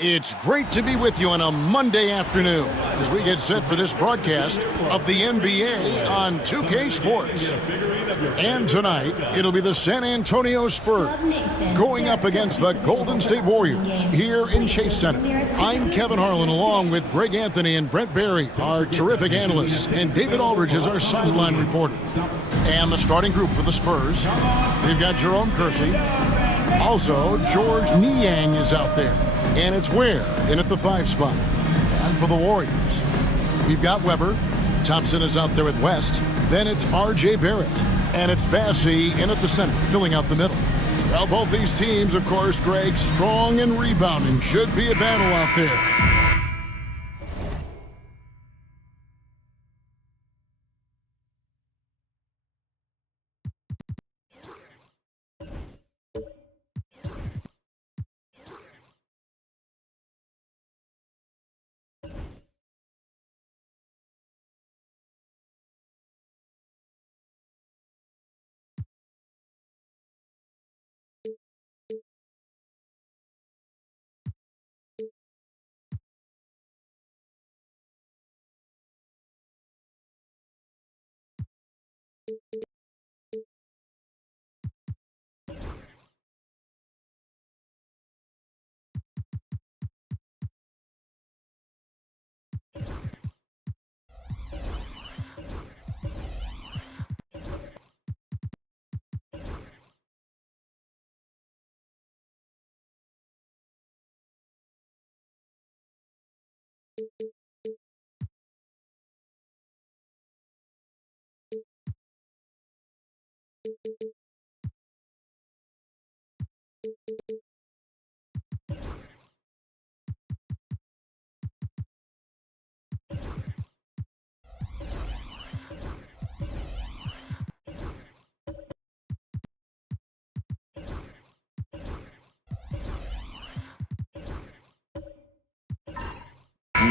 It's great to be with you on a Monday afternoon as we get set for this broadcast of the NBA on 2K Sports. And tonight, it'll be the San Antonio Spurs going up against the Golden State Warriors here in Chase Center. I'm Kevin Harlan along with Greg Anthony and Brent Barry, our terrific analysts, and David Aldridge is our sideline reporter. And the starting group for the Spurs, we've got Jerome Kersey. Also, George Niang is out there. And it's Ware in at the 5 spot. And for the Warriors, we've got Weber. Thompson is out there with West. Then it's R.J. Barrett. And it's Bassey in at the center, filling out the middle. Well, both these teams, of course, Greg, strong and rebounding. Should be a battle out there.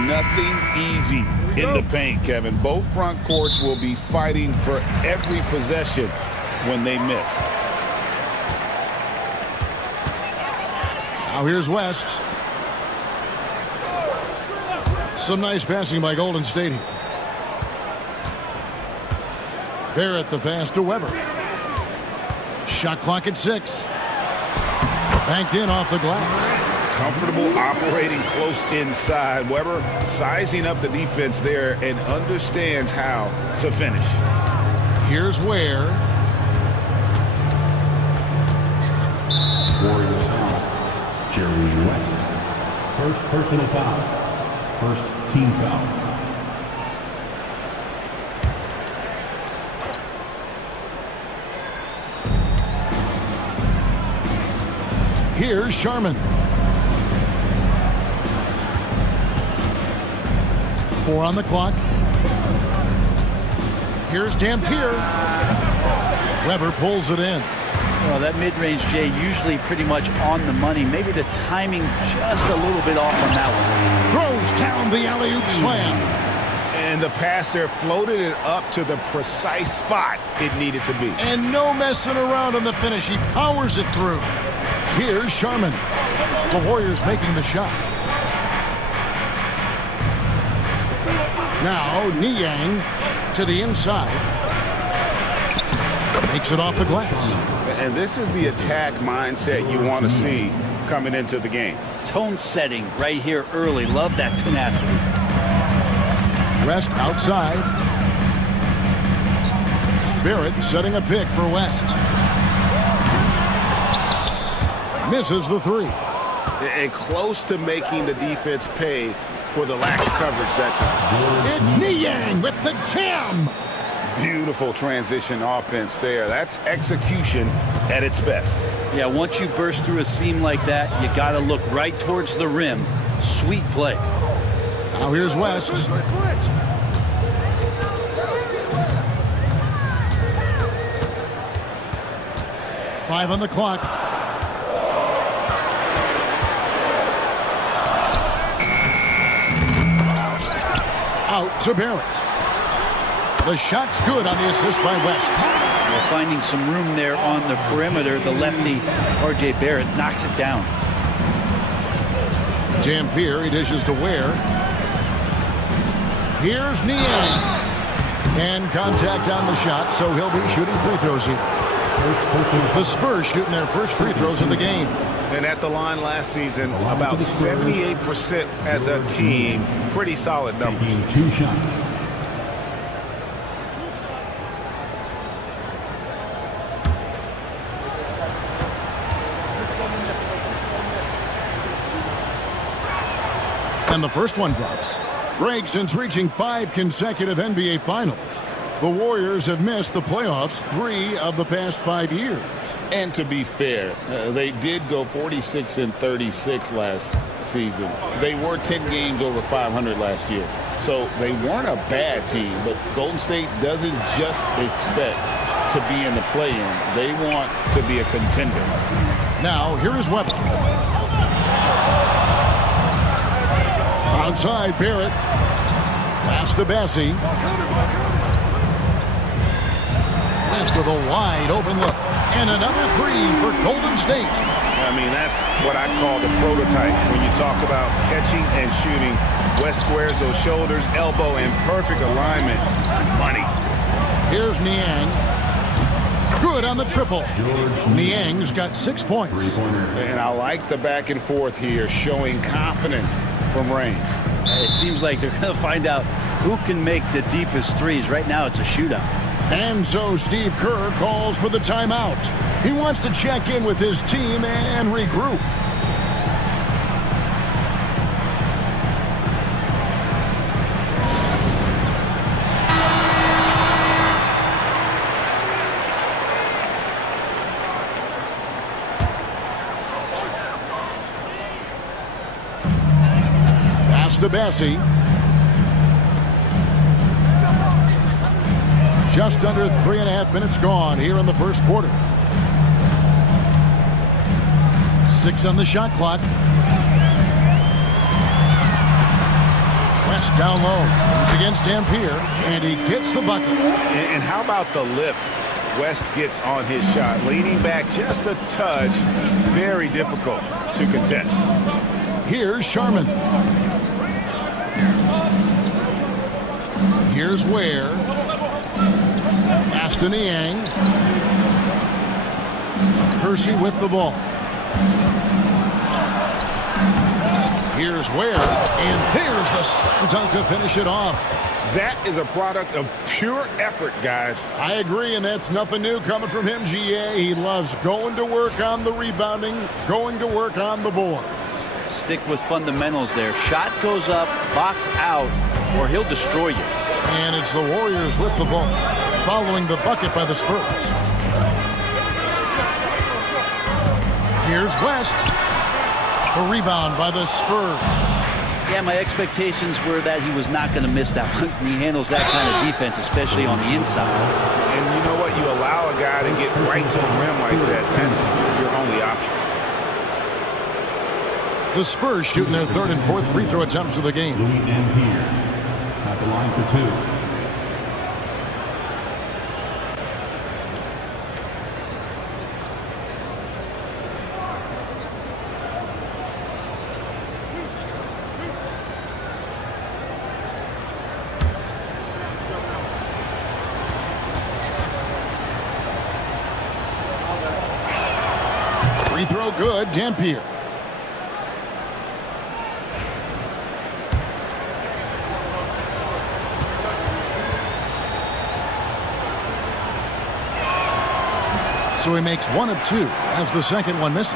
Nothing easy in the paint, Kevin. Both front courts will be fighting for every possession when they miss. Now here's West. Some nice passing by Golden State here. Barrett the pass to Weber. Shot clock at 6. Banked in off the glass. Comfortable operating close inside. Weber sizing up the defense there and understands how to finish. Here's Ware. Warriors foul. Jerry West. First personal foul. First team foul. Here's Sharman. 4 on the clock. Here's Dampier. Weber pulls it in. Well, that mid-range, Jay, usually pretty much on the money. Maybe the timing just a little bit off on that one. Throws down the alley-oop slam. And the pass there floated it up to the precise spot it needed to be. And no messing around on the finish. He powers it through. Here's Sharman. The Warriors making the shot. Now Niang to the inside. Makes it off the glass. And this is the attack mindset you want to see coming into the game. Tone setting right here early. Love that tenacity. West outside. Barrett setting a pick for West. Misses the 3. And close to making the defense pay for the lax coverage that time. It's Niang with the jam. Beautiful transition offense there. That's execution at its best. Yeah, once you burst through a seam like that, you got to look right towards the rim. Sweet play. Now here's West. 5 on the clock. Out to Barrett. The shot's good on the assist by West. Well, finding some room there on the perimeter, the lefty R.J. Barrett knocks it down. Dampier, he dishes to Ware. Here's Niang. And contact on the shot, so he'll be shooting free throws here. The Spurs shooting their first free throws of the game. And at the line last season, about 78% as a team. Pretty solid numbers. Taking 2 shots. And the first one drops. Greg, since reaching 5 consecutive NBA Finals, the Warriors have missed the playoffs 3 of the past 5 years. And to be fair, they did go 46-36 last season. They were 10 games over 500 last year. So they weren't a bad team, but Golden State doesn't just expect to be in the play-in. They want to be a contender. Now, here is Webber. Outside, Barrett. Pass to Bassie. West with a wide open look. And another 3 for Golden State. I mean, that's what I call the prototype. When you talk about catching and shooting, West squares those shoulders, elbow in perfect alignment. Money. Here's Niang. Good on the triple. Niang's got 6 points. And I like the back and forth here, showing confidence from range. It seems like they're going to find out who can make the deepest threes. Right now, it's a shootout. And so Steve Kerr calls for the timeout. He wants to check in with his team and regroup. Pass to Bassie. Just under 3.5 minutes gone here in the first quarter. 6 on the shot clock. West down low. He's against Dampier, and he gets the bucket. And how about the lift West gets on his shot? Leaning back just a touch. Very difficult to contest. Here's Sharman. Here's Ware. Pass to Niang. Kersey with the ball. Here's Ware, and there's the slam dunk to finish it off. That is a product of pure effort, guys. I agree, and that's nothing new coming from him, GA. He loves going to work on the rebounding, going to work on the boards. Stick with fundamentals there. Shot goes up, box out, or he'll destroy you. And it's the Warriors with the ball, following the bucket by the Spurs. Here's West. The rebound by the Spurs. Yeah, my expectations were that he was not going to miss that one. He handles that kind of defense, especially on the inside. And you know what? You allow a guy to get right to the rim like that. That's your only option. The Spurs shooting their 3rd and 4th free throw attempts of the game. Louis Dampier at the line for 2. Free throw good, Dampier. So he makes 1 of 2 as the second one misses.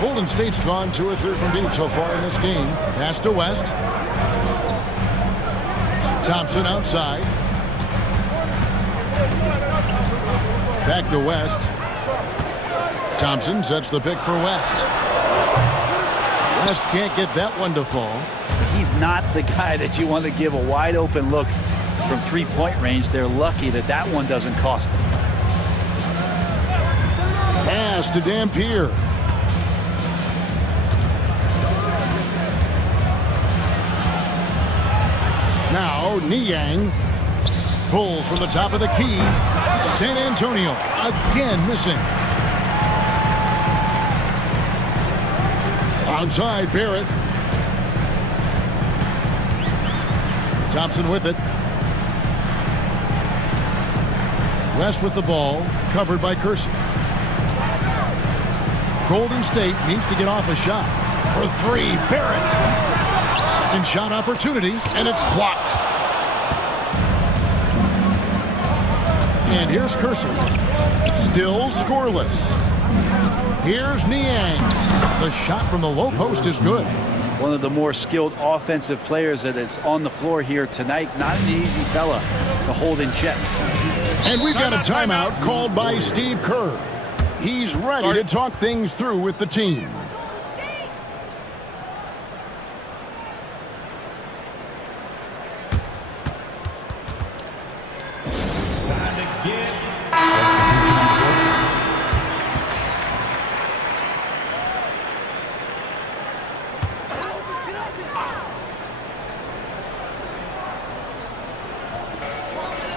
Golden State's gone 2 or 3 from deep so far in this game. Pass to West. Thompson outside. Back to West. Thompson sets the pick for West. West can't get that one to fall. He's not the guy that you want to give a wide open look from three-point range. They're lucky that that one doesn't cost them. Pass to Dampier. Now Niang pulls from the top of the key. San Antonio again missing. Outside Barrett. Thompson with it. West with the ball, covered by Kersey. Golden State needs to get off a shot. For three, Barrett. Second shot opportunity, and it's blocked. And here's Kersey. Still scoreless. Here's Niang. The shot from the low post is good. One of the more skilled offensive players that is on the floor here tonight. Not an easy fella to hold in check. And we've got a timeout called by Steve Kerr. He's ready to talk things through with the team.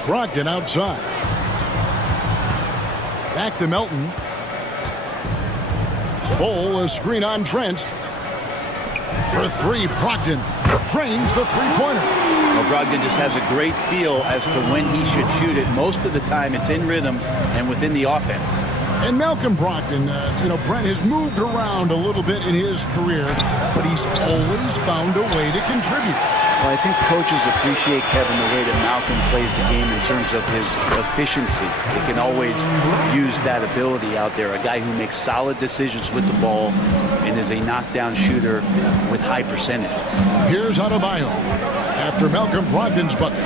Brogdon outside. Back to Melton. Bowl, a screen on Trent. For three, Brogdon drains the three-pointer. Well, Brogdon just has a great feel as to when he should shoot it. Most of the time, it's in rhythm and within the offense. And Malcolm Brogdon, Brent has moved around a little bit in his career, but he's always found a way to contribute. Well, I think coaches appreciate, Kevin, the way that Malcolm plays the game in terms of his efficiency. They can always use that ability out there. A guy who makes solid decisions with the ball and is a knockdown shooter with high percentages. Here's Adebayo after Malcolm Brogdon's bucket.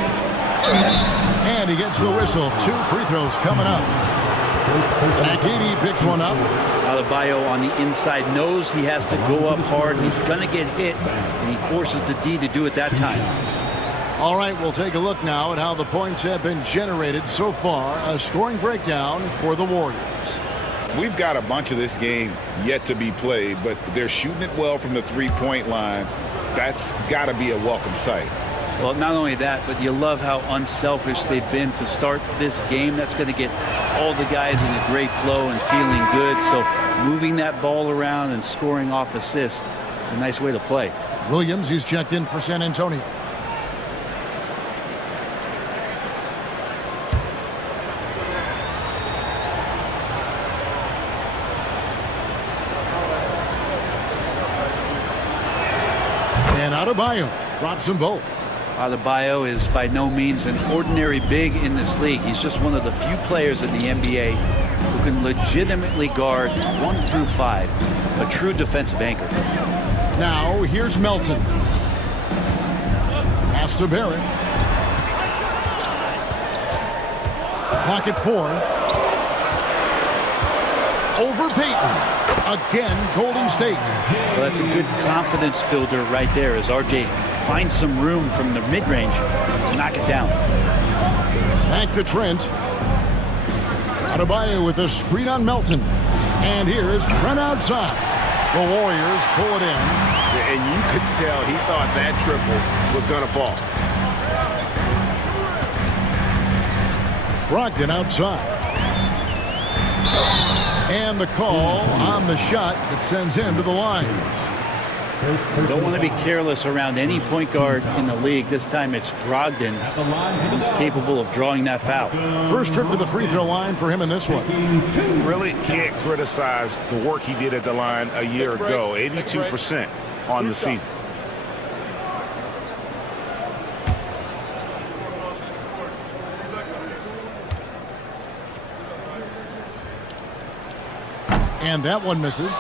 And he gets the whistle. 2 free throws coming up. Makini picks one up. Adebayo on the inside knows he has to go up hard. He's going to get hit, and he forces the D to do it that time. All right, we'll take a look now at how the points have been generated so far. A scoring breakdown for the Warriors. We've got a bunch of this game yet to be played, but they're shooting it well from the three-point line. That's got to be a welcome sight. Well, not only that, but you love how unselfish they've been to start this game. That's going to get all the guys in a great flow and feeling good. So moving that ball around and scoring off assists, it's a nice way to play. Williams, he's checked in for San Antonio. And Adebayo drops them both. Adebayo is by no means an ordinary big in this league. He's just one of the few players in the NBA who can legitimately guard 1 through 5, a true defensive anchor. Now here's Melton. Pass to Barrett. Clock at 4. Over Payton. Again, Golden State. Well, that's a good confidence builder right there as RJ finds some room from the mid-range to knock it down. Back to Trent. Adebayo with a screen on Melton. And here's Trent outside. The Warriors pull it in. And you could tell he thought that triple was going to fall. Brogdon outside. And the call on the shot that sends him to the line. Don't want to be careless around any point guard in the league. This time it's Brogdon. He's capable of drawing that foul. First trip to the free throw line for him in this one. Really can't criticize the work he did at the line a year ago. 82% on the season. And that one misses.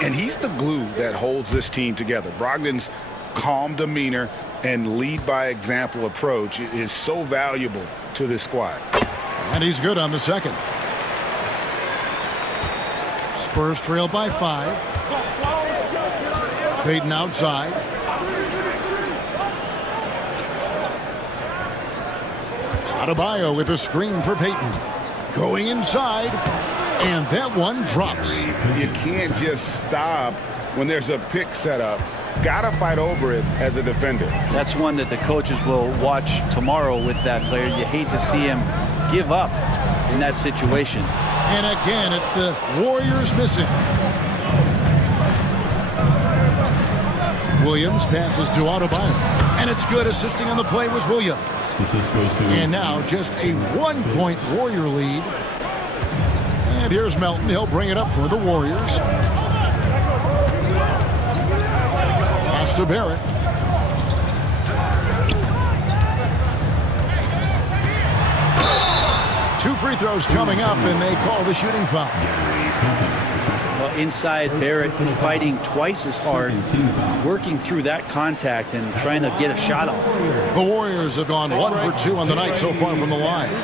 And he's the glue that holds this team together. Brogdon's calm demeanor and lead by example approach is so valuable to this squad. And he's good on the second. Spurs trail by 5. Payton outside. Adebayo with a screen for Payton. Going inside, and that one drops. You can't just stop when there's a pick set up. Gotta fight over it as a defender. That's one that the coaches will watch tomorrow with that player. You hate to see him give up in that situation. And again, it's the Warriors missing. Williams passes to Adebayo, and it's good. Assisting on the play was Williams. And now just a 1-point Warrior lead. And here's Melton. He'll bring it up for the Warriors. Pass to Barrett. Two free throws coming up, and they call the shooting foul. Well, inside, Barrett fighting twice as hard, working through that contact and trying to get a shot off. The Warriors have gone 1 for 2 on the night so far from the line. 2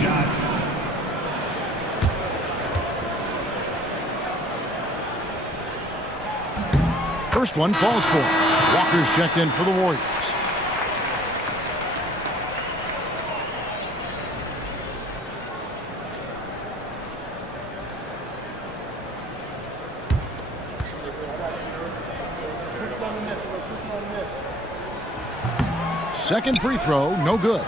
shots. First one falls for him. Walker's checked in for the Warriors. Second free throw, no good.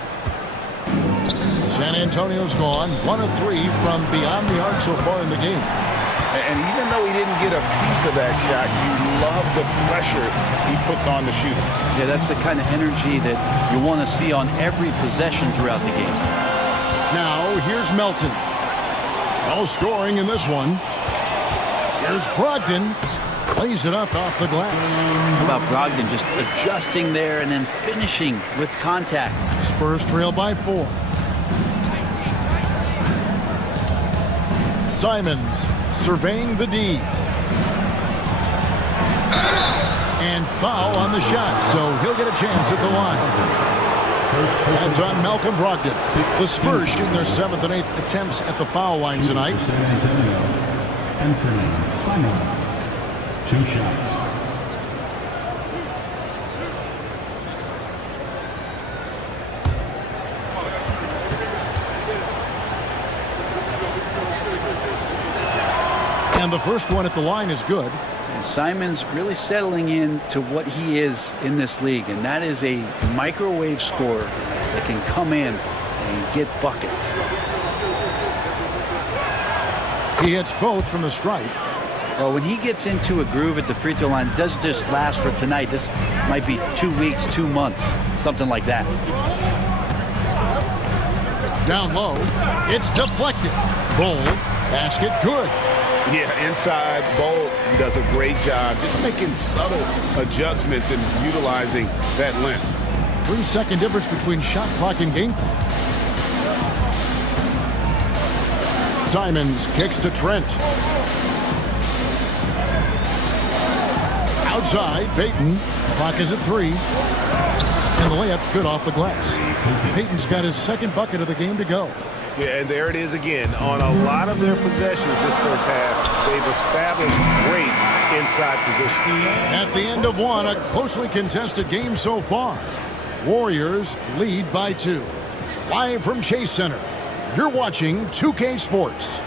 San Antonio's gone 1 of 3 from beyond the arc so far in the game. And even though he didn't get a piece of that shot, you love the pressure he puts on the shooter. Yeah, that's the kind of energy that you want to see on every possession throughout the game. Now, here's Melton. No scoring in this one. Here's Brogdon. Lays it up off the glass. How about Brogdon just adjusting there and then finishing with contact? Spurs trail by 4. Simons surveying the D. And foul on the shot, so he'll get a chance at the line. That's on Malcolm Brogdon. The Spurs shooting their 7th and 8th attempts at the foul line tonight. Anthony Simons. 2 shots. And the first one at the line is good. And Simons really settling in to what he is in this league, and that is a microwave scorer that can come in and get buckets. He hits both from the stripe. Well, when he gets into a groove at the free throw line, it doesn't just last for tonight. This might be 2 weeks, 2 months, something like that. Down low, it's deflected. Bull, basket, good. Yeah, inside, Bolt does a great job just making subtle adjustments and utilizing that length. 3-second difference between shot clock and game clock. Simons kicks to Trent. Outside, Payton. Clock is at 3. And the layup's good off the glass. Payton's got his second bucket of the game to go. Yeah, and there it is again. On a lot of their possessions this first half, they've established great inside position. At the end of one, a closely contested game so far. Warriors lead by 2. Live from Chase Center, you're watching 2K Sports.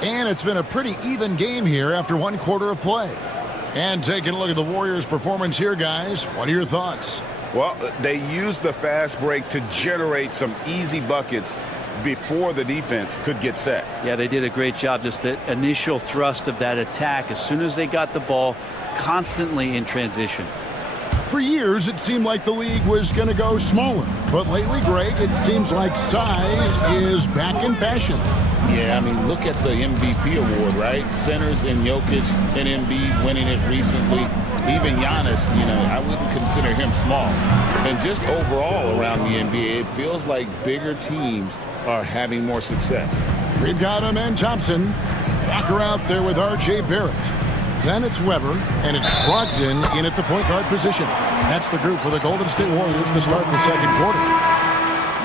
And it's been a pretty even game here after 1 quarter of play. And taking a look at the Warriors' performance here, guys, what are your thoughts? Well, they used the fast break to generate some easy buckets before the defense could get set. Yeah, they did a great job. Just the initial thrust of that attack, as soon as they got the ball, constantly in transition. For years, it seemed like the league was going to go smaller. But lately, Greg, it seems like size is back in fashion. Yeah, I mean, look at the MVP award, right? Centers and Jokic and Embiid winning it recently. Even Giannis, I wouldn't consider him small. And just overall around the NBA, it feels like bigger teams are having more success. We've got him and Thompson. Walker out there with R.J. Barrett. Then it's Weber, and it's Brogdon in at the point guard position. That's the group for the Golden State Warriors to start the second quarter.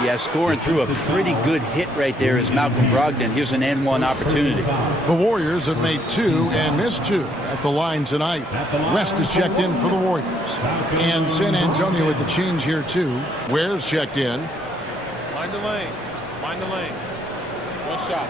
Yeah, scoring through a pretty good hit right there is Malcolm Brogdon. Here's an N1 opportunity. The Warriors have made 2 and missed 2 at the line tonight. West is checked in for the Warriors. And San Antonio with the change here, too. Ware's checked in. Mind the lanes. Mind the lanes. One shot.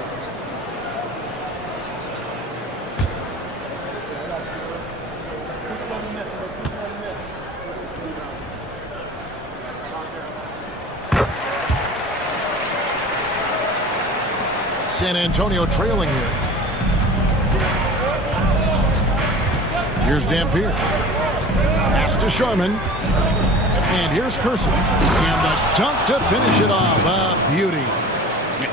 San Antonio trailing here. Here's Dampier. Pass to Sharman. And here's Kersey. And the dunk to finish it off. A beauty.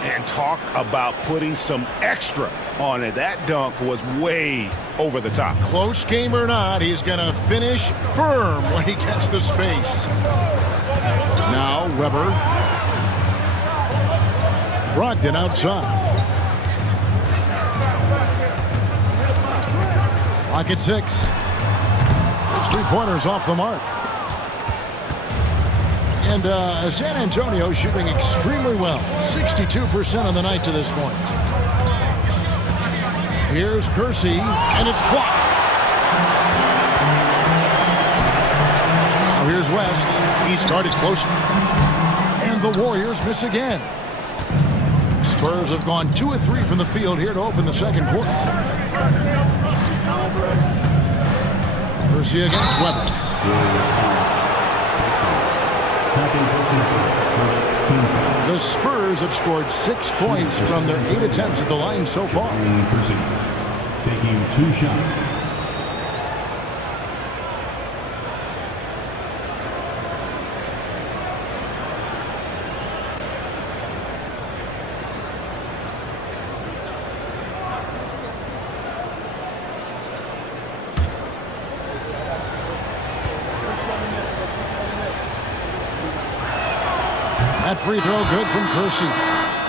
And talk about putting some extra on it. That dunk was way over the top. Close game or not, he's going to finish firm when he gets the space. Now Weber. Brogdon outside. Clock at 6. Those 3-pointers off the mark. And San Antonio shooting extremely well. 62% on the night to this point. Here's Kersey, and it's blocked. Now here's West. He's guarded closer. And the Warriors miss again. Spurs have gone 2 of 3 from the field here to open the second quarter. Kersey against Weber. The Spurs have scored 6 points from their 8 attempts at the line so far. Taking 2 shots. That free throw good from Kersey.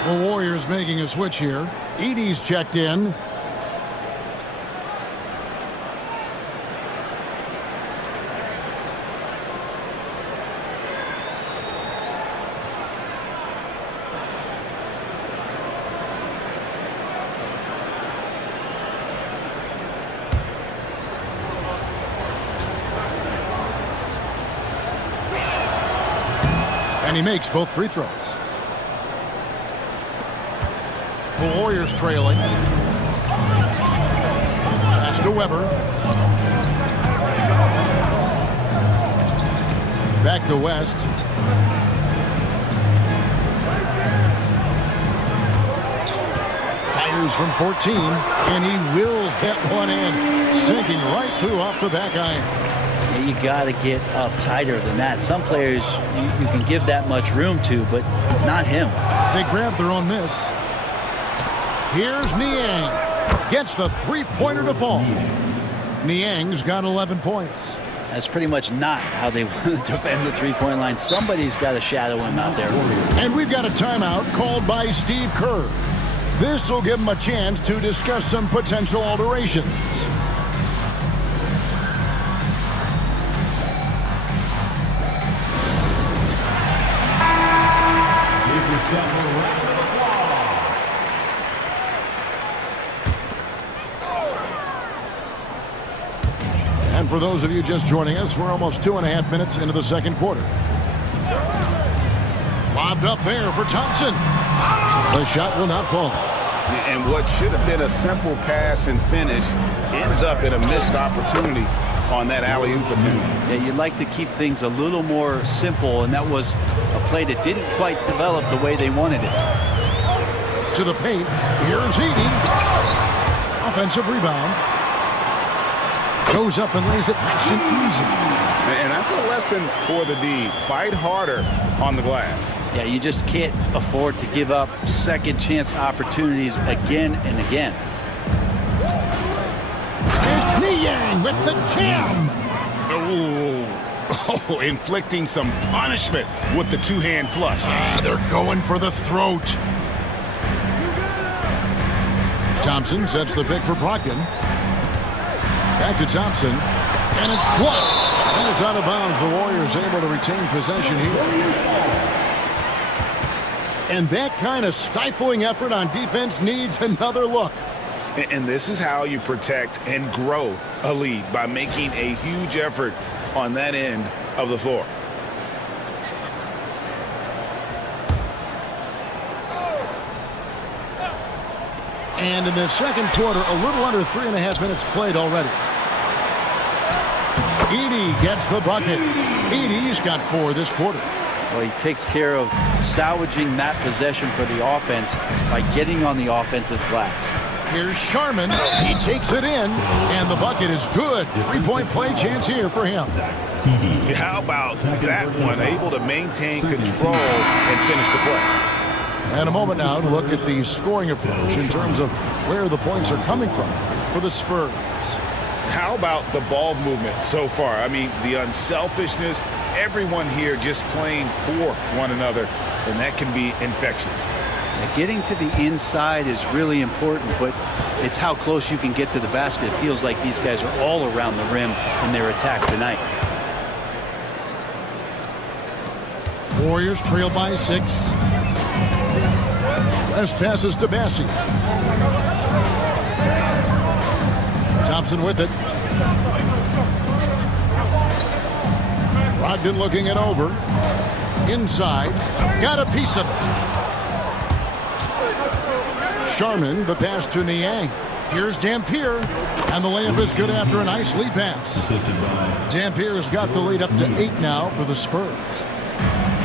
The Warriors making a switch here. Edey's checked in. And he makes both free throws. The Warriors trailing. Pass to Weber. Back to West. Fires from 14, and he wills that one in, sinking right through off the back iron. You got to get up tighter than that. Some players you can give that much room to, but not him. They grab their own miss. Here's Niang. Gets the 3-pointer to fall. Niang's got 11 points. That's pretty much not how they want to defend the 3-point line. Somebody's got to shadow him out there. And we've got a timeout called by Steve Kerr. This will give him a chance to discuss some potential alterations. And for those of you just joining us, we're almost 2.5 minutes into the second quarter. Lobbed up there for Thompson. The shot will not fall. And what should have been a simple pass and finish ends up in a missed opportunity on that alley-oop attempt. Yeah, you'd like to keep things a little more simple, and that was a play that didn't quite develop the way they wanted it. To the paint. Here's Edey. Offensive rebound. Goes up and lays it nice and easy. And that's a lesson for the D. Fight harder on the glass. Yeah, you just can't afford to give up second chance opportunities again and again. It's Niang with the jam. Oh, inflicting some punishment with the two-hand flush. They're going for the throat. Thompson sets the pick for Brogdon. Back to Thompson, and it's blocked. And it's out of bounds. The Warriors able to retain possession here. And that kind of stifling effort on defense needs another look. And this is how you protect and grow a lead, by making a huge effort on that end of the floor. And in the second quarter, a little under 3.5 minutes played already. Edey gets the bucket. Edey's got 4 this quarter. Well, he takes care of salvaging that possession for the offense by getting on the offensive glass. Here's Sharman. He takes it in, and the bucket is good. 3-point play chance here for him. How about that one? Able to maintain control and finish the play. And a moment now to look at the scoring approach in terms of where the points are coming from for the Spurs. How about the ball movement so far? I mean, the unselfishness, everyone here just playing for one another, and that can be infectious. Now, getting to the inside is really important, but it's how close you can get to the basket. It feels like these guys are all around the rim in their attack tonight. Warriors trail by 6. West passes to Bassi. Thompson with it. Brogdon looking it over. Inside. Got a piece of it. Sharman, the pass to Niang. Here's Dampier. And the layup is good after a nice lead pass. Dampier's got the lead up to 8 now for the Spurs.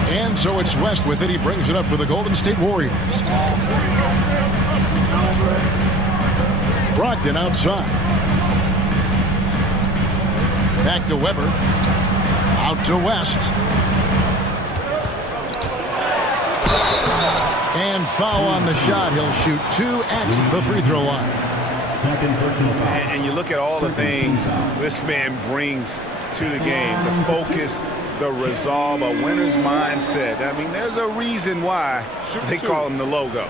And so it's West with it. He brings it up for the Golden State Warriors. Brogdon outside. Back to Weber. Out to West. And foul on the shot. He'll shoot 2 at the free throw line. And you look at all the things this man brings to the game. The focus, the resolve, a winner's mindset. I mean, there's a reason why they call him the logo.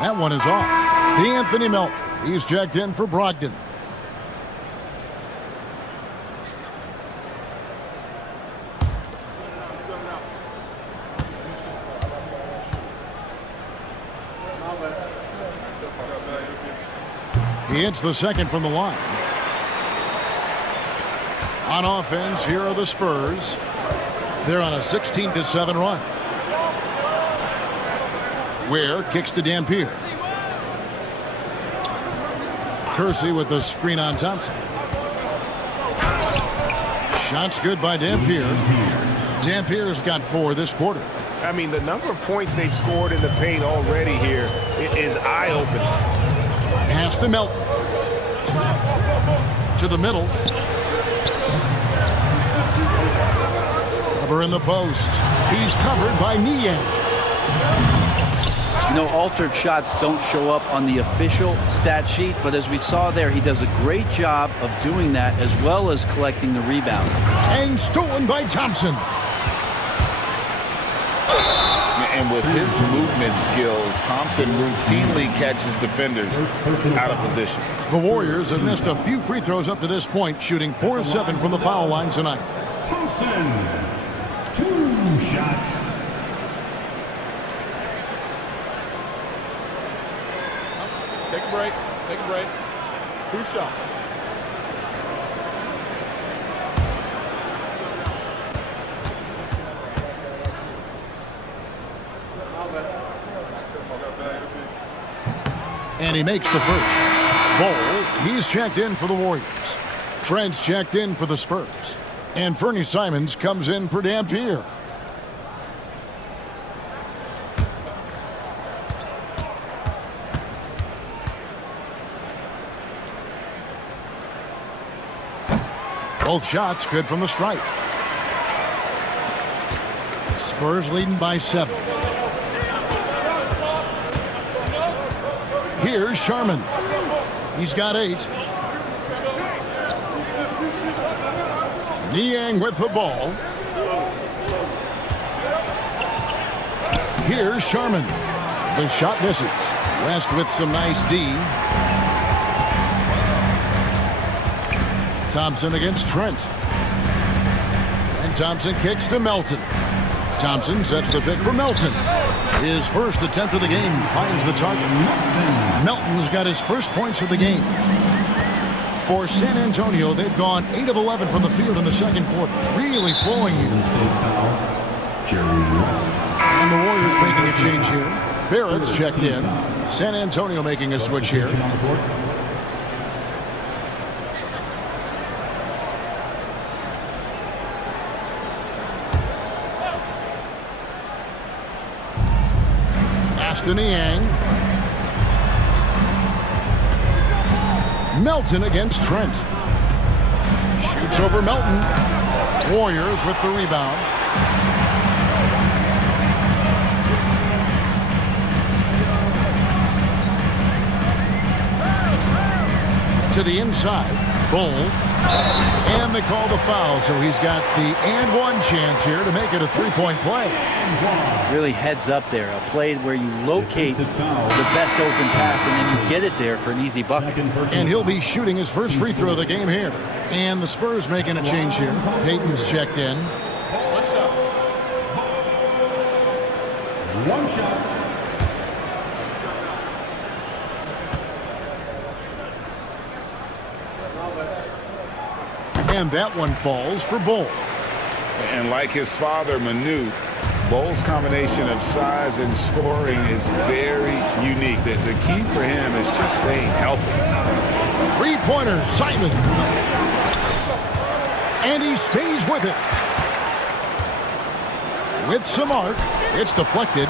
That one is off. D'Anthony Melton. He's checked in for Brogdon. He hits the second from the line. On offense, here are the Spurs. They're on a 16-7 run. Ware kicks to Dampier. Kersey with the screen on Thompson. Shots good by Dampier. Dampier's got 4 this quarter. I mean, the number of points they've scored in the paint already here is eye-opening. Pass to Melton. To the middle. Weber in the post. He's covered by Niang. You know, altered shots don't show up on the official stat sheet, but as we saw there, he does a great job of doing that as well as collecting the rebound. And stolen by Thompson. And with his movement skills, Thompson routinely catches defenders out of position. The Warriors have missed a few free throws up to this point, shooting 4-7 from the foul line tonight. Thompson, 2 shots. Take a break. Take a break. 2 shots. And he makes the first. Ball, he's checked in for the Warriors. Trent's checked in for the Spurs. And Fernie Simons comes in for Dampier. Both shots good from the stripe. Spurs leading by 7. Here's Sharman. He's got 8. Niang with the ball. Here's Sharman. The shot misses. West with some nice D. Thompson against Trent. And Thompson kicks to Melton. Thompson sets the pick for Melton. His first attempt of the game finds the target. Melton's got his first points of the game. For San Antonio, they've gone 8 of 11 from the field in the second quarter. Really flowing here. And the Warriors making a change here. Barrett's checked in. San Antonio making a switch here. Aston Niang. Melton against Trent. Shoots over Melton. Warriors with the rebound. To the inside. Bull. And they call the foul, so he's got the and one chance here to make it a three-point play. Really heads up there. A play where you locate the best open pass and then you get it there for an easy bucket. And he'll be shooting his first free throw of the game here. And the Spurs making a change here. Payton's checked in. What's up? One shot. And that one falls for Bull. And like his father, Manute, Bull's combination of size and scoring is very unique. The key for him is just staying healthy. Three-pointer, Simon. And he stays with it. With some arc, it's deflected.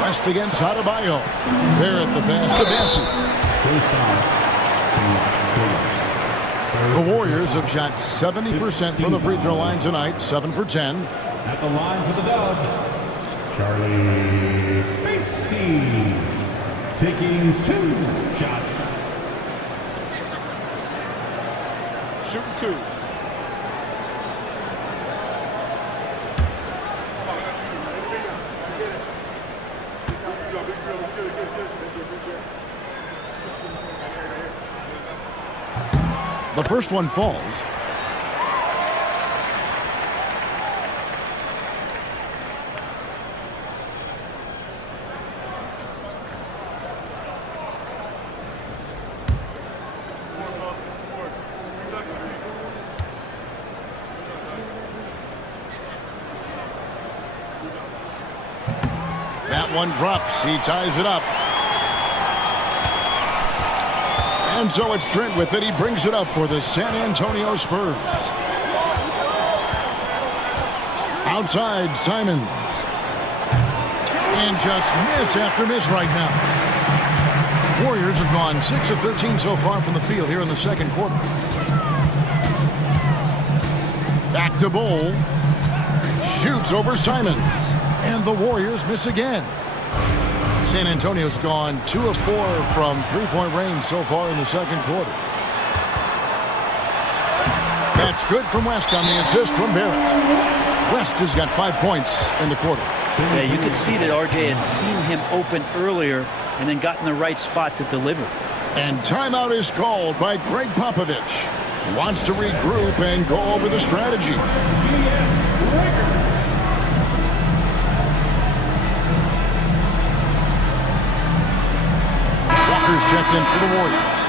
West against Adebayo. There at the pass to Bassey. The Warriors have shot 70% from the free throw line tonight, 7 for 10. At the line for the Dubs, Charlie Bassey, taking 2 shots. Shooting 2. The first one falls. That one drops. He ties it up. And so it's Trent with it. He brings it up for the San Antonio Spurs. Outside, Simons. And just miss after miss right now. Warriors have gone 6 of 13 so far from the field here in the second quarter. Back to Bull. Shoots over Simons. And the Warriors miss again. San Antonio's gone 2 of 4 from three-point range so far in the second quarter. That's good from West on the assist from Barrett. West has got 5 points in the quarter. Yeah, you could see that RJ had seen him open earlier and then got in the right spot to deliver. And timeout is called by Greg Popovich. He wants to regroup and go over the strategy. Walker's checked in for the Warriors.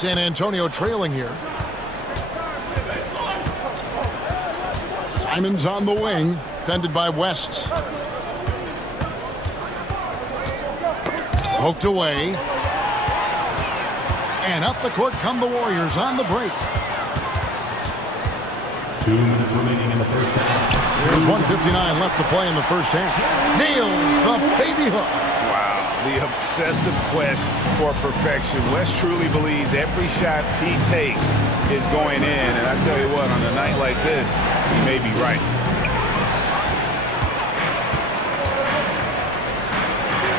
San Antonio trailing here. Simons on the wing, defended by West. Poked away. And up the court come the Warriors on the break. 2 minutes remaining in the first half. There's 1:59 left to play in the first half. Nails the baby hook. Wow, the obsessive quest for perfection. West truly believes every shot he takes is going in. And I tell you what, on a night like this, he may be right.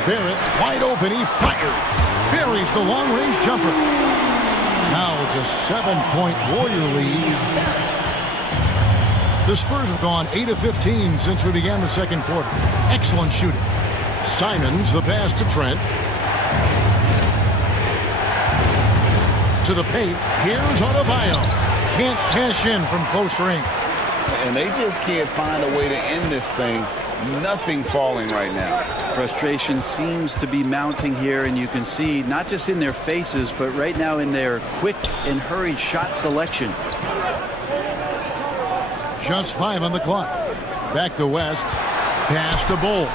Barrett wide open, he fires. Buries the long-range jumper. Now it's a 7-point Warrior lead. The Spurs have gone 8 of 15 since we began the second quarter. Excellent shooting. Simons, the pass to Trent. To the paint. Here's Adebayo. Can't cash in from close range. And they just can't find a way to end this thing. Nothing falling right now. Frustration seems to be mounting here, and you can see not just in their faces, but right now in their quick and hurried shot selection. Just 5 on the clock. Back to West. Pass to Bull.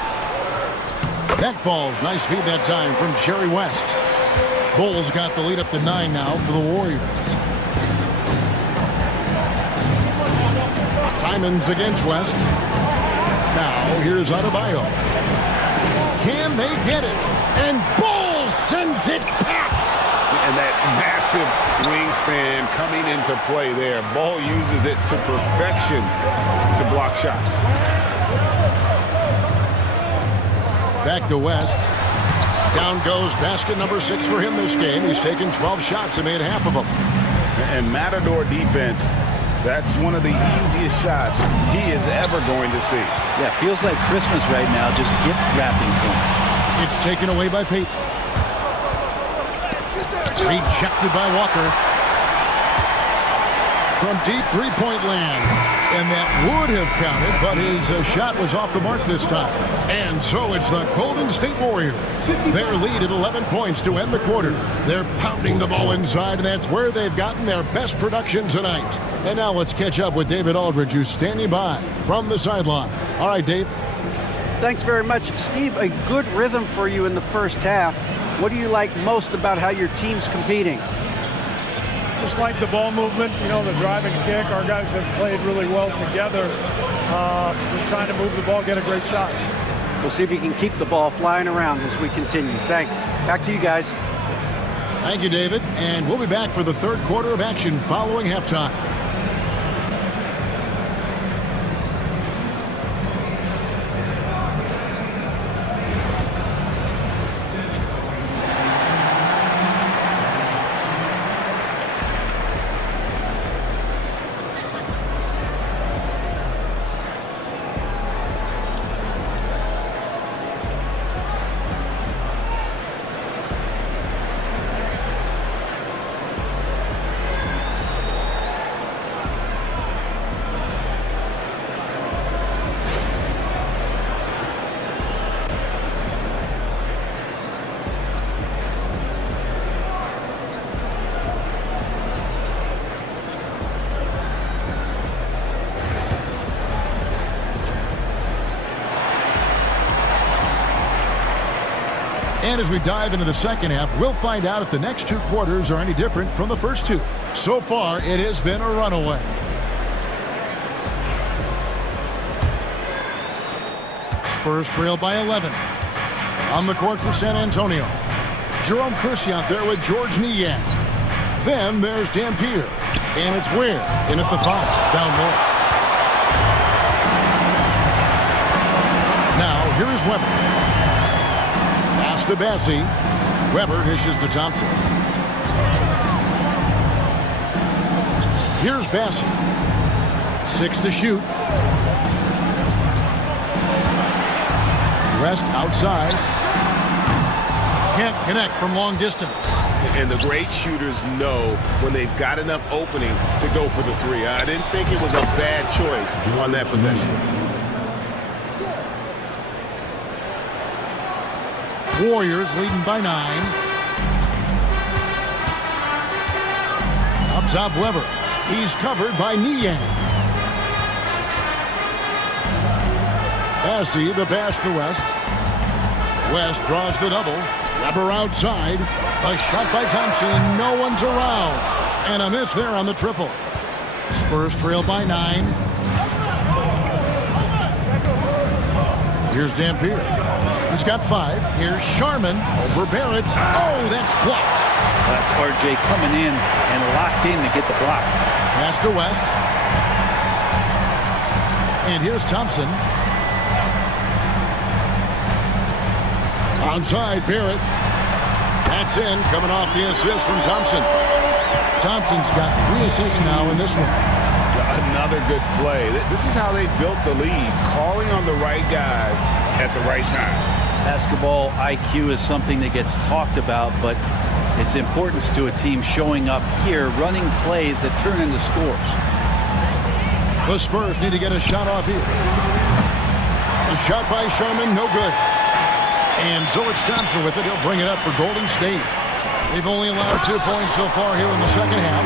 That falls. Nice feed that time from Jerry West. Bull's got the lead up to 9 now for the Warriors. Simons against West. Now here's Adebayo. Can they get it? And Bull sends it back. And that massive wingspan coming into play there. Ball uses it to perfection to block shots. Back to West. Down goes basket number 6 for him this game. He's taken 12 shots and made half of them. And Matador defense, that's one of the easiest shots he is ever going to see. Yeah, feels like Christmas right now, just gift wrapping points. It's taken away by Payton. Rejected by Walker. From deep three-point land. And that would have counted, but his shot was off the mark this time. And so it's the Golden State Warriors. Their lead at 11 points to end the quarter. They're pounding the ball inside, and that's where they've gotten their best production tonight. And now let's catch up with David Aldridge, who's standing by from the sideline. All right, Dave. Thanks very much. Steve, a good rhythm for you in the first half. What do you like most about how your team's competing? Just like the ball movement, you know, the driving kick. Our guys have played really well together. Just trying to move the ball, get a great shot. We'll see if you can keep the ball flying around as we continue. Thanks. Back to you guys. Thank you, David. And we'll be back for the third quarter of action following halftime. And as we dive into the second half, we'll find out if the next 2 quarters are any different from the first 2. So far, it has been a runaway. Spurs trail by 11. On the court for San Antonio. Jerome Kersey out there with George Niang. Then there's Dampier. And it's Ware in at the foul, down low. Now, here is Weber. To Bassie. Weber dishes to Thompson. Here's Bassie. 6 to shoot. West outside. Can't connect from long distance. And the great shooters know when they've got enough opening to go for the 3. I didn't think it was a bad choice on that possession. Warriors leading by 9. Up top, Weber. He's covered by Niang. Bassie, the pass to West. West draws the double. Rubber outside. A shot by Thompson, and no one's around. And a miss there on the triple. Spurs trail by 9. Here's Dampier. He's got 5. Here's Sharman over Barrett. Oh, that's blocked. That's RJ coming in and locked in to get the block. Pass to West. And here's Thompson. Onside, Barrett. That's in, coming off the assist from Thompson. Thompson's got 3 assists now in this one. Another good play. This is how they built the lead, calling on the right guys at the right time. Basketball IQ is something that gets talked about, but its importance to a team showing up here, running plays that turn into scores. The Spurs need to get a shot off here. A shot by Sharman, no good. And so it's Thompson with it. He'll bring it up for Golden State. They've only allowed 2 points so far here in the second half.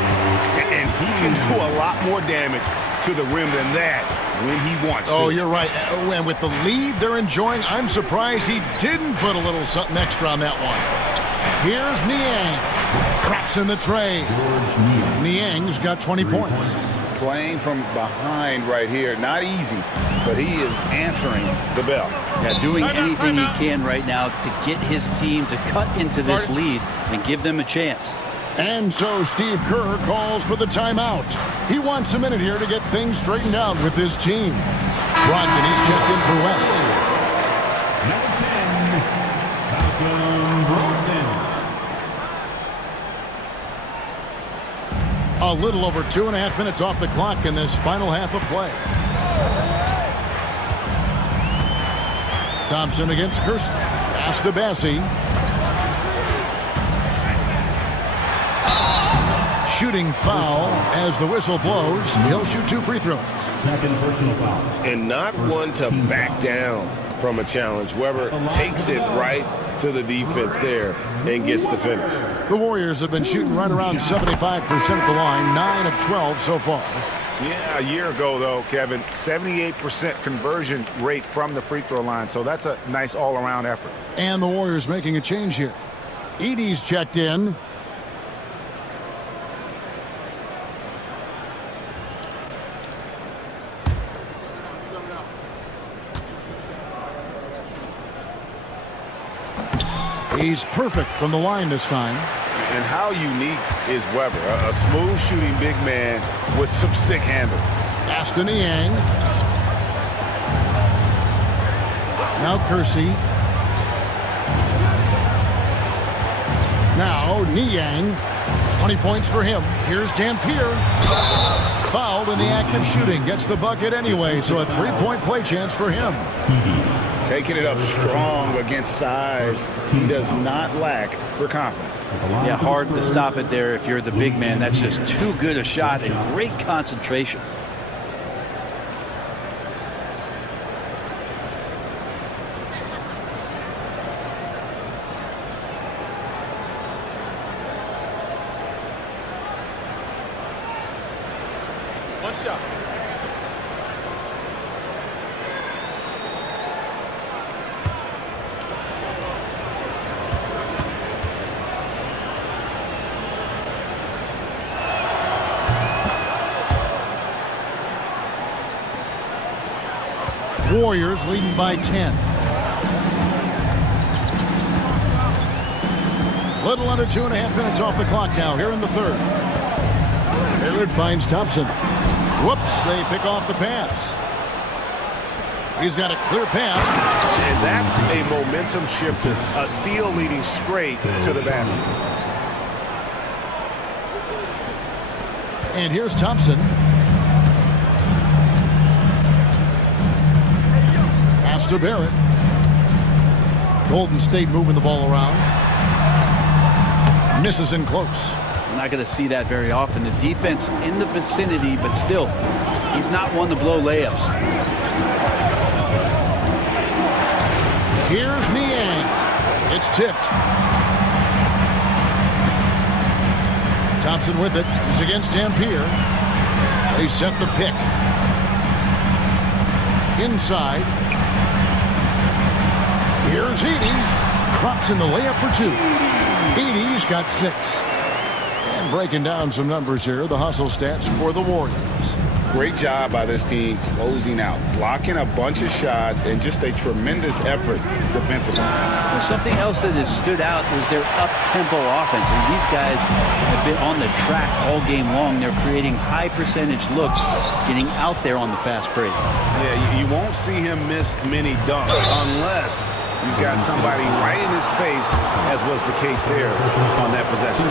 And he can do a lot more damage to the rim than that when he wants to. Oh, you're right. And with the lead they're enjoying, I'm surprised he didn't put a little something extra on that one. Here's Niang. Drops in the tray. Niang's got 20 points. Playing from behind right here. Not easy, but he is answering the bell. Yeah, doing anything he can right now to get his team to cut into this lead and give them a chance. And so Steve Kerr calls for the timeout. He wants a minute here to get things straightened out with his team. Brogdon, he's checked in for West. Number 10, Malcolm Brogdon. A little over 2.5 minutes off the clock in this final half of play. Thompson against Kersey. Pass to Bassie. Shooting foul as the whistle blows. He'll shoot 2 free throws. Second personal foul. And not one to back down from a challenge. Weber takes it right to the defense there and gets the finish. The Warriors have been shooting right around 75% at the line, 9 of 12 so far. Yeah, a year ago, though, Kevin, 78% conversion rate from the free throw line. So that's a nice all-around effort. And the Warriors making a change here. Edey's checked in. He's perfect from the line this time. And how unique is Weber? A smooth shooting big man with some sick handles. Pass to Niang. Now Kersey. Now Niang. 20 points for him. Here's Dampier. Fouled in the act of shooting. Gets the bucket anyway, so a 3-point play chance for him. Taking it up strong against size. He does not lack for confidence. Yeah, hard to stop it there if you're the big man. That's just too good a shot and great concentration. One shot. Warriors leading by 10. Little under 2.5 minutes off the clock now here in the third. Barrett finds Thompson. Whoops, they pick off the pass. He's got a clear path. And that's a momentum shifter. A steal leading straight to the basket. And here's Thompson. Pass to Barrett. Golden State moving the ball around. Misses in close. I'm not going to see that very often. The defense in the vicinity, but still, he's not one to blow layups. Here's Niang. It's tipped. Thompson with it. He's against Dampier. They set the pick. Inside. Here's Edey. drops in the layup for two. Edey's got 6. And breaking down some numbers here, the hustle stats for the Warriors. Great job by this team closing out, blocking a bunch of shots, and just a tremendous effort defensively. Well, something else that has stood out is their up-tempo offense. And these guys have been on the track all game long. They're creating high-percentage looks, getting out there on the fast break. Yeah, you won't see him miss many dunks unless you've got somebody right in his face, as was the case there on that possession.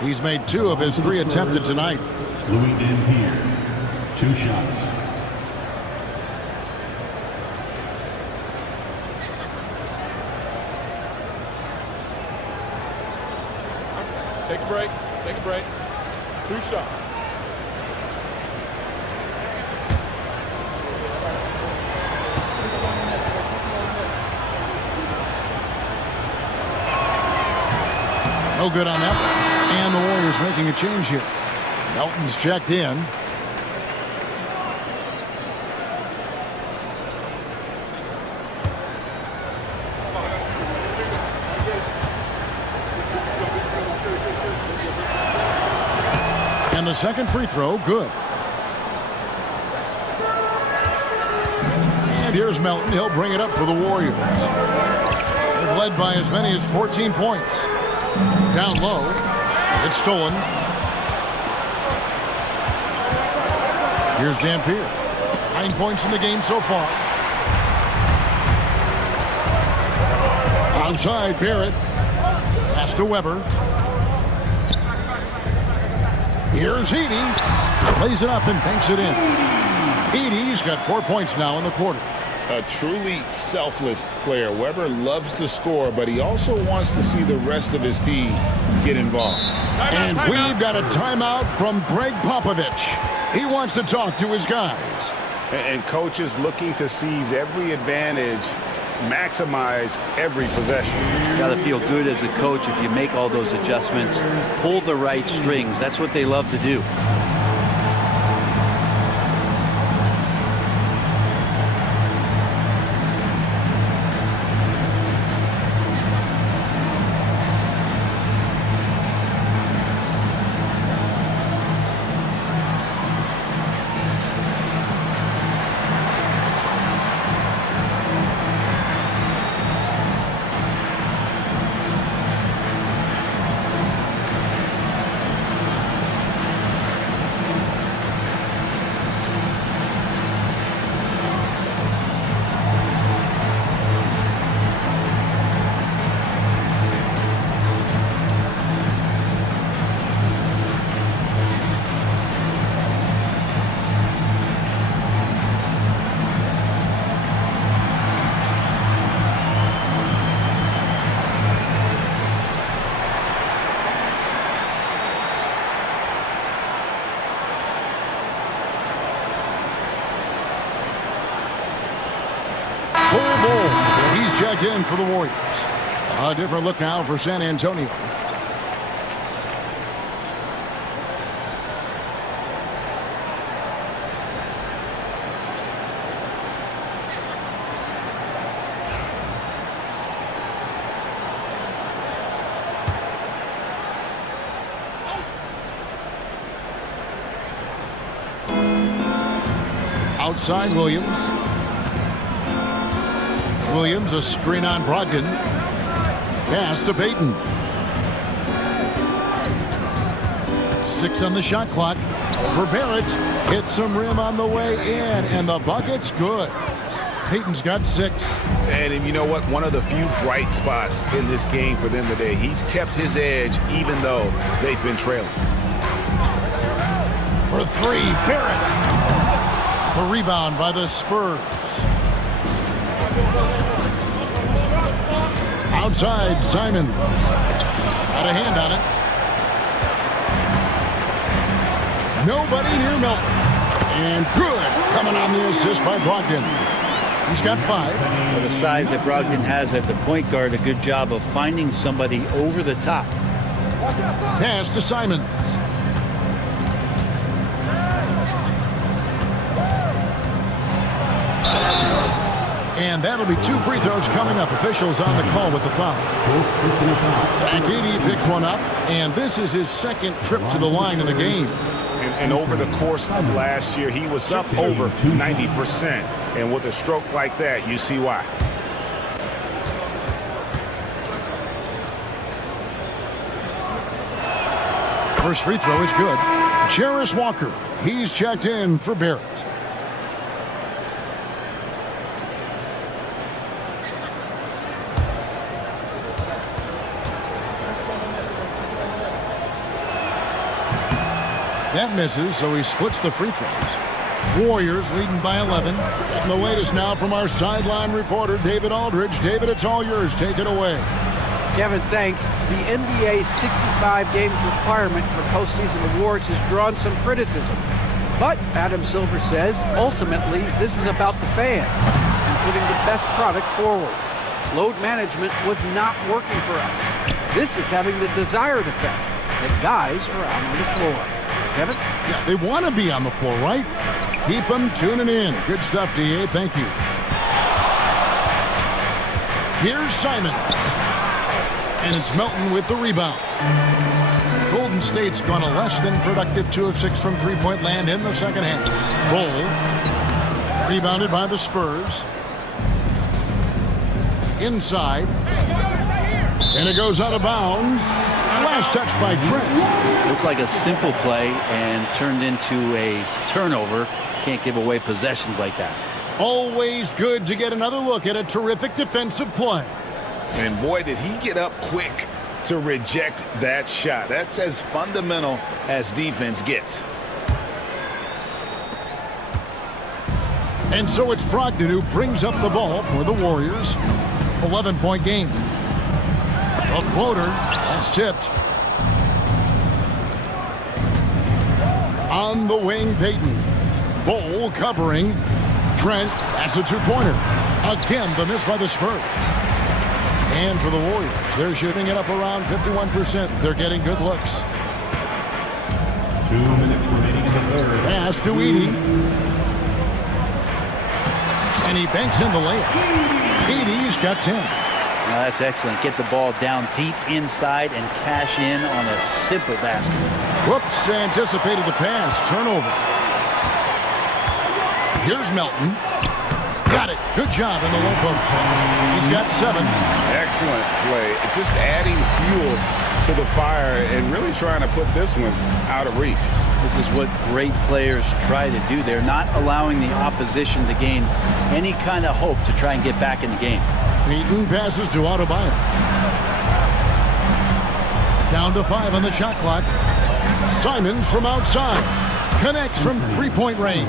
He's made 2 of his 3 attempted tonight. Louis Dampier, 2 shots. Take a break. Take a break. 2 shots. No good on that. And the Warriors making a change here. Melton's checked in. And the second free throw, good. And here's Melton. He'll bring it up for the Warriors. They've led by as many as 14 points. Down low. It's stolen. Here's Dampier. 9 points in the game so far. Outside, Barrett. Pass to Weber. Here's Edey. Plays it up and banks it in. Edey's got 4 points now in the quarter. A truly selfless player. Weber loves to score, but he also wants to see the rest of his team get involved. And we've got a timeout from Greg Popovich. He wants to talk to his guys. And coaches looking to seize every advantage, maximize every possession. You got to feel good as a coach if you make all those adjustments, pull the right strings. That's what they love to do. He's checked in for the Warriors. A different look now for San Antonio. Outside Williams. Williams, a screen on Brogdon. Pass to Payton. 6 on the shot clock for Barrett. Hits some rim on the way in, and the bucket's good. Payton's got 6. And you know what? One of the few bright spots in this game for them today. He's kept his edge even though they've been trailing. For 3, Barrett. The rebound by the Spurs. Outside, Simon. Got a hand on it. Nobody near Melton. And good. Coming on the assist by Brogdon. He's got 5. For the size that Brogdon has at the point guard, a good job of finding somebody over the top. Pass to Simons. And that'll be 2 free throws coming up. Officials on the call with the foul. Akidi picks one up, and this is his second trip to the line in the game. And over the course of last year, he was up over 90%. And with a stroke like that, you see why. First free throw is good. Jarris Walker, he's checked in for Barrett. That misses, so he splits the free throws. Warriors leading by 11. And the latest now from our sideline reporter, David Aldridge. David, it's all yours. Take it away. Kevin, thanks. The NBA 65 games requirement for postseason awards has drawn some criticism. But Adam Silver says, ultimately, this is about the fans and putting the best product forward. Load management was not working for us. This is having the desired effect that guys are out on the floor. Kevin? Yeah, they want to be on the floor, right? Keep them tuning in. Good stuff, DA. Thank you. Here's Simon. And it's Melton with the rebound. Golden State's gone a less than productive 2 of 6 from three-point land in the second half. Bull. Rebounded by the Spurs. Inside. And it goes out of bounds. Last touch by Trent. Looked like a simple play and turned into a turnover. Can't give away possessions like that. Always good to get another look at a terrific defensive play. And boy, did he get up quick to reject that shot. That's as fundamental as defense gets. And so it's Brogdon who brings up the ball for the Warriors. 11-point game. A floater. That's tipped. On the wing, Payton. Bull covering. Trent, that's a two-pointer. Again, the miss by the Spurs. And for the Warriors, they're shooting it up around 51%. They're getting good looks. 2 minutes remaining in the third. Pass to Edey. And he banks in the layup. Edey's got 10. Now that's excellent. Get the ball down deep inside and cash in on a simple basket. Whoops, anticipated the pass. Turnover. Here's Melton. Got it. Good job in the low post. He's got 7. Excellent play. Just adding fuel to the fire and really trying to put this one out of reach. This is what great players try to do. They're not allowing the opposition to gain any kind of hope to try and get back in the game. Payton passes to Adebayo. Down to 5 on the shot clock. Simons from outside. Connects from three-point range.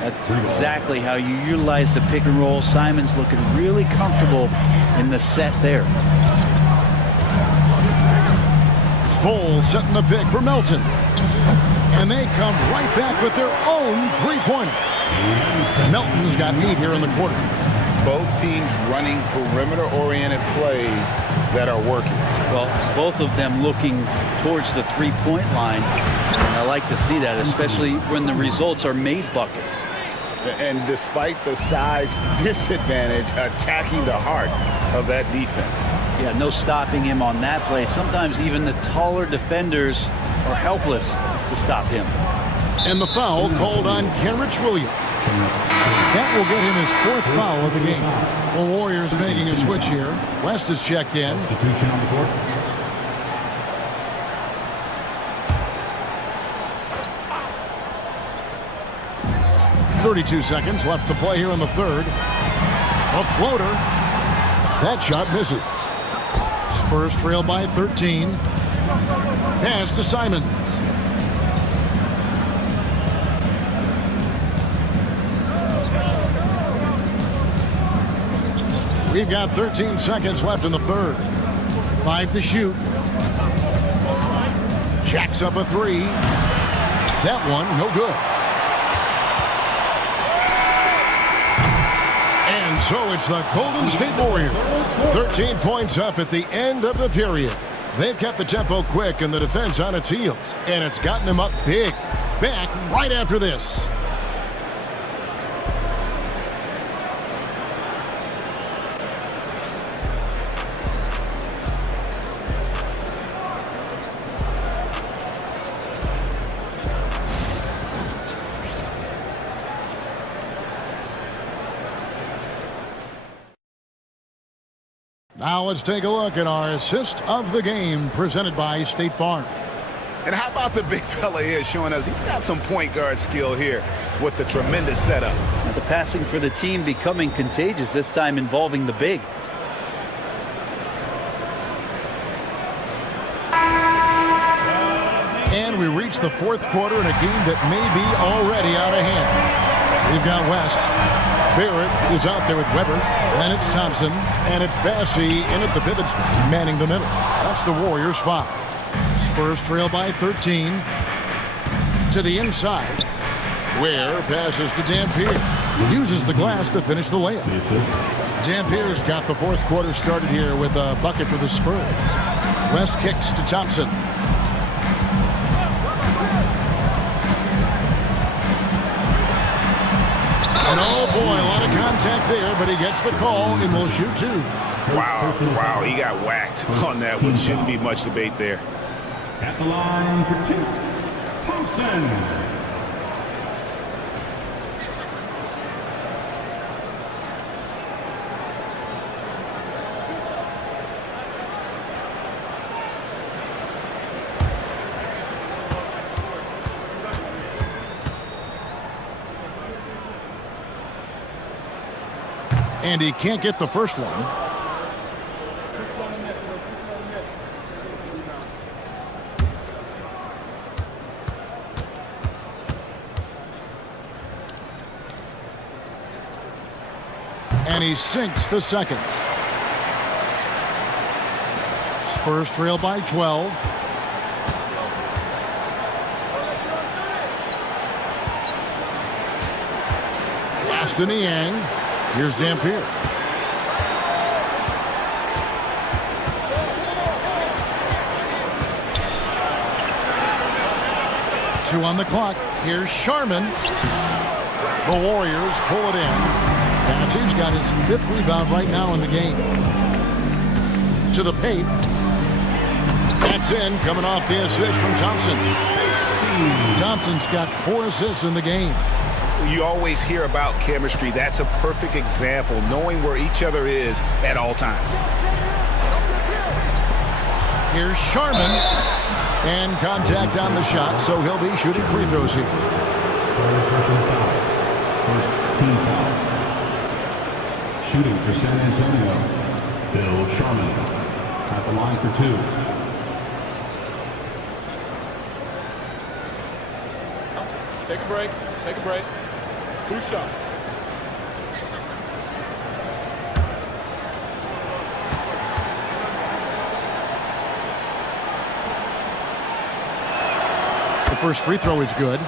That's exactly how you utilize the pick and roll. Simon's looking really comfortable in the set there. Bull setting the pick for Melton. And they come right back with their own three-pointer. Melton's got 8 here in the quarter. Both teams running perimeter-oriented plays that are working. Well, both of them looking towards the three-point line. And I like to see that, especially when the results are made buckets. And despite the size disadvantage, attacking the heart of that defense. Yeah, no stopping him on that play. Sometimes even the taller defenders are helpless to stop him. And the foul called on Kenrich Williams. That will get him his 4th foul of the game. The Warriors making a switch here. West is checked in. Substitution on the court. .32 seconds left to play here in the third. A floater. That shot misses. Spurs trail by 13. Pass to Simons. We've got 13 seconds left in the third. 5 to shoot. Jacks up a 3. That one, no good. And so it's the Golden State Warriors. 13 points up at the end of the period. They've kept the tempo quick and the defense on its heels. And it's gotten them up big. Back right after this. Now let's take a look at our assist of the game presented by State Farm. And how about the big fella here showing us he's got some point guard skill here with the tremendous setup. Now the passing for the team becoming contagious, this time involving the big. And we reach the fourth quarter in a game that may be already out of hand. We've got West. Barrett is out there with Weber. Then it's Thompson. And it's Bassey in at the pivot spot, manning the middle. That's the Warriors' foul. Spurs trail by 13. To the inside. Ware passes to Dampier. Uses the glass to finish the layup. Dampier's got the fourth quarter started here with a bucket for the Spurs. West kicks to Thompson. And oh boy, a lot of contact there, but he gets the call and will shoot two. Wow, he got whacked on that one. Shouldn't be much debate there. At the line for two, Thompson. And he can't get the first one. And he sinks the second. Spurs trail by 12. Last in Niang. Here's Dampier. Two on the clock. Here's Sharman. The Warriors pull it in. Bassey's got his fifth rebound right now in the game. To the paint. That's in, coming off the assist from Thompson. Thompson's got 4 assists in the game. You always hear about chemistry. That's a perfect example, knowing where each other is at all times. Here's Sharman. And contact on the shot, so he'll be shooting free throws here. First team foul. Shooting for San Antonio, Bill Sharman. At the line for two. Take a break. Take a break. 2 shots. The first free throw is good.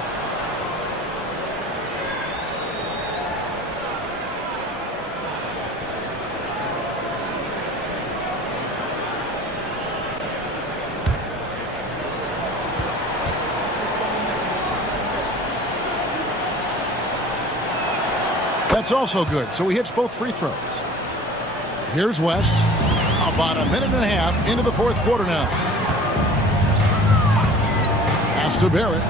That's also good, so he hits both free throws. Here's West. About a minute and a half into the fourth quarter now. Pass to Barrett.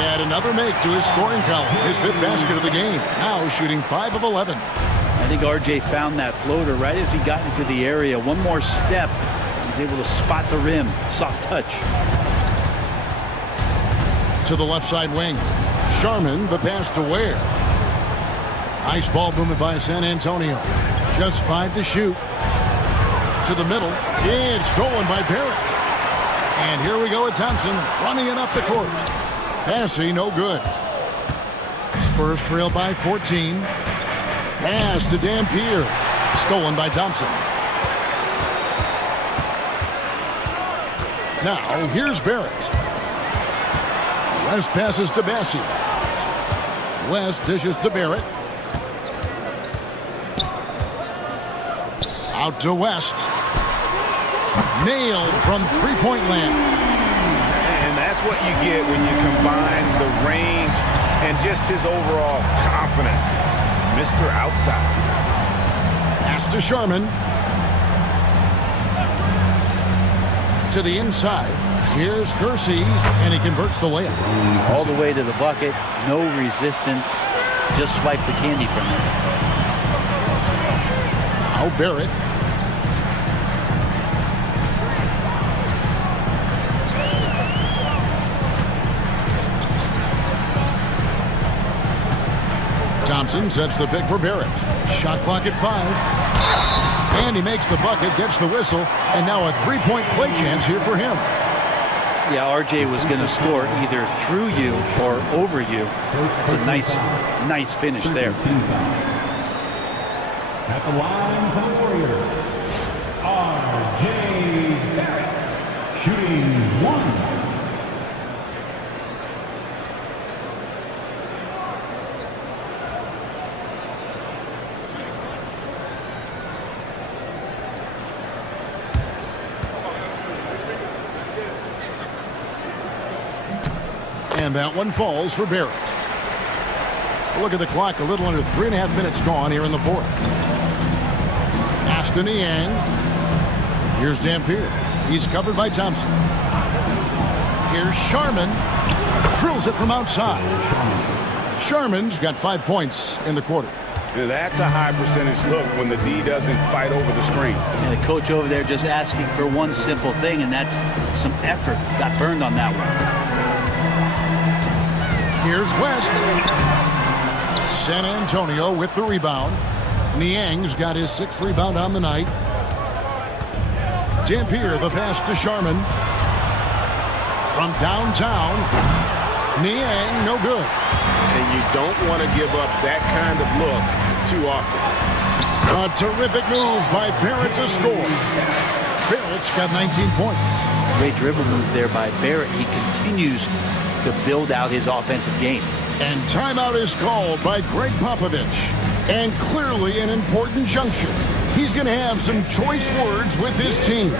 And another make to his scoring column. His 5th basket of the game. Now shooting 5 of 11. I think RJ found that floater right as he got into the area. One more step. He's able to spot the rim. Soft touch. To the left side wing. Sharman, the pass to Ware. Nice ball movement by San Antonio. Just 5 to shoot. To the middle. It's stolen by Barrett. And here we go with Thompson running it up the court. Bassey, no good. Spurs trail by 14. Pass to Dampier. Stolen by Thompson. Now, here's Barrett. West passes to Bassey. West dishes to Barrett. Out to West. Nailed from three-point land. And that's what you get when you combine the range and just his overall confidence. Mr. Outside. Pass to Sharman. To the inside. Here's Kersey, and he converts the layup. All the way to the bucket. No resistance. just swipe the candy from him. Now Barrett. Thompson sets the pick for Barrett. Shot clock at 5. And he makes the bucket, gets the whistle, and now a three-point play chance here for him. Yeah, RJ was going to score either through you or over you. It's a nice finish there. At the line for the Warriors, RJ Barrett, shooting 1. And that one falls for Barrett. Look at the clock, a little under 3.5 minutes gone here in the fourth. Pass to Niang. Here's Dampier. He's covered by Thompson. Here's Sharman. Drills it from outside. Sharman's got 5 points in the quarter. Now that's a high percentage look when the D doesn't fight over the screen. And the coach over there just asking for one simple thing, and that's some effort. Got burned on that one. Here's West. San Antonio with the rebound. Niang's got his 6th rebound on the night. Dampier, the pass to Sharman. From downtown. Niang, no good. And you don't want to give up that kind of look too often. A terrific move by Barrett to score. Barrett's got 19 points. Great dribble move there by Barrett. He continues to build out his offensive game. And timeout is called by Greg Popovich. And clearly an important juncture. He's going to have some choice words with his team. You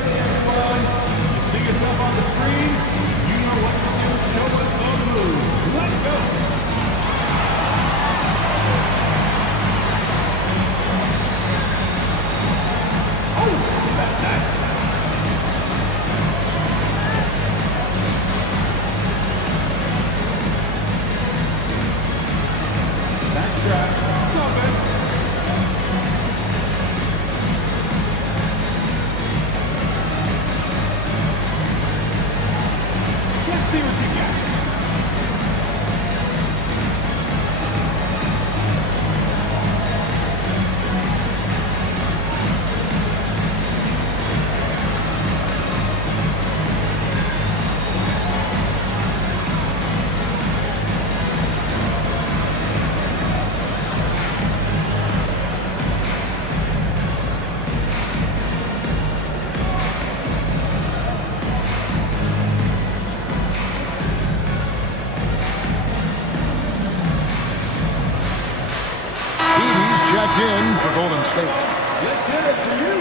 see yourself on the screen, you know what to do. Show us those moves. Let's go. Oh, that's nice. Nice try. It's all good. Let's see what you got. In for Golden State. Let's hit it for you.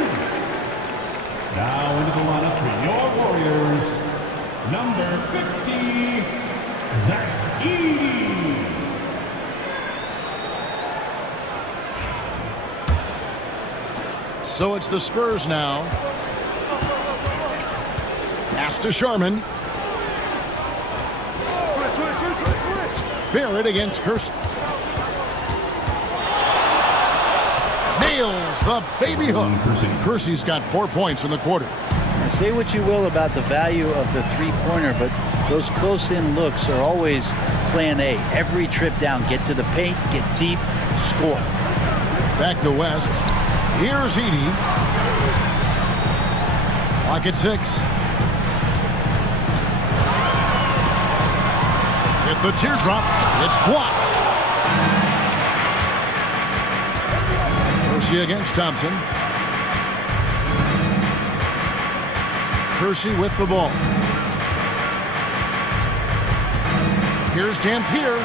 Now into the lineup for your Warriors, number 50, Zach Edey. So it's the Spurs now. Pass to Sharman. Barrett against Kersey. Nails the baby hook. Kersey's got 4 points in the quarter. Now, say what you will about the value of the three-pointer, but those close-in looks are always plan A. Every trip down, get to the paint, get deep, score. Back to West. Here's Edey. Clock at 6. Hit the teardrop. It's blocked. Kersey against Thompson. Kersey with the ball. Here's Dampier.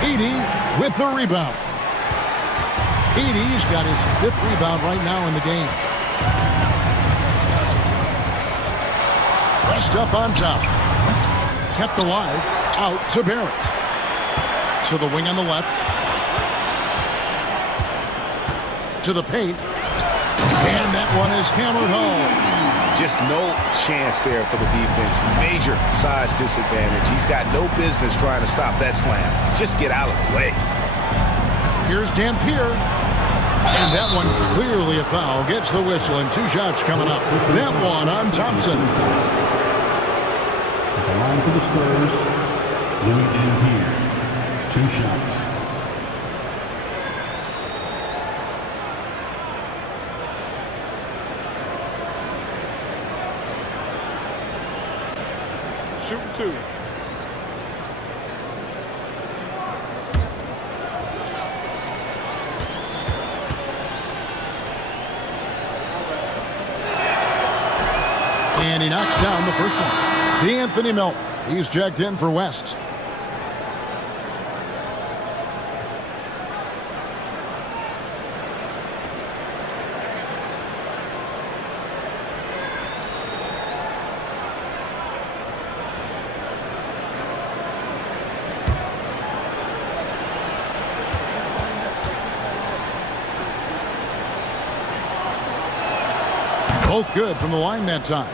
Edey with the rebound. Edey's got his 5th rebound right now in the game. West up on top. Kept alive. Out to Barrett. To the wing on the left. To the paint. And that one is hammered home. Just no chance there for the defense. Major size disadvantage. He's got no business trying to stop that slam. Just get out of the way. Here's Dampier. And that one clearly a foul. Gets the whistle and 2 shots coming up. That one on Thompson. At the line for the Spurs, Louis Dampier. 2 shots. Shooting 2. And he knocks down the first one. D'Anthony Melton. He's checked in for West. Both good from the line that time.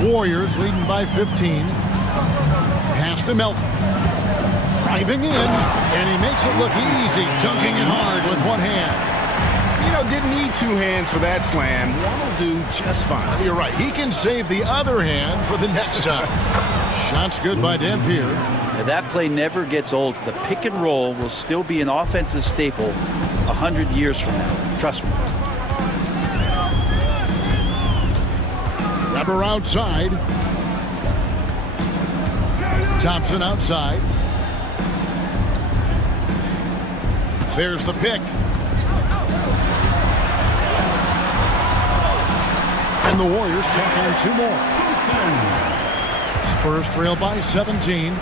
Warriors leading by 15. Pass to Melton. Driving in, and he makes it look easy, dunking it hard with one hand. You know, didn't need 2 hands for that slam. One will do just fine. You're right. He can save the other hand for the next time. Shots good by Dampier. Now that play never gets old. The pick and roll will still be an offensive staple 100 years from now. Trust me. Weber outside. Thompson outside. There's the pick. And the Warriors tack on 2 more. Spurs trail by 17.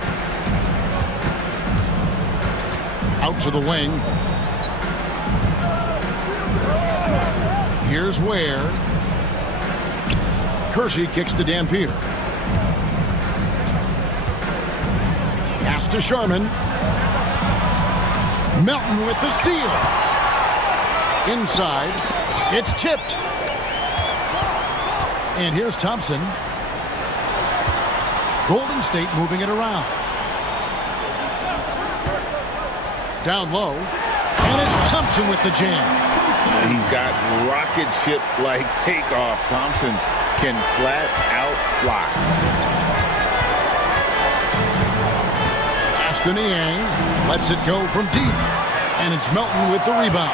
Out to the wing. Here's Ware. Kersey kicks to Dampier. Pass to Sharman. Melton with the steal. Inside. It's tipped. And here's Thompson. Golden State moving it around. Down low. And it's Thompson with the jam. He's got rocket ship-like takeoff. Thompson can flat out fly. Pass to Niang. Lets it go from deep. And it's Melton with the rebound.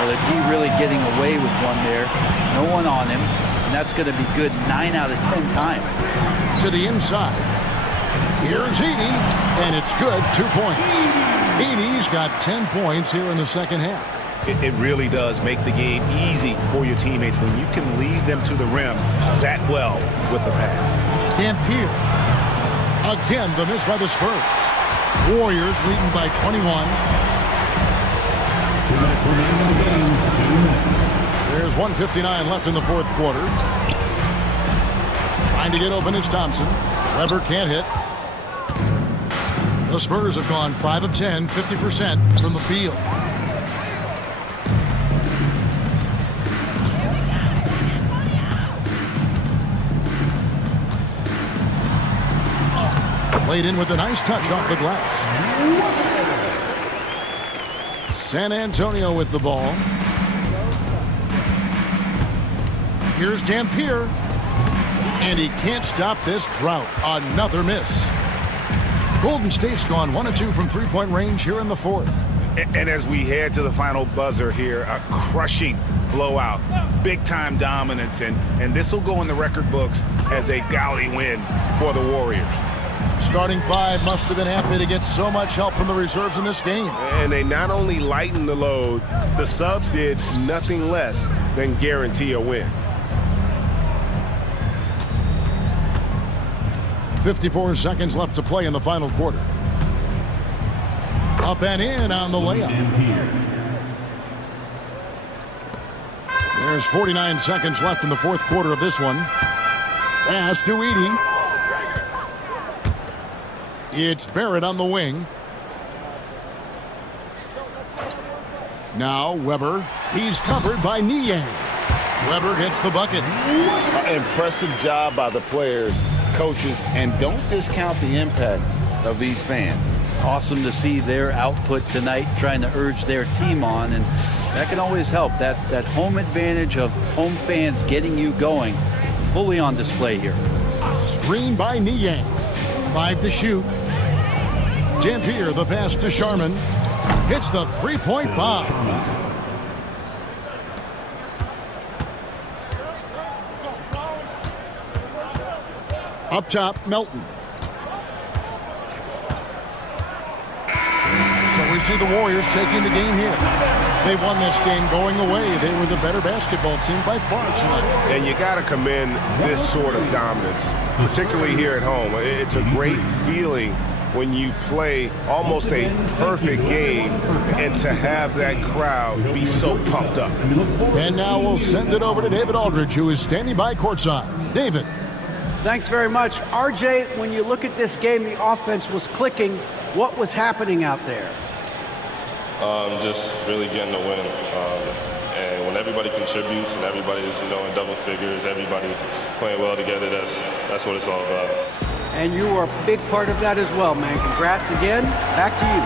Well, the D really getting away with one there. No one on him. And that's going to be good 9 out of 10 times. To the inside. Here's Edey. And it's good. 2 points. Edey's got 10 points here in the second half. It really does make the game easy for your teammates when you can lead them to the rim that well with a pass. Dampier. Again, the miss by the Spurs. Warriors leading by 21. 2 minutes remaining in the game. 2 minutes. There's 1:59 left in the fourth quarter. Trying to get open is Thompson. Weber can't hit. The Spurs have gone 5 of 10, 50% from the field. Played in with a nice touch off the glass. San Antonio with the ball. Here's Dampier. And he can't stop this drought. Another miss. Golden State's gone 1 of 2 from 3-point range here in the fourth. And as we head to the final buzzer here, a crushing blowout, big-time dominance, and this will go in the record books as a gaudy win for the Warriors. Starting 5 must have been happy to get so much help from the reserves in this game. And they not only lightened the load, the subs did nothing less than guarantee a win. 54 seconds left to play in the final quarter. Up and in on the layup. There's 49 seconds left in the fourth quarter of this one. Pass to Edey. It's Barrett on the wing. Now Weber. He's covered by Niang. Weber gets the bucket. Impressive job by the players, coaches, and don't discount the impact of these fans. Awesome to see their output tonight, trying to urge their team on, and that can always help. That home advantage of home fans getting you going, fully on display here. Screen by Niang. 5 to shoot. Dampier, the pass to Sharman. Hits the three-point bomb. Up top, Melton. So we see the Warriors taking the game here. They won this game going away. They were the better basketball team by far tonight. And you got to commend this sort of dominance, particularly here at home. It's a great feeling when you play almost a perfect game and to have that crowd be so pumped up. And now we'll send it over to David Aldridge, who is standing by courtside. David. Thanks very much. RJ, when you look at this game, the offense was clicking. What was happening out there? Just really getting the win. And when everybody contributes and everybody's, in double figures, everybody's playing well together, that's what it's all about. And you were a big part of that as well, man. Congrats again. Back to you.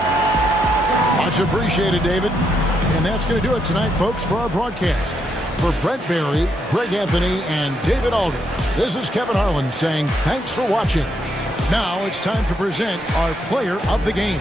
Much appreciated, David. And that's going to do it tonight, folks, for our broadcast. For Brent Barry, Greg Anthony, and David Aldridge, this is Kevin Harlan saying thanks for watching. Now it's time to present our player of the game.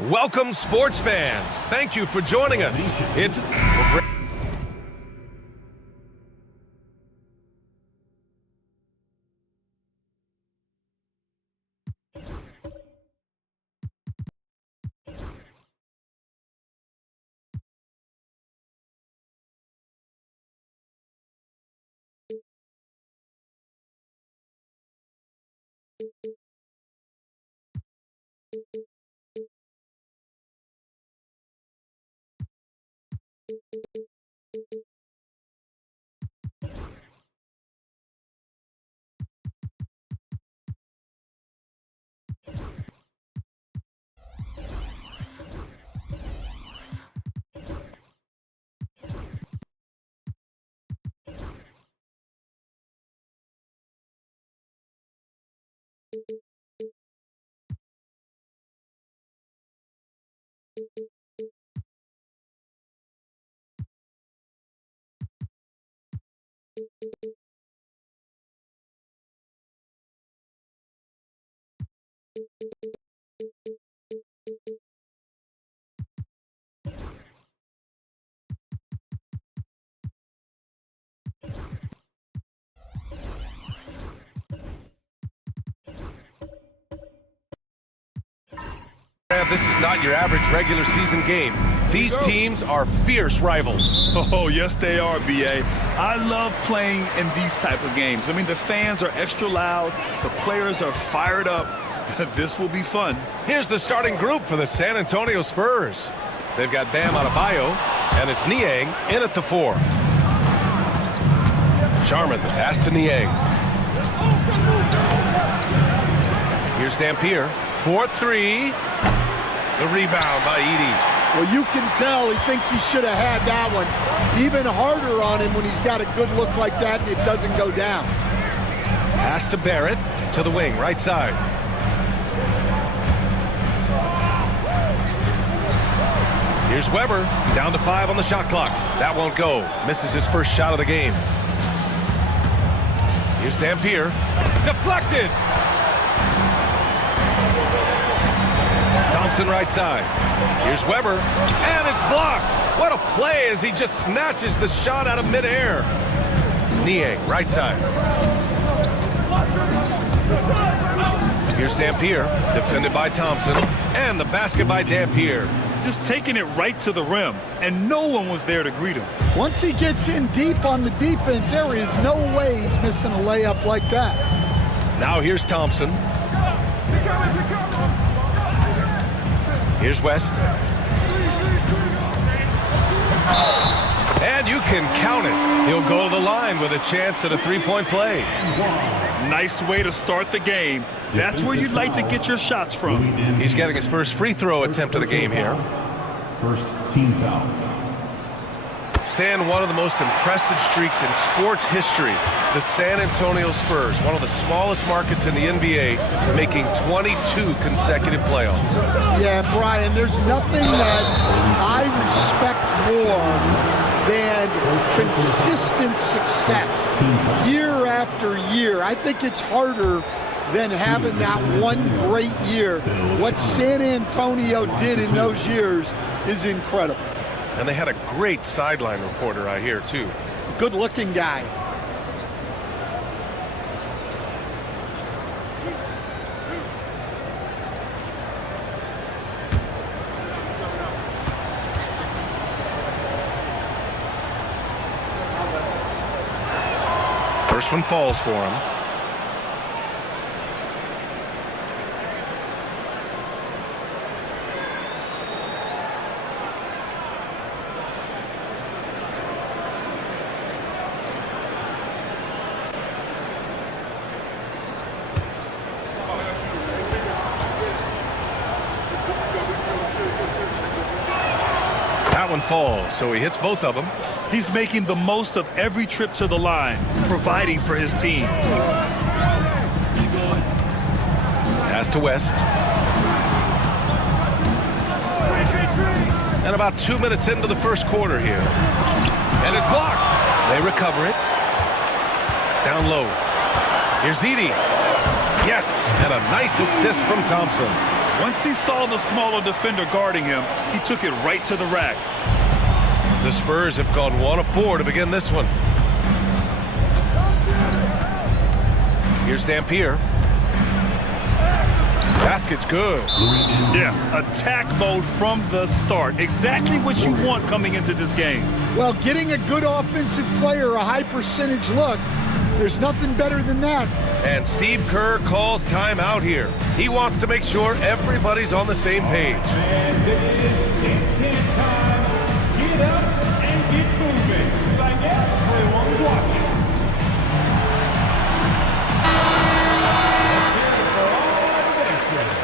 Welcome, sports fans. Thank you for joining us. It's this is not your average regular season game. These teams are fierce rivals. Oh, yes, they are, B.A. I love playing in these type of games. I mean, the fans are extra loud. The players are fired up. This will be fun. Here's the starting group for the San Antonio Spurs. They've got Bam Adebayo, and it's Niang in at the 4. Sharman, the pass to Niang. Here's Dampier. 4-3. The rebound by Edey. Well, you can tell he thinks he should have had that one. Even harder on him when he's got a good look like that and it doesn't go down. Pass to Barrett, to the wing, right side. Here's Weber, down to 5 on the shot clock. That won't go. Misses his first shot of the game. Here's Dampier. Deflected! Thompson right side. Here's Weber, and it's blocked. What a play as he just snatches the shot out of midair. Niang, right side. Here's Dampier, defended by Thompson, and the basket by Dampier. Just taking it right to the rim, and no one was there to greet him. Once he gets in deep on the defense, there is no way he's missing a layup like that. Now here's Thompson. Here's West. And you can count it. He'll go to the line with a chance at a three-point play. Nice way to start the game. That's where you'd like to get your shots from. He's getting his first free throw attempt of the game here. First team foul. Stan, one of the most impressive streaks in sports history. The San Antonio Spurs, one of the smallest markets in the NBA, making 22 consecutive playoffs. Yeah, Brian, there's nothing that I respect more than consistent success year after year. I think it's harder than having that one great year. What San Antonio did in those years is incredible. And they had a great sideline reporter, I hear, too. Good-looking guy. First one falls for him. That one falls, so he hits both of them. He's making the most of every trip to the line, providing for his team. Pass to West. And about 2 minutes into the first quarter here. And it's blocked. They recover it. Down low. Here's Edey. Yes, and a nice assist from Thompson. Once he saw the smaller defender guarding him, he took it right to the rack. The Spurs have gone 1 of 4 to begin this one. Here's Dampier. Basket's good. Yeah, attack mode from the start. Exactly what you want coming into this game. Well, getting a good offensive player a high percentage look, there's nothing better than that. And Steve Kerr calls timeout here. He wants to make sure everybody's on the same page. And it is instant time. Get up and get moving. Like everyone's watching. Let's hear it for all the bases.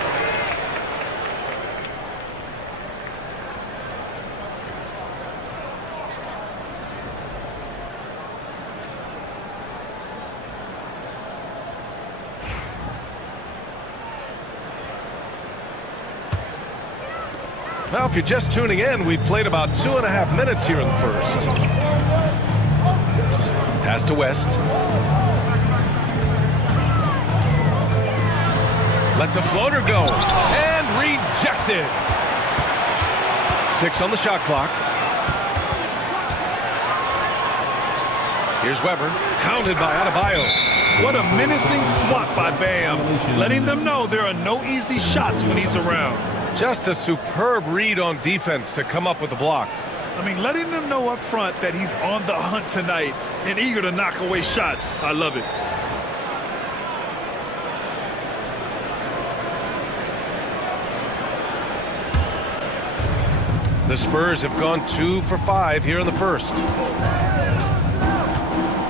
Well, if you're just tuning in, we've played about 2.5 minutes here in the first. Pass to West. Lets a floater go. And rejected. 6 on the shot clock. Here's Weber. Counted by Adebayo. What a menacing swat by Bam, letting them know there are no easy shots when he's around. Just a superb read on defense to come up with the block. I mean, letting them know up front that he's on the hunt tonight and eager to knock away shots. I love it. The Spurs have gone 2 for 5 here in the first.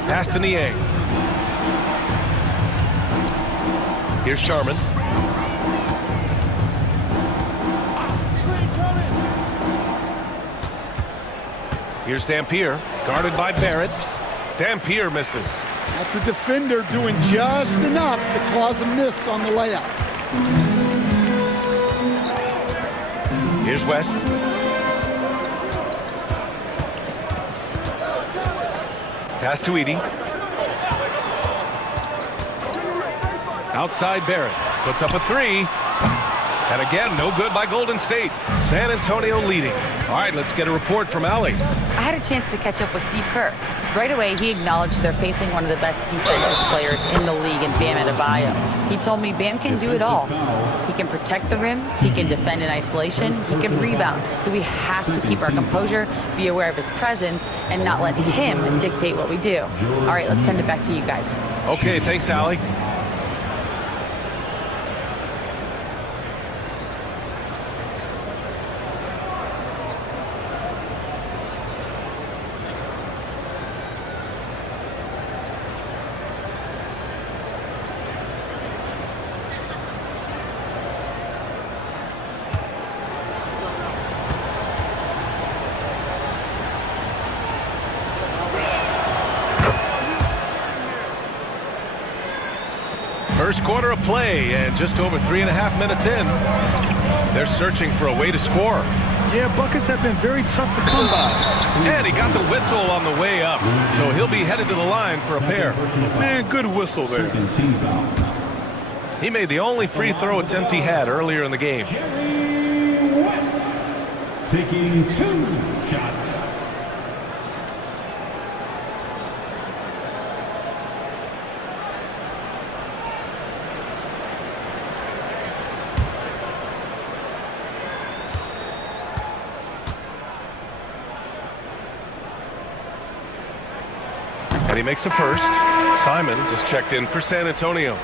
Pass to Niang. Here's Sharman. Here's Dampier, guarded by Barrett. Dampier misses. That's a defender doing just enough to cause a miss on the layup. Here's West. Pass to Edey. Outside Barrett. Puts up a 3. And again, no good by Golden State. San Antonio leading. All right, let's get a report from Allie. I had a chance to catch up with Steve Kerr. Right away, he acknowledged they're facing one of the best defensive players in the league in Bam Adebayo. He told me Bam can do it all. He can protect the rim, he can defend in isolation, he can rebound. So we have to keep our composure, be aware of his presence, and not let him dictate what we do. All right, let's send it back to you guys. Okay, thanks, Allie. First quarter of play, and just over 3.5 minutes in. They're searching for a way to score. Yeah, buckets have been very tough to come by. And he got the whistle on the way up, so he'll be headed to the line for a pair. Man, good whistle there. He made the only free throw attempt he had earlier in the game. Taking 2 shots. And he makes a first. Simons is checked in for San Antonio.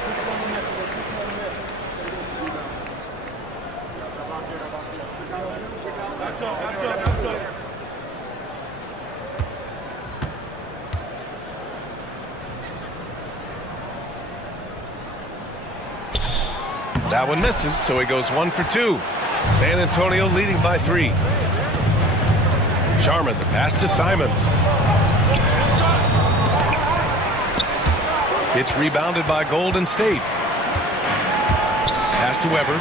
That one misses, so he goes 1 for 2. San Antonio leading by 3. Sharman, the pass to Simons. It's rebounded by Golden State. Pass to Weber.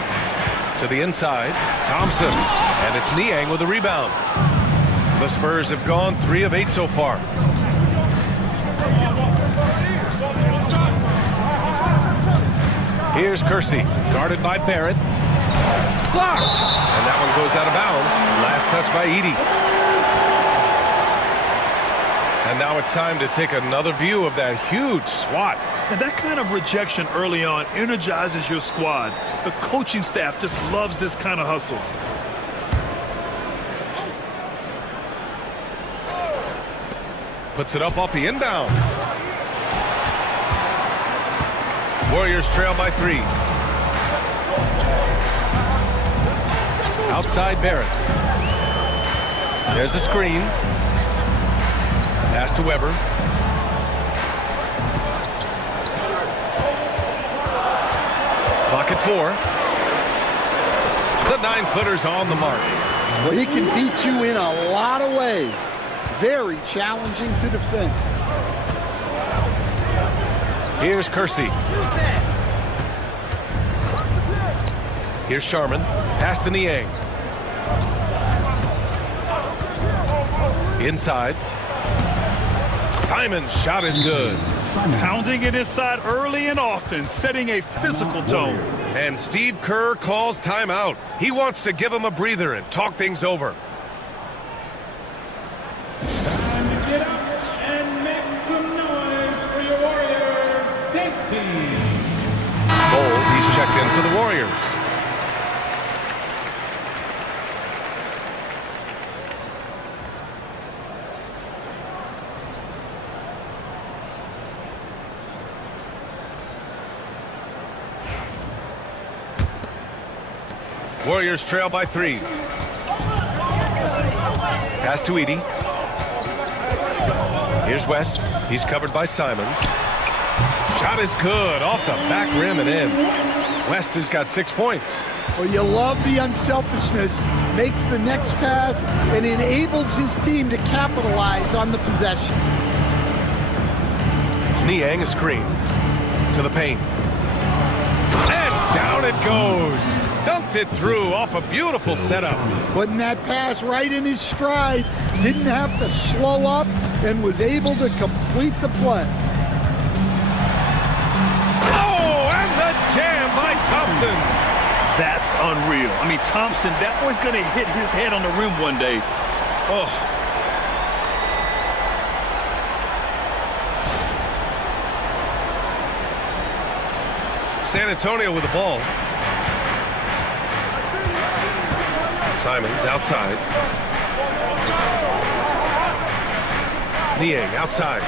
To the inside. Thompson. And it's Niang with the rebound. The Spurs have gone 3 of 8 so far. Here's Kersey. Guarded by Barrett. Blocked. And that one goes out of bounds. Last touch by Edey. And now it's time to take another view of that huge swat. And that kind of rejection early on energizes your squad. The coaching staff just loves this kind of hustle. Puts it up off the inbound. Warriors trail by 3. Outside Barrett. There's a screen. Pass to Weber. Clock at 4. The 9-footer's on the mark. Well, he can beat you in a lot of ways. Very challenging to defend. Here's Kersey. Here's Sharman. Pass to Niang. Inside. Simon's shot is good. Pounding it inside early and often, setting a physical tone. And Steve Kerr calls timeout. He wants to give him a breather and talk things over. Time to get up and make some noise for your Warriors. This team. Bold, he's checked in for the Warriors. Warriors trail by 3. Pass to Edey. Here's West. He's covered by Simons. Shot is good. Off the back rim and in. West has got 6 points. Well, you love the unselfishness. Makes the next pass and enables his team to capitalize on the possession. Niang a screen. To the paint. And down it goes. Dunked it through off a beautiful setup. Putting that pass right in his stride. Didn't have to slow up and was able to complete the play. Oh, and the jam by Thompson. That's unreal. I mean, Thompson, that boy's going to hit his head on the rim one day. Oh. San Antonio with the ball. Simons outside. Niang outside.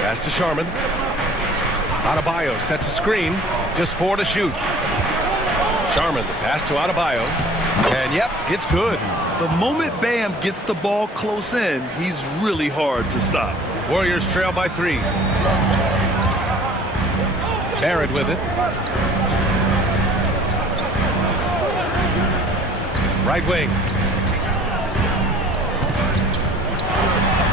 Pass to Sharman. Adebayo sets a screen. Just 4 to shoot. Sharman, the pass to Adebayo. And yep, it's good. The moment Bam gets the ball close in, he's really hard to stop. Warriors trail by 3. Barrett with it. Right wing.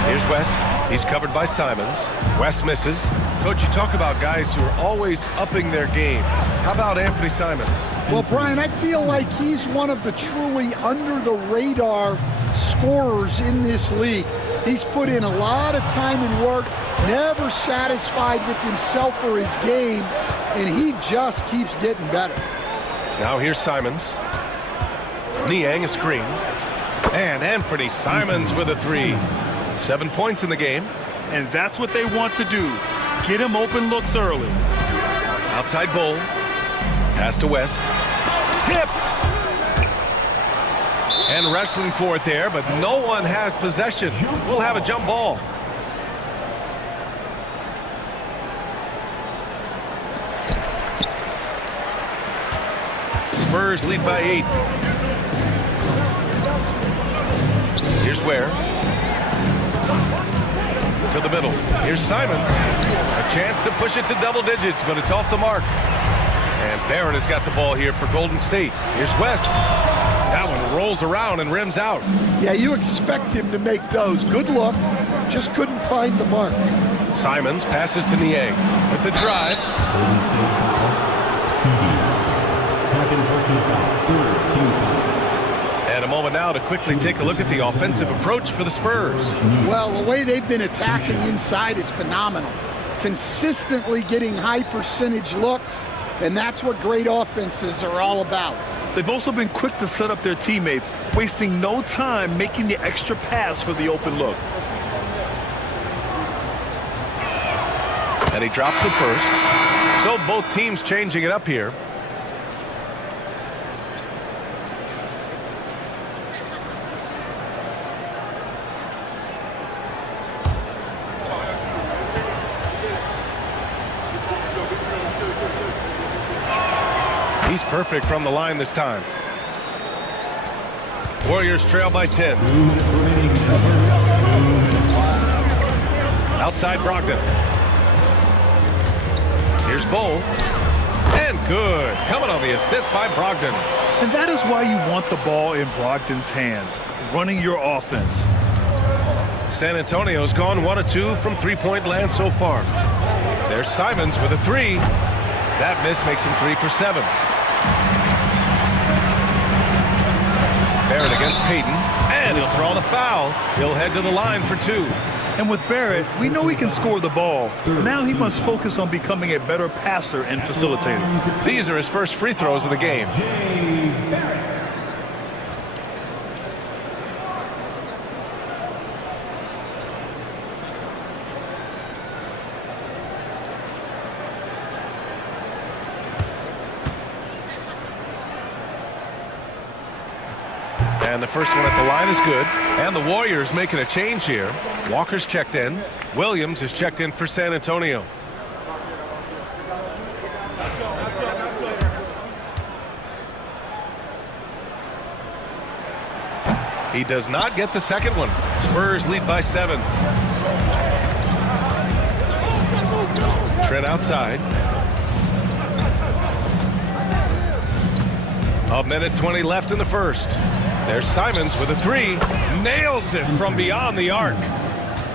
Here's West. He's covered by Simons. West misses. Coach, you talk about guys who are always upping their game. How about Anthony Simons? Well, Brian, I feel like he's one of the truly under-the-radar scorers in this league. He's put in a lot of time and work, never satisfied with himself or his game, and he just keeps getting better. Now here's Simons. Niang a screen. And Anthony Simons with a 3. 7 points in the game. And that's what they want to do. Get him open looks early. Outside Bull. Pass to West. Tipped. And wrestling for it there, but no one has possession. We'll have a jump ball. Spurs lead by 8. Here's Ware. To the middle. Here's Simons. A chance to push it to double digits, but it's off the mark. And Barrett has got the ball here for Golden State. Here's West. That one rolls around and rims out. Yeah, you expect him to make those. Good look. Just couldn't find the mark. Simons passes to Niang with the drive. Golden State foul. Second personal foul. Third team foul. And a moment now to quickly take a look at the offensive approach for the Spurs. Well, the way they've been attacking inside is phenomenal. Consistently getting high percentage looks, and that's what great offenses are all about. They've also been quick to set up their teammates, wasting no time making the extra pass for the open look. And he drops it first. So both teams changing it up here. He's perfect from the line this time. Warriors trail by 10. Outside Brogdon. Here's Bull. And good. Coming on the assist by Brogdon. And that is why you want the ball in Brogdon's hands, running your offense. San Antonio's gone 1 of 2 from three-point land so far. There's Simons with a 3. That miss makes him 3 for 7. Barrett against Payton, and he'll draw the foul. He'll head to the line for 2. And with Barrett, we know he can score the ball. Now he must focus on becoming a better passer and facilitator. These are his first free throws of the game. And the first one at the line is good. And the Warriors making a change here. Walker's checked in. Williams is checked in for San Antonio. He does not get the second one. Spurs lead by 7. Trent outside. A minute 20 left in the first. There's Simons with a 3. Nails it from beyond the arc.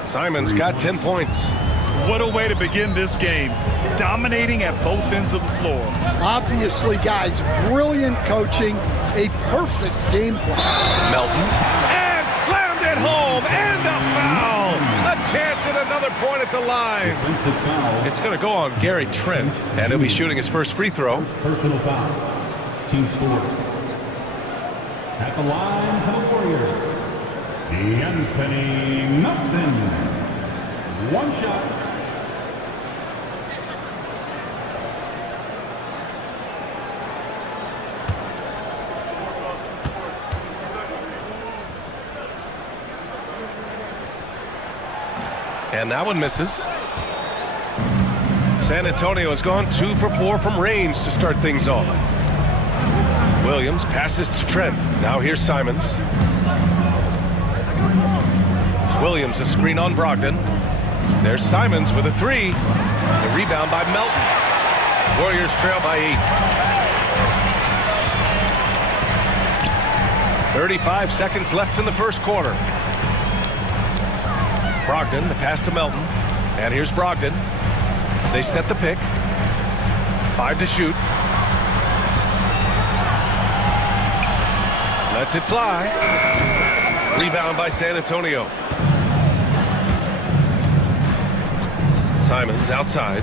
Simons got 10 points. What a way to begin this game. Dominating at both ends of the floor. Obviously, guys, brilliant coaching. A perfect game plan. Melton. And slammed it home. And a foul. A chance at another point at the line. It's going to go on Gary Trent. And he'll be shooting his first free throw. Personal foul. Team scores. At the line for the Warriors, Anthony Melton. One shot. And that one misses. San Antonio has gone 2 for 4 from range to start things off. Williams passes to Trent. Now here's Simons. Williams a screen on Brogdon. There's Simons with a 3. The rebound by Melton. Warriors trail by 8. 35 seconds left in the first quarter. Brogdon, the pass to Melton. And here's Brogdon. They set the pick. 5 to shoot. Lets it fly. Rebound by San Antonio. Simons outside.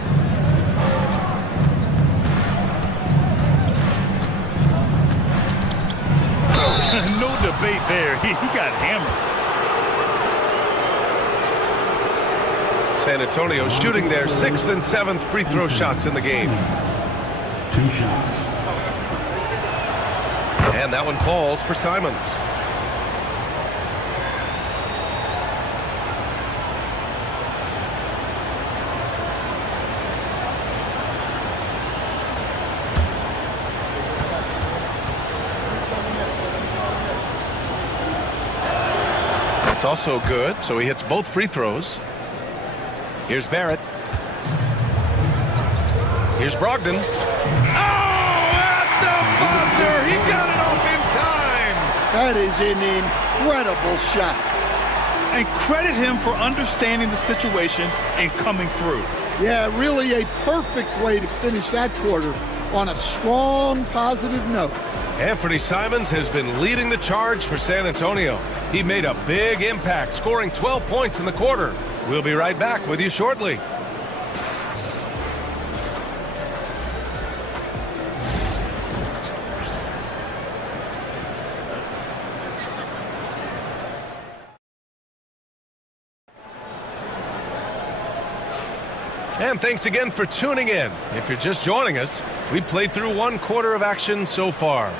No debate there. He got hammered. San Antonio shooting their 6th and 7th free throw shots in the game. 2 shots. And that one falls for Simons. It's also good, so he hits both free throws. Here's Barrett. Here's Brogdon. Oh, at the buzzer! He got it off in time! That is an incredible shot. And credit him for understanding the situation and coming through. Yeah, really a perfect way to finish that quarter on a strong, positive note. Anthony Simons has been leading the charge for San Antonio. He made a big impact, scoring 12 points in the quarter. We'll be right back with you shortly. And thanks again for tuning in. If you're just joining us, we played through 1 quarter of action so far.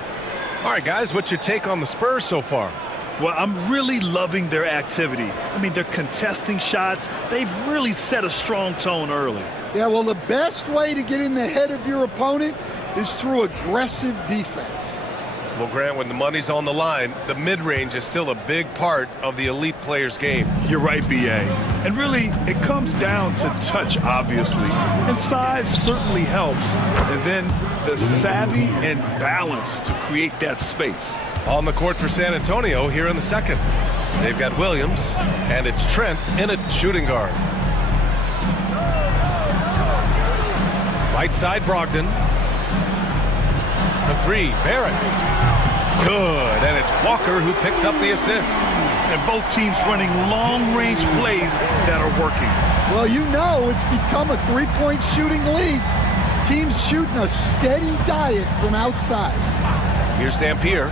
All right, guys, what's your take on the Spurs so far? Well, I'm really loving their activity. I mean, they're contesting shots. They've really set a strong tone early. Yeah, well, the best way to get in the head of your opponent is through aggressive defense. Well, Grant, when the money's on the line, the mid-range is still a big part of the elite player's game. You're right, B.A. And really, it comes down to touch, obviously. And size certainly helps. And then the savvy and balance to create that space. On the court for San Antonio here in the second. They've got Williams, and it's Trent in at shooting guard. Right side, Brogdon. The 3, Barrett. Good, and it's Walker who picks up the assist. And both teams running long-range plays that are working. Well, you know it's become a three-point shooting league. Teams shooting a steady diet from outside. Here's Dampier.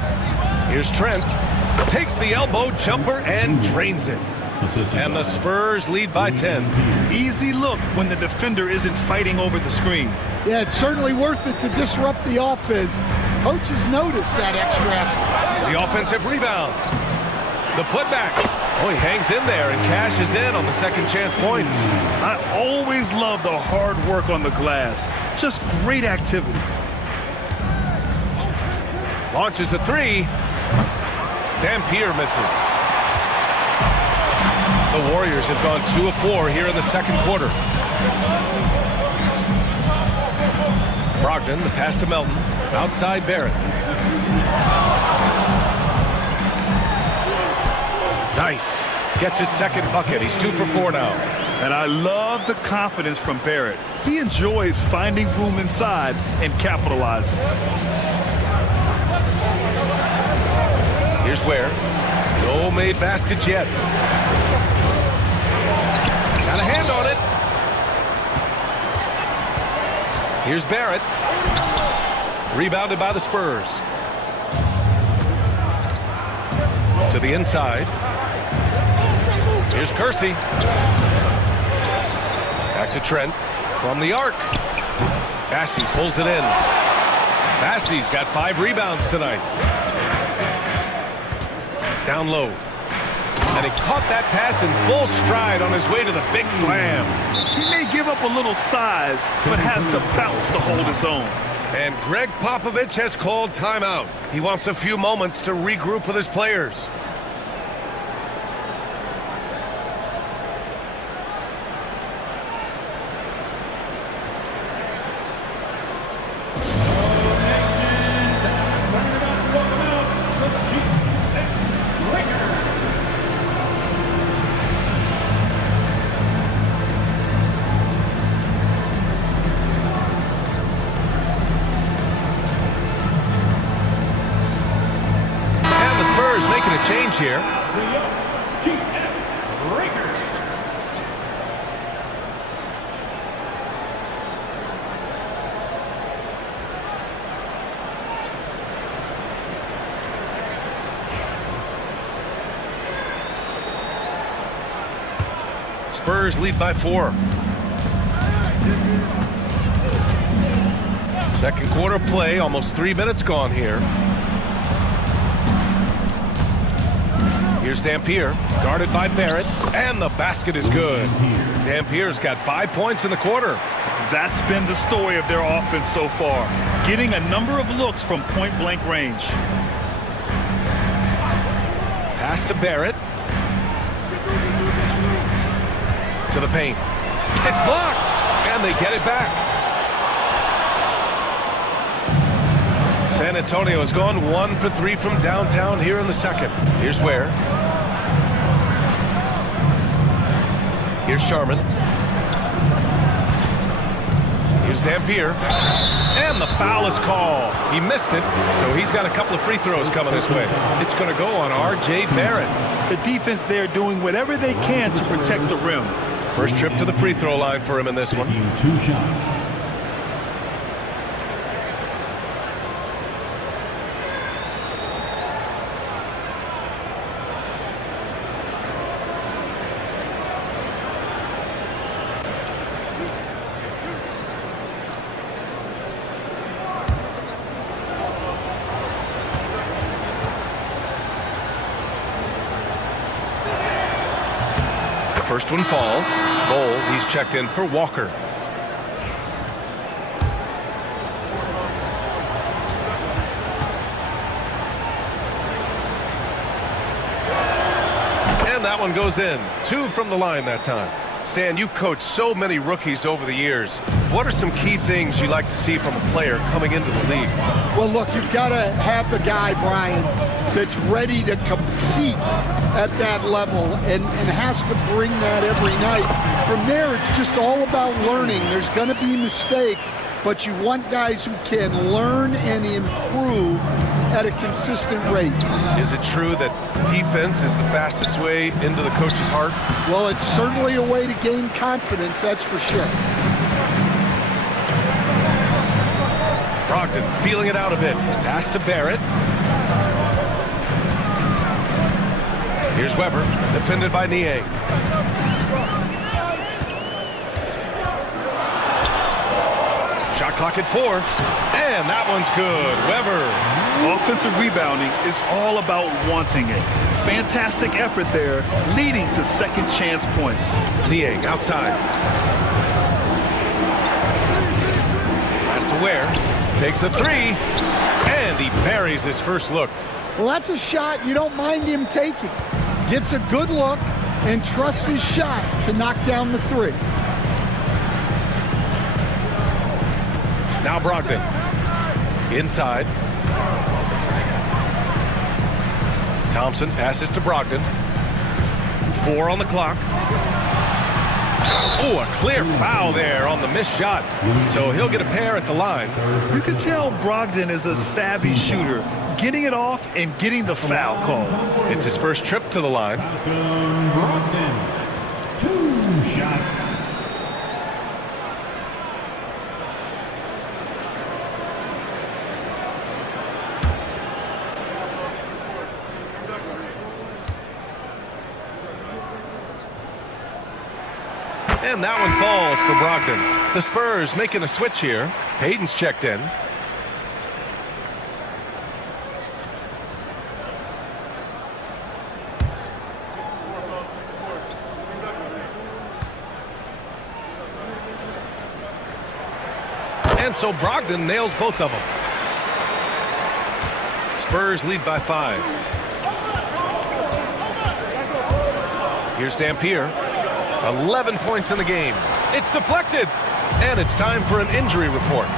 Here's Trent. Takes the elbow jumper and drains it. And the Spurs lead by 10. Easy look when the defender isn't fighting over the screen. Yeah, it's certainly worth it to disrupt the offense. Coaches notice that extra effort. The offensive rebound. The putback. Oh, he hangs in there and cashes in on the second chance points. I always love the hard work on the glass. Just great activity. Launches a 3. Dampier misses. The Warriors have gone 2 of 4 here in the second quarter. Brogdon, the pass to Melton. Outside Barrett. Nice. Gets his second bucket. He's 2 for 4 now. And I love the confidence from Barrett. He enjoys finding room inside and capitalizing. Here's Ware. No made baskets yet. Got a hand on it. Here's Barrett. Rebounded by the Spurs. To the inside. Here's Kersey. Back to Trent. From the arc. Bassey pulls it in. Bassey's got 5 rebounds tonight. Down low. And he caught that pass in full stride on his way to the big slam. He may give up a little size, but has the bounce to hold his own. And Greg Popovich has called timeout. He wants a few moments to regroup with his players. making a change here. Spurs lead by 4. Second quarter play, almost 3 minutes gone here. Here's Dampier, guarded by Barrett, and the basket is good. Dampier's got 5 points in the quarter. That's been the story of their offense so far, getting a number of looks from point-blank range. Pass to Barrett. To the paint. It's blocked, and they get it back. San Antonio has gone 1 for 3 from downtown here in the second. Here's Ware. Here's Sharman. Here's Dampier. And the foul is called. He missed it, so he's got a couple of free throws coming his way. It's going to go on R.J. Barrett. The defense there doing whatever they can to protect the rim. First trip to the free throw line for him in this one. 2 shots. First one falls. Bowl, he's checked in for Walker. And that one goes in. 2 from the line that time. Stan, you've coached so many rookies over the years. What are some key things you like to see from a player coming into the league? Well, look, you've got to have the guy, Brian, that's ready to compete at that level and has to bring that every night. From there, it's just all about learning. There's going to be mistakes, but you want guys who can learn and improve at a consistent rate. Is it true that defense is the fastest way into the coach's heart? Well, it's certainly a way to gain confidence, that's for sure. Brogdon feeling it out a bit. Pass to Barrett. Here's Weber, defended by Niang. Shot clock at 4, and that one's good. Weber. Offensive rebounding is all about wanting it. Fantastic effort there, leading to second chance points. Niang outside. Pass to Ware. Takes a 3, and he buries his first look. Well, that's a shot you don't mind him taking. Gets a good look and trusts his shot to knock down the 3. Now Brogdon. Inside. Thompson passes to Brogdon. 4 on the clock. Oh, a clear foul there on the missed shot. So he'll get a pair at the line. You can tell Brogdon is a savvy shooter, getting it off and getting the foul call. It's his first trip to the line. Brogdon, 2 shots. And that one falls for Brogdon. The Spurs making a switch here. Payton's checked in. And so Brogdon nails both of them. Spurs lead by 5. Here's Dampier. 11 points in the game. It's deflected. And it's time for an injury report.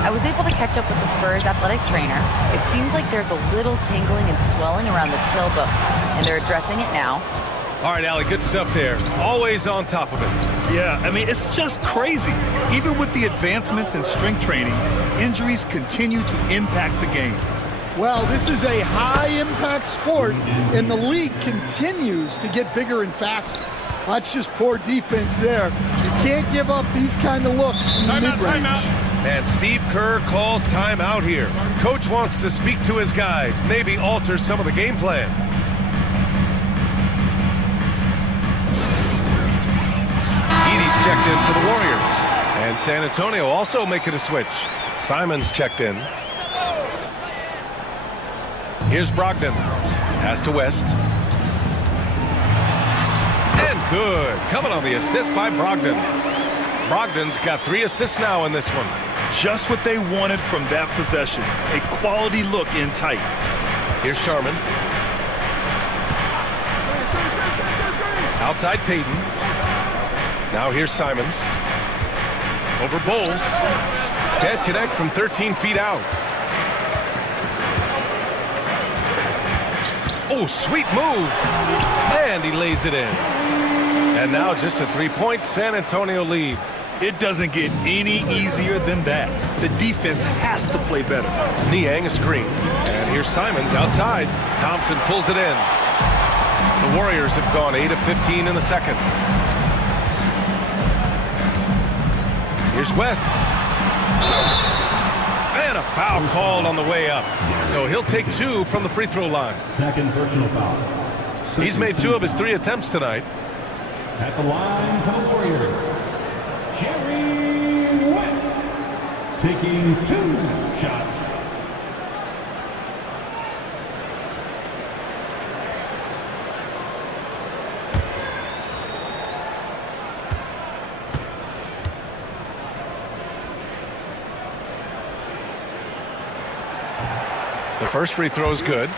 I was able to catch up with the Spurs athletic trainer. It seems like there's a little tingling and swelling around the tailbone, and they're addressing it now. All right, Allie, good stuff there. Always on top of it. Yeah, I mean, it's just crazy. Even with the advancements in strength training, injuries continue to impact the game. Well, this is a high-impact sport, and the league continues to get bigger and faster. That's just poor defense there. You can't give up these kind of looks from the mid-range. And Steve Kerr calls timeout here. Coach wants to speak to his guys, maybe alter some of the game plan. Edie's checked in for the Warriors. And San Antonio also making a switch. Simons checked in. Here's Brogdon. Pass to West. And good. Coming on the assist by Brogdon. Brogdon's got 3 assists now in this one. Just what they wanted from that possession. A quality look in tight. Here's Sharman. Outside Payton. Now here's Simons. Over Bull. Can't connect from 13 feet out. Oh, sweet move. And he lays it in. And now just a 3-point San Antonio lead. It doesn't get any easier than that. The defense has to play better. Niang a screen. And here's Simons outside. Thompson pulls it in. The Warriors have gone 8 of 15 in the second. Here's West. And a foul called on the way up. So he'll take 2 from the free throw line. Second personal foul. He's made 2 of his 3 attempts tonight. At the line for the Warriors, Jerry West, taking 2 shots. The first free throw is good.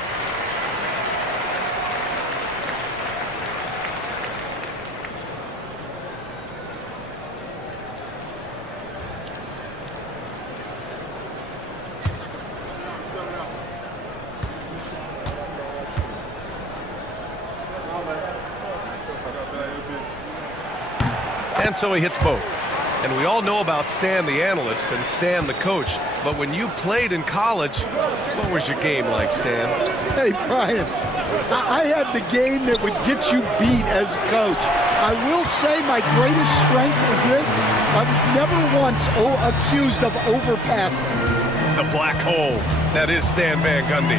And so he hits both. And we all know about Stan the analyst and Stan the coach. But when you played in college, what was your game like, Stan? Hey, Brian, I had the game that would get you beat as a coach. I will say my greatest strength was this. I was never once accused of overpassing. The black hole. That is Stan Van Gundy.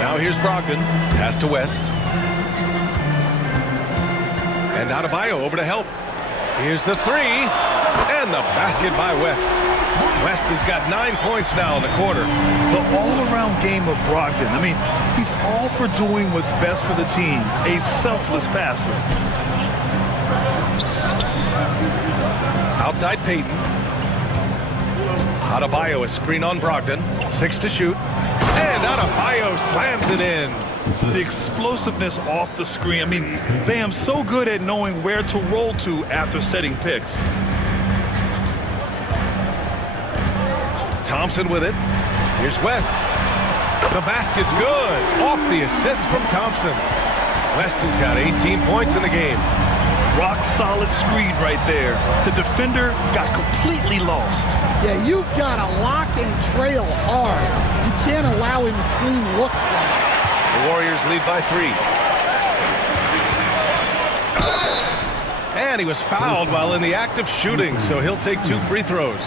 Now here's Brogdon. Pass to West. And Adebayo over to help. Here's the 3. And the basket by West. West has got 9 points now in the quarter. The all-around game of Brogdon. I mean, he's all for doing what's best for the team. A selfless passer. Outside Payton. Adebayo a screen on Brogdon. 6 to shoot. And Adebayo slams it in. The explosiveness off the screen. I mean, Bam's so good at knowing where to roll to after setting picks. Thompson with it. Here's West. The basket's good. Off the assist from Thompson. West has got 18 points in the game. Rock solid screen right there. The defender got completely lost. Yeah, you've got to lock and trail hard. You can't allow him a clean look from it. The Warriors lead by 3. And he was fouled while in the act of shooting, so he'll take 2 free throws.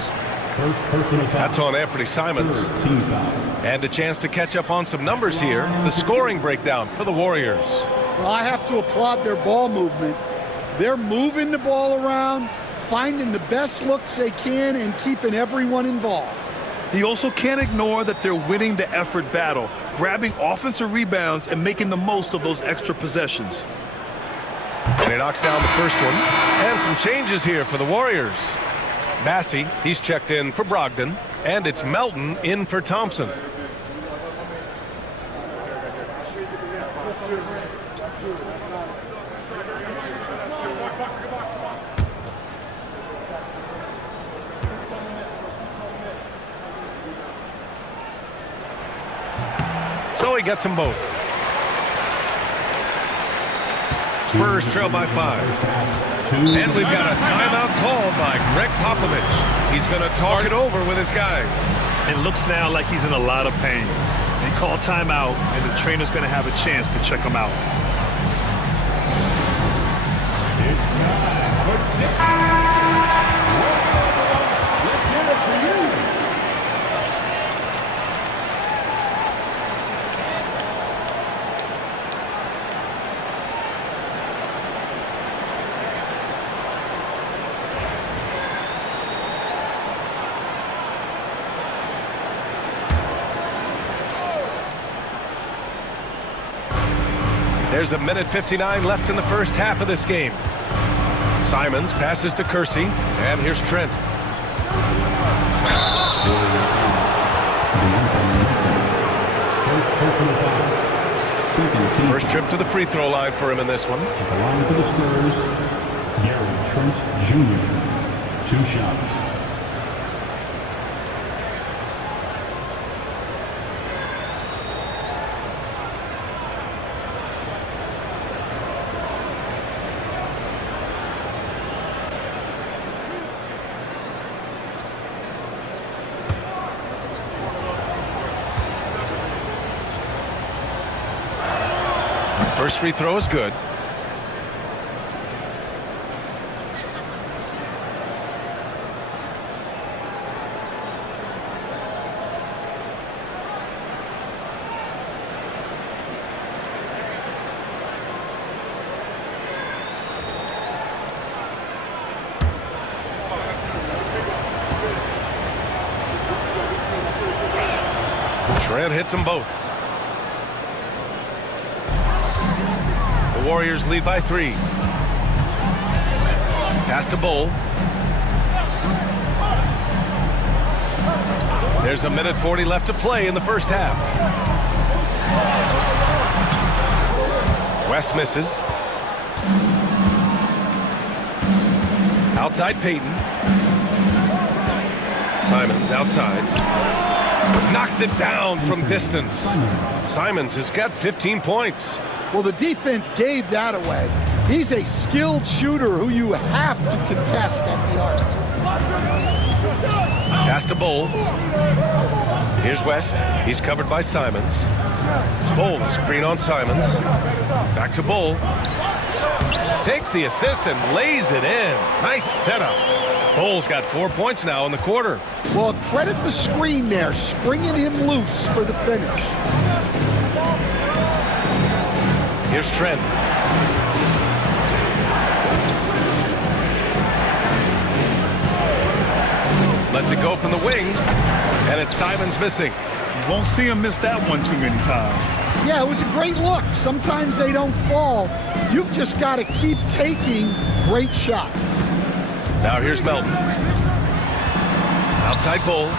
That's on Anthony Simons. And a chance to catch up on some numbers here. The scoring breakdown for the Warriors. Well, I have to applaud their ball movement. They're moving the ball around, finding the best looks they can, and keeping everyone involved. He also can't ignore that they're winning the effort battle, grabbing offensive rebounds and making the most of those extra possessions. And he knocks down the first one. And some changes here for the Warriors. Massey, he's checked in for Brogdon. And it's Melton in for Thompson. So he gets them both. Spurs trail by 5. And we've got a timeout called by Greg Popovich. He's going to talk it over with his guys. It looks now like he's in a lot of pain. You call timeout, and the trainer's going to have a chance to check him out. It's time for let's hear it for you. There's a minute 59 left in the first half of this game. Simons passes to Kersey, and here's Trent. First trip to the free throw line for him in this one. At the line for the Spurs, Gary Trent Jr. 2 shots. First free throw is good. Trent hits them both. Warriors lead by 3. Pass to Bull. There's a minute 40 left to play in the first half. West misses. Outside Payton. Simons outside. Knocks it down from distance. Simons has got 15 points. Well, the defense gave that away. He's a skilled shooter who you have to contest at the arc. Pass to Bull. Here's West. He's covered by Simons. Bull, screen on Simons. Back to Bull. Takes the assist and lays it in. Nice setup. Bull's got 4 points now in the quarter. Well, credit the screen there, springing him loose for the finish. Here's Trent. Lets it go from the wing, and it's Simons missing. You won't see him miss that one too many times. Yeah, it was a great look. Sometimes they don't fall. You've just got to keep taking great shots. Now here's Melton. Outside Bull.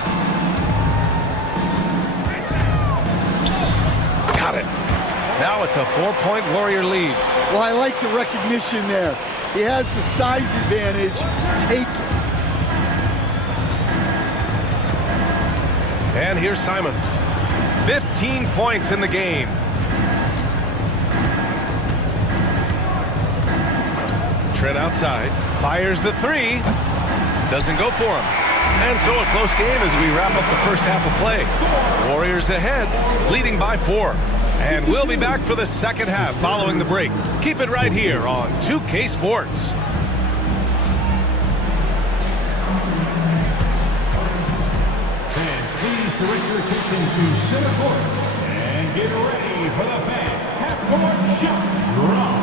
Got it. Now it's a 4-point Warrior lead. Well, I like the recognition there. He has the size advantage. Take it. And here's Simons. 15 points in the game. Trent outside. Fires the 3. Doesn't go for him. And so a close game as we wrap up the first half of play. Warriors ahead, leading by 4. And we'll be back for the second half following the break. Keep it right here on 2K Sports. And please direct your attention to center court and get ready for the fan half-court shot drop.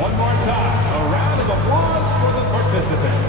One more time, a round of applause for the participants.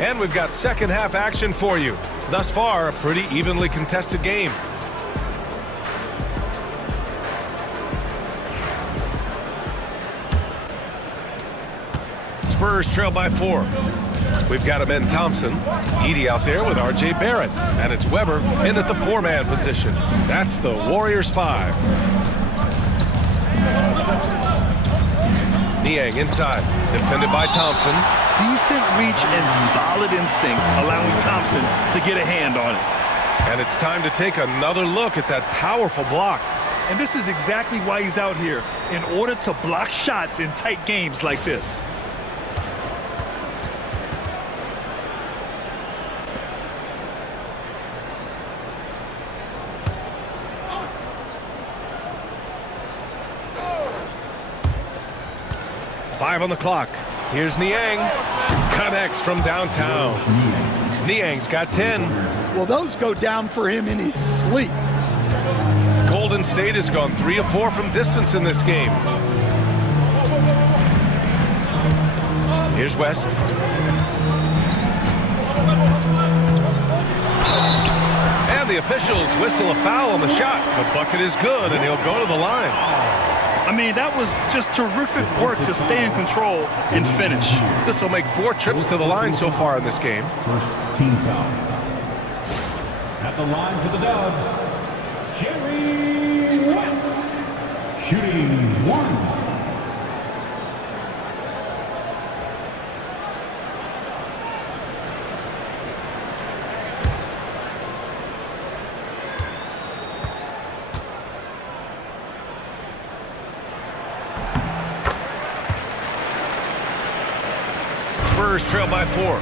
And we've got second half action for you. Thus far, a pretty evenly contested game. Spurs trail by 4. We've got him in Thompson. Edey out there with R.J. Barrett. And it's Weber in at the 4-man position. That's the Warriors 5. Niang inside. Defended by Thompson. Decent reach and solid instincts, allowing Thompson to get a hand on it. And it's time to take another look at that powerful block. And this is exactly why he's out here, in order to block shots in tight games like this. Five on the clock. Here's Niang. Connects from downtown. Niang's got 10. Well, those go down for him in his sleep. Golden State has gone 3 of 4 from distance in this game. Here's West. And the officials whistle a foul on the shot. The bucket is good, and he'll go to the line. I mean, that was just terrific work to stay in control and finish. This will make 4 trips to the line so far in this game. First team foul. At the line for the Dubs, Jerry West. Shooting 1. Spurs trail by 4.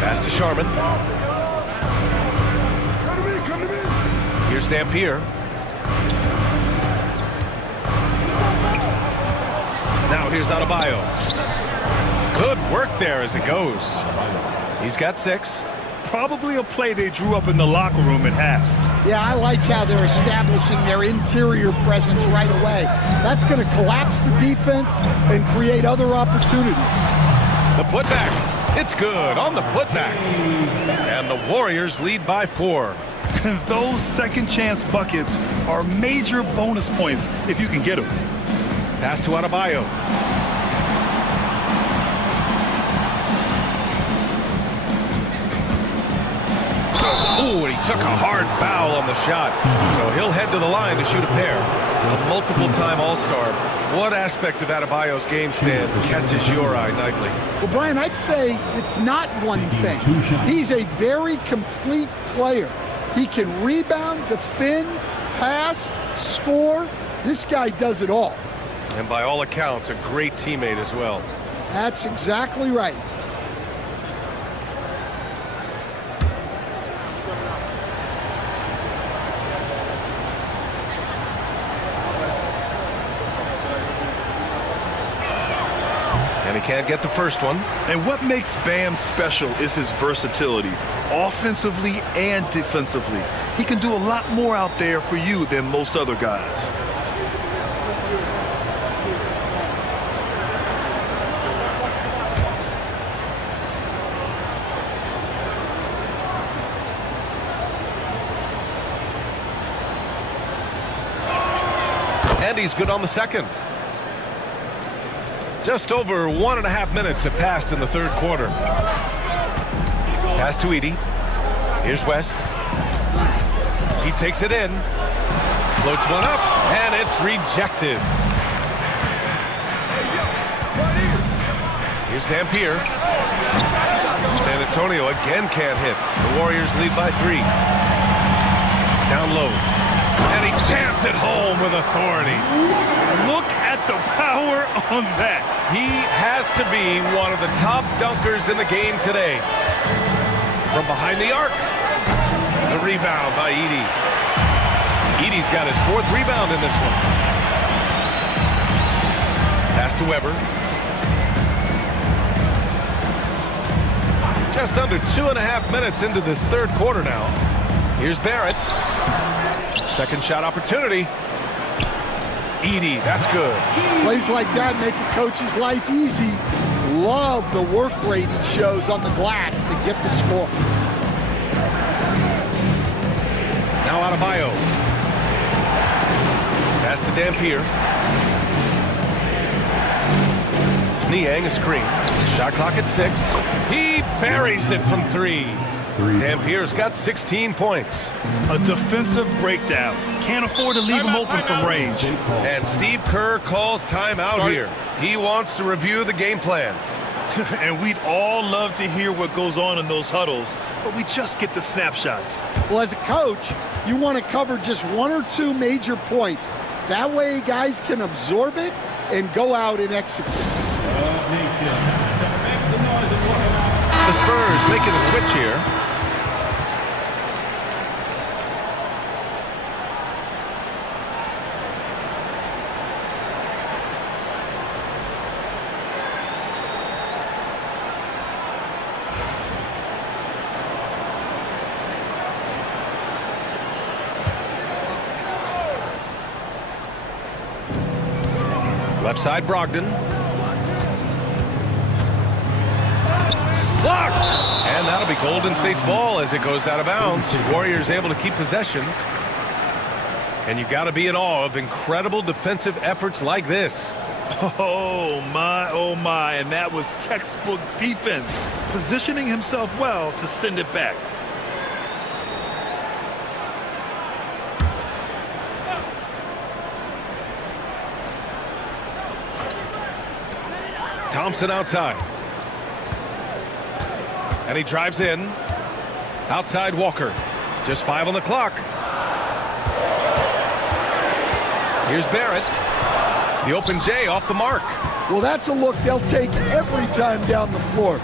Pass to Sharman. Here's Dampier. Now here's Adebayo. Good work there as it goes. He's got 6. Probably a play they drew up in the locker room at half. Yeah, I like how they're establishing their interior presence right away. That's going to collapse the defense and create other opportunities. The putback. It's good on the putback. And the Warriors lead by 4. Those second chance buckets are major bonus points if you can get them. Pass to Adebayo. Ooh, and he took a hard foul on the shot. So he'll head to the line to shoot a pair. A multiple-time All-Star. What aspect of Adebayo's game stand catches your eye nightly? Well, Brian, I'd say it's not one thing. He's a very complete player. He can rebound, defend, pass, score. This guy does it all. And by all accounts, a great teammate as well. That's exactly right. And he can't get the first one. And what makes Bam special is his versatility, offensively and defensively. He can do a lot more out there for you than most other guys. And he's good on the second. Just over 1.5 minutes have passed in the third quarter. Pass to Edey. Here's West. He takes it in. Floats one up, and it's rejected. Here's Dampier. San Antonio again can't hit. The Warriors lead by 3. Down low. And he jams it home with authority. Look at the power on that. He has to be one of the top dunkers in the game today. From behind the arc. The rebound by Edey. Edey's got his 4th rebound in this one. Pass to Weber. Just under 2.5 minutes into this third quarter now. Here's Barrett. Second shot opportunity. Edey, that's good. Plays like that make a coach's life easy. love the work rate he shows on the glass to get the score. Now out of Bio. Pass to Dampier. Niang a screen. Shot clock at 6. He buries it from 3. Dampier's got 16 points. A defensive breakdown. Can't afford to leave him open from range. And Steve Kerr calls timeout here. He wants to review the game plan. And we'd all love to hear what goes on in those huddles, but we just get the snapshots. Well, as a coach, you want to cover just 1 or 2 major points. That way guys can absorb it and go out and execute. The Spurs making a switch here. Left side, Brogdon. Blocked! And that'll be Golden State's ball as it goes out of bounds. Warriors able to keep possession. And you got to be in awe of incredible defensive efforts like this. Oh my, and that was textbook defense, positioning himself well to send it back. Thompson outside. And he drives in. Outside Walker. Just 5 on the clock. Here's Barrett. The open J off the mark. Well, that's a look they'll take every time down the floor.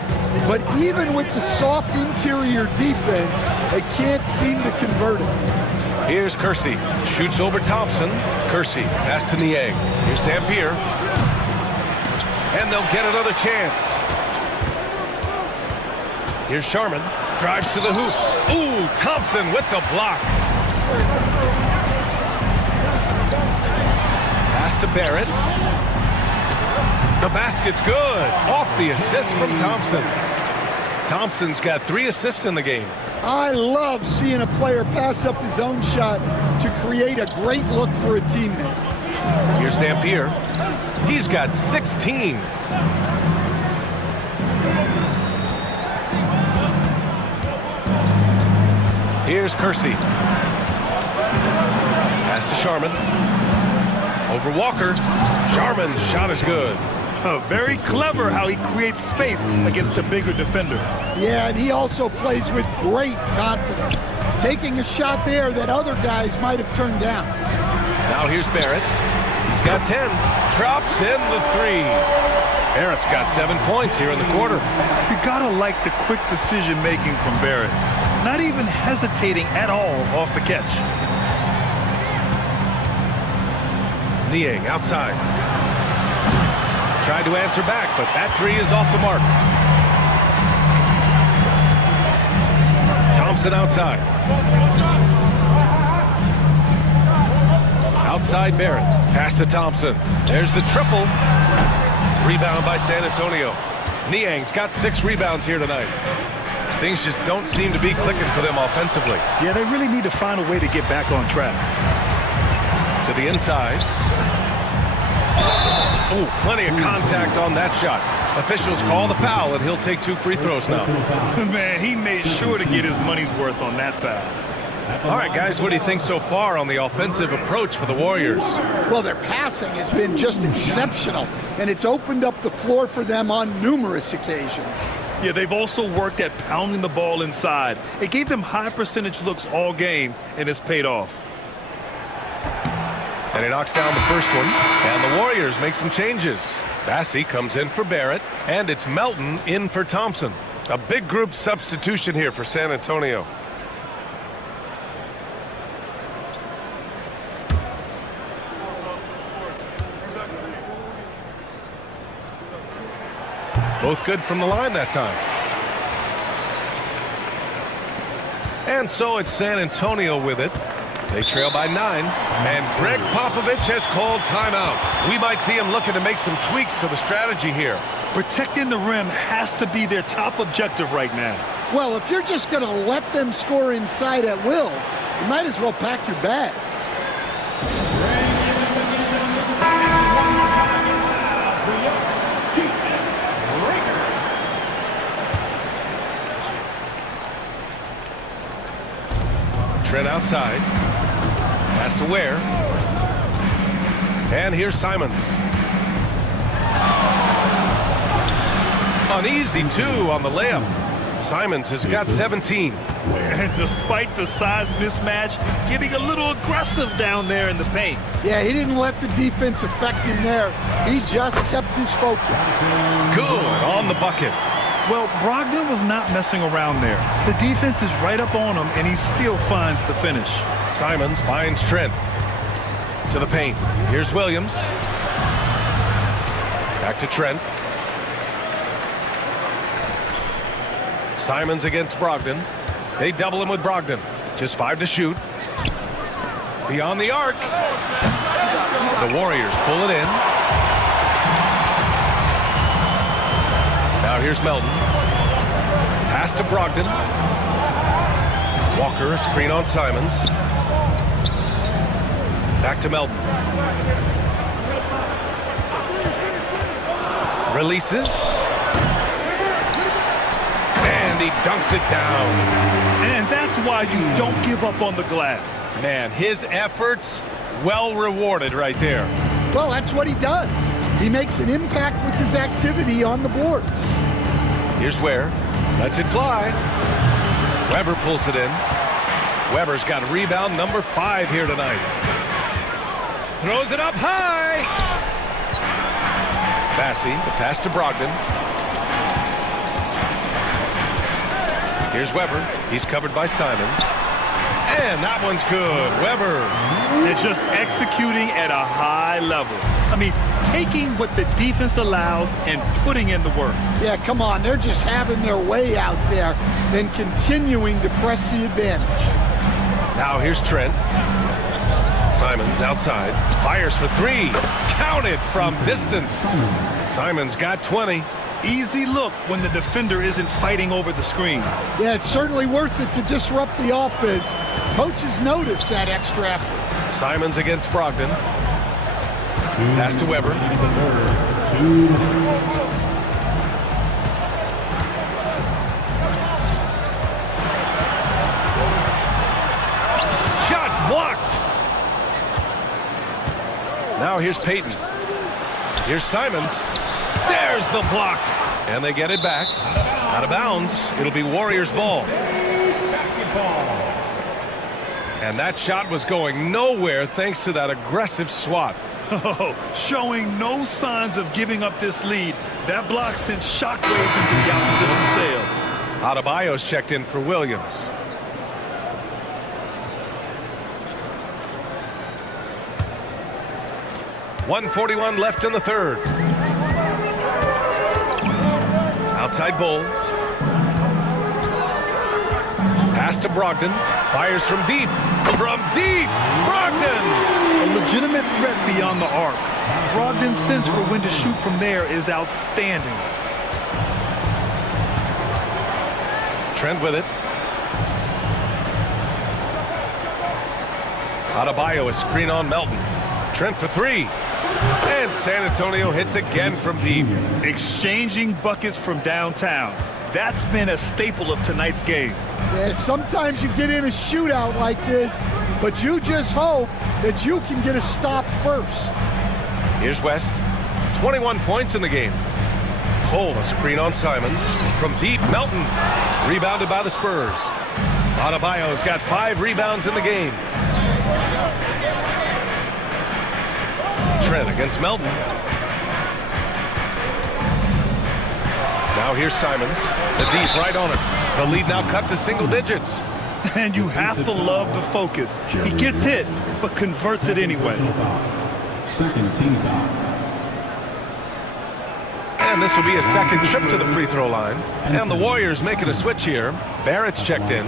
But even with the soft interior defense, they can't seem to convert it. Here's Kersey. Shoots over Thompson. Kersey. Pass to Niang. Here's Dampier. And they'll get another chance. Here's Sharman. Drives to the hoop. Ooh, Thompson with the block. Pass to Barrett. The basket's good. Off the assist from Thompson. Thompson's got 3 assists in the game. I love seeing a player pass up his own shot to create a great look for a teammate. Here's Dampier. He's got 16. Here's Kersey. Pass to Sharman. Over Walker. Sharman's shot is good. Very clever how he creates space against a bigger defender. Yeah, and he also plays with great confidence, taking a shot there that other guys might have turned down. Now here's Barrett. He's got 10. Drops in the 3. Barrett's got 7 points here in the quarter. You gotta like the quick decision making from Barrett. Not even hesitating at all off the catch. Niang outside. Tried to answer back, but that 3 is off the mark. Thompson outside. Outside Barrett. Pass to Thompson. There's the triple. Rebound by San Antonio. Niang's got 6 rebounds here tonight. Things just don't seem to be clicking for them offensively. Yeah, they really need to find a way to get back on track. To the inside. Oh, plenty of contact on that shot. Officials call the foul, and he'll take 2 free throws now. Man, he made sure to get his money's worth on that foul. All right, guys, what do you think so far on the offensive approach for the Warriors? Well, their passing has been just exceptional, and it's opened up the floor for them on numerous occasions. Yeah, they've also worked at pounding the ball inside. It gave them high percentage looks all game, and it's paid off. And he knocks down the first one, and the Warriors make some changes. Bassey comes in for Barrett, and it's Melton in for Thompson. A big group substitution here for San Antonio. Both good from the line that time. And so it's San Antonio with it. They trail by 9, and Greg Popovich has called timeout. We might see him looking to make some tweaks to the strategy here. Protecting the rim has to be their top objective right now. Well, if you're just going to let them score inside at will, you might as well pack your bags. Trent outside. Pass to Ware. And here's Simons. An easy 2 on the layup. Simons has got 17. And despite the size mismatch, getting a little aggressive down there in the paint. Yeah, he didn't let the defense affect him there. He just kept his focus. Good on the bucket. Well, Brogdon was not messing around there. The defense is right up on him, and he still finds the finish. Simons finds Trent. To the paint. Here's Williams. Back to Trent. Simons against Brogdon. They double him with Brogdon. Just 5 to shoot. Beyond the arc. The Warriors pull it in. Now here's Melton. Pass to Brogdon. Walker, a screen on Simons. Back to Melton. Releases. And he dunks it down. And that's why you don't give up on the glass. Man, his efforts well rewarded right there. Well, that's what he does. He makes an impact with his activity on the boards. Here's Ware. Lets it fly. Weber pulls it in. Weber's got rebound number 5 here tonight. Throws it up high. Massey, the pass to Brogdon. Here's Weber. He's covered by Simons. And that one's good. Weber. And just executing at a high level. I mean, taking what the defense allows and putting in the work. Yeah, come on. They're just having their way out there and continuing to press the advantage. Now here's Trent. Simons outside. Fires for 3. Counted from distance. Simons got 20. Easy look when the defender isn't fighting over the screen. Yeah, it's certainly worth it to disrupt the offense. Coaches notice that extra effort. Simons against Brogdon. Pass to Weber. Shots blocked. Now here's Payton. Here's Simons. There's the block. And they get it back. Out of bounds. It'll be Warriors ball. And that shot was going nowhere thanks to that aggressive swat. Oh, showing no signs of giving up this lead. That block sent shockwaves into the opposition sails. Adebayo's checked in for Williams. .141 left in the third. Outside Bull. Pass to Brogdon. Fires from deep. From deep. Brogdon! A legitimate threat beyond the arc. Brogdon's sense for when to shoot from there is outstanding. Trent with it. Adebayo, a screen on Melton. Trent for 3. And San Antonio hits again from deep. Exchanging buckets from downtown. That's been a staple of tonight's game. Yeah, sometimes you get in a shootout like this, but you just hope that you can get a stop first. Here's West. 21 points in the game. Bull, a screen on Simons. From deep, Melton. Rebounded by the Spurs. Adebayo's got 5 rebounds in the game. Trent against Melton. Now here's Simons. The D's right on it. The lead now cut to single digits. And you have to love the focus. He gets hit, but converts it anyway. Second team foul. And this will be a second trip to the free throw line. And the Warriors making a switch here. Barrett's checked in.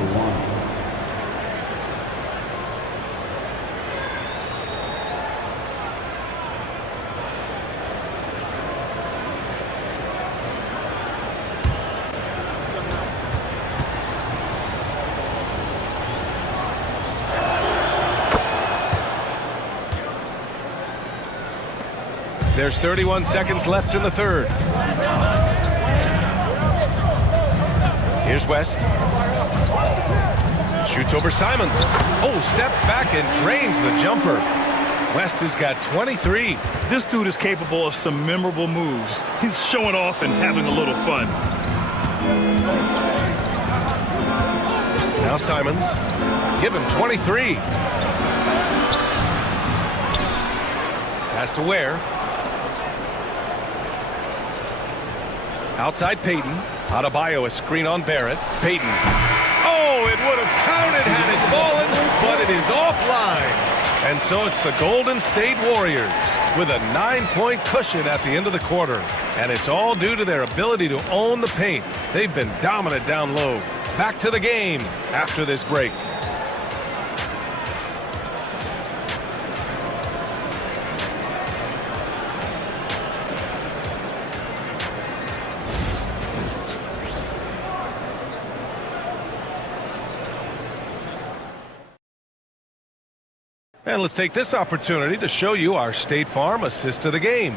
There's 31 seconds left in the third. Here's West. Shoots over Simons. Oh, steps back and drains the jumper. West has got 23. This dude is capable of some memorable moves. He's showing off and having a little fun. Now Simons. Give him 23. Pass to Ware. Outside Payton. Adebayo, a screen on Barrett. Payton. Oh, it would have counted had it fallen, but it is offline. And so it's the Golden State Warriors with a 9-point cushion at the end of the quarter. And it's all due to their ability to own the paint. They've been dominant down low. Back to the game after this break. And let's take this opportunity to show you our State Farm assist of the game.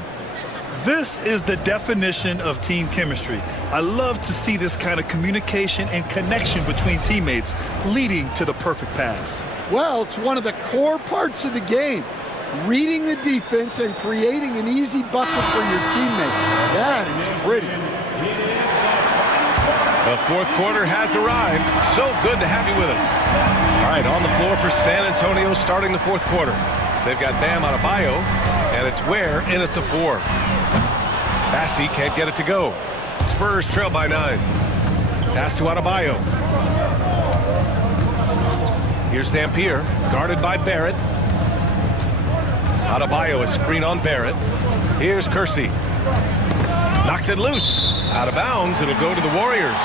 This is the definition of team chemistry. I love to see this kind of communication and connection between teammates leading to the perfect pass. Well, it's one of the core parts of the game. Reading the defense and creating an easy bucket for your teammate. That is pretty. The fourth quarter has arrived. So good to have you with us. All right, on the floor for San Antonio starting the fourth quarter. They've got Bam Adebayo, and it's Ware in at the 4. Bassey can't get it to go. Spurs trail by 9. Pass to Adebayo. Here's Dampier, guarded by Barrett. Adebayo, a screen on Barrett. Here's Kersey. Knocks it loose. Out of bounds, it'll go to the Warriors.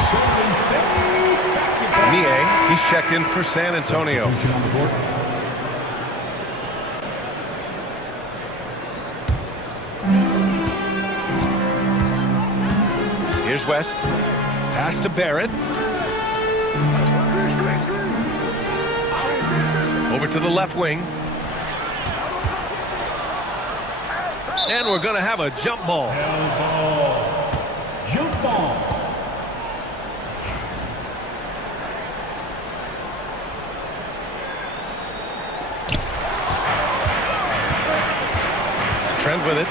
Nie, he's checked in for San Antonio. Here's West. Pass to Barrett. Over to the left wing. And we're going to have a jump ball. Jump ball. Trent with it.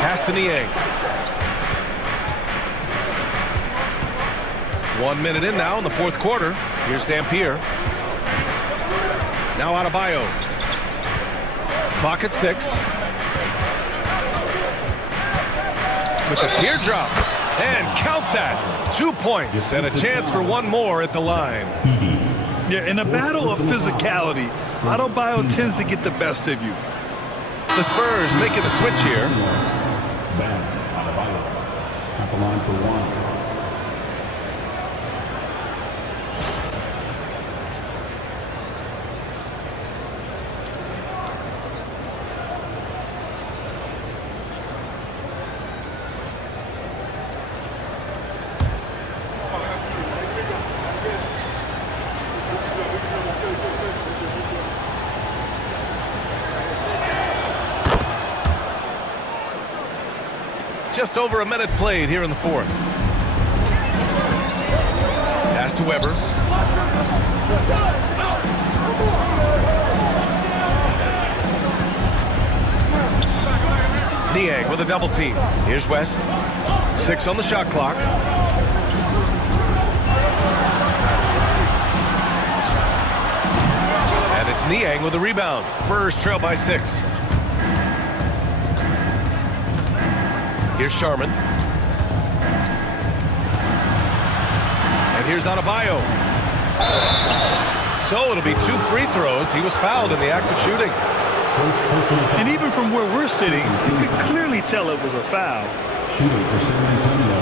Pass to Niang. 1 minute in now in the fourth quarter. Here's Dampier. Now Adebayo. Clock at 6. With a teardrop. And count that. 2 points and a chance for one more at the line. Yeah, in a battle of physicality, Adebayo tends to get the best of you. The Spurs making a switch here. Bam Adebayo at the line for 1. Just over a minute played here in the fourth. Pass to Weber. Niang with a double team. Here's West. 6 on the shot clock. And it's Niang with a rebound. Spurs trail by 6. Here's Sharman. And here's Adebayo. So it'll be 2 free throws. He was fouled in the act of shooting. And even from where we're sitting, you could clearly tell it was a foul. Shooting for San Antonio,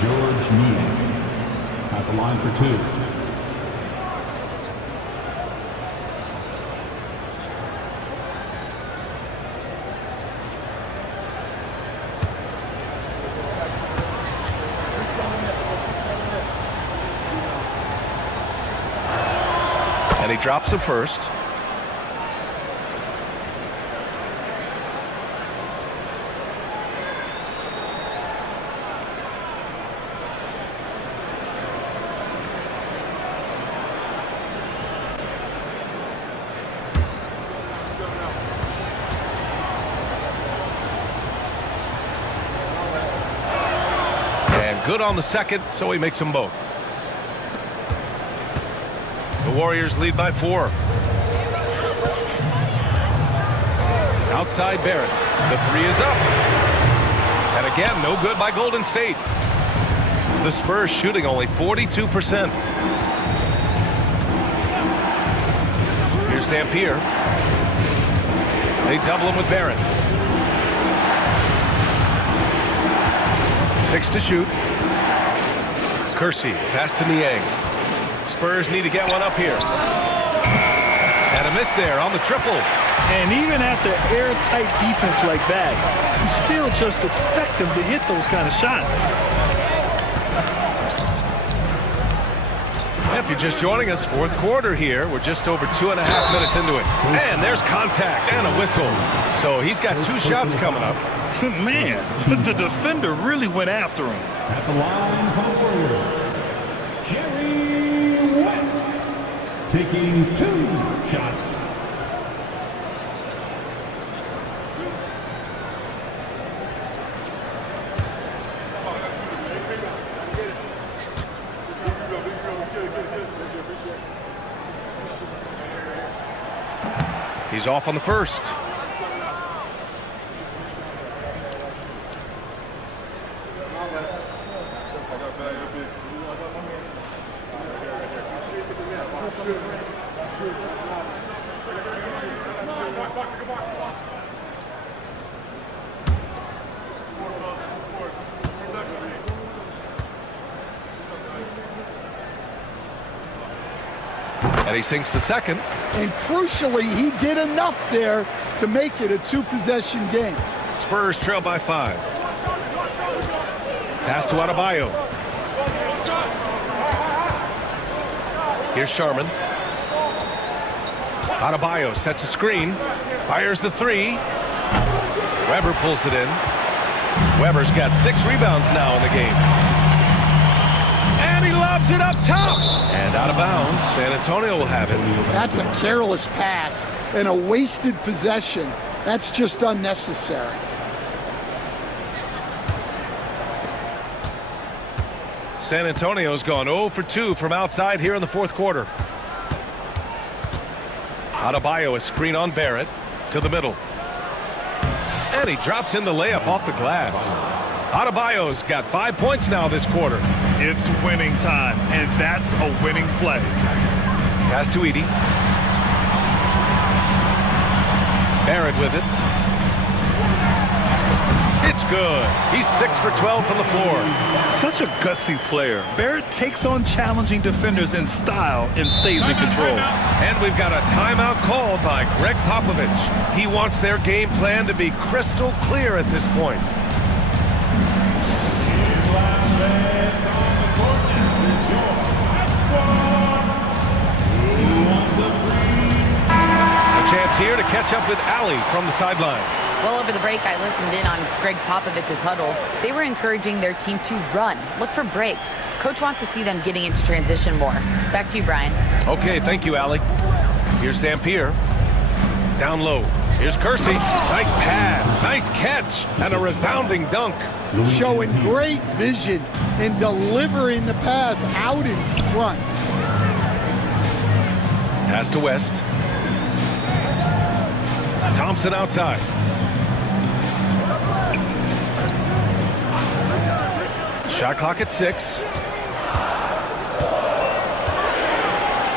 George Niang at the line for 2. And he drops it first. good on the second, so he makes them both. The Warriors lead by 4. Outside Barrett. The 3 is up. And again, no good by Golden State. The Spurs shooting only 42%. Here's Dampier. They double him with Barrett. 6 to shoot. Kersey, pass to Niang. Spurs need to get one up here. And a miss there on the triple. And even after airtight defense like that, you still just expect him to hit those kind of shots. If you're just joining us, fourth quarter here. We're just over 2.5 minutes into it. And there's contact and a whistle. So he's got 2 shots coming up. Man, the defender really went after him. At the line for the Warriors, Jerry West, taking 2 shots. He's off on the first. And he sinks the second. And crucially, he did enough there to make it a 2-possession game. Spurs trail by 5. Pass to Adebayo. Here's Sharman. Adebayo sets a screen. Fires the 3. Weber pulls it in. Weber's got 6 rebounds now in the game. And he lobs it up top. And out of bounds. San Antonio will have it. That's a careless pass and a wasted possession. That's just unnecessary. San Antonio's gone 0 for 2 from outside here in the fourth quarter. Adebayo, a screen on Barrett to the middle. And he drops in the layup off the glass. Adebayo's got 5 points now this quarter. It's winning time, and that's a winning play. Pass to Edey. Barrett with it. It's good. He's 6 for 12 from the floor. Such a gutsy player. Barrett takes on challenging defenders in style and stays in control. And we've got a timeout called by Greg Popovich. He wants their game plan to be crystal clear at this point. A chance here to catch up with Allie from the sideline. Well, over the break, I listened in on Greg Popovich's huddle. They were encouraging their team to run, look for breaks. Coach wants to see them getting into transition more. Back to you, Brian. Okay, thank you, Allie. Here's Dampier. Down low. Here's Kersey. Nice pass, nice catch, and a resounding dunk. Showing great vision in delivering the pass out in front. Pass to West. Thompson outside. Shot clock at 6.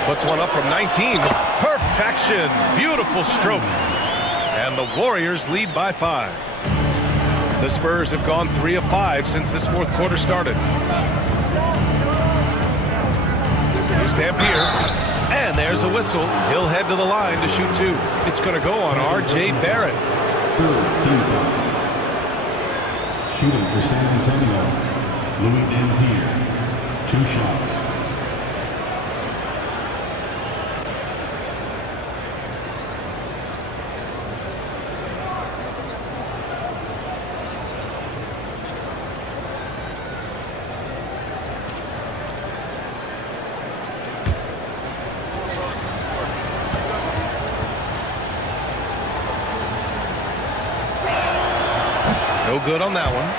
Puts one up from 19. Perfection. Beautiful stroke. And the Warriors lead by 5. The Spurs have gone 3 of 5 since this fourth quarter started. Here's Dampier. And there's a whistle. He'll head to the line to shoot 2. It's going to go on R.J. Barrett. Shooting for San Antonio, Louis Dampier. 2 shots. No good on that one.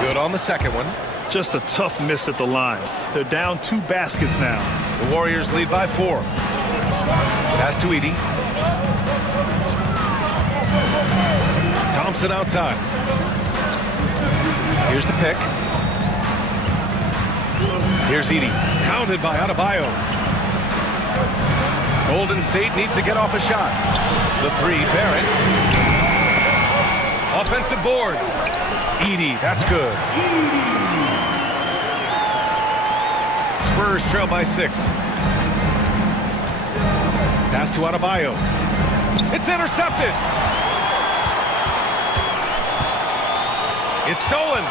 Good on the second one. Just a tough miss at the line. They're down 2 baskets now. The Warriors lead by 4. Pass to Edey. Thompson outside. Here's the pick. Here's Edey. Counted by Adebayo. Golden State needs to get off a shot. The 3, Barrett. Offensive board. Edey, that's good. Spurs trail by 6. Pass to Adebayo. It's intercepted. It's stolen.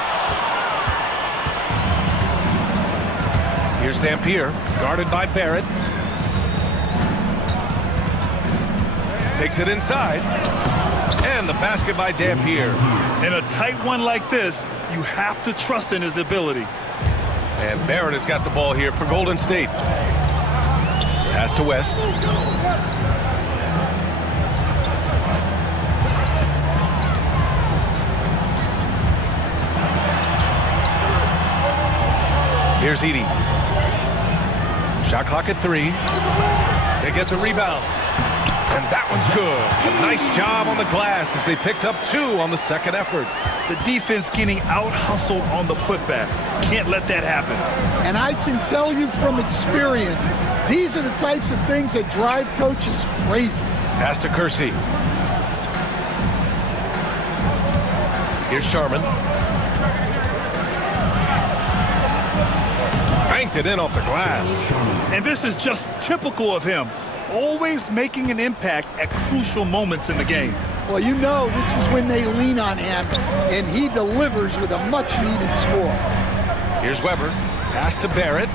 Here's Dampier, guarded by Barrett. Takes it inside. And the basket by Dampier. In a tight one like this, you have to trust in his ability. And Barrett has got the ball here for Golden State. Pass to West. Here's Edey. Shot clock at 3. They get the rebound. And that one's good. A nice job on the glass as they picked up 2 on the second effort. The defense getting out-hustled on the putback. Can't let that happen. And I can tell you from experience, these are the types of things that drive coaches crazy. Pass to Kersey. Here's Sharman. Banked it in off the glass. And this is just typical of him. Always making an impact at crucial moments in the game. Well, you know this is when they lean on him, and he delivers with a much-needed score. Here's Weber. Pass to Barrett.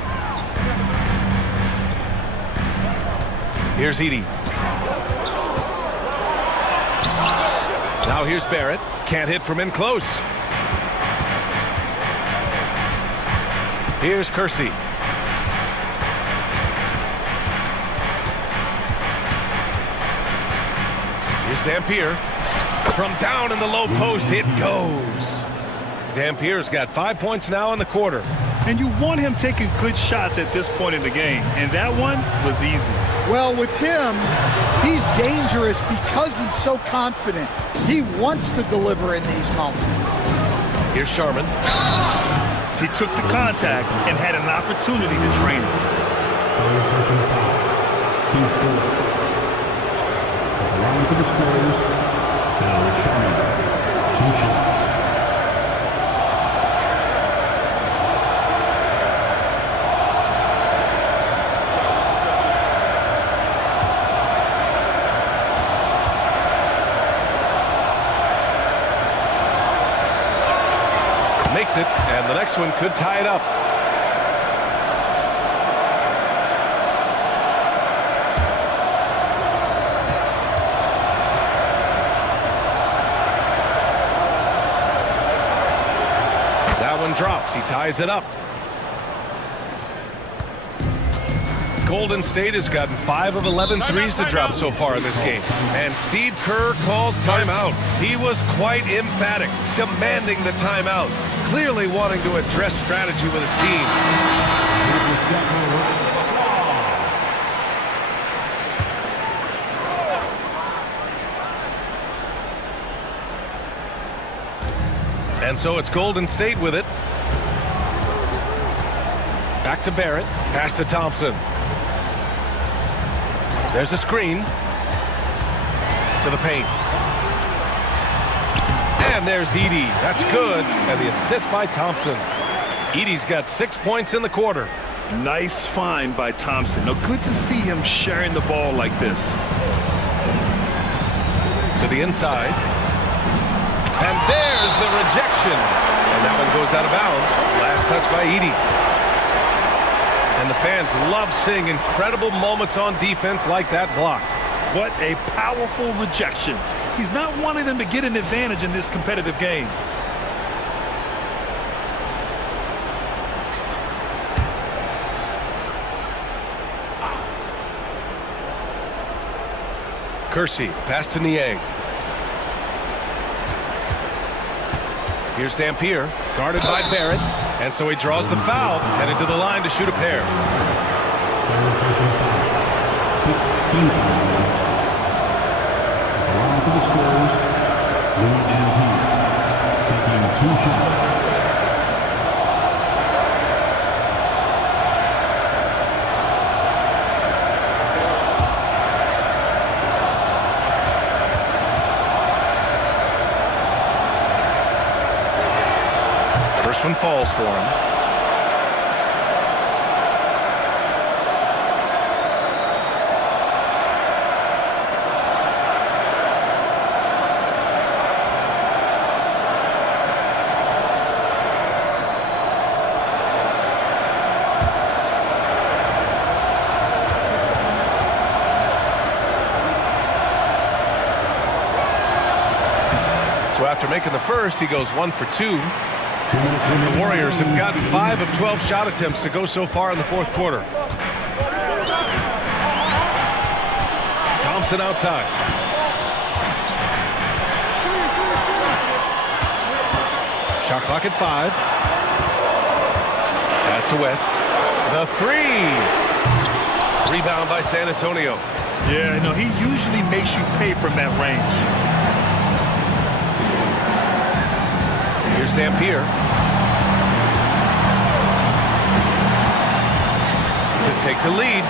Here's Edey. Now here's Barrett. Can't hit from in close. Here's Kersey. Here's Dampier. From down in the low post, it goes. Dampier's got 5 points now in the quarter. And you want him taking good shots at this point in the game. And that one was easy. Well, with him, he's dangerous because he's so confident. He wants to deliver in these moments. Here's Sharman. He took the contact and had an opportunity to drain it. Line for the Spurs. Now Sharman. 2 shots. Makes it, and the next one could tie it up. That one drops. He ties it up. Golden State has gotten 5 of 11 threes to drop so far in this game. And Steve Kerr calls timeout. He was quite emphatic, demanding the timeout, clearly wanting to address strategy with his team. And so it's Golden State with it. Back to Barrett. Pass to Thompson. There's a screen. To the paint. And there's Edey. That's good. And the assist by Thompson. Edey's got 6 points in the quarter. Nice find by Thompson. Now, good to see him sharing the ball like this. To the inside. And there's the rejection. And that one goes out of bounds. Last touch by Edey. And the fans love seeing incredible moments on defense like that block. What a powerful rejection. He's not wanting them to get an advantage in this competitive game. Kersey, pass to Niang. Here's Dampier, guarded by Barrett. And so he draws the foul, headed to the line to shoot a pair. 15 foul. Along for the Spurs, Louis Dampier, taking 2 shots. First one falls for him. So after making the first, he goes 1 for 2. The Warriors have gotten 5 of 12 shot attempts to go so far in the fourth quarter. Thompson outside. Shot clock at 5. Pass to West. The 3. Rebound by San Antonio. Yeah, no, he usually makes you pay from that range. Here's Dampier. To take the lead.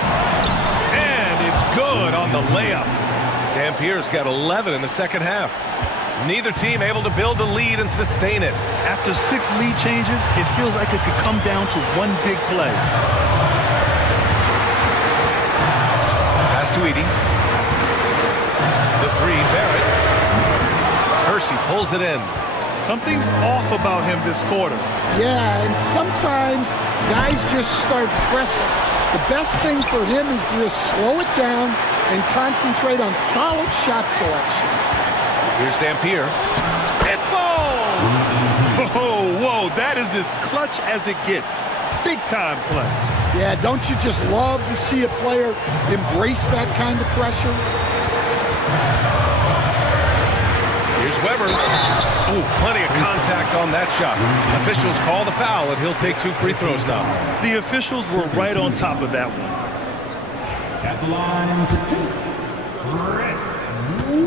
And it's good on the layup. Dampier's got 11 in the second half. Neither team able to build a lead and sustain it. After 6 lead changes, it feels like it could come down to one big play. Pass to Edey. The 3, Barrett. Percy pulls it in. Something's off about him this quarter. Yeah, and sometimes guys just start pressing. The best thing for him is to just slow it down and concentrate on solid shot selection. Here's Dampier. It falls! Whoa, that is as clutch as it gets. Big time play. Yeah, don't you just love to see a player embrace that kind of pressure? Here's Weber. Ooh, plenty of contact on that shot. Officials call the foul, and he'll take 2 free throws now. The officials were right on top of that one. At the line for 2, Chris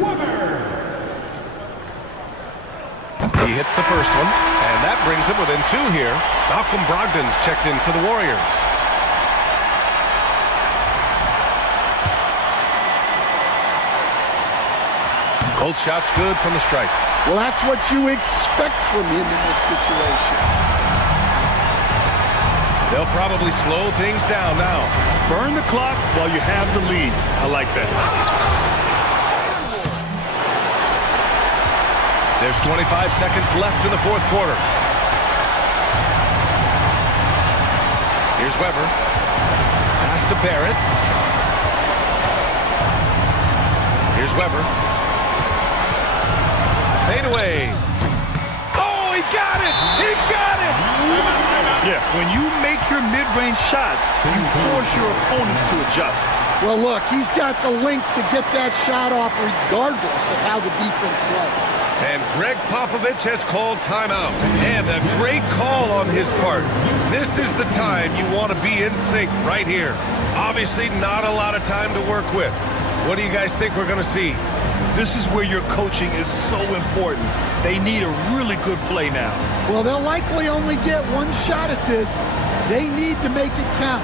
Weber. He hits the first one, and that brings him within 2 here. Malcolm Brogdon's checked in for the Warriors. Both shots good from the stripe. Well, that's what you expect from him in this situation. They'll probably slow things down now. Burn the clock while you have the lead. I like that. There's 25 seconds left in the fourth quarter. Here's Weber. Pass to Barrett. Here's Weber. Fade away. Oh, he got it! He got it! Yeah, when you make your mid-range shots, you force your opponents to adjust. Well, look, he's got the length to get that shot off regardless of how the defense plays. And Greg Popovich has called timeout. And a great call on his part. This is the time you want to be in sync right here. Obviously, not a lot of time to work with. What do you guys think we're going to see? This is where your coaching is so important. They need a really good play now. Well, they'll likely only get one shot at this. They need to make it count.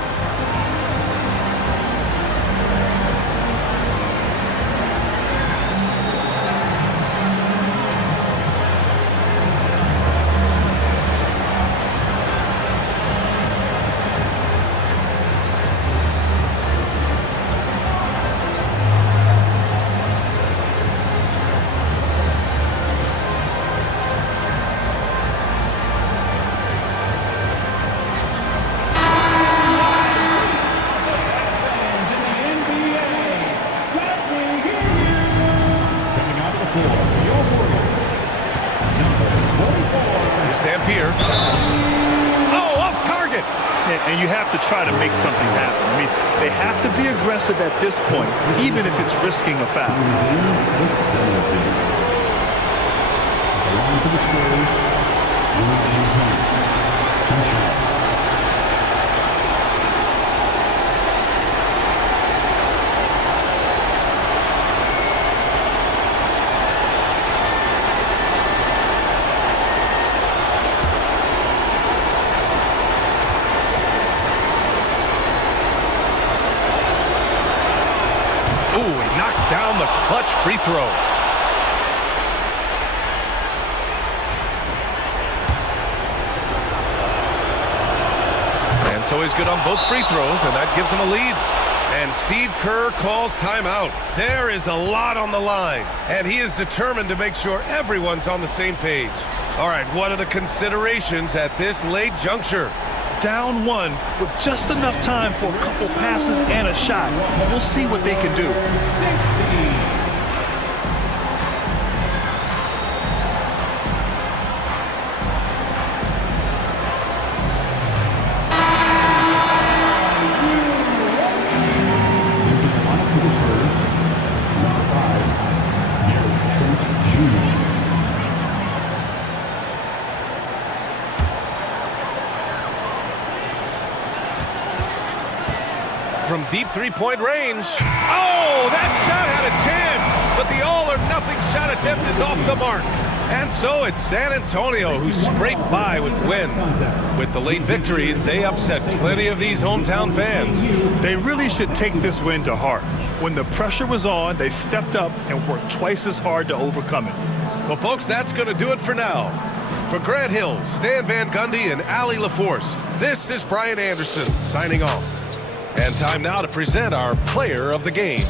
And you have to try to make something happen. I mean, they have to be aggressive at this point, even if it's risking a foul. Along for the Spurs, He knocks down the clutch free throw. And so he's good on both free throws, and that gives him a lead. And Steve Kerr calls timeout. There is a lot on the line, and he is determined to make sure everyone's on the same page. All right, what are the considerations at this late juncture? Down one with just enough time for a couple passes and a shot. We'll see what they can do. From deep three-point range. Oh, that shot had a chance, but the all-or-nothing shot attempt is off the mark. And so it's San Antonio who scraped by with the win. With the late victory, they upset plenty of these hometown fans. They really should take this win to heart. When the pressure was on, they stepped up and worked twice as hard to overcome it. Well, folks, that's going to do it for now. For Grant Hill, Stan Van Gundy, and Allie LaForce, this is Brian Anderson signing off. And time now to present our player of the game.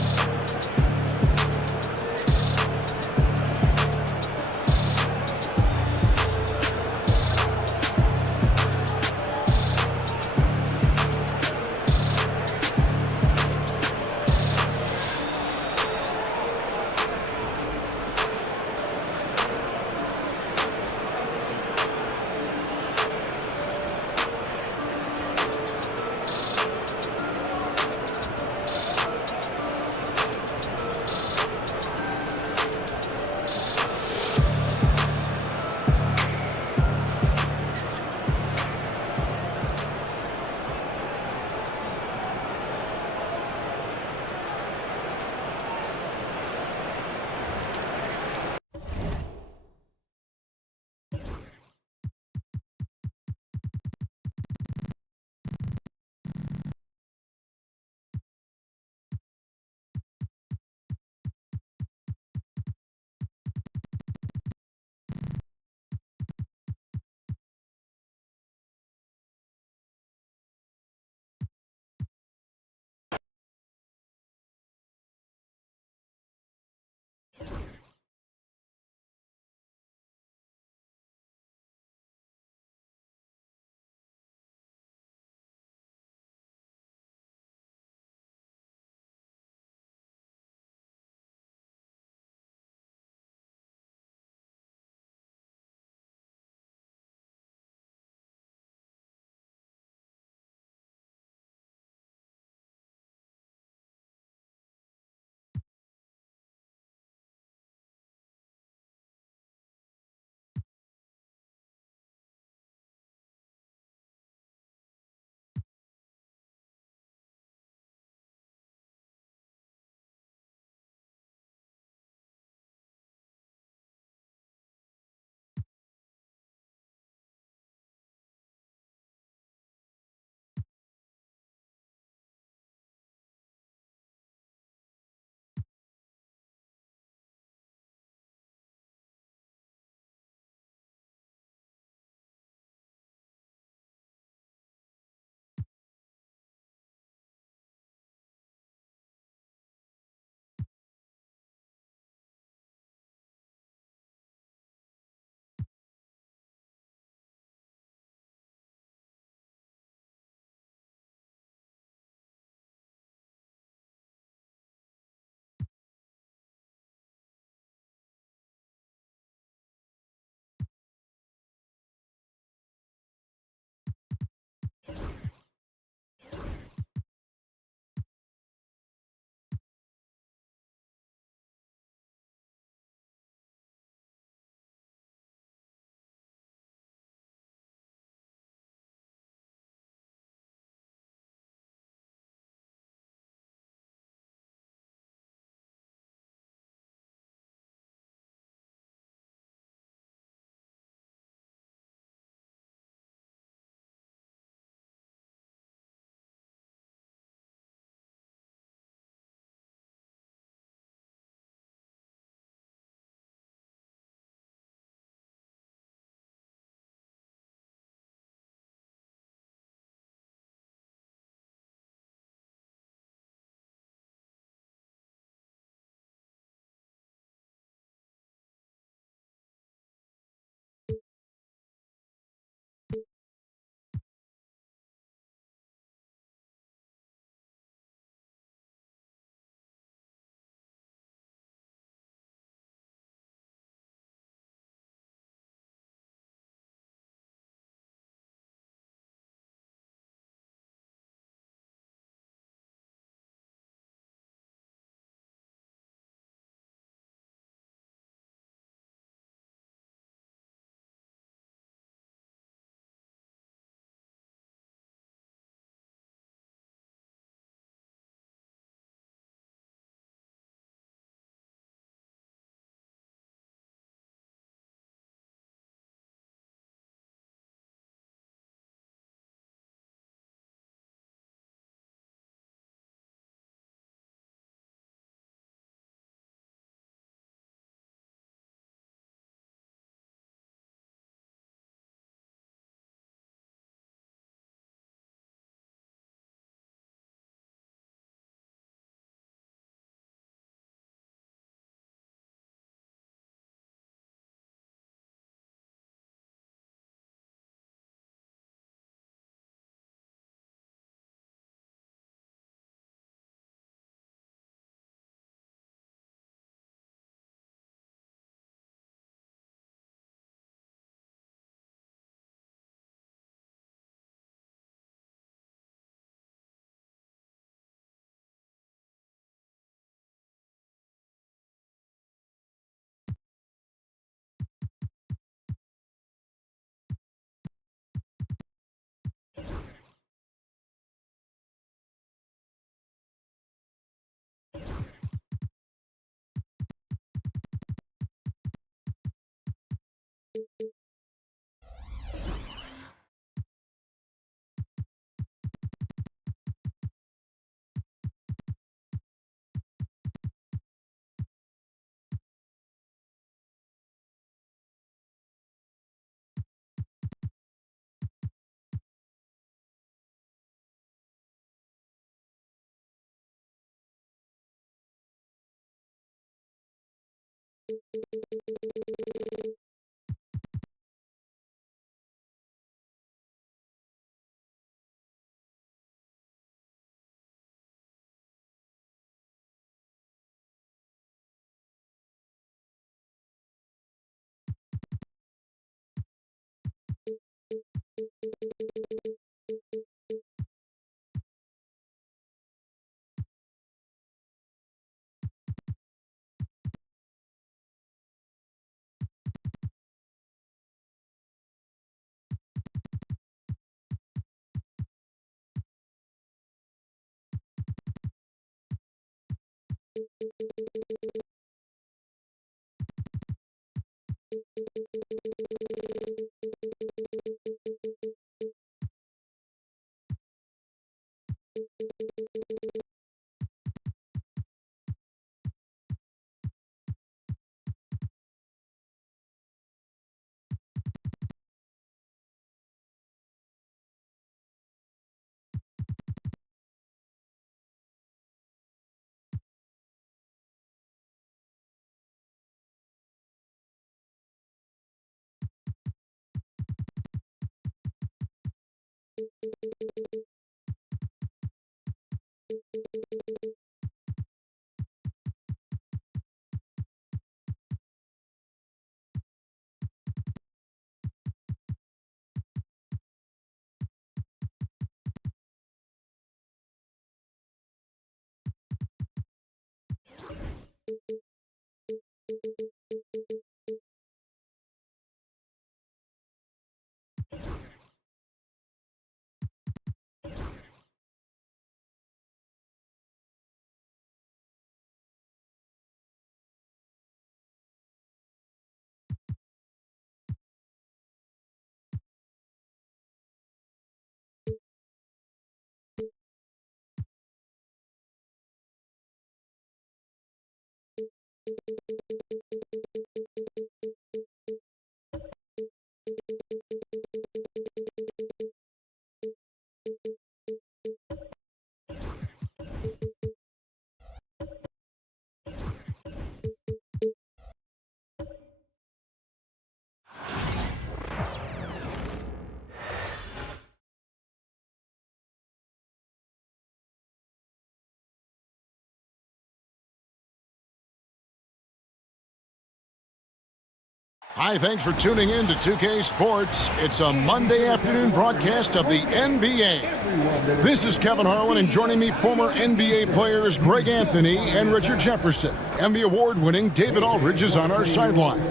Hi, thanks for tuning in to 2K Sports. It's a Monday afternoon broadcast of the NBA. This is Kevin Harlan, and joining me, former NBA players Greg Anthony and Richard Jefferson. And the award-winning David Aldridge is on our sidelines.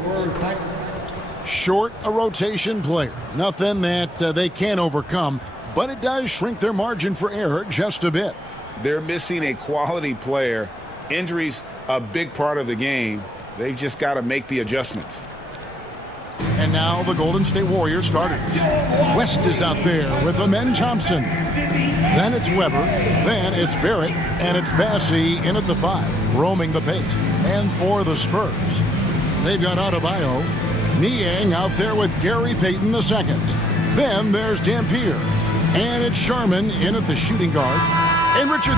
Short a rotation player. Nothing that they can't overcome, but it does shrink their margin for error just a bit. They're missing a quality player. Injuries, a big part of the game. They've just got to make the adjustments. And now the Golden State Warriors starters. West is out there with Amen Thompson. Then it's Weber. Then it's Barrett. And it's Bassey in at the 5, roaming the paint. And for the Spurs, they've got Adebayo. Niang out there with Gary Payton II. Then there's Dampier. And it's Sharman in at the shooting guard. And Richard...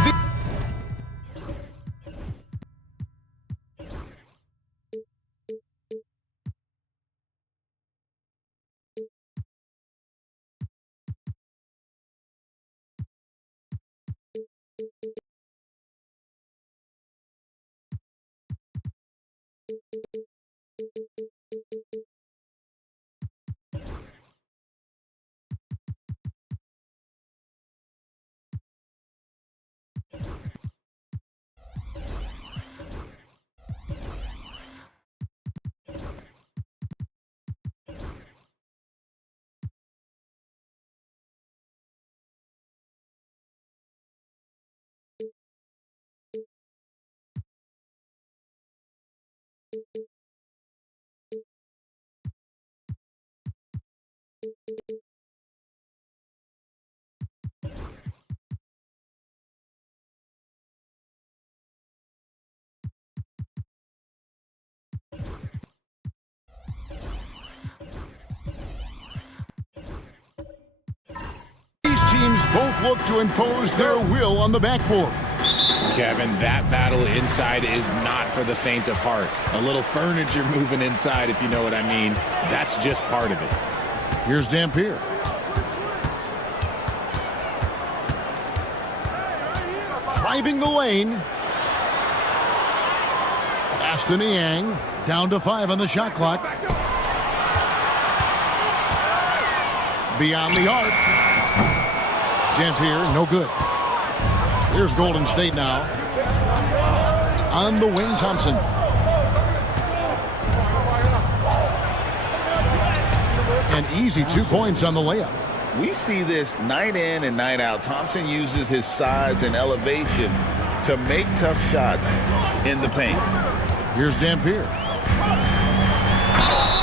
Teams both look to impose their will on the backboard. Kevin, that battle inside is not for the faint of heart. A little furniture moving inside, if you know what I mean. That's just part of it. Here's Dampier. Driving the lane. Pass to Niang. Down to 5 on the shot clock. Beyond the arc. Dampier, no good. Here's Golden State now. On the wing, Thompson. An easy 2 points on the layup. We see this night in and night out. Thompson uses his size and elevation to make tough shots in the paint. Here's Dampier.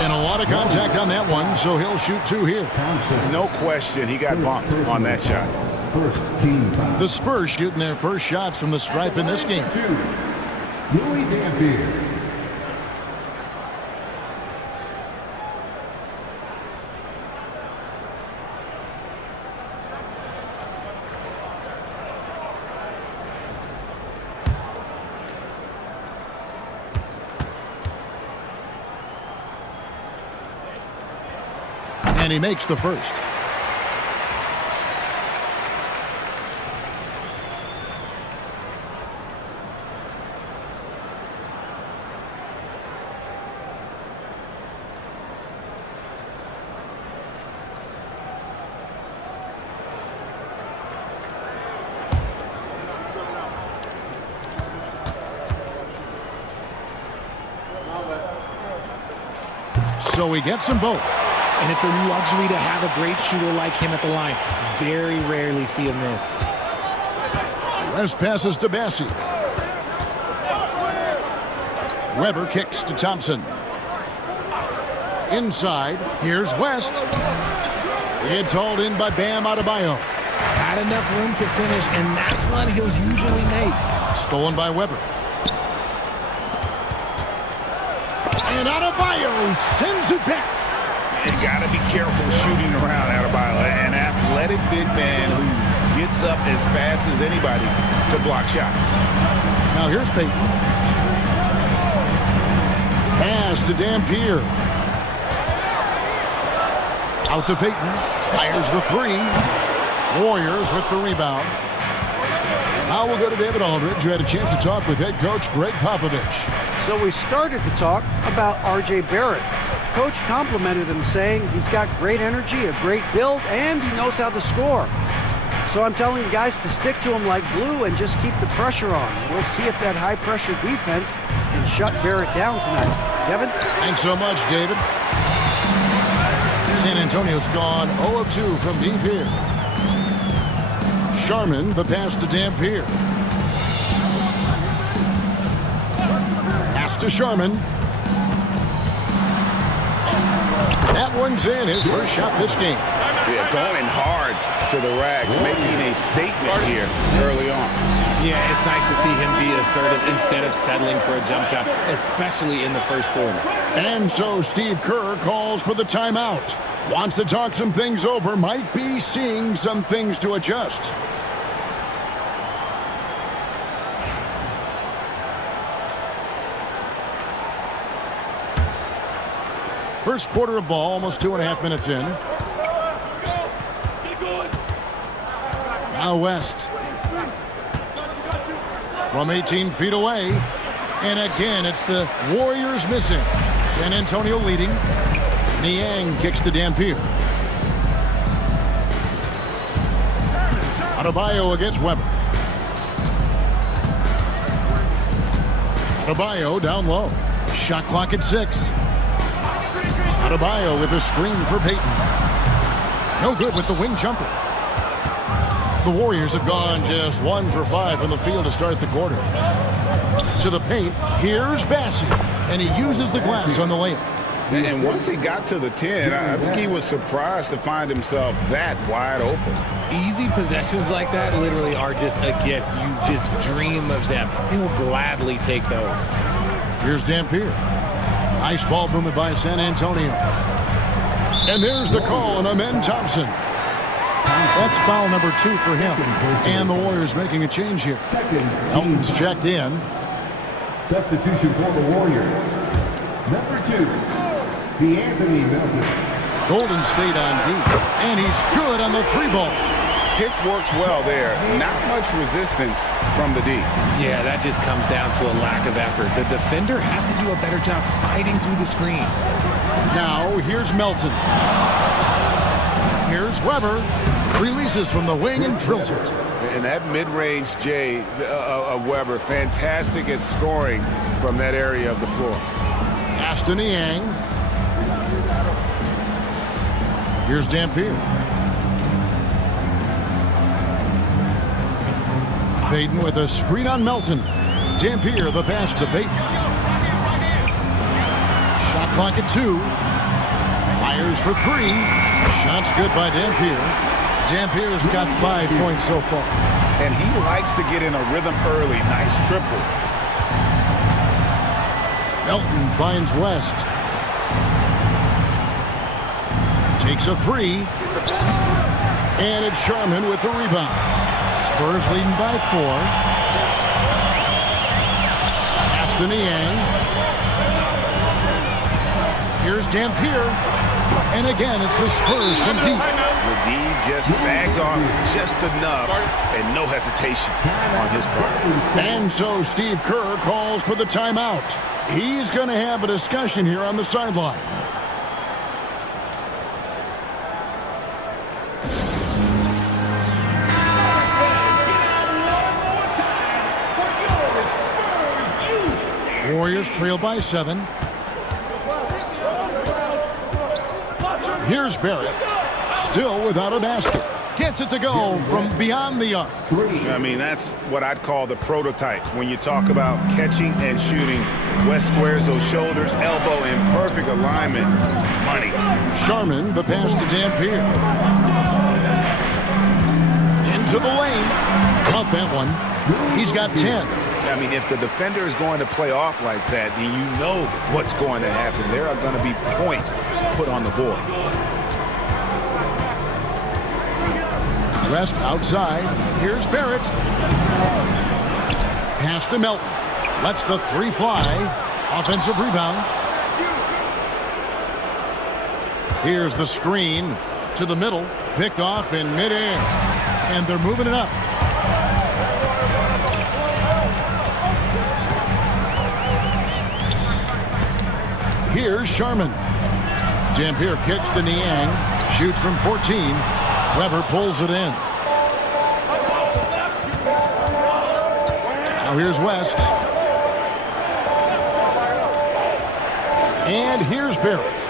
And a lot of contact on that one, so he'll shoot 2 here. No question, he got bumped on that shot. The Spurs shooting their first shots from the stripe in this game. And he makes the first. so he gets them both. And it's a luxury to have a great shooter like him at the line. Very rarely see him miss. West passes to Bassie. Weber kicks to Thompson. Inside, here's West. It's hauled in by Bam Adebayo. Had enough room to finish, and that's one he'll usually make. Stolen by Weber. And Adebayo sends it back. You got to be careful shooting around Adebayo, an athletic big man who gets up as fast as anybody to block shots. Now here's Payton. Pass to Dampier. Out to Payton. Fires the three. Warriors with the rebound. Now we'll go to David Aldridge, who had a chance to talk with head coach Greg Popovich. So we started to talk about R.J. Barrett. Coach complimented him, saying he's got great energy, a great build, and he knows how to score. So I'm telling the guys to stick to him like glue and just keep the pressure on. We'll see if that high-pressure defense can shut Barrett down tonight. Kevin? Thanks so much, David. San Antonio's gone 0 of 2 from deep here. Sharman, the pass to Dampier. Pass to Sharman. That one's in, his first shot this game. Yeah, going hard to the rack, making a statement here early on. Yeah, it's nice to see him be assertive instead of settling for a jump shot, especially in the first quarter. And so Steve Kerr calls for the timeout. Wants to talk some things over, might be seeing some things to adjust. First quarter of ball, almost 2.5 minutes in. Now West. From 18 feet away. And again, it's the Warriors missing. San Antonio leading. Niang kicks to Dampier. Adebayo against Weber. Adebayo down low. Shot clock at 6. Adebayo with a screen for Payton. No good with the wing jumper. The Warriors have gone just 1 for 5 from the field to start the quarter. To the paint, here's Bassie, and he uses the glass on the layup. And once he got to the 10, I think he was surprised to find himself that wide open. Easy possessions like that literally are just a gift. You just dream of them. He'll gladly take those. Here's Dampier. Nice ball movement by San Antonio. And there's the on Amen Thompson. That's foul number 2 for him. And the Warriors making a change here. Elton's checked in. Substitution for the Warriors. Number 2, D'Anthony Melton. Golden State on deep. And he's good on the 3-ball. Pick works well there. Not much resistance from the D. Yeah, that just comes down to a lack of effort. The defender has to do a better job fighting through the screen. Now, here's Melton. Here's Weber. Releases from the wing and drills it. And that mid-range J of Weber, fantastic at scoring from that area of the floor. Aston Niang. Here's Dampier. Payton with a screen on Melton. Dampier, the pass to Payton. Shot clock at 2. Fires for 3. Shot's good by Dampier. Dampier's got 5 points so far. And he likes to get in a rhythm early. Nice triple. Melton finds West. Takes a 3. And it's Sharman with the rebound. Spurs leading by 4. Aston Niang. Here's Dampier. And again, it's the Spurs from deep. The D just sagged off just enough and no hesitation on his part. And so Steve Kerr calls for the timeout. He's going to have a discussion here on the sideline. Warriors trail by 7. Here's Barrett, still without a basket. Gets it to go from beyond the arc. I mean, that's what I'd call the prototype. When you talk about catching and shooting, West squares those shoulders, elbow in perfect alignment. Money. Sharman, the pass to Dampier. Into the lane. Caught that one. He's got 10. I mean, if the defender is going to play off like that, then you know what's going to happen. There are going to be points put on the board. West outside. Here's Barrett. Pass to Melton. Lets the three fly. Offensive rebound. Here's the screen to the middle. Picked off in midair. And they're moving it up. Here's Sharman. Dampier kicks to Niang. Shoots from 14. Weber pulls it in. Now here's West. And here's Barrett.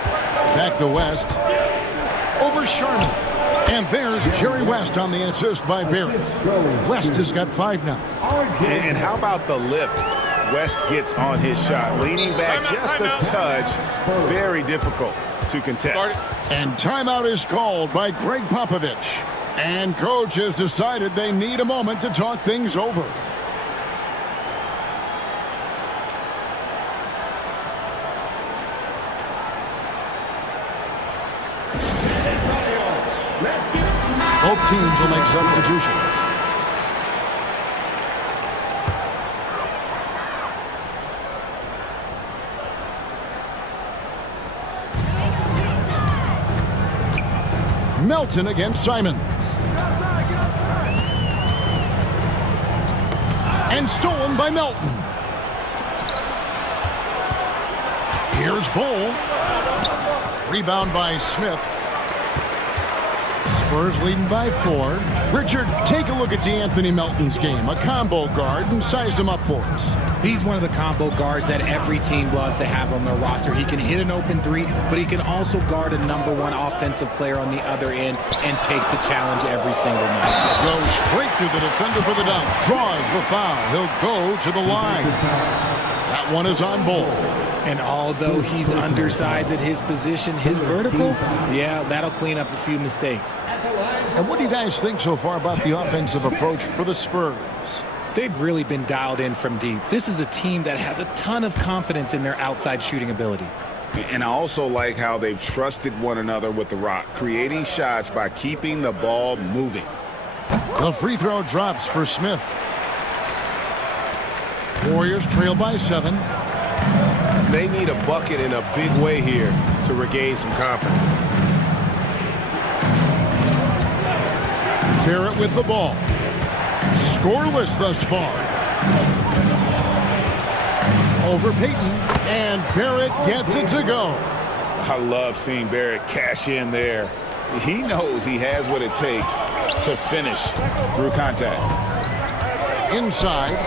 Back to West. Over Sharman. And there's Jerry West on the assist by Barrett. West has got 5 now. And how about the lift West gets on his shot? Leaning back just a touch. Very difficult to contest. And timeout is called by Greg Popovich. And coach has decided they need a moment to talk things over. Both teams will make substitutions. Melton against Simons. And stolen by Melton. Here's Bull. Rebound by Smith. Spurs leading by 4. Richard, take a look at DeAnthony Melton's game. A combo guard, and size him up for us. He's one of the combo guards that every team loves to have on their roster. He can hit an open three, but he can also guard a #1 offensive player on the other end and take the challenge every single night. Goes straight through the defender for the dunk. Draws the foul. He'll go to the line. That one is on Bull. And although he's undersized at his position, his vertical, yeah, that'll clean up a few mistakes. And what do you guys think so far about the offensive approach for the Spurs? They've really been dialed in from deep. This is a team that has a ton of confidence in their outside shooting ability. And I also like how they've trusted one another with the rock, creating shots by keeping the ball moving. The free throw drops for Smith. Warriors trail by 7. They need a bucket in a big way here to regain some confidence. Barrett with the ball. Scoreless thus far. Over Payton, and Barrett gets it to go. I love seeing Barrett cash in there. He knows he has what it takes to finish through contact. Inside.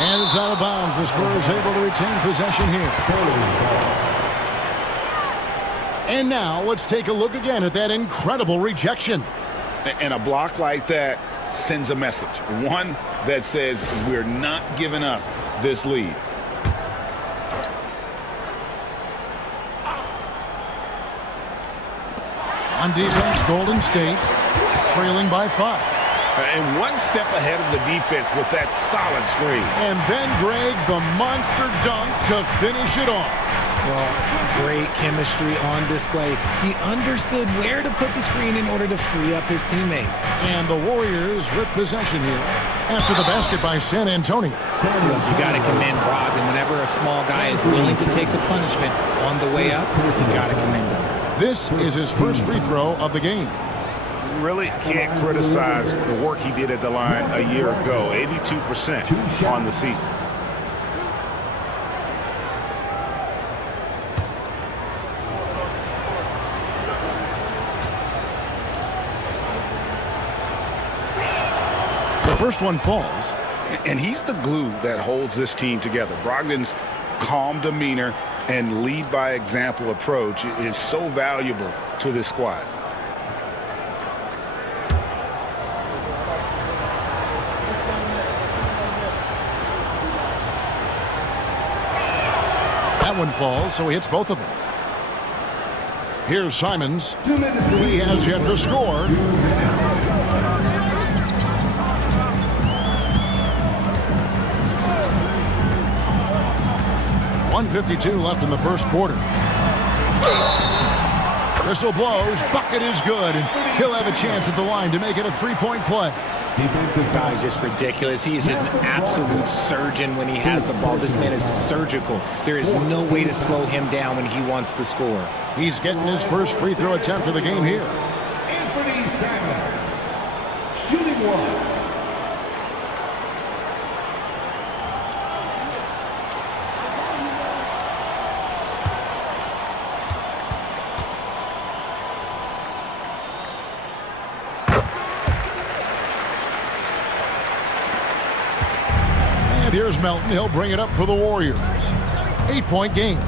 And it's out of bounds. The Spurs able to retain possession here. And now let's take a look again at that incredible rejection. And a block like that sends a message. One that says we're not giving up this lead. On defense, Golden State trailing by 5. And one step ahead of the defense with that solid screen. And then Greg, the monster dunk to finish it off. Well, great chemistry on display. He understood where to put the screen in order to free up his teammate. And the Warriors with possession here after the basket by San Antonio. Look, you got to commend Brogdon. Whenever a small guy is willing to take the punishment on the way up, you got to commend him. This is his first free throw of the game. Really can't criticize the work he did at the line a year ago. 82% on the season. The first one falls. And he's the glue that holds this team together. Brogdon's calm demeanor and lead-by-example approach is so valuable to this squad. That one falls, so he hits both of them. Here's Simons. He has yet to score. .152 left in the first quarter. Whistle blows. Bucket is good, and he'll have a chance at the line to make it a three-point play. He's just ridiculous. He is just an absolute surgeon when he has the ball. This man is surgical. There is no way to slow him down when he wants to score. He's getting his first free throw attempt of the game here. Anthony Simons, shooting one. And here's Melton. He'll bring it up for the Warriors. 8-point game.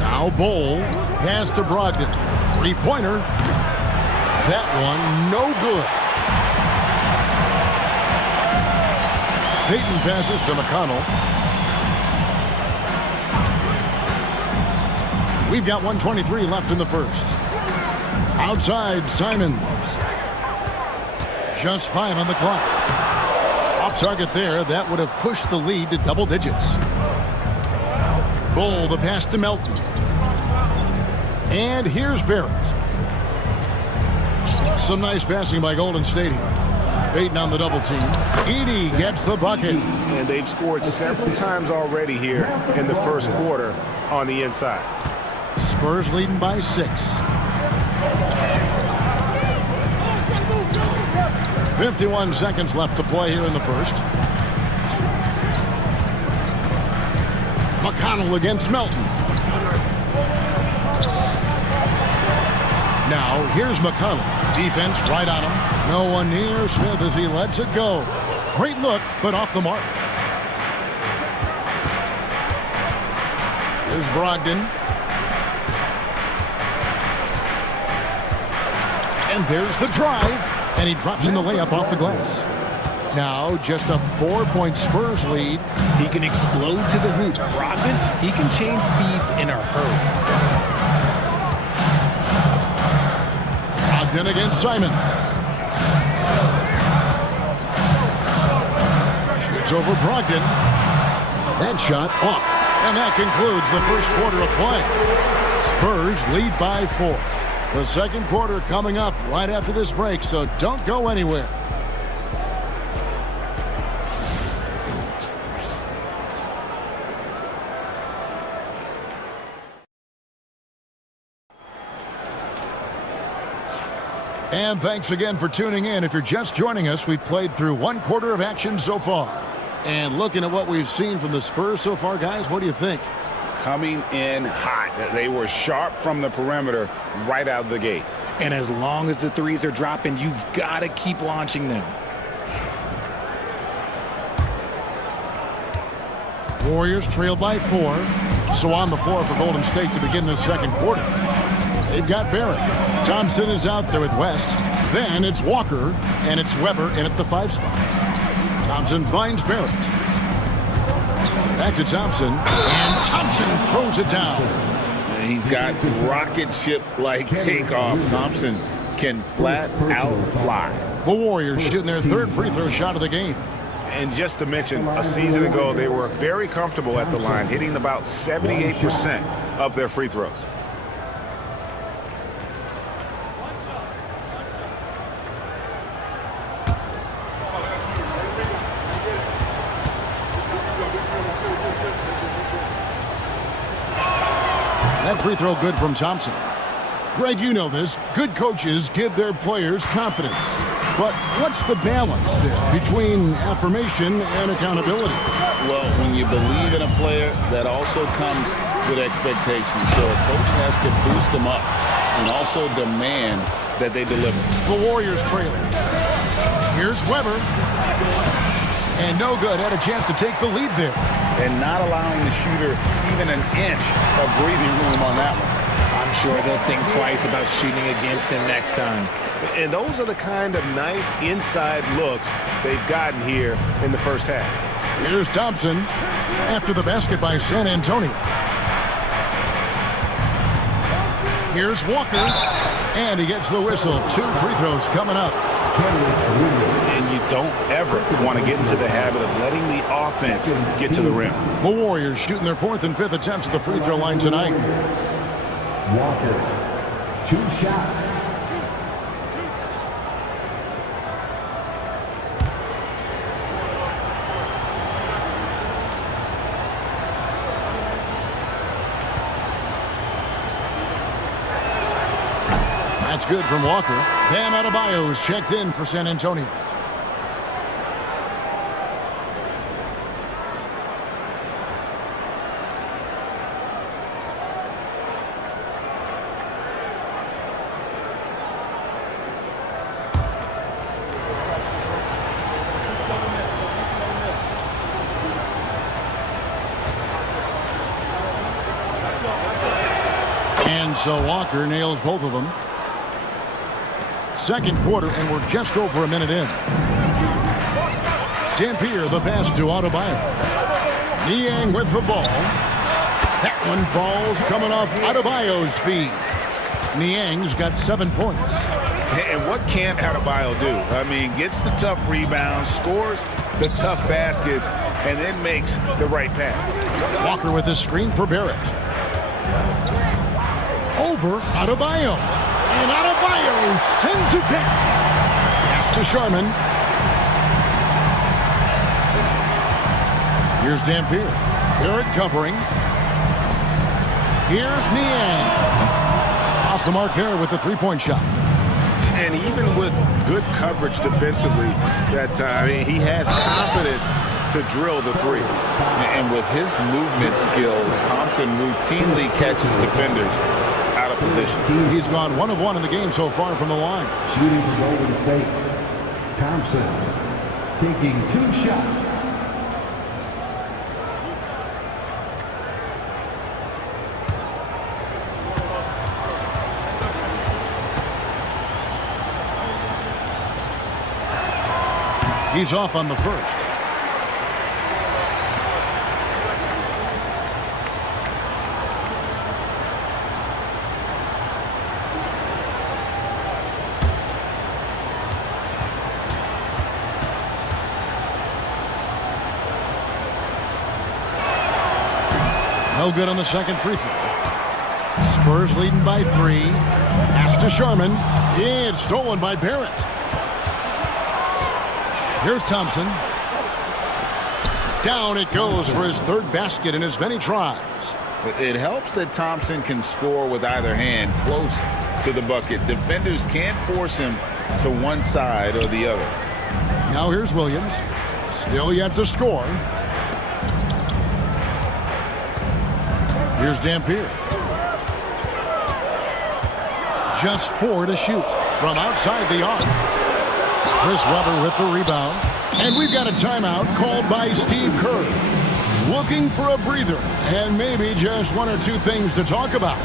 Now Bull pass to Brogdon. Three-pointer. That one no good. Payton passes to McConnell. We've got 1:23 left in the first. Outside, Simons. Just 5 on the clock. Off target there. That would have pushed the lead to double digits. Bull, the pass to Melton. And here's Barrett. Some nice passing by Golden State here. Payton on the double team. Edey gets the bucket. And they've scored several times already here in the first quarter on the inside. Spurs leading by 6. 51 seconds left to play here in the first. McConnell against Melton. Now here's McConnell. Defense right on him. No one near Smith as he lets it go. Great look, but off the mark. Here's Brogdon. And there's the drive. And he drops in the layup off the glass. Now just a 4-point Spurs lead. He can explode to the hoop. Brogdon, he can change speeds in a hurry. Brogdon against Simon. Shoots over Brogdon. That shot off. And that concludes the first quarter of play. Spurs lead by 4. The second quarter coming up right after this break, so don't go anywhere. And thanks again for tuning in. If you're just joining us, we've played through 1 quarter of action so far. And looking at what we've seen from the Spurs so far, guys, what do you think? Coming in hot. They were sharp from the perimeter right out of the gate. And as long as the threes are dropping, you've got to keep launching them. Warriors trail by 4. So on the floor for Golden State to begin this second quarter. They've got Barrett. Thompson is out there with West. Then it's Walker, and it's Weber in at the 5 spot. Thompson finds Barrett. Back to Thompson, and Thompson throws it down. He's got rocket ship-like takeoff. Thompson can flat out fly. The Warriors shooting their 3rd free throw shot of the game. And just to mention, a season ago, they were very comfortable at the line, hitting about 78% of their free throws. That free throw good from Thompson. Greg, you know this. Good coaches give their players confidence. But what's the balance there between affirmation and accountability? Well, when you believe in a player, that also comes with expectations. So a coach has to boost them up and also demand that they deliver. The Warriors trailing. Here's Weber. And no good. Had a chance to take the lead there. and not allowing the shooter even an inch of breathing room on that one. I'm sure they'll think twice about shooting against him next time. And those are the kind of nice inside looks they've gotten here in the first half. Here's Thompson after the basket by San Antonio. Here's Walker, and he gets the whistle. 2 free throws coming up. And you don't ever want to get into the habit of letting the offense get to the rim. The Warriors shooting their 4th and 5th attempts at the free throw line tonight. Walker, 2 shots. That's good from Walker. Bam Adebayo is checked in for San Antonio. And so Walker nails both of them. Second quarter, and we're just over a minute in. Dampier, the pass to Adebayo. Niang with the ball. That one falls coming off Adebayo's feet. Niang's got 7 points. And what can't Adebayo do? I mean, gets the tough rebounds, scores the tough baskets, and then makes the right pass. Walker with the screen for Barrett. Over Adebayo. And Adebayo sends it back. Pass to Sharman. Here's Dampier. Barrett covering. Here's Niang. Off the mark there with the 3-point shot. And even with good coverage defensively, that time he has confidence to drill the 3. And with his movement skills, Thompson routinely catches defenders out of position. He's gone 1 of 1 in the game so far from the line. Shooting for Golden State. Thompson taking 2 shots. He's off on the first. No good on the second free throw. Spurs leading by 3. Pass to Sharman. It's stolen by Barrett. Here's Thompson. Down it goes for his 3rd basket in as many tries. It helps that Thompson can score with either hand close to the bucket. Defenders can't force him to one side or the other. Now here's Williams. Still yet to score. Here's Dampier. Just 4 to shoot from outside the arc. Chris Webber with the rebound. And we've got a timeout called by Steve Kerr. Looking for a breather and maybe just 1 or 2 things to talk about.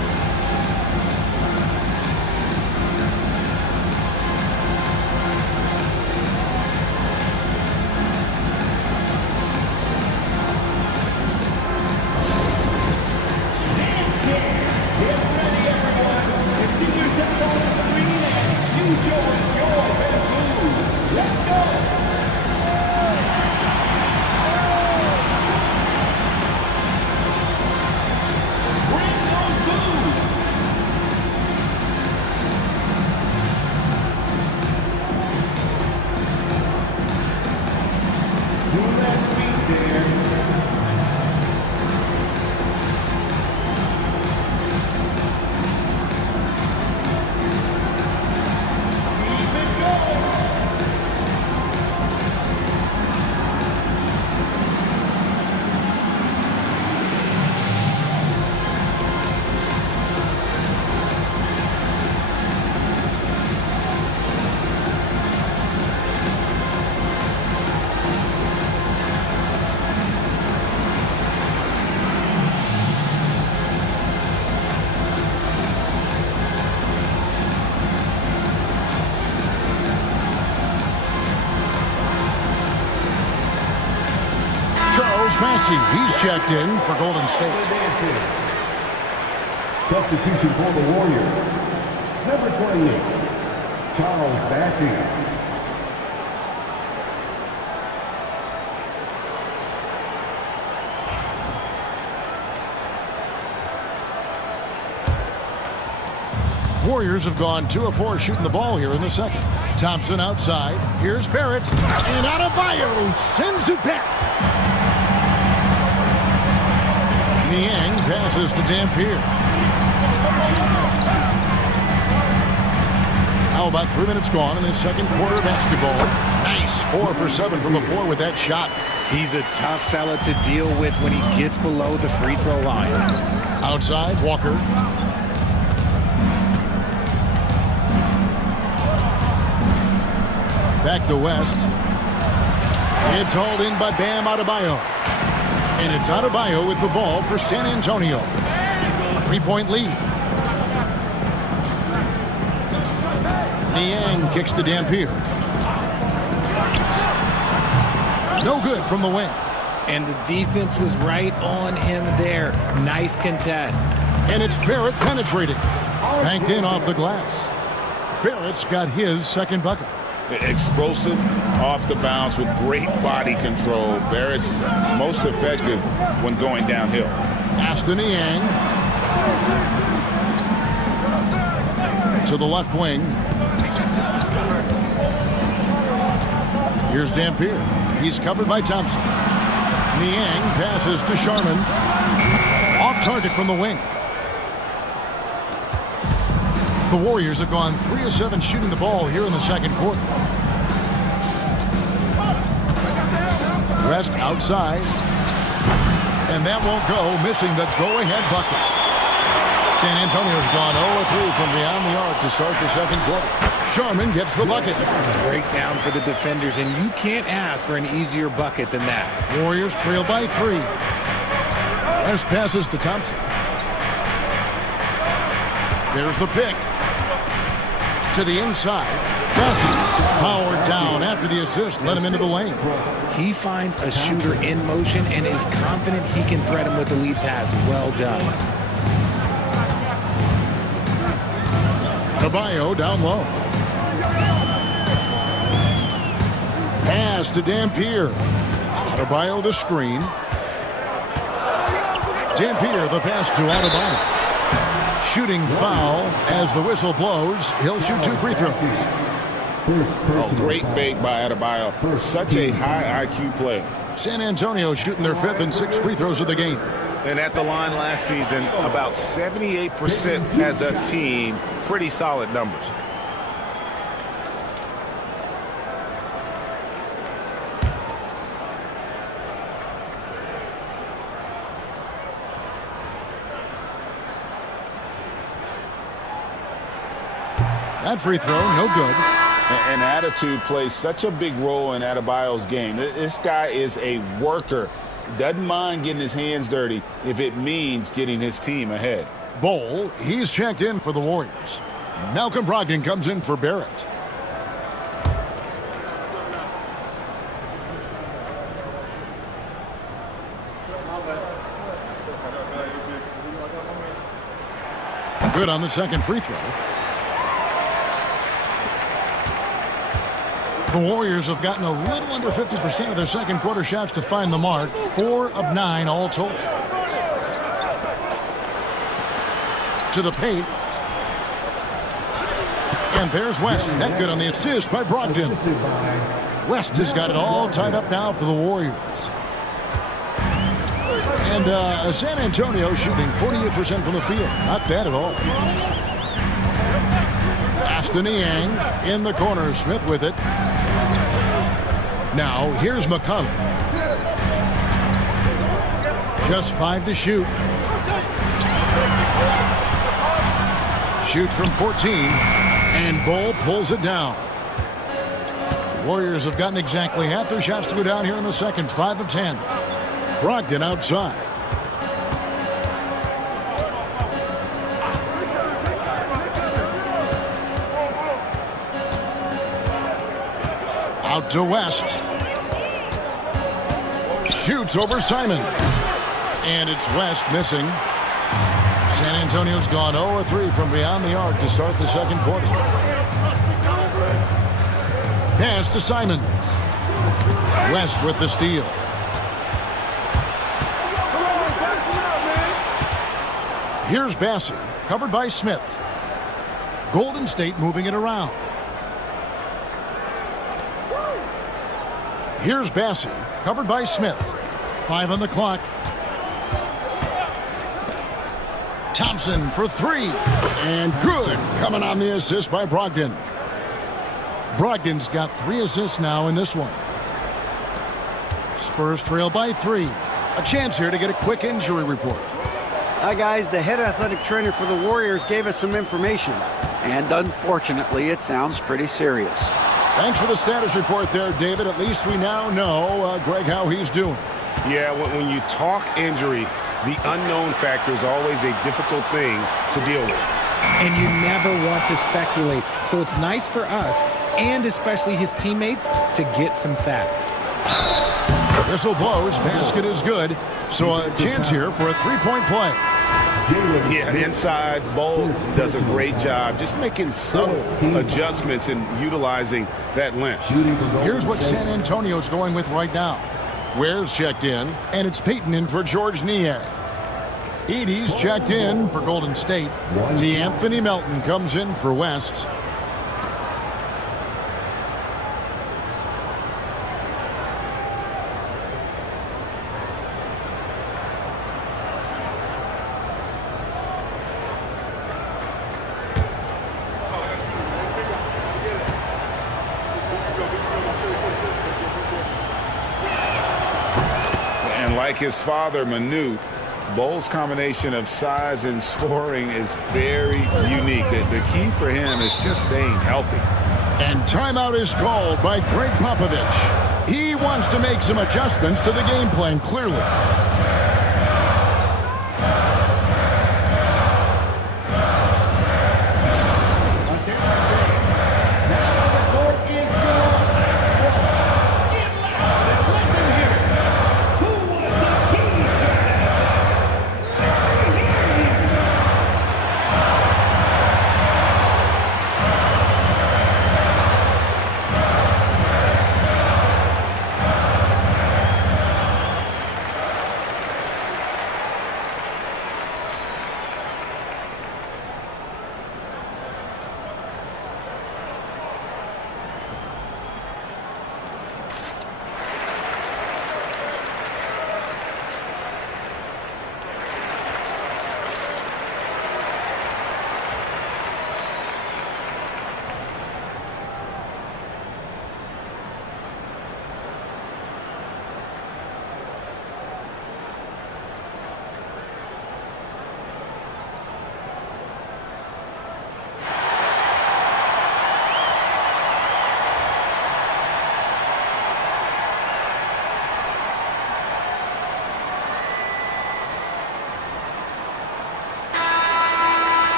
Here's Massey. He's checked in for Golden State. Substitution for the Warriors. Number 28, Charles Bassey. Warriors have gone 2 of 4 shooting the ball here in the second. Thompson outside. Here's Barrett. And Adebayo sends it back. Niang passes to Dampier. How about 3 minutes gone in the second quarter of basketball? Nice 4 for 7 from the floor with that shot. He's a tough fella to deal with when he gets below the free throw line. Outside, Walker. Back to West. It's hauled in by Bam Adebayo. And it's Adebayo with the ball for San Antonio. 3-point lead. Niang kicks to Dampier. No good from the wing. And the defense was right on him there. Nice contest. And it's Barrett penetrating. Banked in off the glass. Barrett's got his second bucket. Explosive off the bounce with great body control. Barrett's most effective when going downhill. Aston Niang to the left wing. Here's Dampier. He's covered by Thompson. Niang passes to Sharman. Off target from the wing. The Warriors have gone 3 of 7 shooting the ball here in the second quarter. West outside. And that won't go, missing the go-ahead bucket. San Antonio's gone 0-3 from beyond the arc to start the second quarter. Sharman gets the bucket. Breakdown for the defenders, and you can't ask for an easier bucket than that. Warriors trail by 3. West passes to Thompson. There's the pick. To the inside. Bassey powered down after the assist. Let him into the lane. He finds a shooter in motion and is confident he can thread him with the lead pass. Well done. Adebayo down low. Pass to Dampier. Adebayo the screen. Dampier the pass to Adebayo. Shooting foul as the whistle blows. He'll shoot 2 free throws. Oh, great fake by Adebayo. Such a high IQ player. San Antonio shooting their 5th and 6th free throws of the game. And at the line last season, about 78% as a team. Pretty solid numbers. That free throw, no good. And attitude plays such a big role in Adebayo's game. This guy is a worker. Doesn't mind getting his hands dirty if it means getting his team ahead. Bowl, he's checked in for the Warriors. Malcolm Brogdon comes in for Barrett. Good on the second free throw. The Warriors have gotten a little under 50% of their second quarter shots to find the mark. 4 of 9 all told. To the paint. And there's West. That good on the assist by Brogdon. West has got it all tied up now for the Warriors. And San Antonio shooting 48% from the field. Not bad at all. Aston Niang in the corner. Smith with it. Now, here's McConnell. Just 5 to shoot. Shoots from 14, and Bull pulls it down. The Warriors have gotten exactly half their shots to go down here in the second, 5 of 10. Brogdon outside. Out to West. shoots over Simon. And it's West missing. San Antonio's gone 0-3 from beyond the arc to start the second quarter. Pass to Simons. West with the steal. Here's Bassey, covered by Smith. Golden State moving it around. Here's Bassey, covered by Smith. 5 on the clock. Thompson for 3. And good, coming on the assist by Brogdon. Brogdon's got 3 assists now in this one. Spurs trail by 3. A chance here to get a quick injury report. Hi, guys. The head athletic trainer for the Warriors gave us some information. And unfortunately, it sounds pretty serious. Thanks for the status report there, David. At least we now know, Greg, how he's doing. Yeah, when you talk injury, the unknown factor is always a difficult thing to deal with. And you never want to speculate. So it's nice for us, and especially his teammates, to get some facts. Whistle blows. Basket is good. So a chance here for a three-point play. Yeah, inside, Bol does a great job just making subtle adjustments and utilizing that length. Here's what San Antonio's going with right now. Ware's checked in, and it's Payton in for George Niang. Edey's checked in for Golden State. D'Anthony Melton comes in for West. Like his father, Manu, Bol's combination of size and scoring is very unique. The key for him is just staying healthy. And timeout is called by Greg Popovich. He wants to make some adjustments to the game plan, clearly.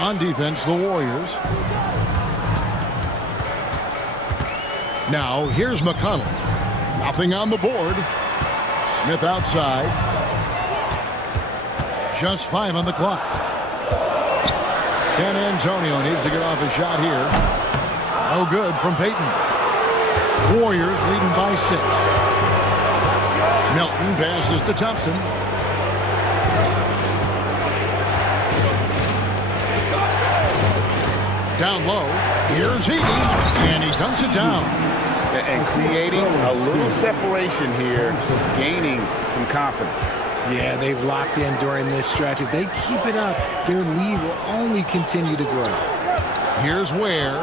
On defense, the Warriors. Now, here's McConnell. Nothing on the board. Smith outside. Just 5 on the clock. San Antonio needs to get off a shot here. No good from Payton. Warriors leading by 6. Melton passes to Thompson. Down low, here's Edey, and he dunks it down. And creating a little separation here, gaining some confidence. Yeah, they've locked in during this stretch. If they keep it up, their lead will only continue to grow. Here's Ware.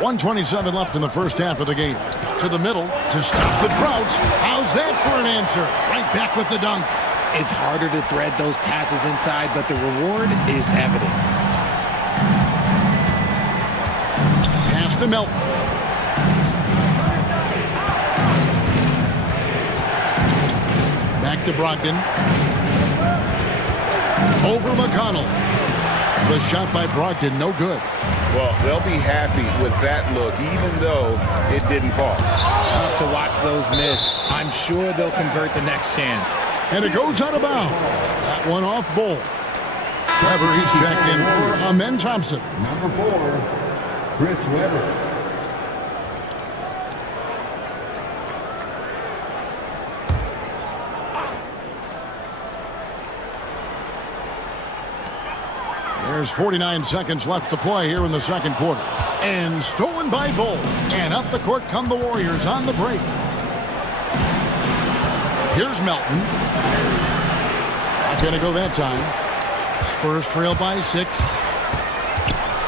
1:27 left in the first half of the game. To the middle to stop the drought. How's that for an answer? Right back with the dunk. It's harder to thread those passes inside, but the reward is evident. Pass to Melton. Back to Brogdon. Over McConnell. The shot by Brogdon, no good. Well, they'll be happy with that look, even though it didn't fall. Tough to watch those miss. I'm sure they'll convert the next chance. And it goes out of bounds. That one off Bull. Weber, he's checked in for Amen Thompson. Number 4, Chris Weber. There's 49 seconds left to play here in the second quarter. And stolen by Bull. And up the court come the Warriors on the break. Here's Melton. Not going to go that time. Spurs trail by 6.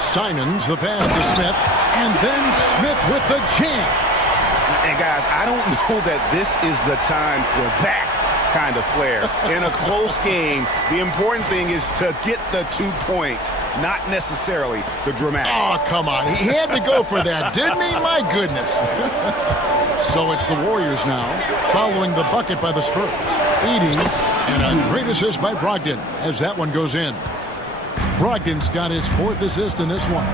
Simons, the pass to Smith. And then Smith with the jam. And guys, I don't know that this is the time for that kind of flair. In a close game, the important thing is to get the 2 points, not necessarily the dramatics. Oh, come on. He had to go for that, didn't he? My goodness. So it's the Warriors now, following the bucket by the Spurs. Edey, and a great assist by Brogdon as that one goes in. Brogdon's got his 4th assist in this one.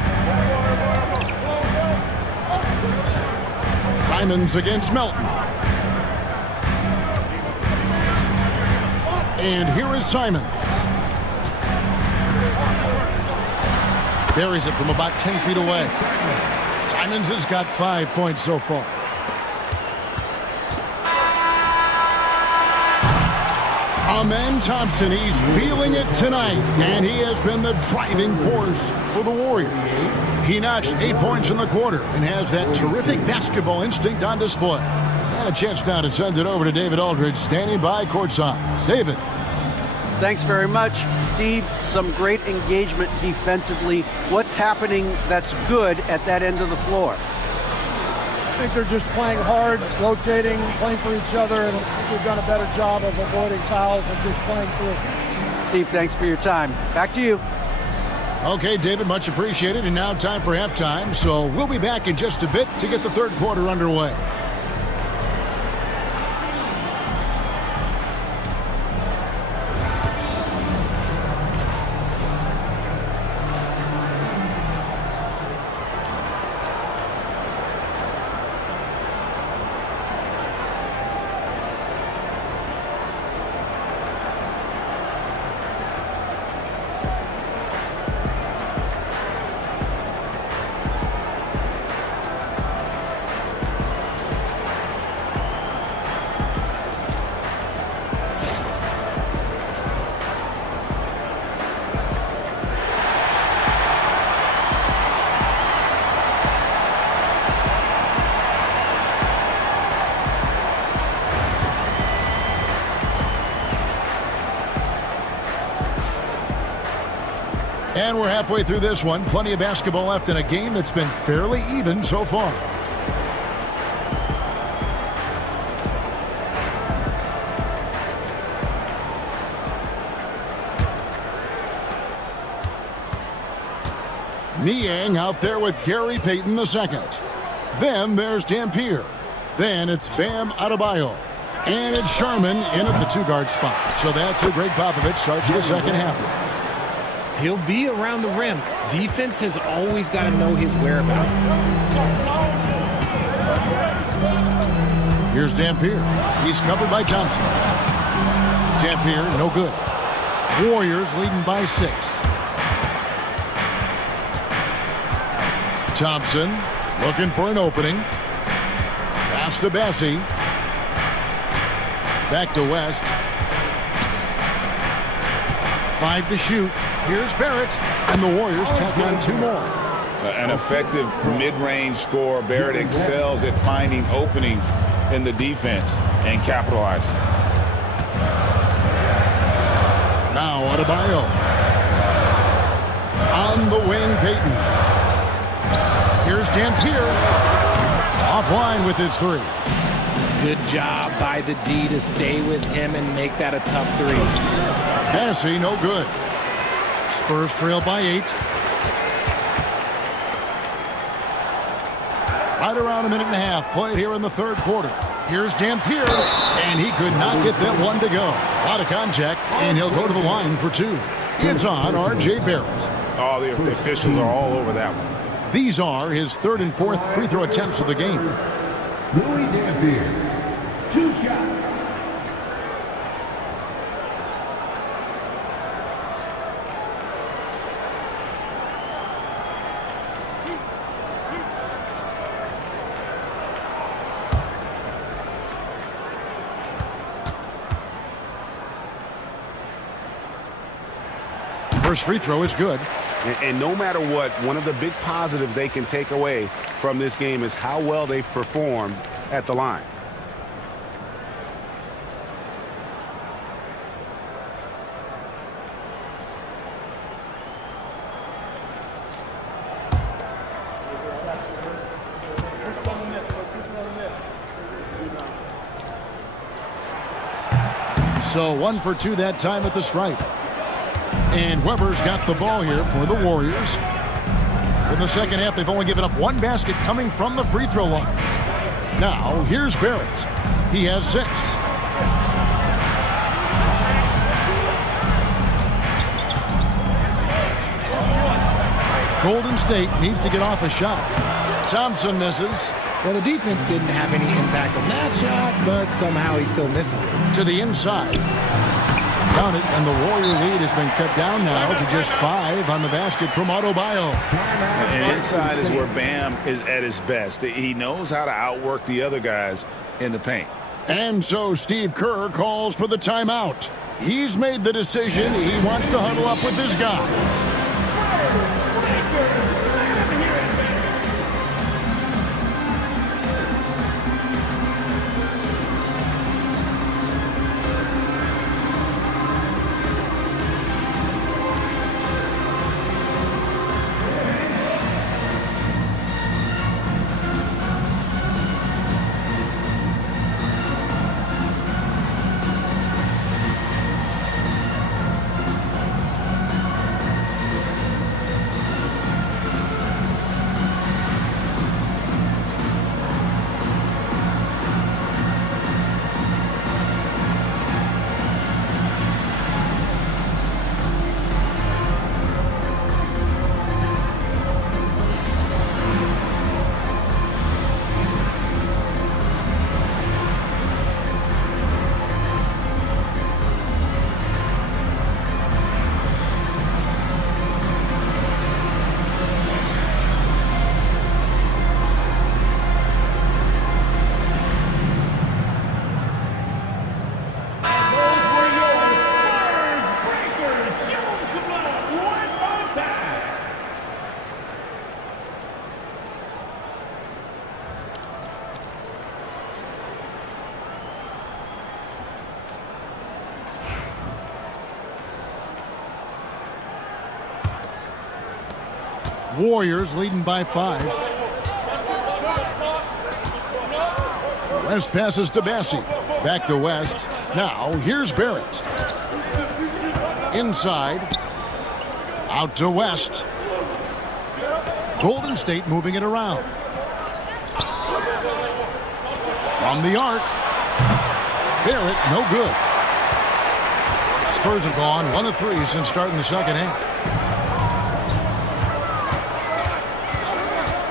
Simons against Melton. And here is Simons. Buries it from about 10 feet away. Simons has got 5 points so far. Amen Thompson, he's feeling it tonight, and he has been the driving force for the Warriors. He notched 8 points in the quarter and has that terrific basketball instinct on display. And a chance now to send it over to David Aldridge, standing by courtside. David. Thanks very much, Steve. Some great engagement defensively. What's happening that's good at that end of the floor? I think they're just playing hard, rotating, playing for each other, and I think they've done a better job of avoiding fouls and just playing through. Steve, thanks for your time. Back to you. Okay, David, much appreciated. And now time for halftime. So we'll be back in just a bit to get the third quarter underway. And we're halfway through this one. Plenty of basketball left in a game that's been fairly even so far. Niang out there with Gary Payton II. Then there's Dampier. Then it's Bam Adebayo. And it's Sherman in at the 2-guard spot. So that's who Greg Popovich starts the second half. He'll be around the rim. Defense has always got to know his whereabouts. Here's Dampier. He's covered by Thompson. Dampier, no good. Warriors leading by 6. Thompson looking for an opening. Pass to Bassie. Back to West. 5 to shoot. Here's Barrett, and the Warriors tack on 2 more. An effective mid-range scorer. Barrett excels at finding openings in the defense and capitalizing. Now Adebayo. On the wing, Payton. Here's Dampier. Offline with his 3. Good job by the D to stay with him and make that a tough three. Passing, no good. Spurs trail by 8. Right around a minute and a half played here in the third quarter. Here's Dampier, and he could not get that one to go. A lot of contact, and he'll go to the line for 2. It's on R.J. Barrett. Oh, the officials are all over that one. These are his 3rd and 4th free throw attempts of the game. Louis Dampier, 2 shots. First free throw is good. And no matter what, one of the big positives they can take away from this game is how well they perform at the line. So 1 for 2 that time at the stripe. And Weber's got the ball here for the Warriors. In the second half, they've only given up 1 basket coming from the free throw line. Now, here's Barrett. He has 6. Golden State needs to get off a shot. Thompson misses. Well, the defense didn't have any impact on that shot, but somehow he still misses it. To the inside. Count it, and the Warrior lead has been cut down now to just 5 on the basket from Adebayo. And inside is where Bam is at his best. He knows how to outwork the other guys in the paint. And so Steve Kerr calls for the timeout. He's made the decision. He wants to huddle up with his guy. Warriors leading by 5. West passes to Bassie. Back to West. Now here's Barrett. Inside. Out to West. Golden State moving it around. From the arc. Barrett, no good. Spurs have gone 1 of 3 since starting the second half.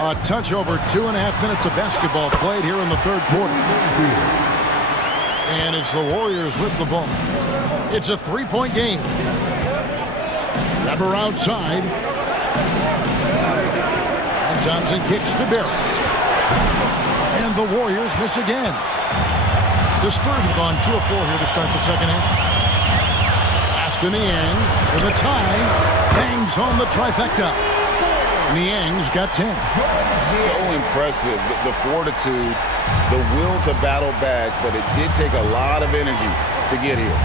A touch over 2.5 minutes of basketball played here in the third quarter. And it's the Warriors with the ball. It's a 3-point game. Weber outside. And Thompson kicks to Barrett. And the Warriors miss again. The Spurs have gone 2 of 4 here to start the second half. Aston Niang for the tie. Bangs home the trifecta. Niang's got 10. So impressive, the fortitude, the will to battle back, but it did take a lot of energy to get here.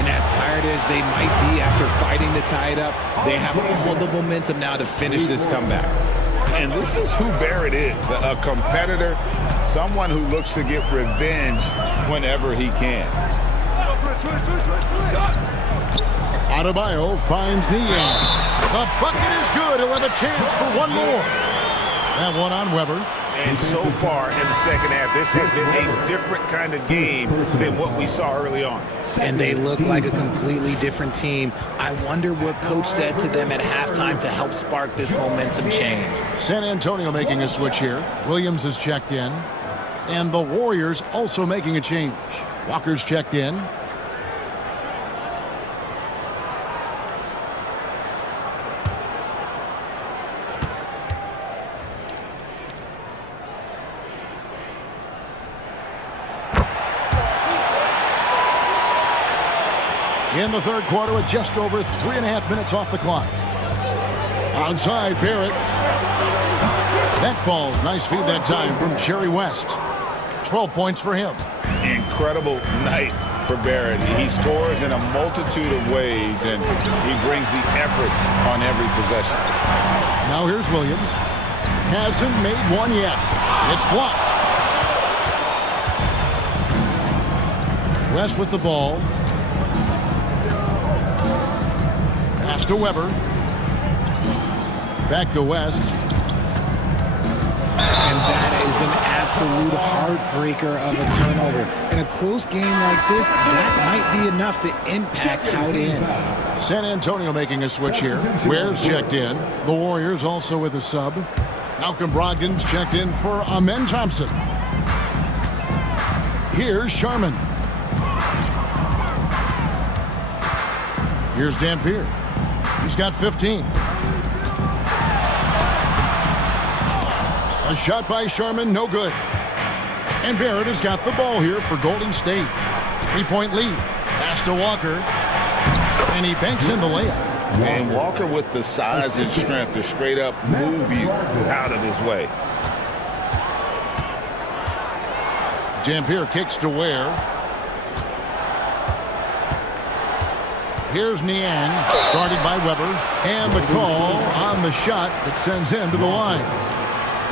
And as tired as they might be after fighting to tie it up, they have all the momentum now to finish this comeback. And this is who Barrett is, a competitor, someone who looks to get revenge whenever he can. Adebayo finds Niang. The bucket is good. He'll have a chance for one more. That one on Weber. And so far in the second half, this has been a different kind of game than what we saw early on. And they look like a completely different team. I wonder what coach said to them at halftime to help spark this momentum change. San Antonio making a switch here. Williams is checked in. And the Warriors also making a change. Walker's checked in. In the third quarter with just over 3.5 minutes off the clock. Onside, Barrett. That falls. Nice feed that time from Jerry West. 12 points for him. Incredible night for Barrett. He scores in a multitude of ways, and he brings the effort on every possession. Now here's Williams. Hasn't made one yet. It's blocked. West with the ball. Pass to Weber. Back to West. And that is an absolute heartbreaker of a turnover. In a close game like this, that might be enough to impact how it ends. San Antonio making a switch here. Ware's checked in. The Warriors also with a sub. Malcolm Brogdon's checked in for Amen Thompson. Here's Sharman. Here's Dampier. He's got 15. A shot by Sharman, no good. And Barrett has got the ball here for Golden State. 3-point lead. Pass to Walker. And he banks in the layup. And Walker with the size and strength to straight up move you out of his way. Dampier kicks to Ware. Here's Niang, guarded by Weber. And the call on the shot that sends him to the line.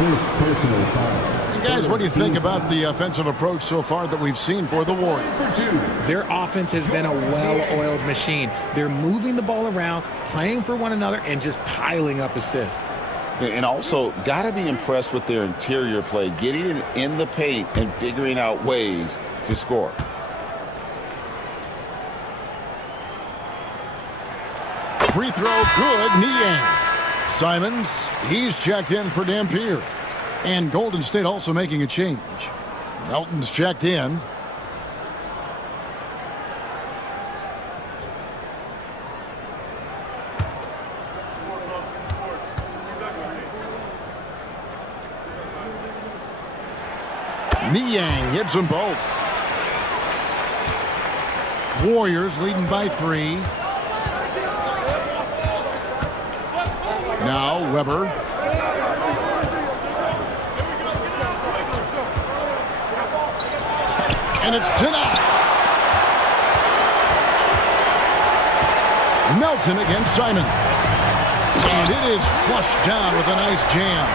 And guys, what do you think about the offensive approach so far that we've seen for the Warriors? Their offense has been a well-oiled machine. They're moving the ball around, playing for one another, and just piling up assists. And also, got to be impressed with their interior play, getting in the paint and figuring out ways to score. Free throw, good. Niang. Simons, he's checked in for Dampier. And Golden State also making a change. Melton's checked in. Niang hits them both. Warriors leading by 3. Now Weber. And it's denied. Melton against Simon. And it is flushed down with a nice jam.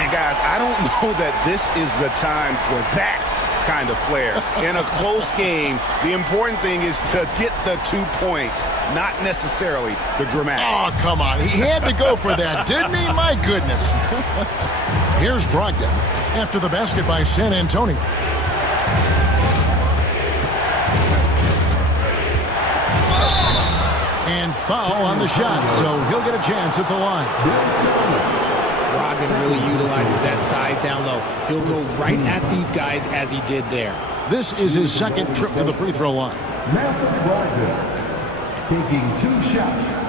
And guys, I don't know that this is the time for that kind of flair. In a close game, the important thing is to get the 2 points, not necessarily the dramatics. Oh, come on. He had to go for that, didn't he? My goodness. Here's Brogdon after the basket by San Antonio. And foul on the shot, so he'll get a chance at the line. Brogdon really utilizes that size down low. He'll go right at these guys as he did there. This is his second trip to the free throw line. Malcolm Brogdon taking 2 shots.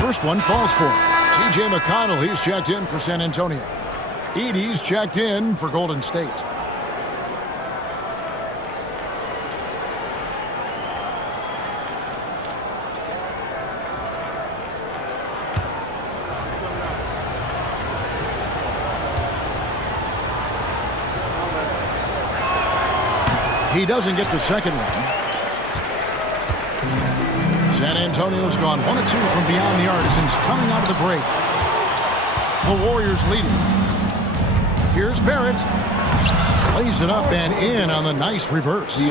First one falls for him. T.J. McConnell, he's checked in for San Antonio. Edey's checked in for Golden State. He doesn't get the second one. San Antonio's gone 1 of 2 from beyond the arc since coming out of the break. The Warriors leading. Here's Barrett. Lays it up and in on the nice reverse.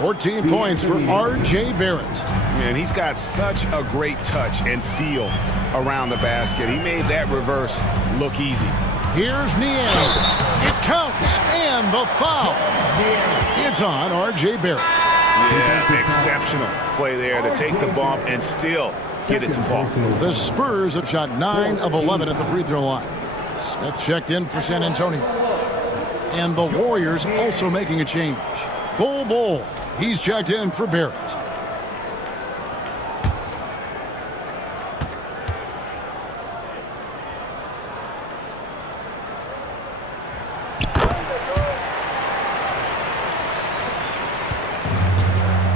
14 points for R.J. Barrett. Man, he's got such a great touch and feel around the basket. He made that reverse look easy. Here's Niang. It counts, and the foul. It's on R.J. Barrett. Yeah, exceptional play there to take the bump and still get it to fall. The Spurs have shot 9 of 11 at the free throw line. Smith checked in for San Antonio. And the Warriors also making a change. Bol, he's checked in for Barrett.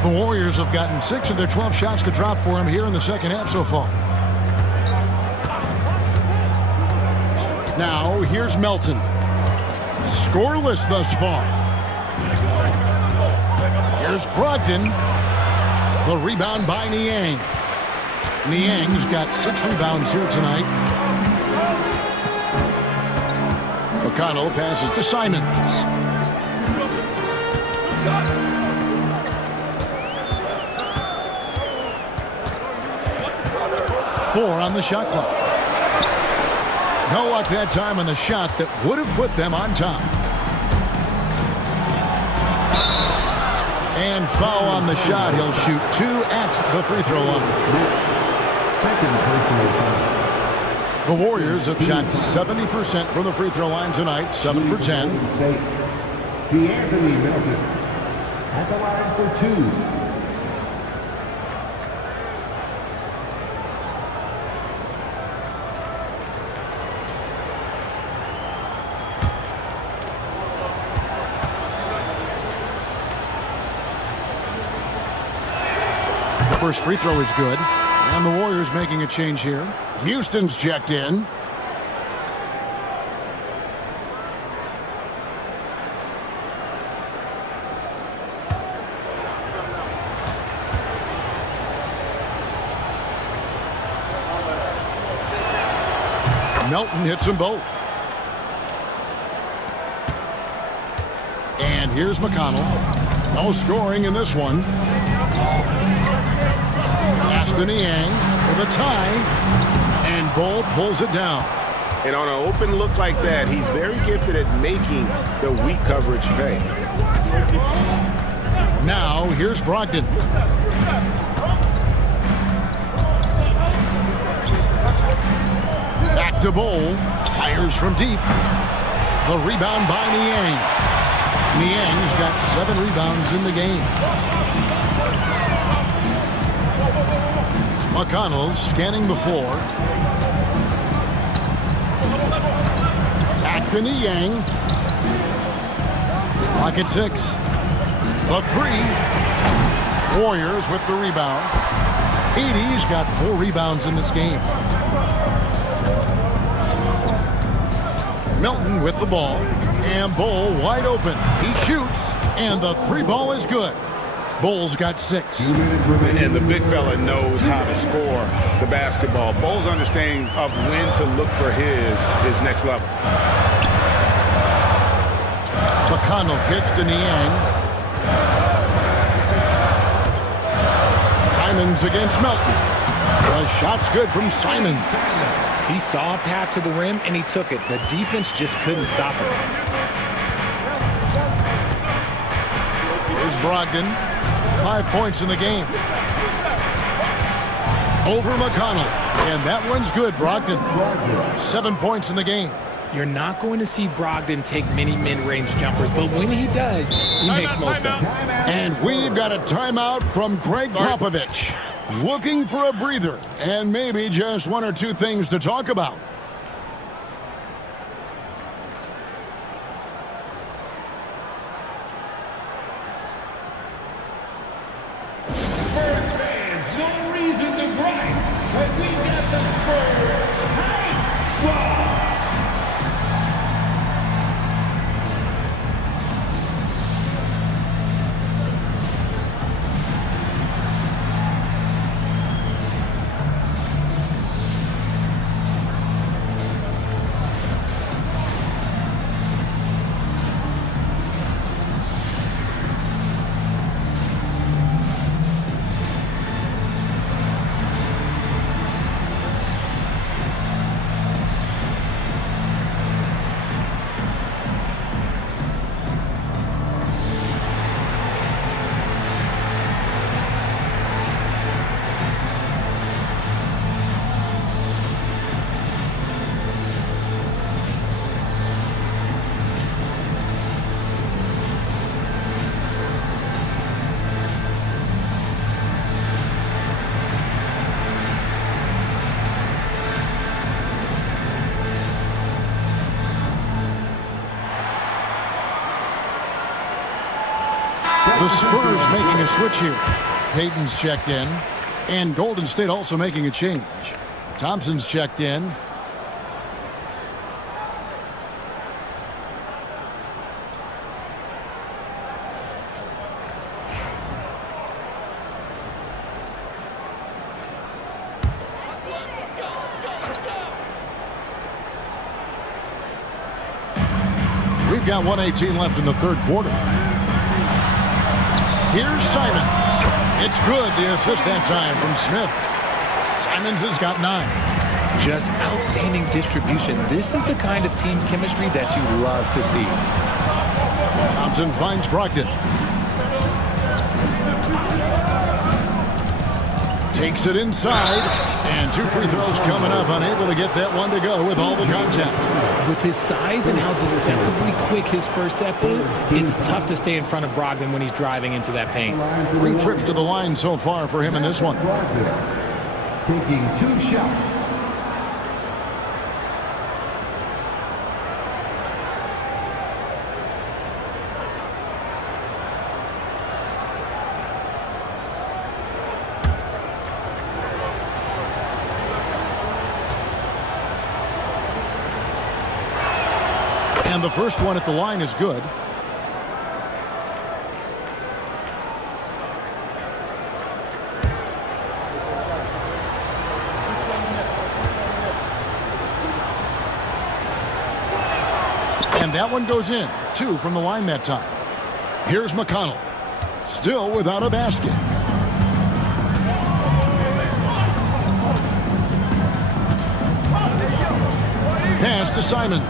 The Warriors have gotten 6 of their 12 shots to drop for him here in the second half so far. Now, here's Melton. Scoreless thus far. Here's Brogdon. The rebound by Niang. Niang's got 6 rebounds here tonight. McConnell passes to Simons. Four on the shot clock. No luck that time on the shot that would have put them on top. And foul on the shot. He'll shoot 2 at the free throw line. The Warriors have shot 70% from the free throw line tonight, 7 for 10. D'Anthony Melton at the line for 2. First free throw is good. And the Warriors making a change here. Houston's checked in. Melton hits them both. And here's McConnell. No scoring in this one. To Niang for the tie, and Bol pulls it down. And on an open look like that, he's very gifted at making the weak coverage pay. Now, here's Brogdon. Back to Bol. Fires from deep. The rebound by Niang. Niang's got 7 rebounds in the game. McConnell scanning the floor. Back to Niang. Clock at 6. The 3. Warriors with the rebound. 80's got 4 rebounds in this game. Melton with the ball. And Bol wide open. He shoots. And the 3 ball is good. Bol's got 6. And the big fella knows how to score the basketball. Bol's understanding of when to look for his next level. McConnell kicks to Niang. Simons against Melton. The shot's good from Simons. He saw a path to the rim and he took it. The defense just couldn't stop him. Here's Brogdon. 5 points in the game. Over McConnell. And that one's good, Brogdon. 7 points in the game. You're not going to see Brogdon take many mid-range jumpers, but when he does, he makes most of them. And we've got a timeout from Greg Popovich. Looking for a breather and maybe just 1 or 2 things to talk about. The Spurs making a switch here. Payton's checked in. And Golden State also making a change. Thompson's checked in. We've got 1:18 left in the third quarter. Here's Simons. It's good, the assist that time from Smith. Simons has got 9. Just outstanding distribution. This is the kind of team chemistry that you love to see. Thompson finds Brogdon. Takes it inside. And 2 free throws coming up. Unable to get that one to go with all the contact. With his size and how deceptively quick his first step is, it's tough to stay in front of Brogdon when he's driving into that paint. 3 trips to the line so far for him in this one. Taking 2 shots. And the first one at the line is good. And that one goes in. 2 from the line that time. Here's McConnell. Still without a basket. Pass to Simons.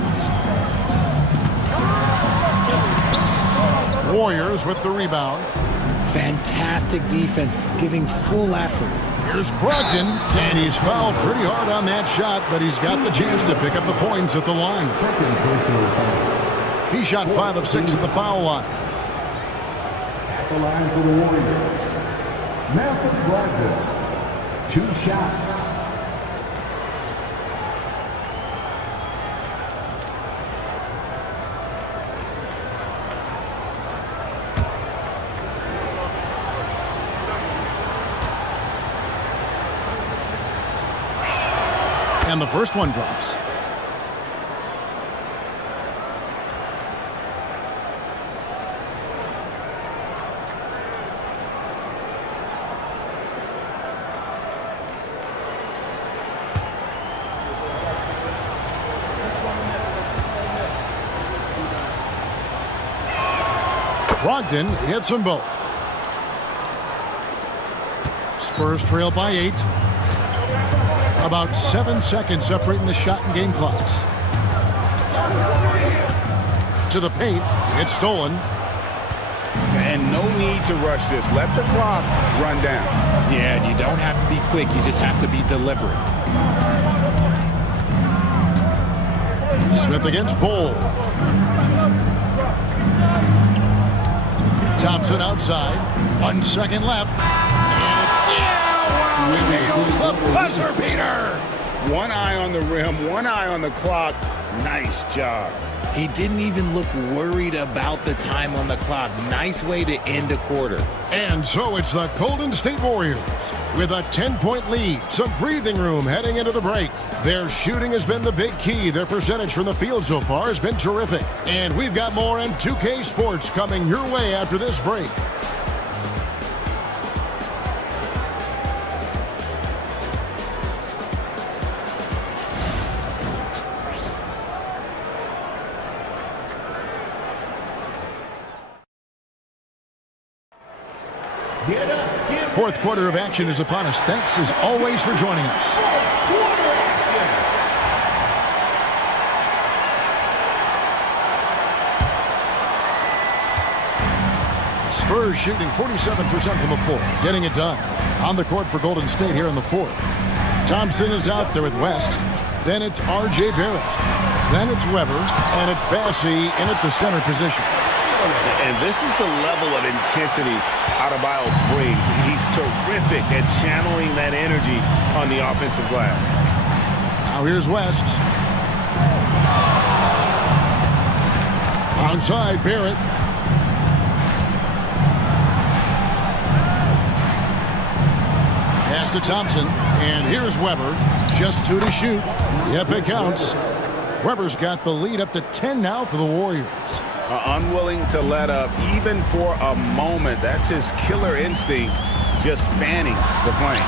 Warriors with the rebound. Fantastic defense, giving full effort. Here's Brogdon, and he's fouled pretty hard on that shot, but he's got the chance to pick up the points at the line. He shot 5 of 6 at the foul line. At the line for the Warriors, Malcolm Brogdon, 2 shots. And the first one drops. Brogdon hits them both. Spurs trail by 8. About 7 seconds separating the shot and game clocks. To the paint. It's stolen. And no need to rush this. Let the clock run down. Yeah, you don't have to be quick. You just have to be deliberate. Smith against Bull. Thompson outside. 1 second left. Nails the buzzer beater. One eye on the rim, one eye on the clock. Nice job. He didn't even look worried about the time on the clock. Nice way to end a quarter. And so it's the Golden State Warriors with a 10-point lead. Some breathing room heading into the break. Their shooting has been the big key. Their percentage from the field so far has been terrific. And we've got more in 2K Sports coming your way after this break. Fourth quarter of action is upon us. Thanks as always for joining us. Spurs shooting 47% from the floor, getting it done. On the court for Golden State here in the fourth. Thompson is out there with West. Then it's R.J. Barrett. Then it's Weber. And it's Bassey in at the center position. And this is the level of intensity Adebayo brings. He's terrific at channeling that energy on the offensive glass. Now here's West. Onside, Barrett. Pass to Thompson, and here's Weber. Just 2 to shoot. Yep, it counts. Weber's got the lead up to 10 now for the Warriors. Unwilling to let up even for a moment. That's his killer instinct, just fanning the flame.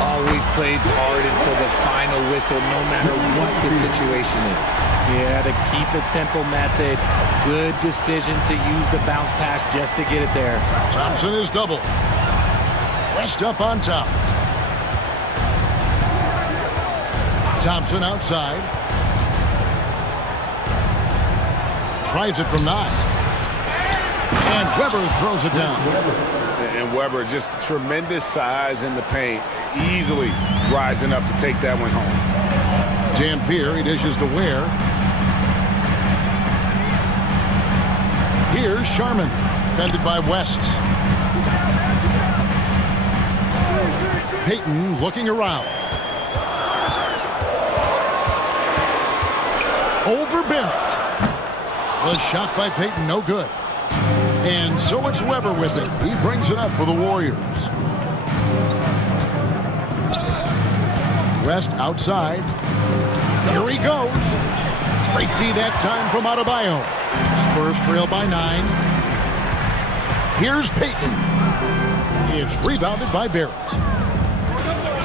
Always plays hard until the final whistle, no matter what the situation is. Yeah, the keep it simple method. Good decision to use the bounce pass just to get it there. Thompson is double. West up on top. Thompson outside. Tries it from 9. And Weber throws it down. And Weber, just tremendous size in the paint. Easily rising up to take that one home. Dampier, he dishes to Ware. Here's Sharman, defended by West. Payton looking around. Over Barrett. The shot by Payton, no good. And so it's Weber with it. He brings it up for the Warriors. West outside. Here he goes. Great D that time from Adebayo. Spurs trail by 9. Here's Payton. It's rebounded by Barrett.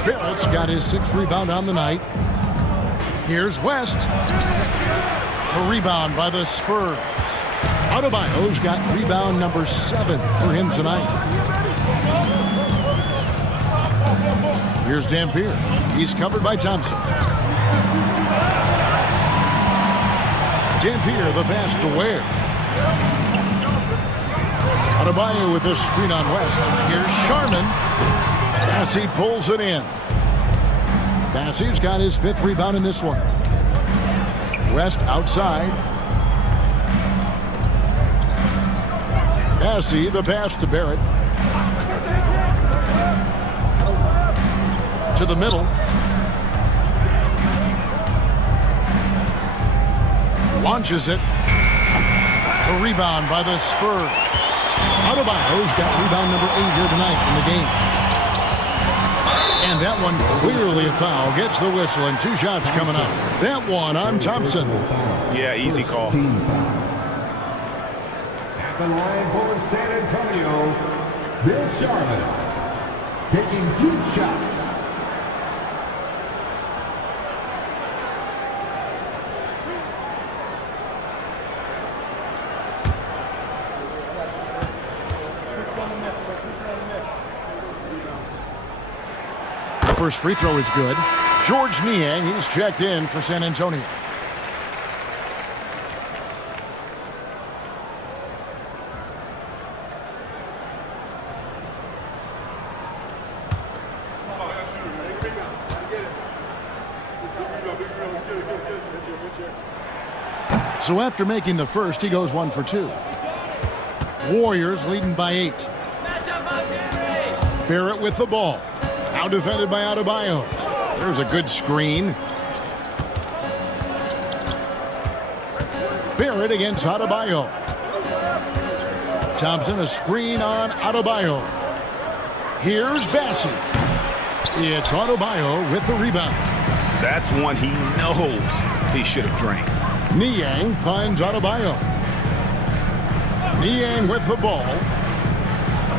Barrett's got his 6th rebound on the night. Here's West. The rebound by the Spurs. Adebayo's got rebound number 7 for him tonight. Here's Dampier. He's covered by Thompson. Dampier, the pass to Ware. Adebayo with a screen on West. Here's Sharman. Bassey pulls it in. Bassey's got his 5th rebound in this one. West outside. Bassey, the pass to Barrett. To the middle. Launches it. The rebound by the Spurs. Adebayo's got rebound number 8 here tonight in the game. And that one clearly a foul. Gets the whistle and 2 shots coming up. That one on Thompson. Yeah, easy call. At the line for San Antonio, Bill Sharman taking 2 shots. First free throw is good. George Niang, he's checked in for San Antonio. So after making the first, he goes 1 for 2. Warriors leading by 8. Barrett with the ball. Now defended by Adebayo. There's a good screen. Barrett against Adebayo. Thompson, a screen on Adebayo. Here's Bassey. It's Adebayo with the rebound. That's one he knows he should have drained. Niang finds Adebayo. Niang with the ball.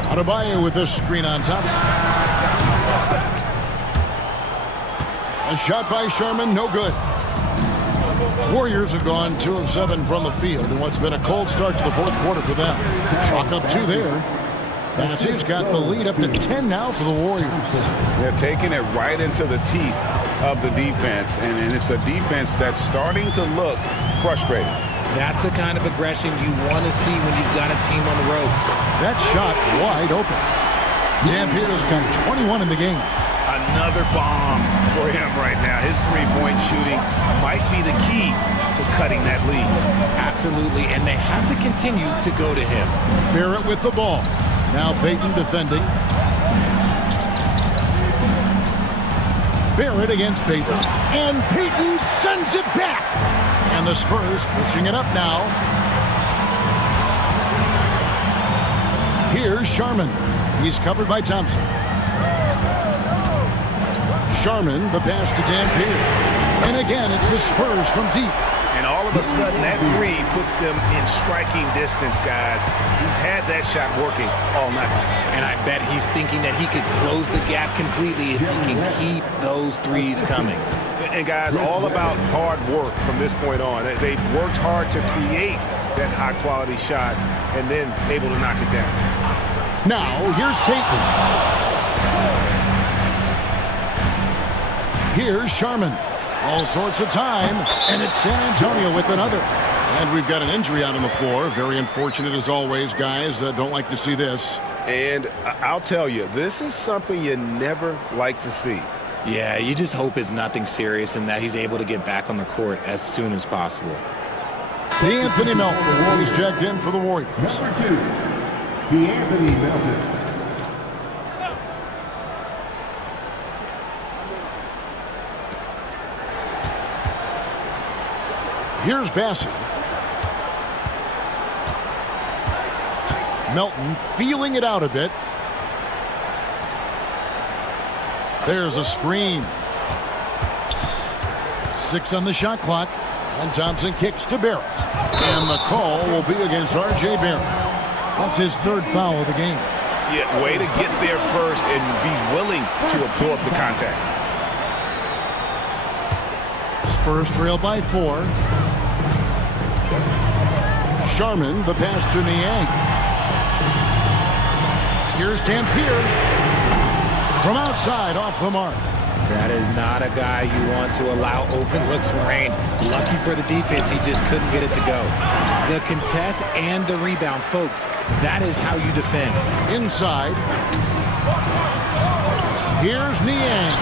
Adebayo with the screen on Thompson. A shot by Sharman, no good. Warriors have gone 2 of 7 from the field in what's been a cold start to the 4th quarter for them. Chalk up 2 there. Bassey's got the lead up to 10 now for the Warriors. They're taking it right into the teeth of the defense, and it's a defense that's starting to look frustrated. That's the kind of aggression you want to see when you've got a team on the ropes. That shot wide open. Dampier's got 21 in the game. Another bomb for him right now. His 3-point shooting might be the key to cutting that lead. Absolutely, and they have to continue to go to him. Barrett with the ball. Now Payton defending. Barrett against Payton. And Payton sends it back. And the Spurs pushing it up now. Here's Sharman. He's covered by Thompson. Sharman, the pass to Dampier. And again, it's the Spurs from deep. And all of a sudden, that three puts them in striking distance, guys. He's had that shot working all night. And I bet he's thinking that he could close the gap completely if he can keep those threes coming. And guys, all about hard work from this point on. They've worked hard to create that high-quality shot and then able to knock it down. Now, here's Payton. Here's Sharman. All sorts of time, and it's San Antonio with another. And we've got an injury out on the floor. Very unfortunate as always, guys. Don't like to see this. And I'll tell you, this is something you never like to see. Yeah, you just hope it's nothing serious and that he's able to get back on the court as soon as possible. D'Anthony Melton is checked in for the Warriors. Number 2, D'Anthony Melton. Here's Bassey. Melton feeling it out a bit. There's a screen. 6 on the shot clock. And Thompson kicks to Barrett. And the call will be against R.J. Barrett. That's his 3rd foul of the game. Yeah, way to get there first and be willing to absorb the contact. Spurs trail by 4. Sharman, the pass to Niang. Here's Dampier. From outside, off the mark. That is not a guy you want to allow open looks from range. Lucky for the defense, he just couldn't get it to go. The contest and the rebound, folks, that is how you defend. Inside. Here's Niang.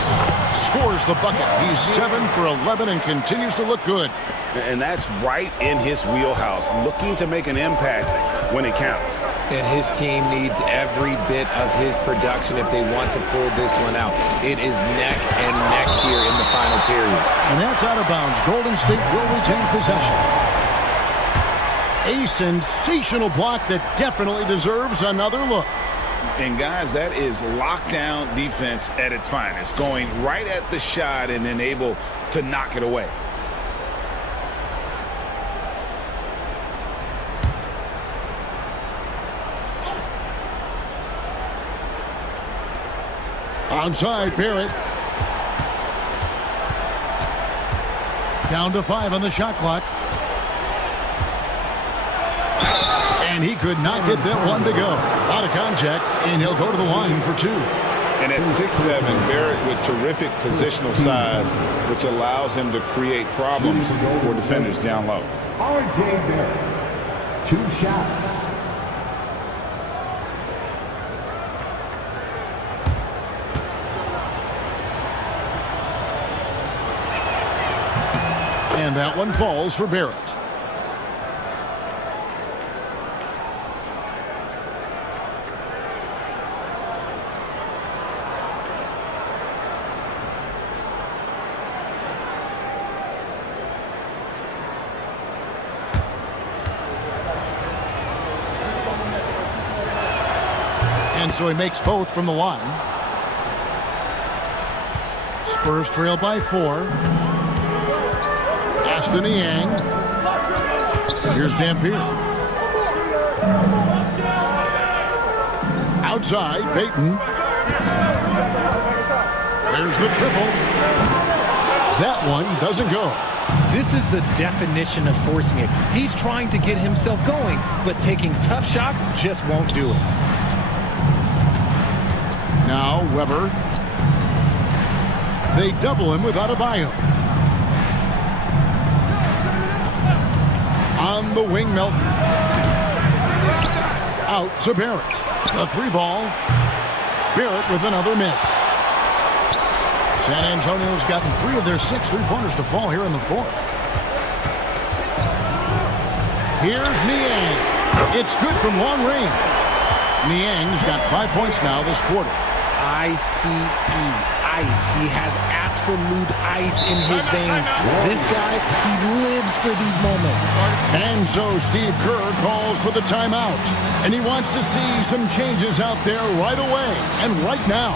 Scores the bucket. He's 7 for 11 and continues to look good. And that's right in his wheelhouse, looking to make an impact when it counts. And his team needs every bit of his production if they want to pull this one out. It is neck and neck here in the final period. And that's out of bounds. Golden State will retain possession. A sensational block that definitely deserves another look. And guys, that is lockdown defense at its finest, going right at the shot and then able to knock it away. Onside, Barrett. Down to 5 on the shot clock. And he could not get that one to go. Out of contact, and he'll go to the line for 2. And at 6'7", Barrett with terrific positional size, which allows him to create problems for defenders down low. R.J. Barrett, 2 shots. And that one falls for Barrett. And so he makes both from the line. Spurs trail by 4. To Niang. Here's Dampier. Outside, Payton. There's the triple. That one doesn't go. This is the definition of forcing it. He's trying to get himself going, but taking tough shots just won't do it. Now Weber. They double him with Adebayo. On the wing, Melton. Out to Barrett. The 3-ball. Barrett with another miss. San Antonio's gotten 3 of their 6 3-pointers to fall here in the 4th. Here's Niang. It's good from long range. Niang's got 5 points now this quarter. ICE. Ice. He has absolute ice in his veins. This guy, he lives for these moments. And so Steve Kerr calls for the timeout. And he wants to see some changes out there right away and right now.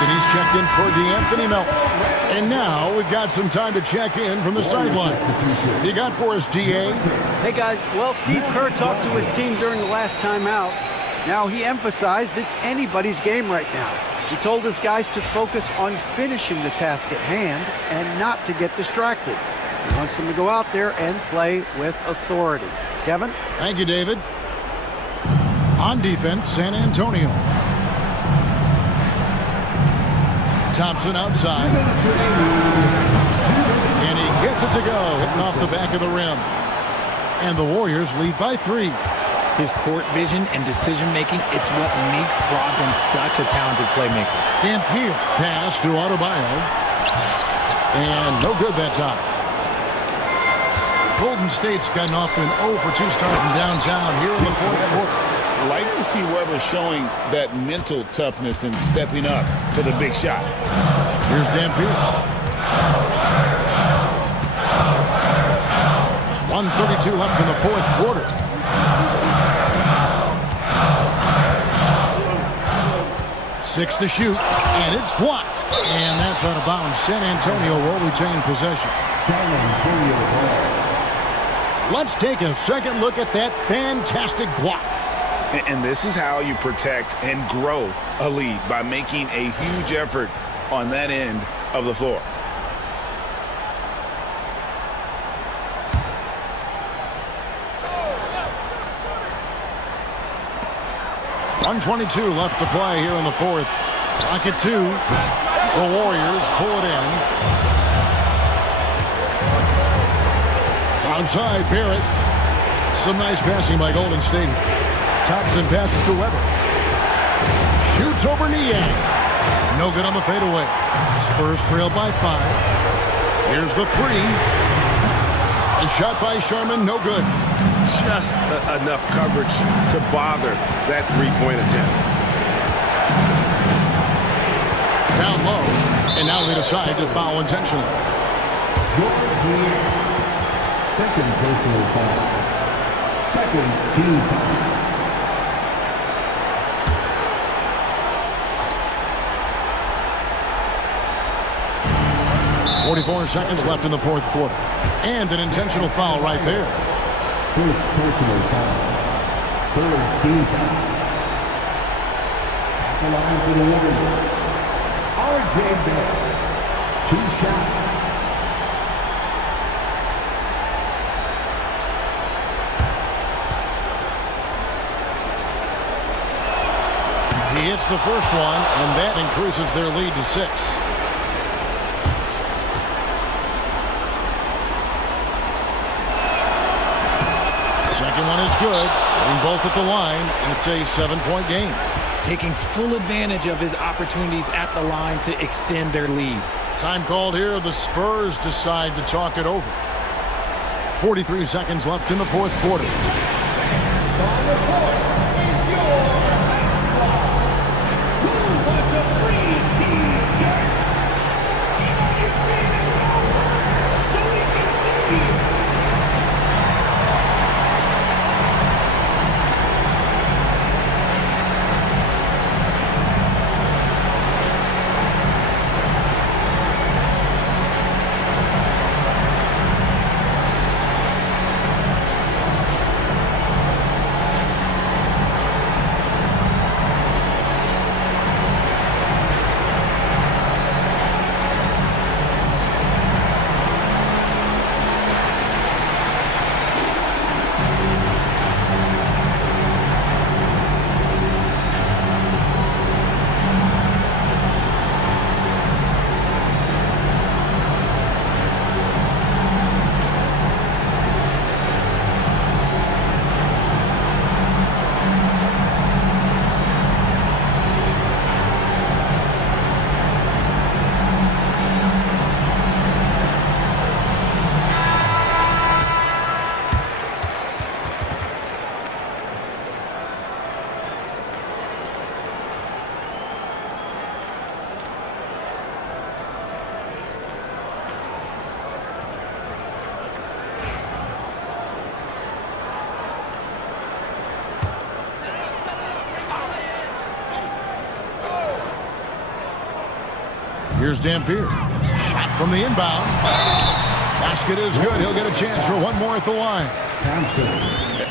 and he's checked in for DeAnthony Melton. And now we've got some time to check in from the sideline. You got for us, DA? Hey, guys. Well, Steve Kerr talked to his team during the last timeout. Now, he emphasized it's anybody's game right now. He told his guys to focus on finishing the task at hand and not to get distracted. He wants them to go out there and play with authority. Kevin? Thank you, David. On defense, San Antonio. Thompson outside. And he gets it to go, hitting off the back of the rim. And the Warriors lead by 3. His court vision and decision-making, it's what makes Brogdon such a talented playmaker. Dampier pass to Adebayo. And no good that time. Golden State's gotten off to an 0 for 2 start from downtown here in the fourth quarter. Like to see Weber showing that mental toughness and stepping up for the big shot. Here's Dampier. 1:32 left in the fourth quarter. Six to shoot, and it's blocked. And that's out of bounds. San Antonio will retain possession. San Antonio ball. Let's take a second look at that fantastic block. And this is how you protect and grow a lead, by making a huge effort on that end of the floor. .122 left to play here in the fourth. Clock at 2. The Warriors pull it in. Outside, Barrett. Some nice passing by Golden State. Thompson passes to Weber. Shoots over Niang. No good on the fadeaway. Spurs trail by 5. Here's the 3. A shot by Sharman, no good. Just enough coverage to bother that three-point attempt. Down low, and now they decide to foul intentionally. Second personal foul. Second team foul. 44 seconds left in the fourth quarter. And an intentional foul right there. First personal foul. Third team foul. At the line for the Warriors, R.J. Barrett. 2 shots. He hits the first one, and that increases their lead to 6. Second one is good. Hitting both at the line, and it's a 7-point game. Taking full advantage of his opportunities at the line to extend their lead. Time called here. The Spurs decide to talk it over. 43 seconds left in the fourth quarter. Here's Dampier. Shot from the inbound. Basket is good. He'll get a chance for one more at the line.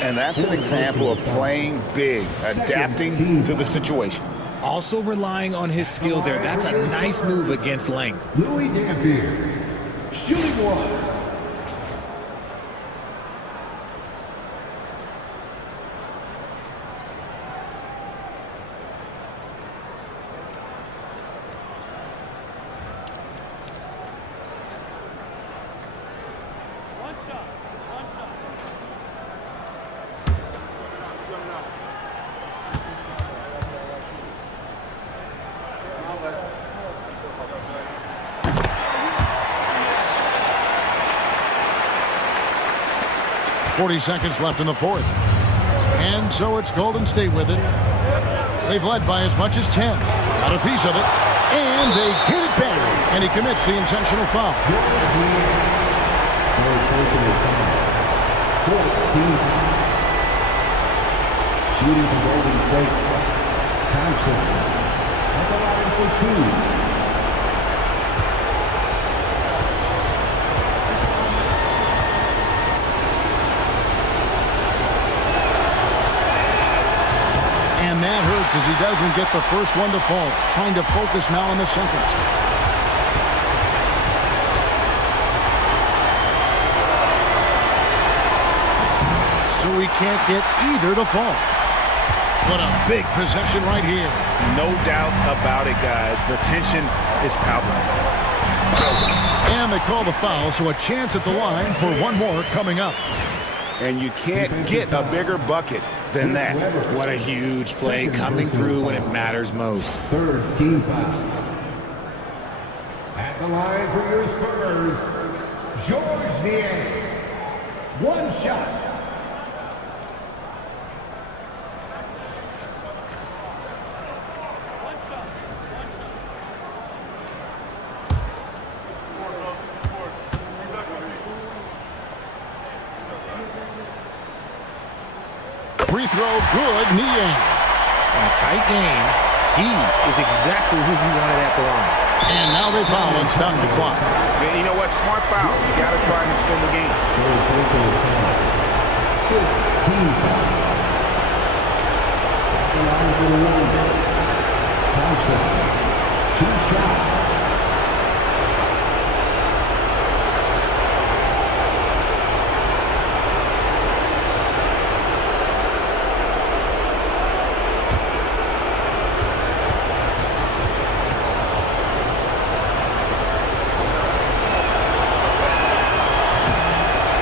And that's an example of playing big, adapting to the situation. Also relying on his skill there. That's a nice move against length. Louis Dampier, shooting one. .40 seconds left in the fourth. And so it's Golden State with it. They've led by as much as 10. Got a piece of it. And they get it back. And he commits the intentional foul. 14. Shooting for Golden State. Thompson. At the line for 2. And that hurts as he doesn't get the first one to fall. Trying to focus now on the second. So he can't get either to fall. What a big possession right here. No doubt about it, guys. The tension is palpable. And they call the foul, so a chance at the line for one more coming up. And you can't get a bigger bucket than that. What a huge play coming through when it matters most. Third team foul. At the line for your Spurs, George Niang. One shot. Free throw, good, Niang. In a tight game, he is exactly who you wanted at the line. And now they foul and stop the clock. You know what? Smart foul. You got to try and extend the game. 15 foul. At the line for the Warriors, Thompson. 2 shots.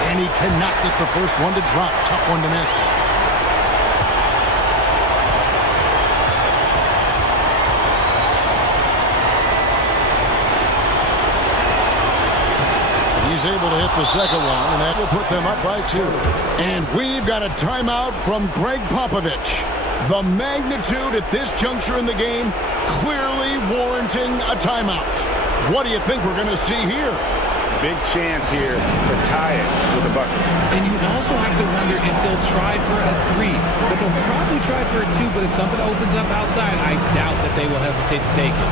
And he cannot get the first one to drop. Tough one to miss. He's able to hit the second one, and that will put them up by 2. And we've got a timeout from Greg Popovich. The magnitude at this juncture in the game clearly warranting a timeout. What do you think we're going to see here? Big chance here to tie it with a bucket. And you also have to wonder if they'll try for a 3. But they'll probably try for a 2. But if something opens up outside, I doubt that they will hesitate to take it.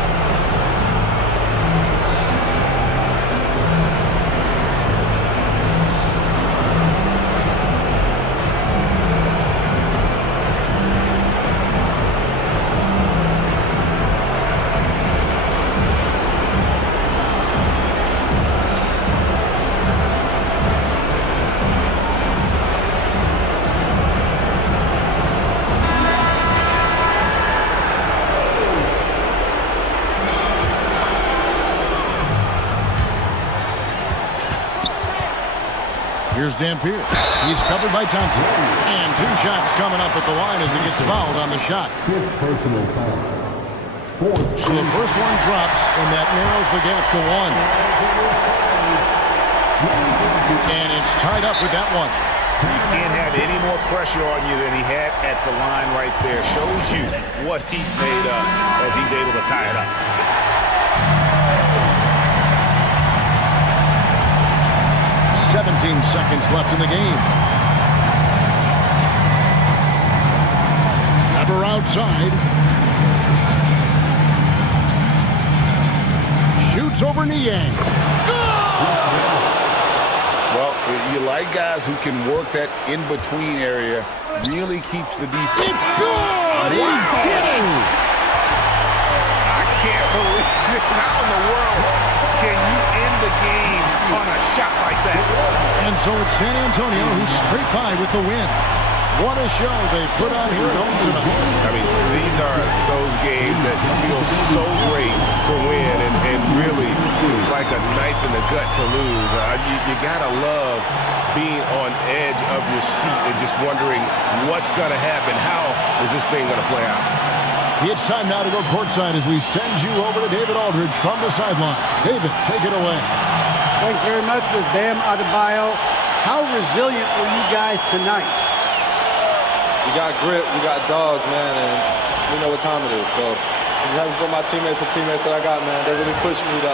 Here's Dampier. He's covered by Thompson. And 2 shots coming up at the line as he gets fouled on the shot. Personal foul. So the first one drops, and that narrows the gap to 1. And it's tied up with that one. You can't have any more pressure on you than he had at the line right there. Shows you what he's made of as he's able to tie it up. 17 seconds left in the game. Weber outside. shoots over Niang. Well, you like guys who can work that in-between area. Really keeps the defense. It's good! He did it! I can't believe this. How in the world can you end the game on a shot like that? And so it's San Antonio who's straight by with the win. What a show they put on here at home tonight. I mean, these are those games that feel so great to win, and really, it's like a knife in the gut to lose. You gotta love being on edge of your seat and just wondering what's gonna happen. How is this thing gonna play out? It's time now to go courtside as we send you over to David Aldridge from the sideline. David, take it away. Thanks very much with Bam Adebayo. How resilient were you guys tonight? We got grit, we got dogs, man, and we know what time it is. So I'm just happy for my teammates and teammates that I got, man. They really pushed me to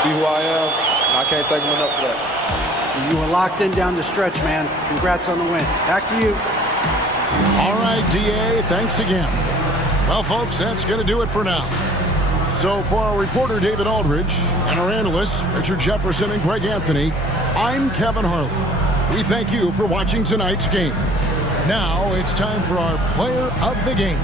be who I am, and I can't thank them enough for that. You were locked in down the stretch, man. Congrats on the win. Back to you. All right, DA, thanks again. Well, folks, that's going to do it for now. So for our reporter, David Aldridge, and our analysts, Richard Jefferson and Greg Anthony, I'm Kevin Harlan. We thank you for watching tonight's game. Now it's time for our player of the game.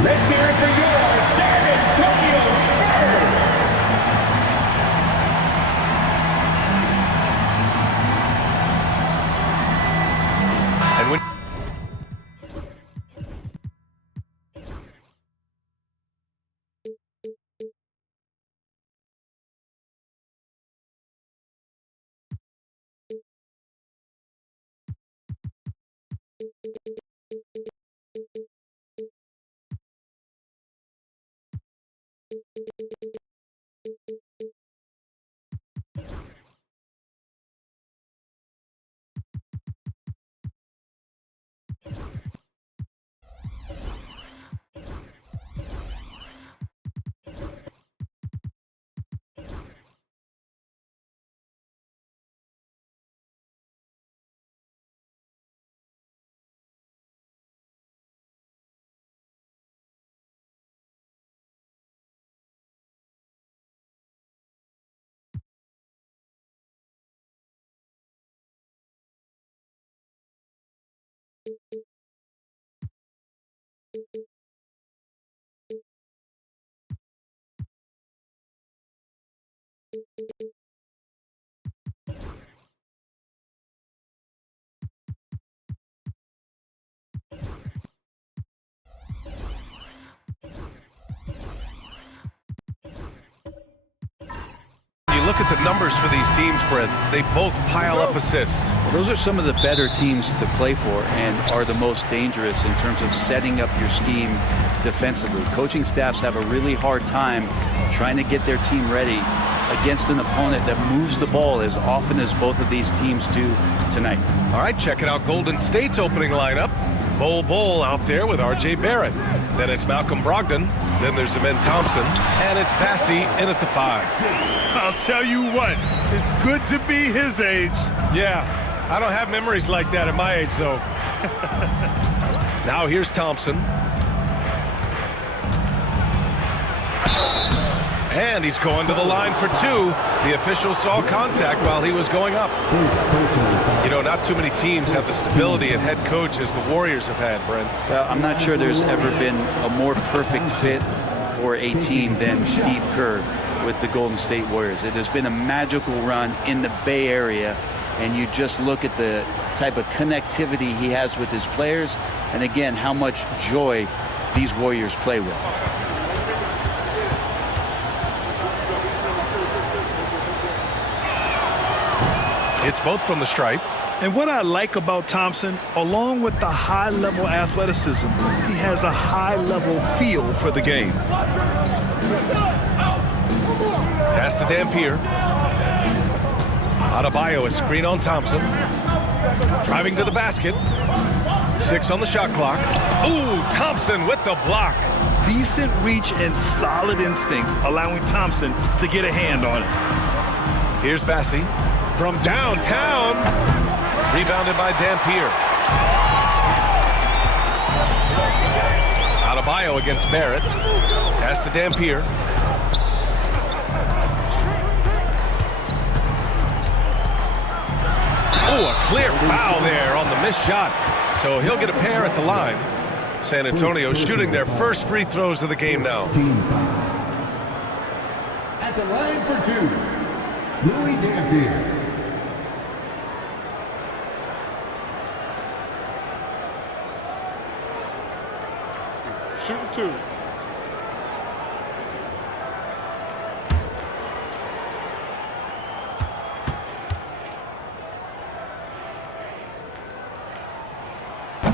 Let's hear it for your San Antonio Spurs. And when you look at the numbers for these teams, Brent, they both pile up assists. Well, those are some of the better teams to play for and are the most dangerous in terms of setting up your scheme defensively. Coaching staffs have a really hard time trying to get their team ready against an opponent that moves the ball as often as both of these teams do tonight. All right, checking out Golden State's opening lineup. Bol out there with R.J. Barrett. Then it's Malcolm Brogdon. Then there's Amen Thompson. And it's Passy in at the 5. I'll tell you what, it's good to be his age. Yeah, I don't have memories like that at my age, though. Now here's Thompson. And he's going to the line for 2. The official saw contact while he was going up. You know, not too many teams have the stability and head coach as the Warriors have had, Brent. Well, I'm not sure there's ever been a more perfect fit for a team than Steve Kerr with the Golden State Warriors. It has been a magical run in the Bay Area, and you just look at the type of connectivity he has with his players, and again, how much joy these Warriors play with. It's both from the stripe. And what I like about Thompson, along with the high-level athleticism, he has a high-level feel for the game. Pass to Dampier. Adebayo, a screen on Thompson. Driving to the basket. 6 on the shot clock. Ooh, Thompson with the block. Decent reach and solid instincts, allowing Thompson to get a hand on it. Here's Bassey from downtown. Rebounded by Dampier. Adebayo against Barrett. Pass to Dampier. Oh, a clear foul there on the missed shot. So he'll get a pair at the line. San Antonio shooting their first free throws of the game now. At the line for 2, Louis Dampier. Shooting 2.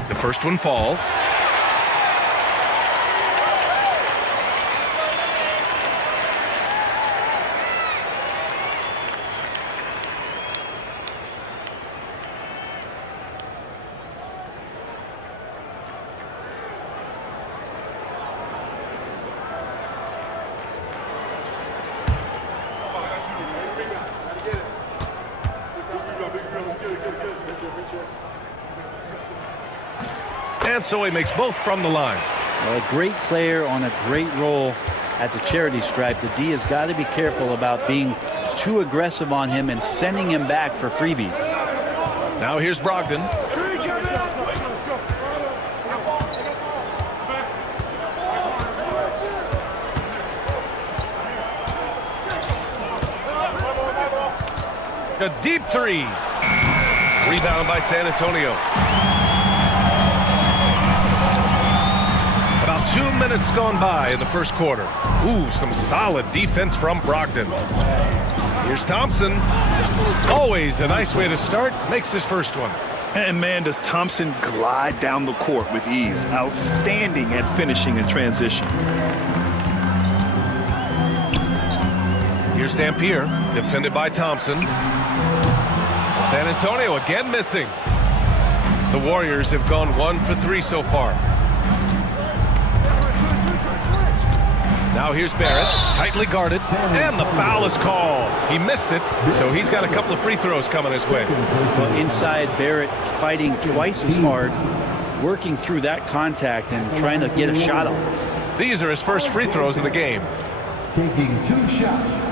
The first one falls. And so he makes both from the line. Well, a great player on a great role at the charity stripe. The D has got to be careful about being too aggressive on him and sending him back for freebies. Now here's Brogdon. A deep 3. Rebound by San Antonio. About 2 minutes gone by in the first quarter. Ooh, some solid defense from Brogdon. Here's Thompson. Always a nice way to start. Makes his first one. And man, does Thompson glide down the court with ease. Outstanding at finishing in transition. Here's Dampier, defended by Thompson. San Antonio again missing. The Warriors have gone 1 for 3 so far. Now here's Barrett, tightly guarded, and the foul is called. He missed it, so he's got a couple of free throws coming his way. Well, inside, Barrett fighting twice as hard, working through that contact and trying to get a shot off. These are his first free throws of the game. Taking 2 shots.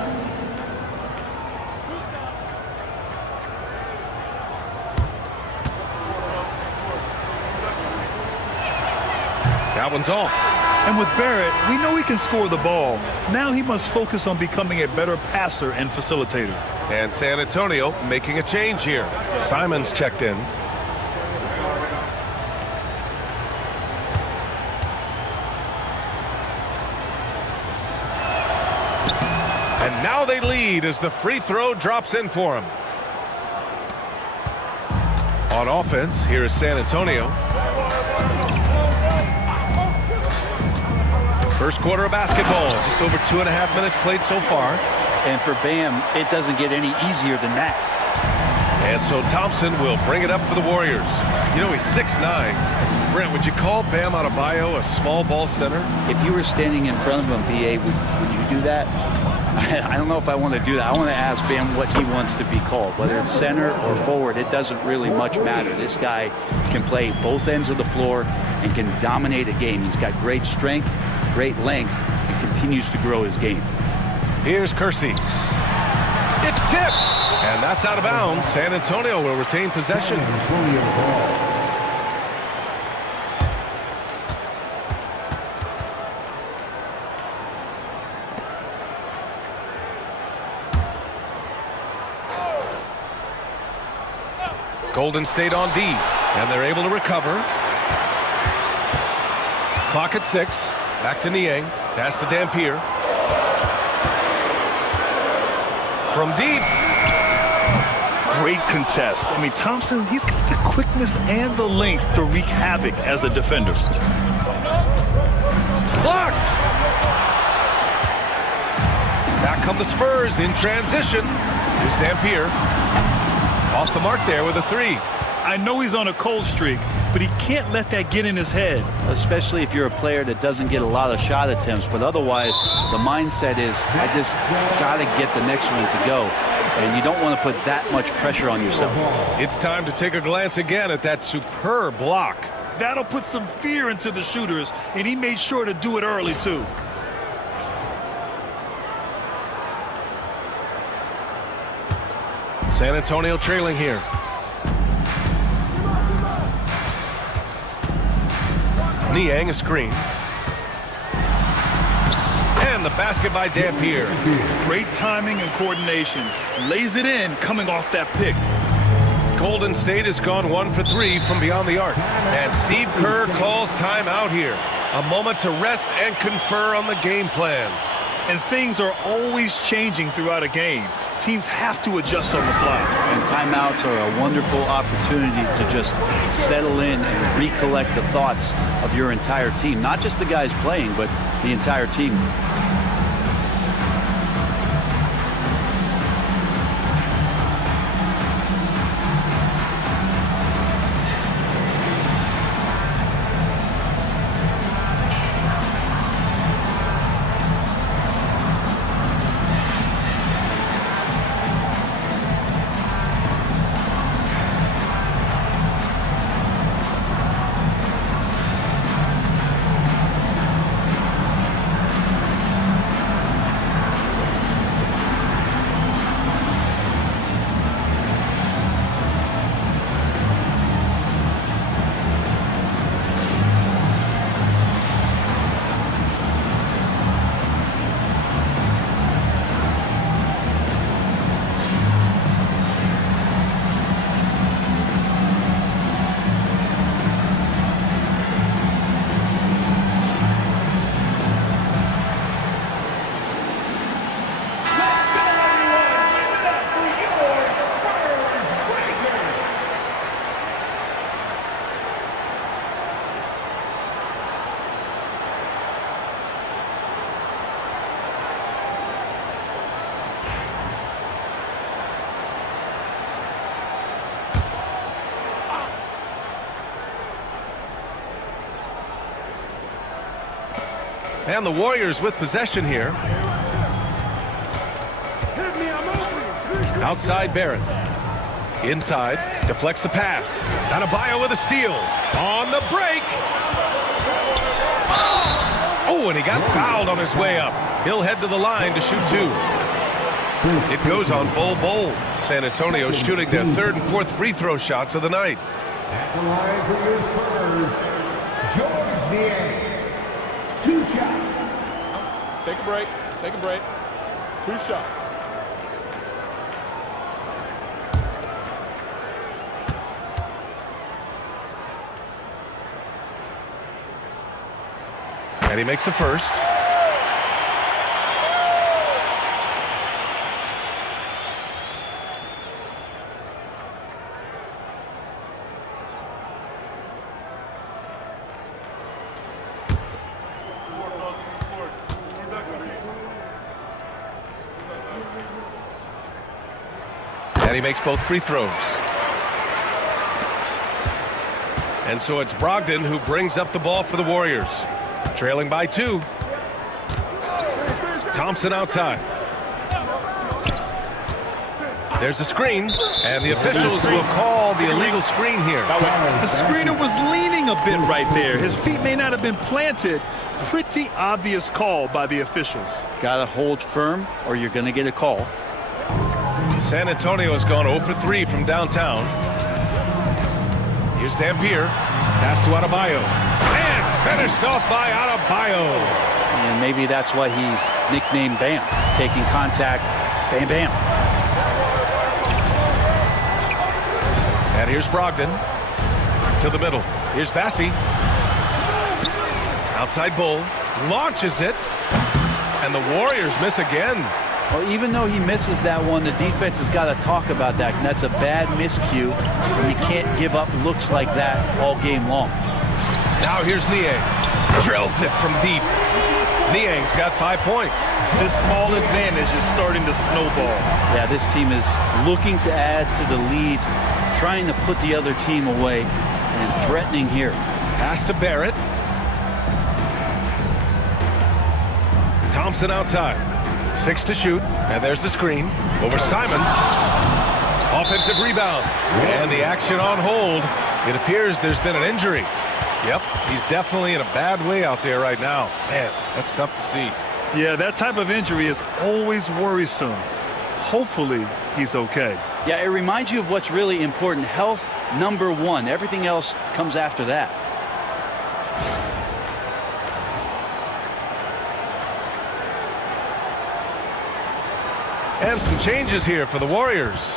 That one's off. And with Barrett, we know he can score the ball. Now he must focus on becoming a better passer and facilitator. And San Antonio making a change here. Simon's checked in. And now they lead as the free throw drops in for him. On offense, here is San Antonio. First quarter of basketball. Just over 2.5 minutes played so far. And for Bam, it doesn't get any easier than that. And so Thompson will bring it up for the Warriors. You know, he's 6'9". Brent, would you call Bam Adebayo a small ball center? If you were standing in front of him, B.A., would you do that? I don't know if I want to do that. I want to ask Bam what he wants to be called. Whether it's center or forward, it doesn't really much matter. This guy can play both ends of the floor and can dominate a game. He's got great strength, great length, and continues to grow his game. Here's Kersey. It's tipped, and that's out of bounds. San Antonio will retain possession. Golden State on D, and they're able to recover. Clock at 6. Back to Niang. Pass to Dampier. From deep. Great contest. I mean, Thompson, he's got the quickness and the length to wreak havoc as a defender. Blocked. Back come the Spurs in transition. Here's Dampier. Off the mark there with a 3. I know he's on a cold streak, but he can't let that get in his head. Especially if you're a player that doesn't get a lot of shot attempts, but otherwise the mindset is, I just got to get the next one to go. And you don't want to put that much pressure on yourself. It's time to take a glance again at that superb block. That'll put some fear into the shooters, and he made sure to do it early, too. San Antonio trailing here. Niang a screen. And the basket by Dampier. Great timing and coordination. Lays it in coming off that pick. Golden State has gone 1 for 3 from beyond the arc. And Steve Kerr calls timeout here. A moment to rest and confer on the game plan. And things are always changing throughout a game. Teams have to adjust on the fly. And timeouts are a wonderful opportunity to just settle in and recollect the thoughts of your entire team. Not just the guys playing, but the entire team. And the Warriors with possession here. Outside Barrett. Inside. Deflects the pass. Adebayo with a steal. On the break. Oh, and he got fouled on his way up. He'll head to the line to shoot 2. It goes on Bol. San Antonio shooting their 3rd and 4th free throw shots of the night. At the line for the Spurs, George Niang. 2 shots. Take a break. Take a break. 2 shots. And he makes the first. And he makes both free throws. And so it's Brogdon who brings up the ball for the Warriors. Trailing by 2. Thompson outside. There's a screen, and the officials will call the illegal screen here. The screener was leaning a bit right there. His feet may not have been planted. Pretty obvious call by the officials. Gotta hold firm or you're gonna get a call. San Antonio has gone 0 for 3 from downtown. Here's Dampier. Pass to Adebayo. And finished off by Adebayo. And maybe that's why he's nicknamed Bam. Taking contact, bam, bam. And here's Brogdon to the middle. Here's Bassi. Outside Bull. Launches it. And the Warriors miss again. Well, even though he misses that one, the defense has got to talk about that. And that's a bad miscue. And you can't give up looks like that all game long. Now here's Niang. Drills it from deep. Niang's got 5 points. This small advantage is starting to snowball. Yeah, this team is looking to add to the lead, trying to put the other team away, and threatening here. Pass to Barrett. Thompson outside. 6 to shoot. And there's the screen. Over Simons. Offensive rebound. And the action on hold. It appears there's been an injury. Yep, he's definitely in a bad way out there right now. Man, that's tough to see. Yeah, that type of injury is always worrisome. Hopefully, he's okay. Yeah, it reminds you of what's really important. Health, number 1. Everything else comes after that. And some changes here for the Warriors.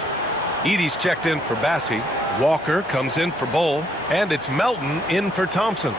Edey's checked in for Bassi. Walker comes in for Bull. And it's Melton in for Thompson.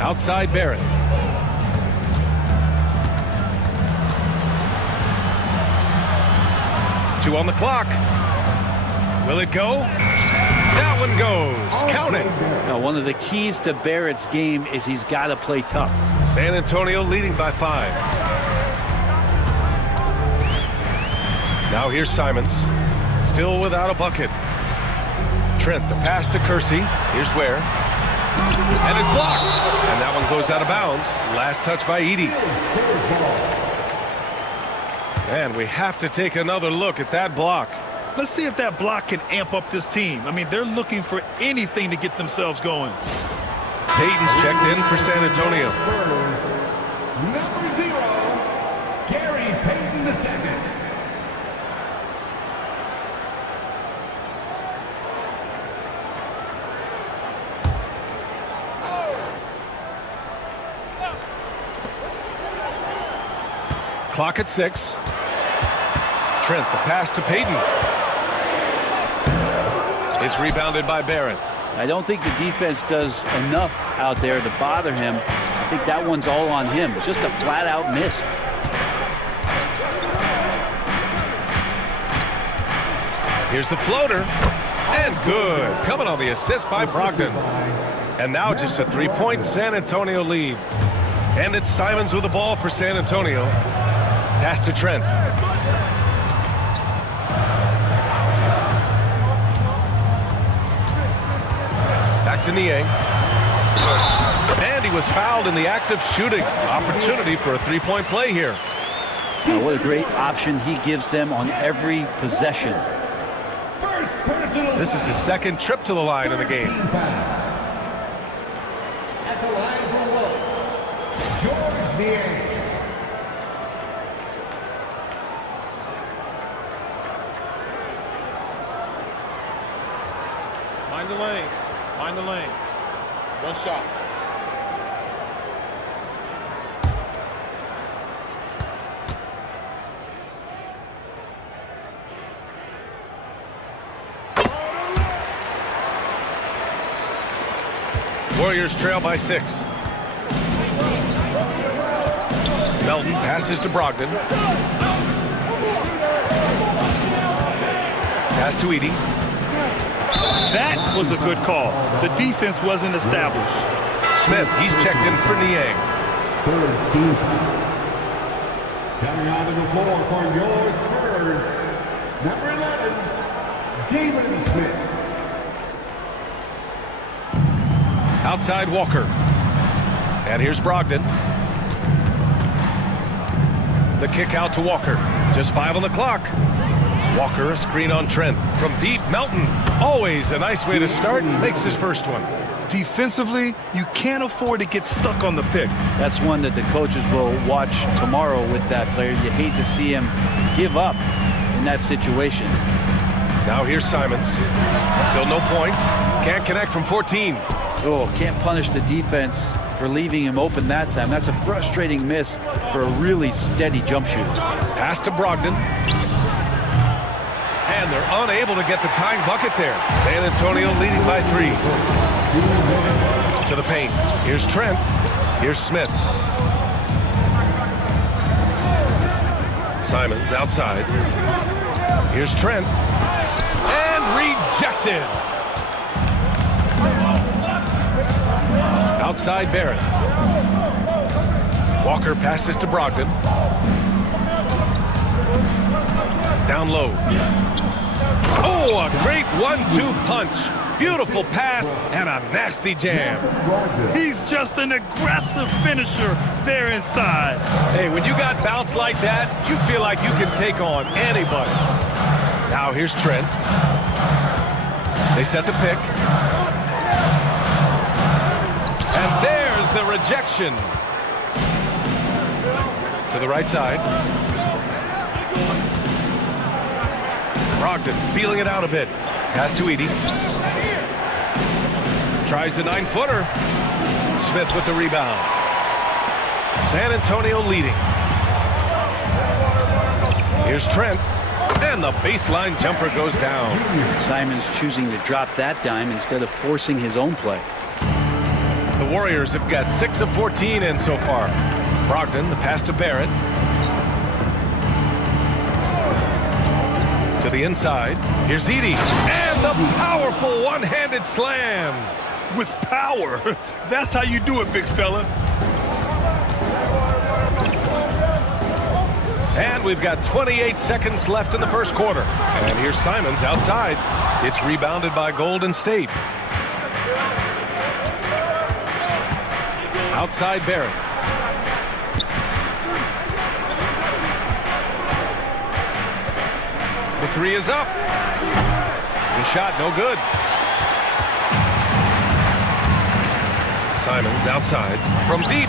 Outside Barrett. Two on the clock. Will it go? That one goes. Count it. Now, one of the keys to Barrett's game is he's got to play tough. San Antonio leading by 5. Now here's Simons. Still without a bucket. Trent, the pass to Kersey. Here's Ware. And it's blocked. And that one goes out of bounds. Last touch by Edey. And we have to take another look at that block. Let's see if that block can amp up this team. I mean, they're looking for anything to get themselves going. Payton's checked in for San Antonio. Number 0, Gary Payton II. Clock at 6. Trent, the pass to Payton. It's rebounded by Barrett. I don't think the defense does enough out there to bother him. I think that one's all on him. Just a flat-out miss. Here's the floater. And good. Coming on the assist by Brogdon. And now just a 3-point San Antonio lead. And it's Simons with the ball for San Antonio. Pass to Trent. Back to Niang. And he was fouled in the act of shooting. Opportunity for a 3-point play here. What a great option he gives them on every possession. This is his second trip to the line in the game. At the line for one, George Niang. Mind the lanes. Mind the lanes. One shot. Warriors trail by 6. Melton passes to Brogdon. Pass to Edey. That was a good call. The defense wasn't established. Smith, he's checked in for Niang. Third team. Coming onto the floor for your Spurs, number 11, Jalen Smith. Outside Walker. And here's Brogdon. The kick out to Walker. Just 5 on the clock. Walker, a screen on Trent. From deep, Melton. Always a nice way to start. Makes his first one. Defensively, you can't afford to get stuck on the pick. That's one that the coaches will watch tomorrow with that player. You hate to see him give up in that situation. Now here's Simons. Still no points. Can't connect from 14. Oh, can't punish the defense for leaving him open that time. That's a frustrating miss for a really steady jump shooter. Pass to Brogdon. And they're unable to get the tying bucket there. San Antonio leading by 3. To the paint. Here's Trent. Here's Smith. Simons outside. Here's Trent. And rejected. Outside Barrett. Walker passes to Brogdon. Down low. Oh, a great 1-2 punch. Beautiful pass and a nasty jam. He's just an aggressive finisher there inside. Hey, when you got bounce like that, you feel like you can take on anybody. Now here's Trent. They set the pick. And there's the rejection. To the right side. Brogdon feeling it out a bit. Pass to Edey. Tries the 9-footer. Smith with the rebound. San Antonio leading. Here's Trent. And the baseline jumper goes down. Simons choosing to drop that dime instead of forcing his own play. The Warriors have got 6 of 14 in so far. Brogdon, the pass to Barrett. To the inside. Here's Edey. And the powerful one-handed slam. With power. That's how you do it, big fella. And we've got 28 seconds left in the first quarter. And here's Simons outside. It's rebounded by Golden State. Outside Barrett. The 3 is up. The shot no good. Simons outside. From deep.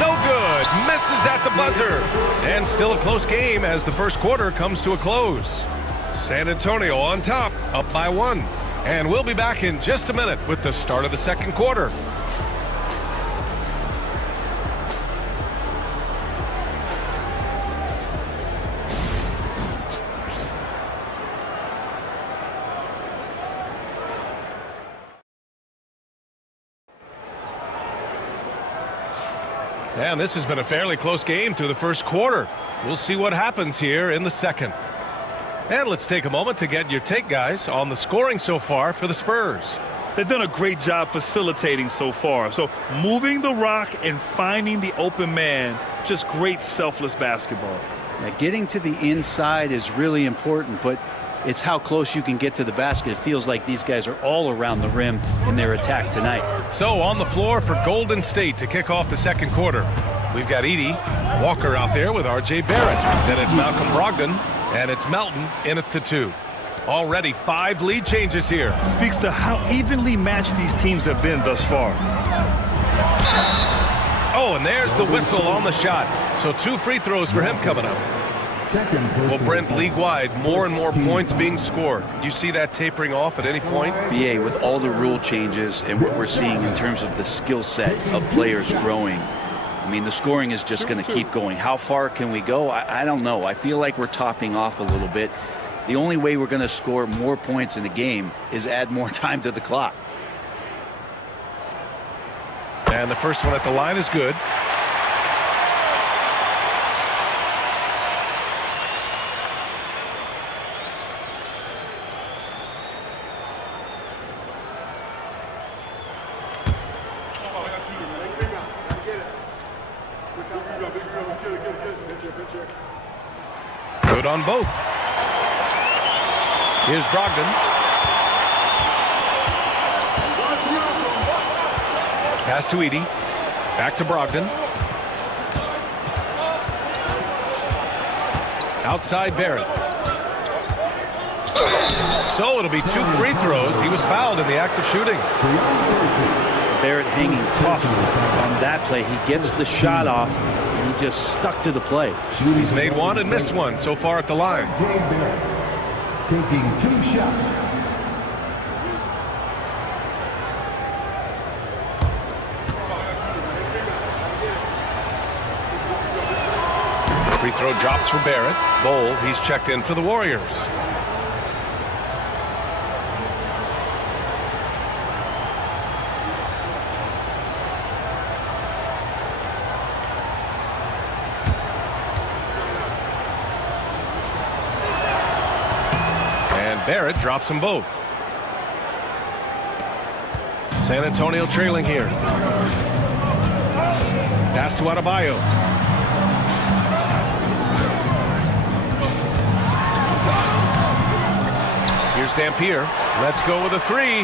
No good. Misses at the buzzer. And still a close game as the first quarter comes to a close. San Antonio on top, up by 1. And we'll be back in just a minute with the start of the second quarter. And this has been a fairly close game through the first quarter. We'll see what happens here in the second. And let's take a moment to get your take, guys, on the scoring so far for the Spurs. They've done a great job facilitating so far. So moving the rock and finding the open man, just great selfless basketball. Yeah, getting to the inside is really important, but it's how close you can get to the basket. It feels like these guys are all around the rim in their attack tonight. So on the floor for Golden State to kick off the second quarter, we've got Edey Walker out there with R.J. Barrett. Then it's Malcolm Brogdon, and it's Melton in at the 2. Already 5 lead changes here. Speaks to how evenly matched these teams have been thus far. Oh, and there's the whistle on the shot. So 2 free throws for him coming up. Well, Brent, league-wide, more and more points being scored. You see that tapering off at any point? BA, with all the rule changes and what we're seeing in terms of the skill set of players growing, I mean, the scoring is just going to keep going. How far can we go? I don't know. I feel like we're topping off a little bit. The only way we're going to score more points in the game is add more time to the clock. And the first one at the line is good. Good on both. Here's Brogdon. Pass to Edey. Back to Brogdon. Outside Barrett. So it'll be 2 free throws. He was fouled in the act of shooting. Barrett hanging tough on that play. He gets the shot off. And he just stuck to the play. He's made 1 and missed 1 so far at the line. Taking 2 shots. Free throw drops for Barrett. Bowl, he's checked in for the Warriors. Barrett drops them both. San Antonio trailing here. Pass to Adebayo. Here's Dampier. Let's go with a 3.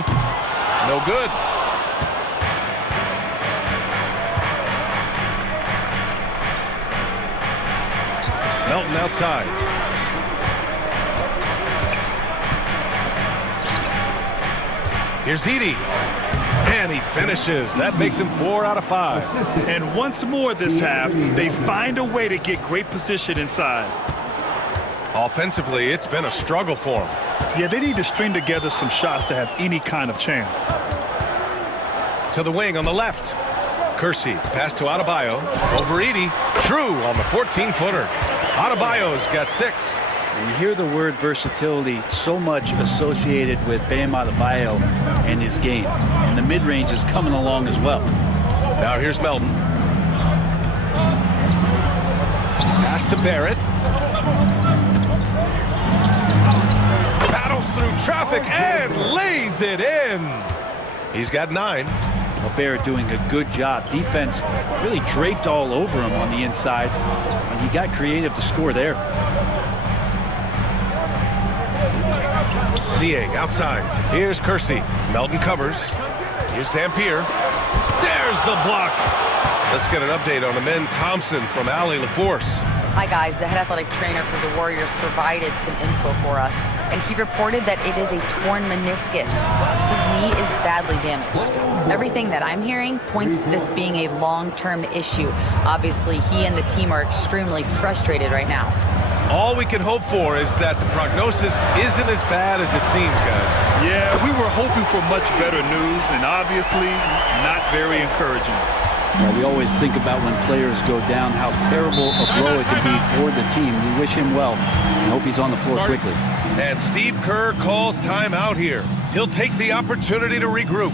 No good. Melton outside. Here's Edey. And he finishes. That makes him 4 out of 5. And once more this half, they find a way to get great position inside. Offensively, it's been a struggle for them. Yeah, they need to string together some shots to have any kind of chance. To the wing on the left. Kersey, pass to Adebayo. Over Edey. True on the 14-footer. Adebayo's got 6. And you hear the word versatility so much associated with Bam Adebayo and his game. And the mid-range is coming along as well. Now here's Melton. Pass to Barrett. Battles through traffic and lays it in. He's got 9. Well, Barrett doing a good job. Defense really draped all over him on the inside. And he got creative to score there. Niang outside. Here's Kersey. Melton covers. Here's Dampier. There's the block. Let's get an update on Amen Thompson from Allie LaForce. Hi guys, the head athletic trainer for the Warriors provided some info for us, and he reported that it is a torn meniscus. His knee is badly damaged. Everything that I'm hearing points to this being a long-term issue. Obviously, he and the team are extremely frustrated right now. All we can hope for is that the prognosis isn't as bad as it seems, guys. Yeah, we were hoping for much better news, and obviously not very encouraging. Yeah, we always think about when players go down, how terrible a blow it could be for the team. We wish him well and hope he's on the floor quickly. And Steve Kerr calls timeout here. He'll take the opportunity to regroup.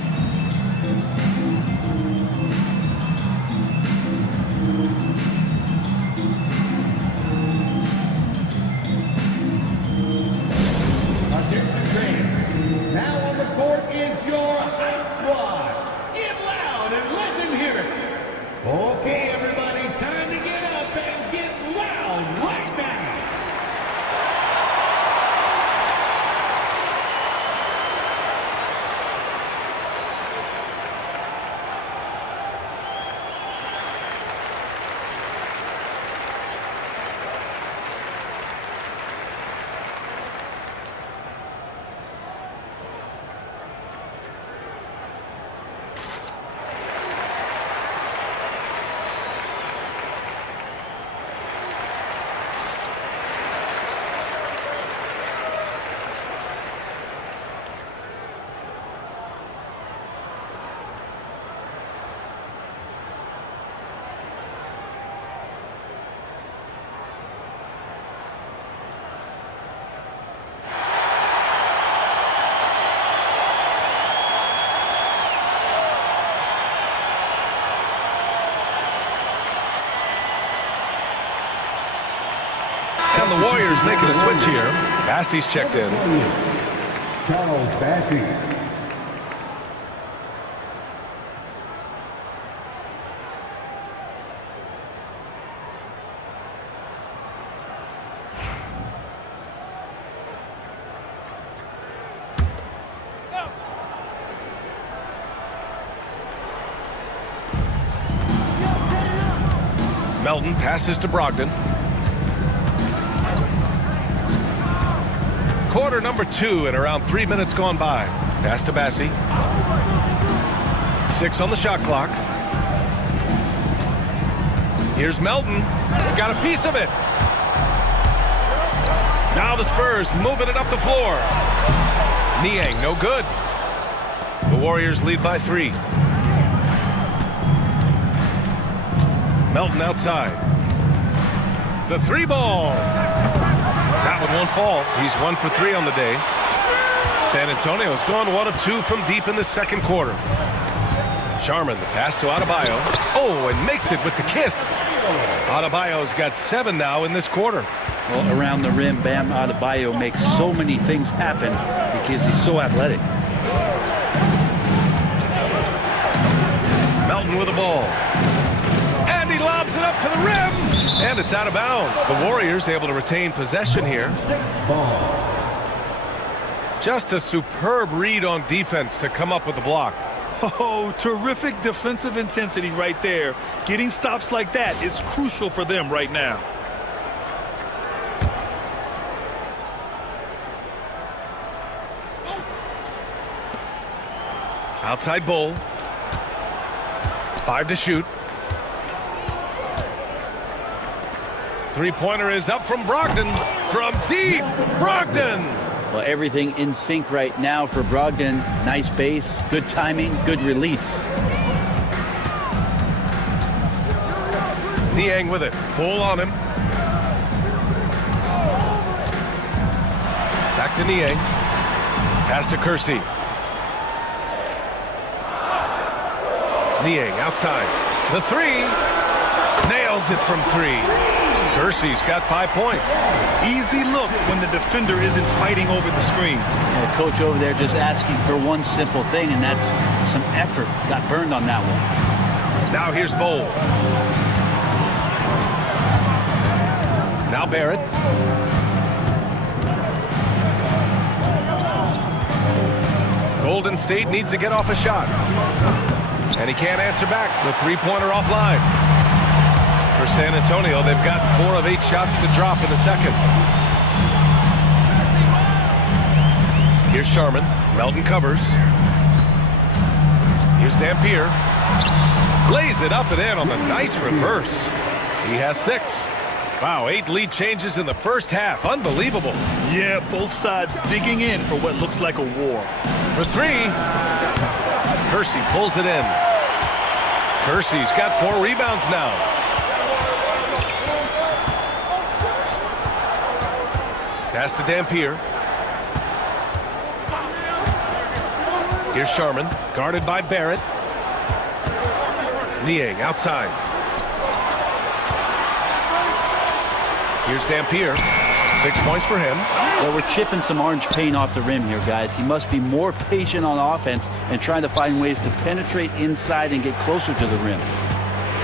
And the Warriors making a switch here. Bassey's checked in. Charles Bassey. Melton passes to Brogdon. Quarter number 2 and around 3 minutes gone by. Pass to Bassey. 6 on the shot clock. Here's Melton. Got a piece of it. Now the Spurs moving it up the floor. Niang, no good. The Warriors lead by 3. Melton outside. The 3 ball. That one won't fall. He's 1 for 3 on the day. San Antonio's gone 1 of 2 from deep in the second quarter. Sharman, the pass to Adebayo. Oh, and makes it with the kiss. Adebayo's got 7 now in this quarter. Well, around the rim, Bam Adebayo makes so many things happen because he's so athletic. Melton with the ball. And he lobs it up to the rim. And it's out of bounds. The Warriors able to retain possession here. Just a superb read on defense to come up with the block. Oh, terrific defensive intensity right there. Getting stops like that is crucial for them right now. Outside Bull. 5 to shoot. 3-pointer is up from Brogdon. From deep, Brogdon. Well, everything in sync right now for Brogdon. Nice base, good timing, good release. Niang with it. Bull on him. Back to Niang. Pass to Kersey. Niang outside. The 3. Nails it from 3. Kersey's got 5 points. Easy look when the defender isn't fighting over the screen. Yeah, coach over there just asking for one simple thing, and that's some effort. Got burned on that one. Now here's Bull. Now Barrett. Golden State needs to get off a shot. And he can't answer back. The 3-pointer offline. For San Antonio, they've gotten 4 of 8 shots to drop in the second. Here's Sharman. Melton covers. Here's Dampier. Lays it up and in on the nice reverse. He has 6. Wow, 8 lead changes in the first half. Unbelievable. Yeah, both sides digging in for what looks like a war. For 3. Kersey pulls it in. Kersey's got 4 rebounds now. Pass to Dampier. Here's Sharman, guarded by Barrett. Niang outside. Here's Dampier. 6 points for him. Well, we're chipping some orange paint off the rim here, guys. He must be more patient on offense and trying to find ways to penetrate inside and get closer to the rim.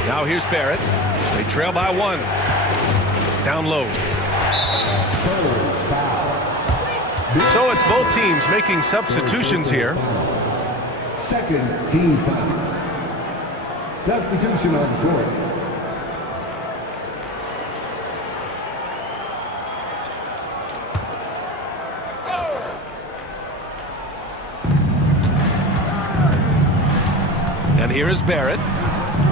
Now here's Barrett. They trail by 1. Down low. So it's both teams making substitutions here. Second team foul. Substitution on the court. And here is Barrett.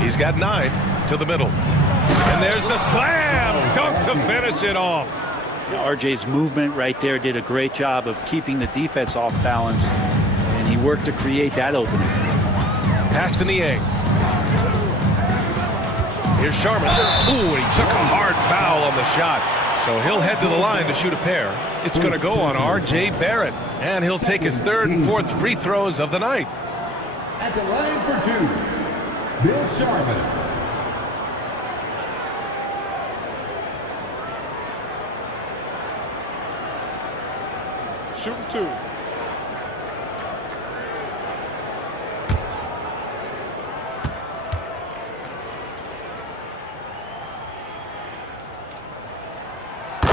He's got 9 to the middle. And there's the slam dunk to finish it off. RJ's movement right there did a great job of keeping the defense off balance, and he worked to create that opening. Pass to Niang. Here's Sharman. Ooh, he took a hard foul on the shot. So he'll head to the line to shoot a pair. It's going to go on R.J. Barrett, and he'll take his 3rd and 4th free throws of the night. At the line for 2, Bill Sharman. shooting 2.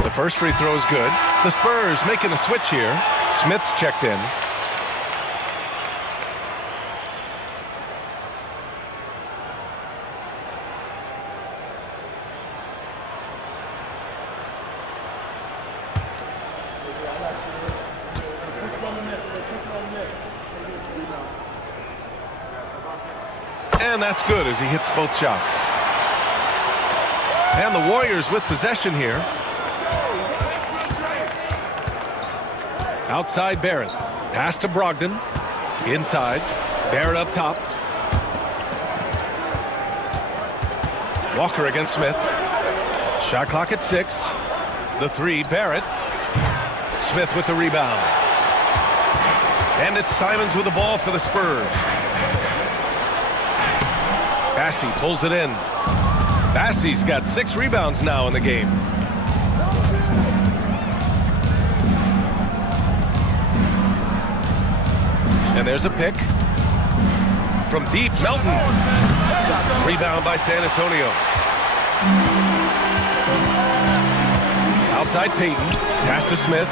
The first free throw is good. The Spurs making a switch here. Smith's checked in. And that's good as he hits both shots. And the Warriors with possession here. Outside Barrett. Pass to Brogdon. Inside. Barrett up top. Walker against Smith. Shot clock at 6. The 3, Barrett. Smith with the rebound. And it's Simons with the ball for the Spurs. Bassey pulls it in. Bassey's got 6 rebounds now in the game. And there's a pick. From deep, Melton. Rebound by San Antonio. Outside Payton. Pass to Smith.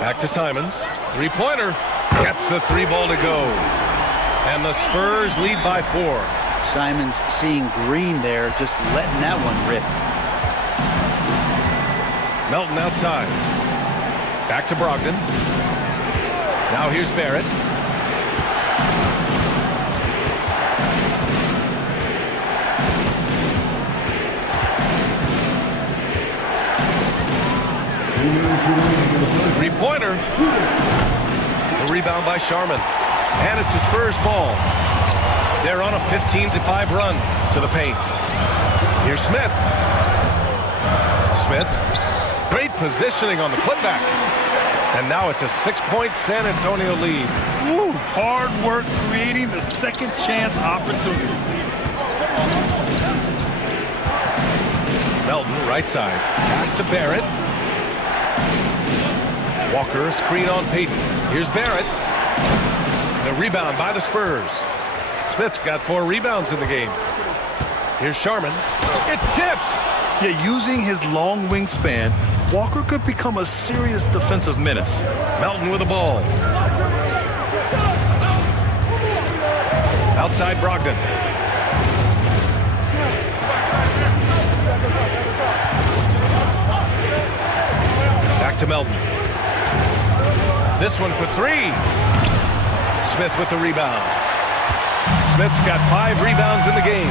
Back to Simons. Three-pointer. Gets the 3 ball to go. And the Spurs lead by 4. Simons seeing green there, just letting that one rip. Melton outside. Back to Brogdon. Now here's Barrett. Three-pointer. The rebound by Sharman. And it's a Spurs ball. They're on a 15-5 run to the paint. Here's Smith. Smith. Great positioning on the putback. And now it's a 6-point San Antonio lead. Woo, hard work creating the second chance opportunity. Melton, right side. Pass to Barrett. Walker, screen on Payton. Here's Barrett. The rebound by the Spurs. Smith's got 4 rebounds in the game. Here's Sharman. It's tipped. Yeah, using his long wingspan, Walker could become a serious defensive menace. Melton with the ball. Outside Brogdon. Back to Melton. This one for 3. Smith with the rebound. Smith's got 5 rebounds in the game.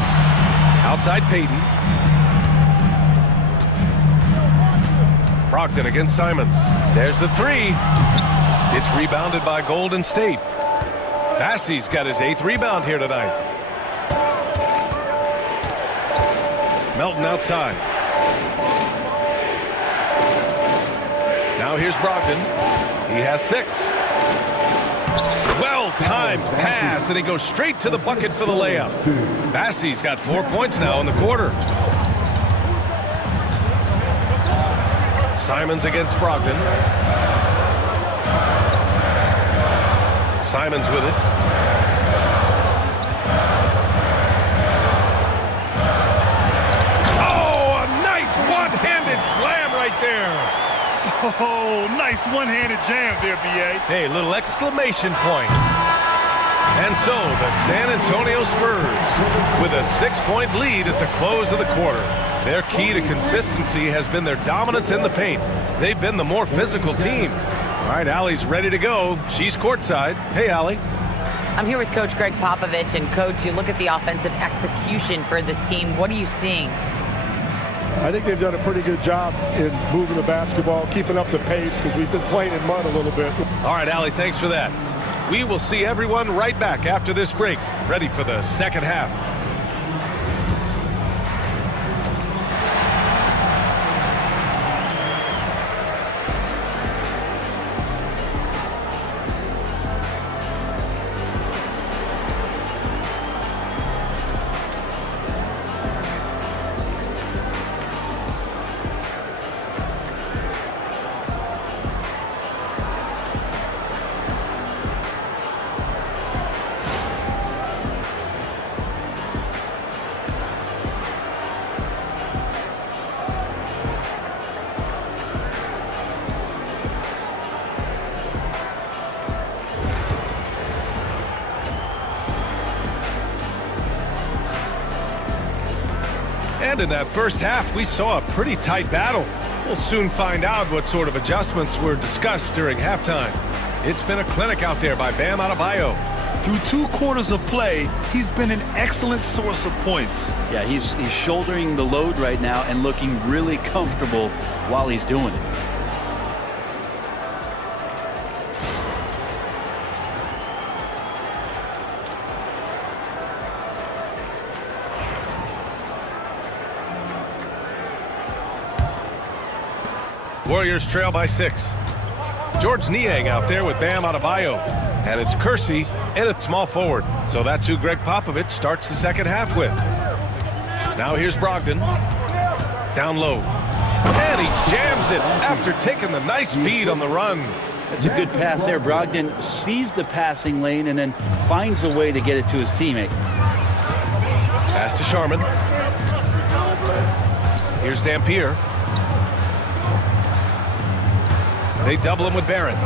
Outside Payton. Brogdon against Simons. There's the 3. It's rebounded by Golden State. Bassey's got his 8th rebound here tonight. Melton outside. Now here's Brogdon. He has 6. Well-timed pass, and he goes straight to the bucket for the layup. Bassey's got 4 points now in the quarter. Simons against Brogdon. Simons with it. Oh, a nice one-handed slam right there. Oh, nice one-handed jam there, B.A. Hey, little exclamation point. And so the San Antonio Spurs with a 6-point lead at the close of the quarter. Their key to consistency has been their dominance in the paint. They've been the more physical team. All right, Allie's ready to go. She's courtside. Hey, Allie. I'm here with Coach Greg Popovich. And, Coach, you look at the offensive execution for this team. What are you seeing? I think they've done a pretty good job in moving the basketball, keeping up the pace, because we've been playing in mud a little bit. All right, Allie, thanks for that. We will see everyone right back after this break, ready for the second half. And in that first half, we saw a pretty tight battle. We'll soon find out what sort of adjustments were discussed during halftime. It's been a clinic out there by Bam Adebayo. Through 2 quarters of play, he's been an excellent source of points. Yeah, he's shouldering the load right now and looking really comfortable while he's doing it. Warriors trail by 6. George Niang out there with Bam Adebayo. And it's Kersey in at small forward. So that's who Greg Popovich starts the second half with. Now here's Brogdon. Down low. And he jams it after taking the nice feed on the run. That's a good pass there. Brogdon sees the passing lane and then finds a way to get it to his teammate. Pass to Sharman. Here's Dampier. They double him with Barrett.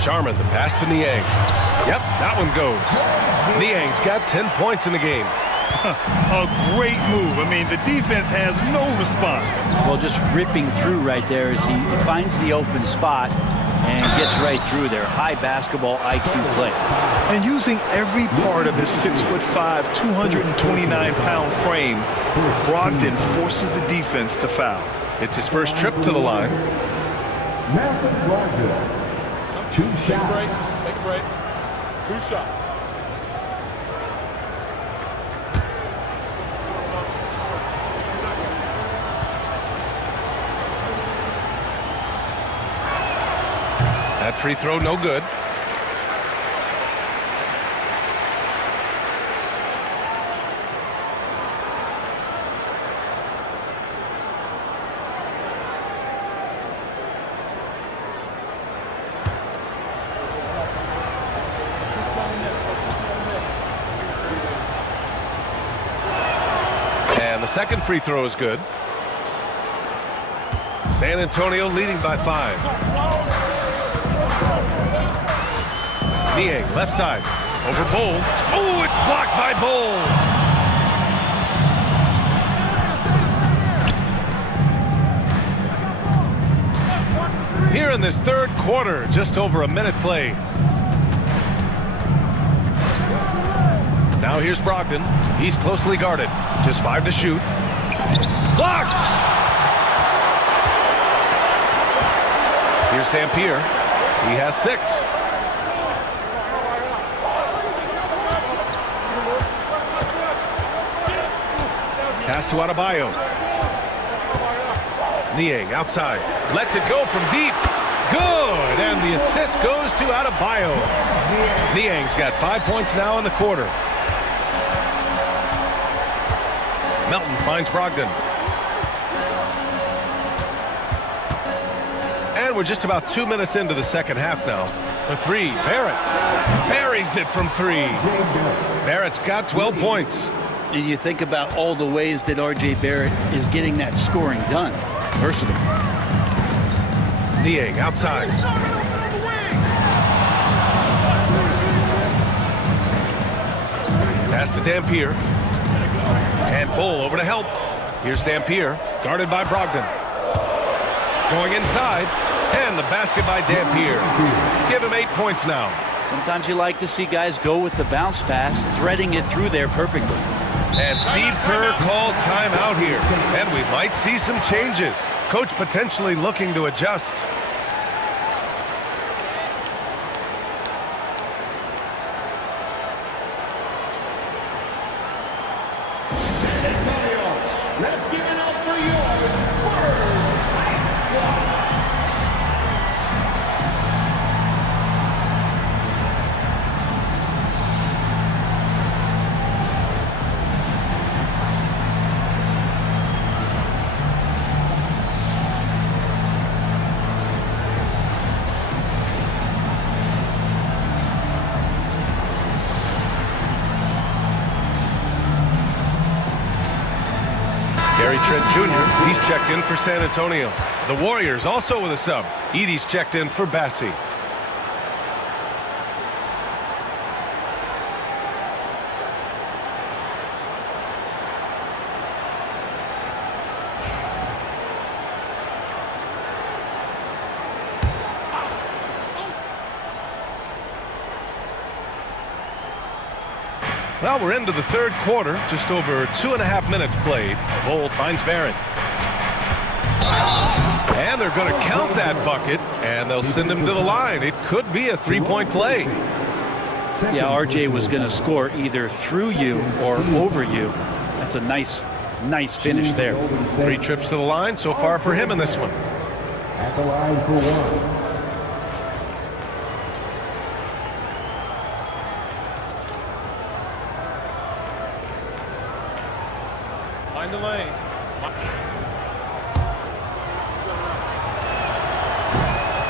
Sharman, the pass to Niang. Yep, that one goes. Niang's got 10 points in the game. A great move. I mean, the defense has no response. Well, just ripping through right there as he finds the open spot and gets right through there. High basketball IQ play. And using every part of his 6'5", 229-pound frame, Brogdon forces the defense to foul. It's his first trip to the line. Take a break. 2 shots. That free throw, no good. And the second free throw is good. San Antonio leading by 5. Niang, left side, over Bull. Oh, it's blocked by Bull. Here in this third quarter, just over a minute play. Now here's Brogdon. He's closely guarded. Just 5 to shoot. Blocked! Here's Dampier. He has 6. Pass to Adebayo. Niang outside. Lets it go from deep. Good! And the assist goes to Adebayo. Niang's got 5 points now in the quarter. Melton finds Brogdon. And we're just about 2 minutes into the second half now. For 3, Barrett buries it from 3. Barrett's got 12 points. You think about all the ways that R.J. Barrett is getting that scoring done. Versatile. Niang outside. Pass to Dampier. And Bull over to help. Here's Dampier, guarded by Brogdon. Going inside, and the basket by Dampier. Give him 8 points now. Sometimes you like to see guys go with the bounce pass, threading it through there perfectly. And Steve Kerr calls timeout here. And we might see some changes. Coach potentially looking to adjust. Let's give it up for your Spurs. Trent Jr., he's checked in for San Antonio. The Warriors also with a sub. Edey's checked in for Bassi. Well, we're into the third quarter. Just over 2.5 minutes played. Bowl finds Barrett. And they're going to count that bucket, and they'll send him to the line. It could be a three-point play. Yeah, RJ was going to score either through you or over you. That's a nice finish there. 3 trips to the line so far for him in this one. At the line for one. Find the lanes.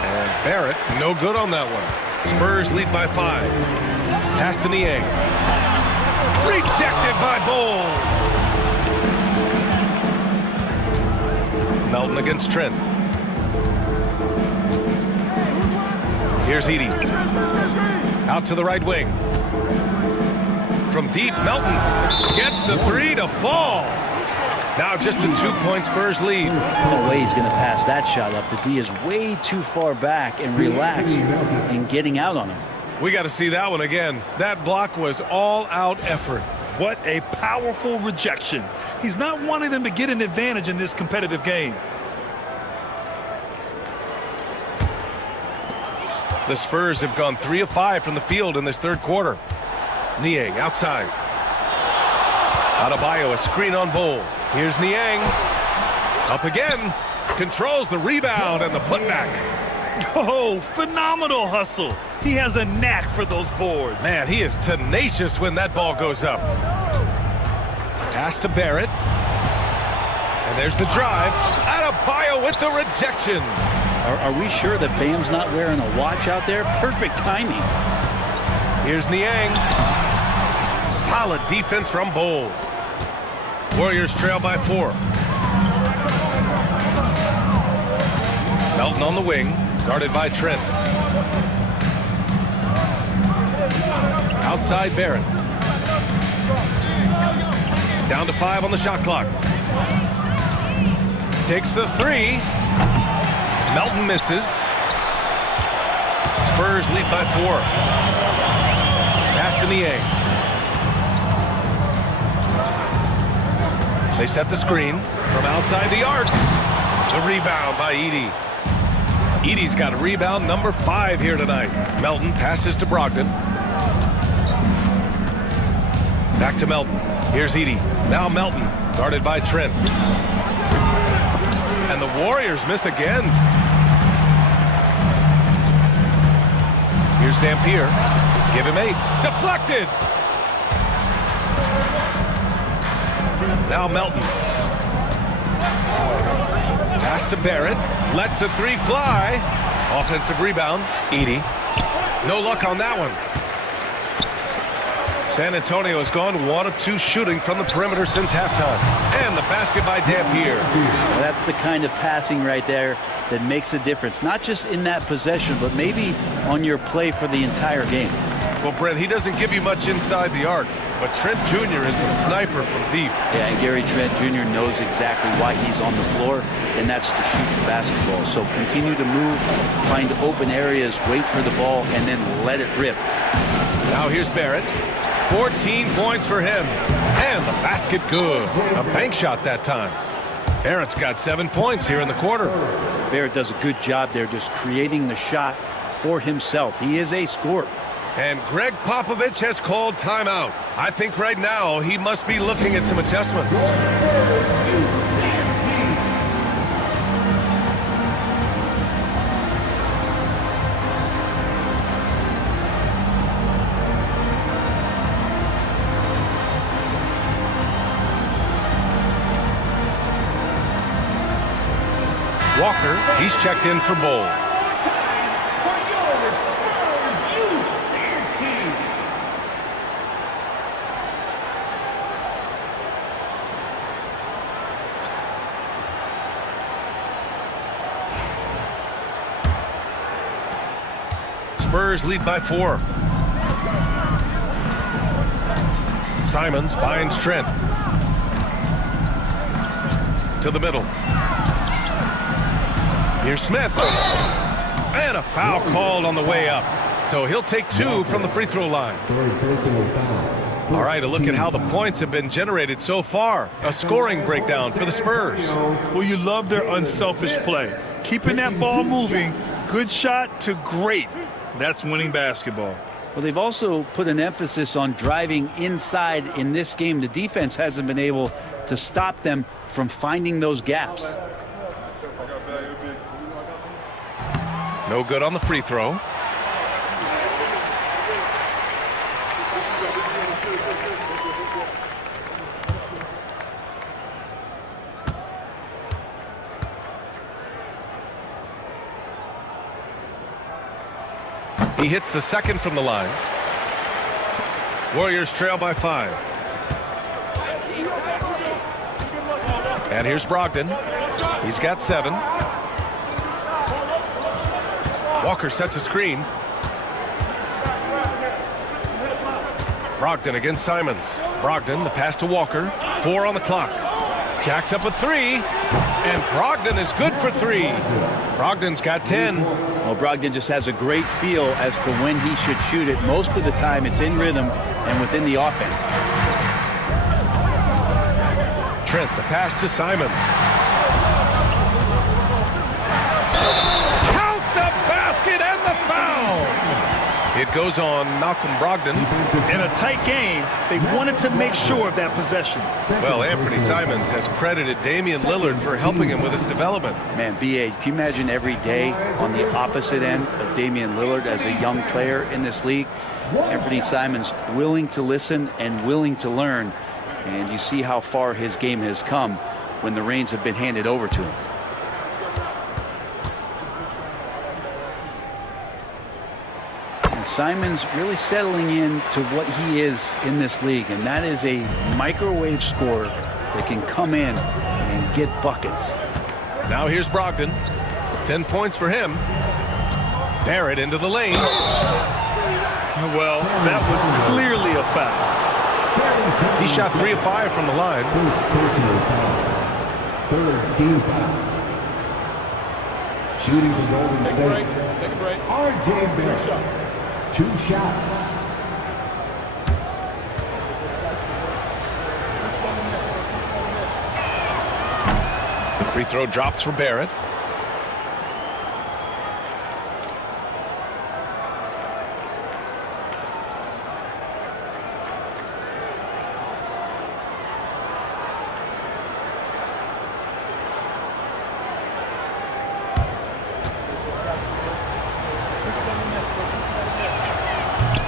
And Barrett, no good on that one. Spurs lead by 5. Pass to Niang. Rejected by Bowl. Melton against Trent. Here's Edie. Out to the right wing. From deep, Melton gets the 3 to fall. Now just a 2-point Spurs lead. No way he's going to pass that shot up. The D is way too far back and relaxed in getting out on him. We got to see that one again. That block was all-out effort. What a powerful rejection. He's not wanting them to get an advantage in this competitive game. The Spurs have gone 3 of 5 from the field in this third quarter. Niang outside. Adebayo, a screen on Bowl. Here's Niang. Up again. Controls the rebound and the putback. Oh, phenomenal hustle. He has a knack for those boards. Man, he is tenacious when that ball goes up. Pass to Barrett. And there's the drive. Adebayo with the rejection. Are we sure that Bam's not wearing a watch out there? Perfect timing. Here's Niang. Solid defense from Bowl. Warriors trail by 4. Melton on the wing, guarded by Trent. Outside Barrett. Down to 5 on the shot clock. Takes the 3. Melton misses. Spurs lead by 4. Pass to Niang. They set the screen from outside the arc. The rebound by Edie. Edie's got a rebound number 5 here tonight. Melton passes to Brogdon. Back to Melton. Here's Edie. Now Melton, guarded by Trent. And the Warriors miss again. Here's Dampier. Give him 8. Deflected. Now Melton. Pass to Barrett. Lets the 3 fly. Offensive rebound. Edie. No luck on that one. San Antonio has gone 1 of 2 shooting from the perimeter since halftime. And the basket by Dampier. Well, that's the kind of passing right there that makes a difference. Not just in that possession, but maybe on your play for the entire game. Well, Brent, he doesn't give you much inside the arc, but Trent Jr. is a sniper from deep. Yeah, and Gary Trent Jr. knows exactly why he's on the floor, and that's to shoot the basketball. So continue to move, find open areas, wait for the ball, and then let it rip. Now here's Barrett. 14 points for him. And the basket good. A bank shot that time. Barrett's got 7 points here in the quarter. Barrett does a good job there just creating the shot for himself. He is a scorer. And Greg Popovich has called timeout. I think right now he must be looking at some adjustments. Walker, he's checked in for Bowl. Spurs lead by 4. Simons finds Trent. To the middle. Here's Smith. And a foul called on the way up. So he'll take 2 from the free throw line. All right, a look at how the points have been generated so far. A scoring breakdown for the Spurs. Well, you love their unselfish play. Keeping that ball moving, good shot to great. That's winning basketball. Well, they've also put an emphasis on driving inside in this game. The defense hasn't been able to stop them from finding those gaps. No good on the free throw. He hits the second from the line. Warriors trail by 5. And here's Brogdon. He's got 7. Walker sets a screen. Brogdon against Simons. Brogdon, the pass to Walker. 4 on the clock. Jacks up a 3. And Brogdon is good for 3. Brogdon's got 10. Well, Brogdon just has a great feel as to when he should shoot it. Most of the time, it's in rhythm and within the offense. Trent, the pass to Simons. Count the basket and the foul! It goes on Malcolm Brogdon. In a tight game, they wanted to make sure of that possession. Well, Anthony Simons has credited Damian Lillard for helping him with his development. Man, B.A., can you imagine every day on the opposite end of Damian Lillard as a young player in this league? Anthony Simons willing to listen and willing to learn. And you see how far his game has come when the reins have been handed over to him. Simons really settling in to what he is in this league, and that is a microwave scorer that can come in and get buckets. Now here's Brogdon. 10 points for him. Barrett into the lane. Well, that was clearly a foul. He shot 3 of 5 from the line. Third team foul. Shooting for Golden State. Take a break. R.J. Barrett. 2 shots. The free throw drops for Barrett.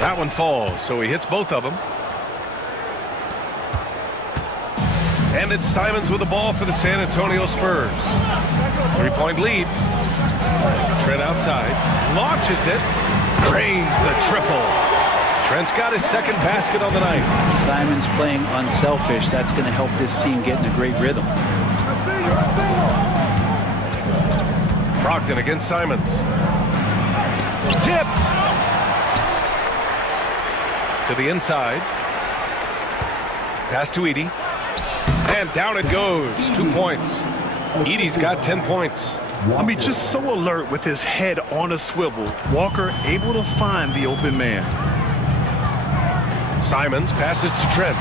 That one falls, so he hits both of them. And it's Simons with the ball for the San Antonio Spurs. 3-point lead. Trent outside. Launches it. Drains the triple. Trent's got his second basket on the night. Simons playing unselfish. That's going to help this team get in a great rhythm. Brogdon against Simons. Tipped. To the inside. Pass to Edey. And down it goes. 2 points. Edey's got 10 points. I mean, just so alert with his head on a swivel. Walker able to find the open man. Simons passes to Trent.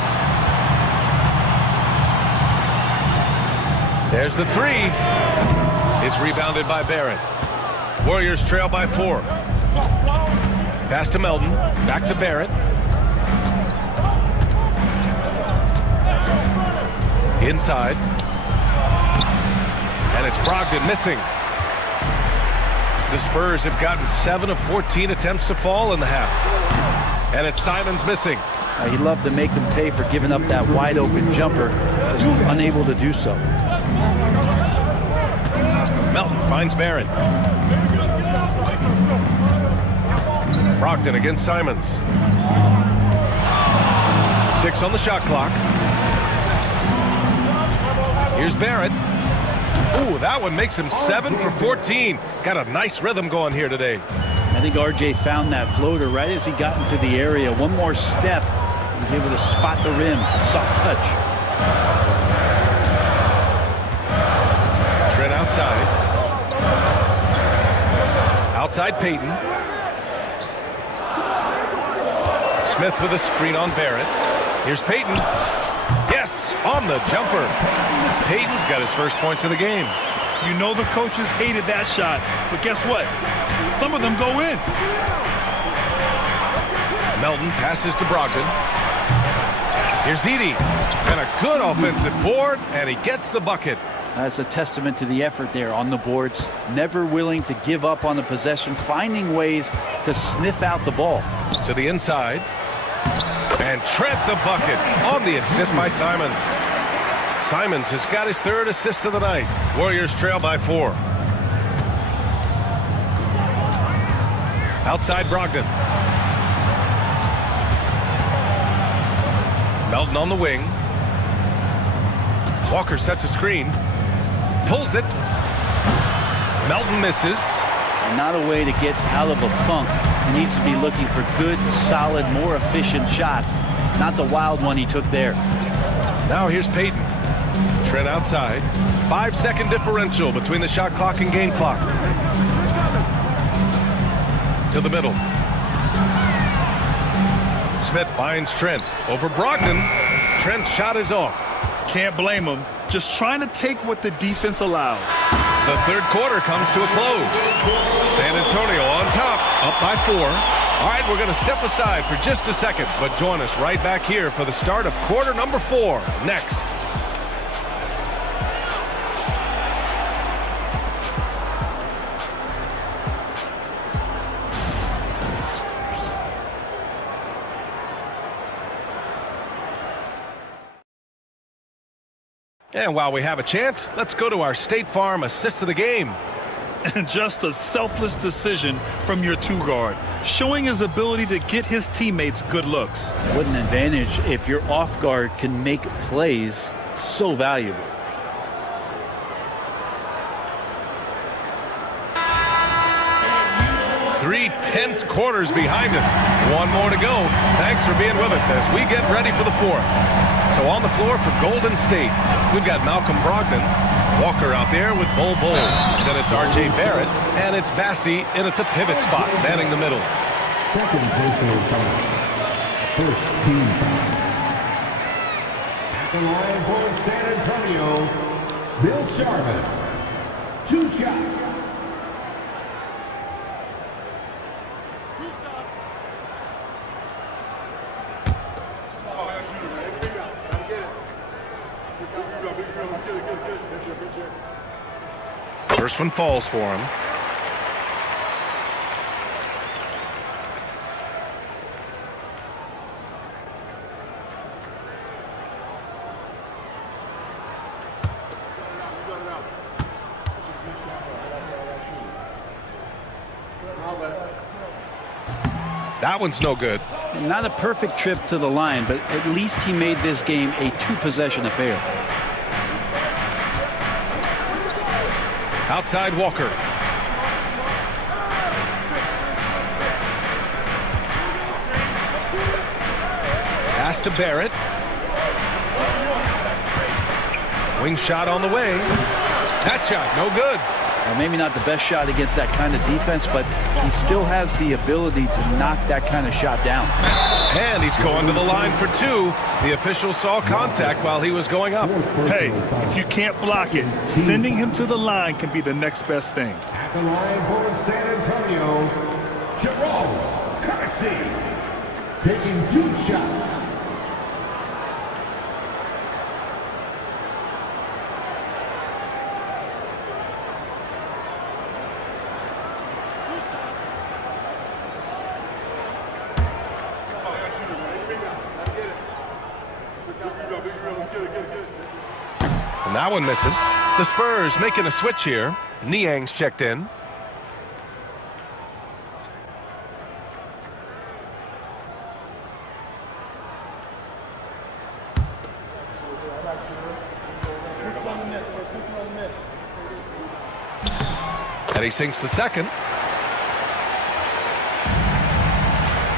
There's the 3. It's rebounded by Barrett. Warriors trail by 4. Pass to Melton. Back to Barrett. Inside. And it's Brogdon missing. The Spurs have gotten 7 of 14 attempts to fall in the half. And it's Simons missing. He'd love to make them pay for giving up that wide open jumper. Just unable to do so. Melton finds Barrett. Brogdon against Simons. 6 on the shot clock. Here's Barrett. Ooh, that one makes him 7 for 14. Got a nice rhythm going here today. I think RJ found that floater right as he got into the area. One more step. He's able to spot the rim. Soft touch. Trent outside. Outside Payton. Smith with a screen on Barrett. Here's Peyton. Yes, on the jumper. Peyton's got his first points of the game. You know the coaches hated that shot, but guess what? Some of them go in. Melton passes to Brogdon. Here's Edey. And a good offensive board, and he gets the bucket. That's a testament to the effort there on the boards. Never willing to give up on the possession, finding ways to sniff out the ball. To the inside. And Trent the bucket on the assist by Simons. Simons has got his third assist of the night. Warriors trail by 4. Outside Brogdon. Melton on the wing. Walker sets a screen. Pulls it. Melton misses. Not a way to get out of a funk. He needs to be looking for good, solid, more efficient shots. Not the wild one he took there. Now here's Peyton. Trent outside. 5-second differential between the shot clock and game clock. To the middle. Smith finds Trent over Brogdon. Trent's shot is off. Can't blame him. Just trying to take what the defense allows. The third quarter comes to a close. San Antonio on top, up by 4. All right, we're going to step aside for just a second, but join us right back here for the start of quarter number 4 next. And while we have a chance, let's go to our State Farm assist of the game. And just a selfless decision from your 2-guard, showing his ability to get his teammates good looks. What an advantage if your off guard can make plays so valuable. Three tense quarters behind us. One more to go. Thanks for being with us as we get ready for the 4th. So on the floor for Golden State, we've got Malcolm Brogdon. Walker out there with Bol Bol. Then it's R.J. Barrett, and it's Bassey in at the pivot spot, manning the middle. Second personal foul. First team foul. At the line for San Antonio, Bill Sharman. 2 shots. First one falls for him. That one's no good. Not a perfect trip to the line, but at least he made this game a 2-possession affair. Outside Walker. Pass to Barrett. Wing shot on the way. That shot, no good. Well, maybe not the best shot against that kind of defense, but he still has the ability to knock that kind of shot down. And he's going to the line for 2. The official saw contact while he was going up. Hey, if you can't block it, sending him to the line can be the next best thing. At the line for San Antonio, Jerome Kersey. Taking 2 shots. And that one misses. The Spurs making a switch here. Niang's checked in. And he sinks the second.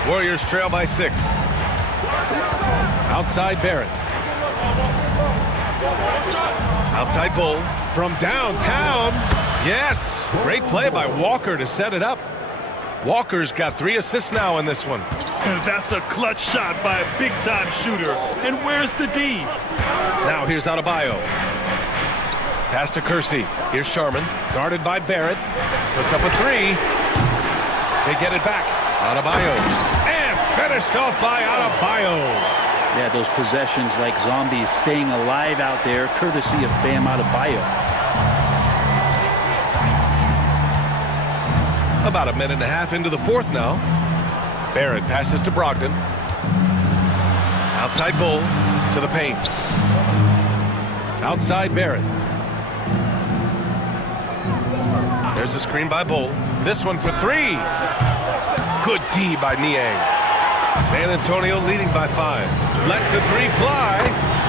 Warriors trail by 6. Outside Barrett. Outside Bull from downtown. Yes, great play by Walker to set it up. Walker's got 3 assists now in this one. That's a clutch shot by a big-time shooter. And where's the D? Now here's Adebayo. Pass to Kersey. Here's Sharman, guarded by Barrett. Puts up a three. They get it back. Adebayo. And finished off by Adebayo. Yeah, those possessions like zombies staying alive out there, courtesy of Bam Adebayo. About a minute and a half into the fourth now. Barrett passes to Brogdon. Outside Bull to the paint. Outside Barrett. There's a screen by Bull. This one for three. Good D by Niang. San Antonio leading by 5. Lets the three fly.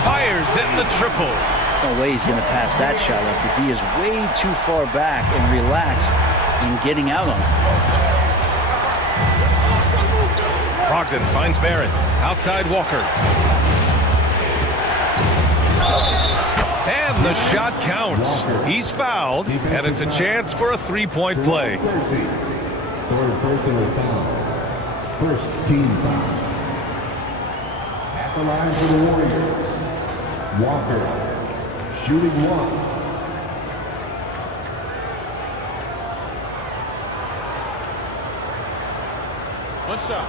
Fires in the triple. No way he's going to pass that shot up. The D is way too far back and relaxed in getting out on it. Brogdon finds Barrett. Outside Walker. And the shot counts. He's fouled, and it's a chance for a three-point play. Third personal foul. First team foul. At the line for the Warriors, Walker, shooting 1. One shot.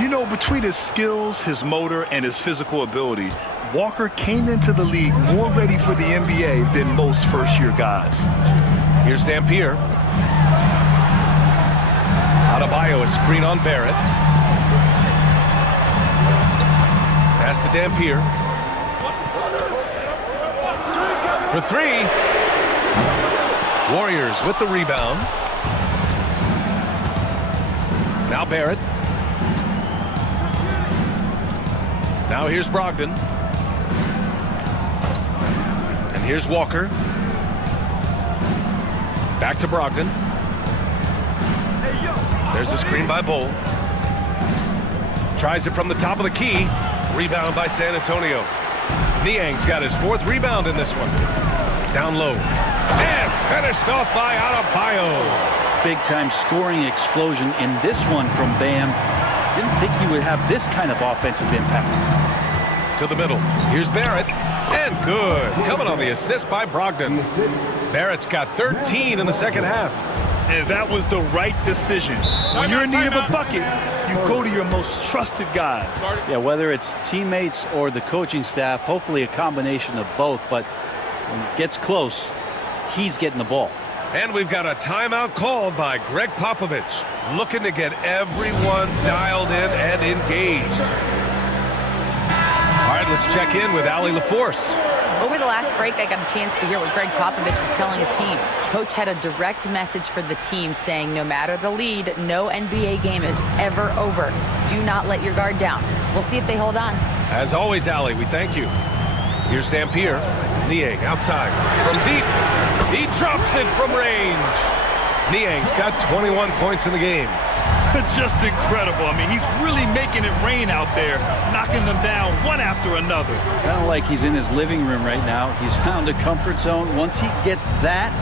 You know, between his skills, his motor, and his physical ability, Walker came into the league more ready for the NBA than most first-year guys. Here's Dampier. Adebayo, a screen on Barrett. Pass to Dampier. For three. Warriors with the rebound. Now Barrett. Now here's Brogdon. And here's Walker. Back to Brogdon. There's a screen by Bull. Tries it from the top of the key. Rebound by San Antonio. Niang's got his 4th rebound in this one. Down low. And finished off by Adebayo. Big-time scoring explosion in this one from Bam. Didn't think he would have this kind of offensive impact. To the middle. Here's Barrett. And good. Coming on the assist by Brogdon. Barrett's got 13 in the second half. And that was the right decision. When you're in need of a bucket, you go to your most trusted guys. Yeah, whether it's teammates or the coaching staff, hopefully a combination of both. But when it gets close, he's getting the ball. And we've got a timeout called by Greg Popovich, looking to get everyone dialed in and engaged. All right, let's check in with Allie LaForce. Over the last break, I got a chance to hear what Greg Popovich was telling his team. Coach had a direct message for the team saying no matter the lead, no NBA game is ever over. Do not let your guard down. We'll see if they hold on. As always, Allie, we thank you. Here's Dampier. Niang outside from deep. He drops it from range. Niang's got 21 points in the game. Just incredible. I mean, he's really making it rain out there, knocking them down one after another. Kind of like he's in his living room right now. He's found a comfort zone. Once he gets that,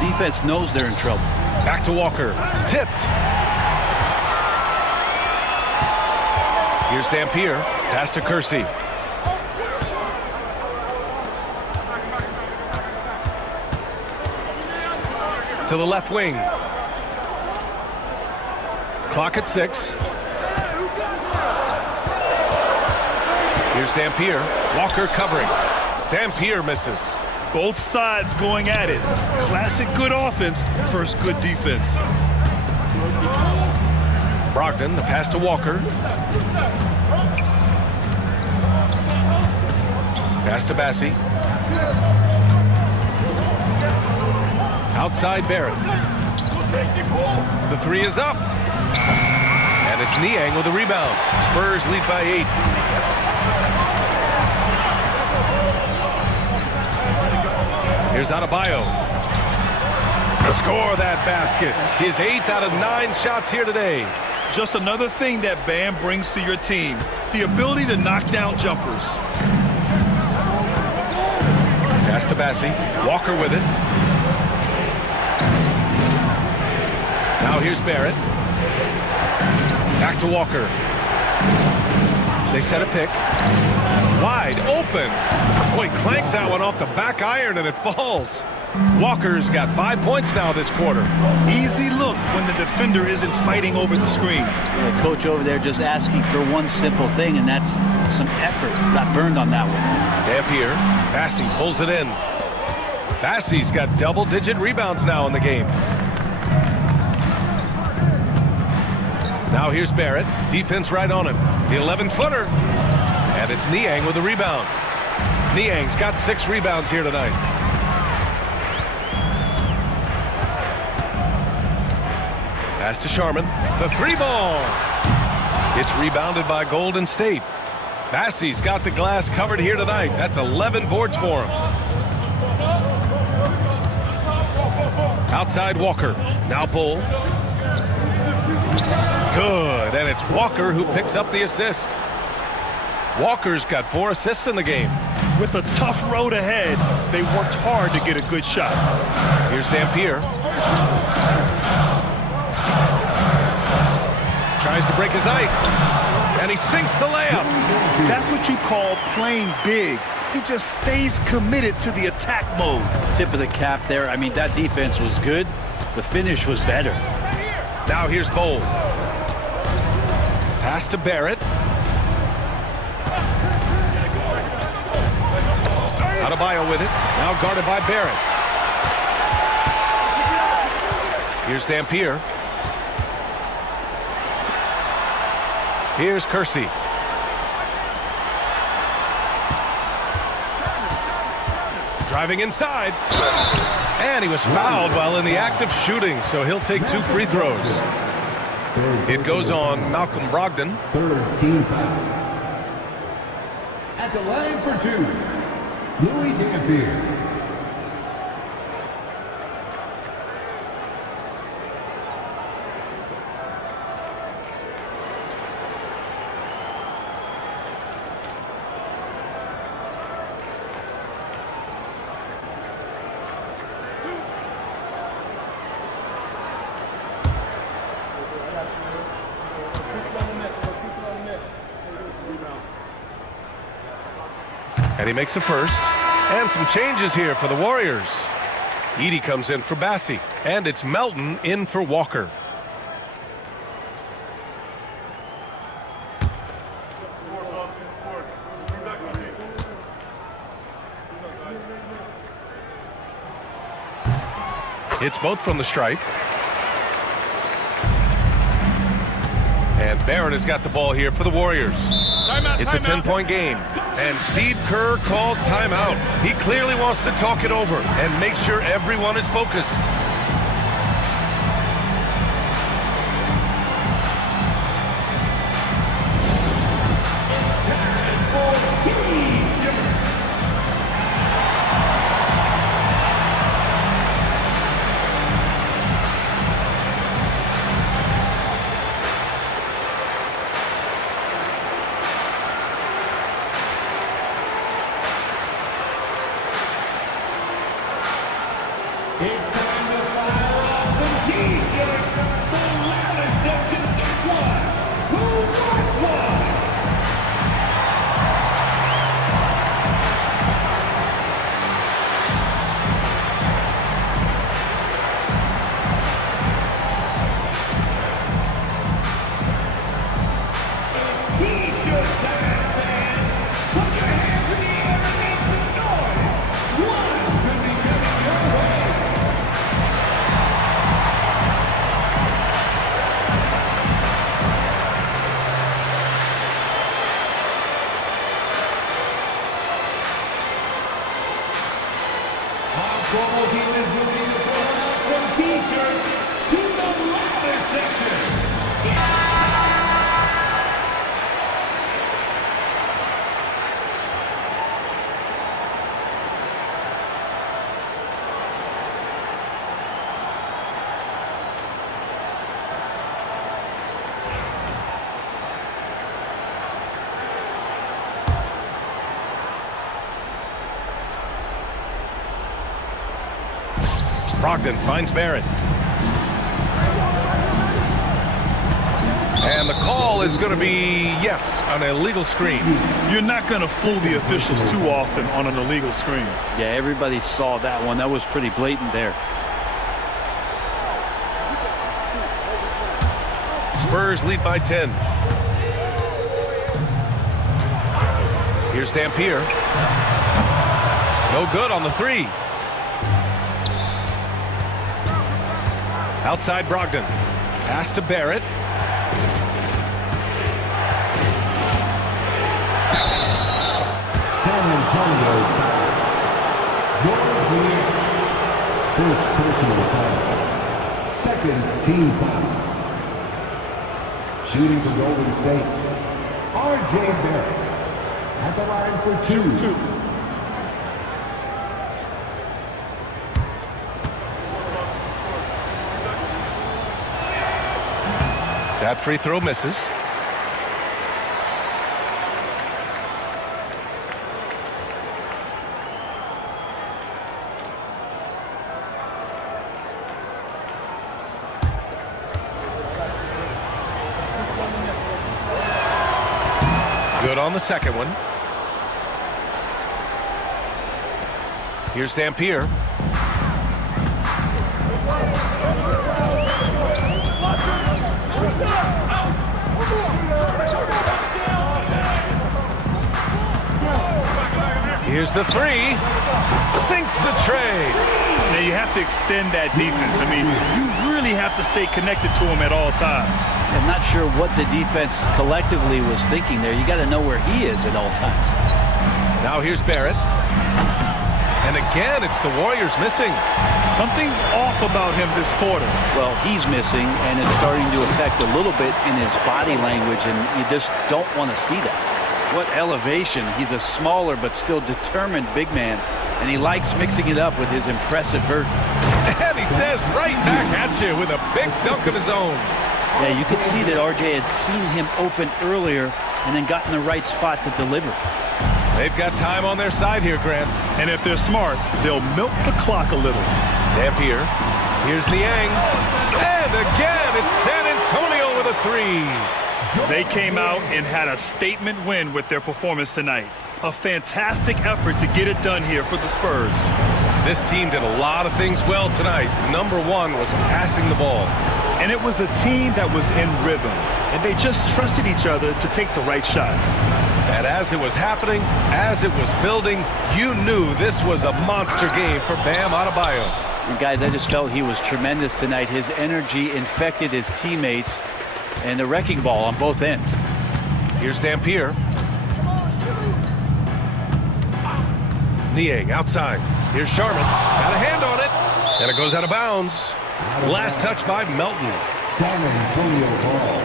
the defense knows they're in trouble. Back to Walker. Tipped. Here's Dampier. Pass to Kersey. To the left wing. Clock at 6. Here's Dampier. Walker covering. Dampier misses. Both sides going at it. Classic good offense, first good defense. Brogdon, the pass to Walker. Pass to Bassie. Outside Barrett. The three is up. And it's Niang with the rebound. Spurs lead by 8. Here's Adebayo. Score that basket. His 8th out of 9 shots here today. Just another thing that Bam brings to your team, the ability to knock down jumpers. Pass to Bassi. Walker with it. Now here's Barrett. Back to Walker. They set a pick. Wide open. Boy, clanks that one off the back iron and it falls. Walker's got 5 points now this quarter. Easy look when the defender isn't fighting over the screen. The coach over there just asking for one simple thing, and that's some effort. He's not burned on that one. Dampier. Bassi pulls it in. Bassi's got double-digit rebounds now in the game. Now here's Barrett. Defense right on him. The 11th-footer. And it's Niang with the rebound. Niang's got 6 rebounds here tonight. Pass to Sharman. The 3-ball. It's rebounded by Golden State. Bassi's got the glass covered here tonight. That's 11 boards for him. Outside Walker. Now Bull. Good. And it's Walker who picks up the assist. Walker's got 4 assists in the game. With a tough road ahead, they worked hard to get a good shot. Here's Dampier. Tries to break his ice. And he sinks the layup. That's what you call playing big. He just stays committed to the attack mode. Tip of the cap there. I mean, that defense was good. The finish was better. Now here's Bowl. Pass to Barrett. Adebayo with it. Now guarded by Barrett. Here's Dampier. Here's Kersey. Driving inside. And he was fouled while in the act of shooting, so he'll take 2 free throws. It goes on Malcolm Brogdon. Third team foul. At the line for 2, Louis Dampier. And he makes a first. And some changes here for the Warriors. Edey comes in for Bassi. And it's Melton in for Walker. It's both from the stripe. And Barrett has got the ball here for the Warriors. It's a 10-point game. And Steve Kerr calls timeout. He clearly wants to talk it over and make sure everyone is focused. Brogdon finds Barrett. And the call is going to be, yes, an illegal screen. You're not going to fool the officials too often on an illegal screen. Yeah, everybody saw that one. That was pretty blatant there. Spurs lead by 10. Here's Dampier. No good on the three. Outside Brogdon. Pass to Barrett. San Antonio foul. First personal foul. Second team foul. Shooting for Golden State, R.J. Barrett at the line for two. That free throw misses. Good on the second one. Here's Dampier. Here's the three. Sinks the tray. Now you have to extend that defense. I mean, you really have to stay connected to him at all times. I'm not sure what the defense collectively was thinking there. You got to know where he is at all times. Now here's Barrett. And again, it's the Warriors missing. Something's off about him this quarter. Well, he's missing, and it's starting to affect a little bit in his body language, and you just don't want to see that. What elevation. He's a smaller but still determined big man, and he likes mixing it up with his impressive vert. And he says right back at you with a big dunk of his own. Yeah, you could see that RJ had seen him open earlier and then got in the right spot to deliver. They've got time on their side here, Grant. And if they're smart, they'll milk the clock a little. Dampier. Here's Niang. And again, it's San Antonio with a three. They came out and had a statement win with their performance tonight. A fantastic effort to get it done here for the Spurs. This team did a lot of things well tonight. Number one was passing the ball. And it was a team that was in rhythm. And they just trusted each other to take the right shots. And as it was happening, as it was building, you knew this was a monster game for Bam Adebayo. And guys, I just felt he was tremendous tonight. His energy infected his teammates, and the wrecking ball on both ends. Here's Dampier. Niang outside. Here's Sharman. Got a hand on it. And it goes out of bounds. Last touch by Melton. San Antonio ball.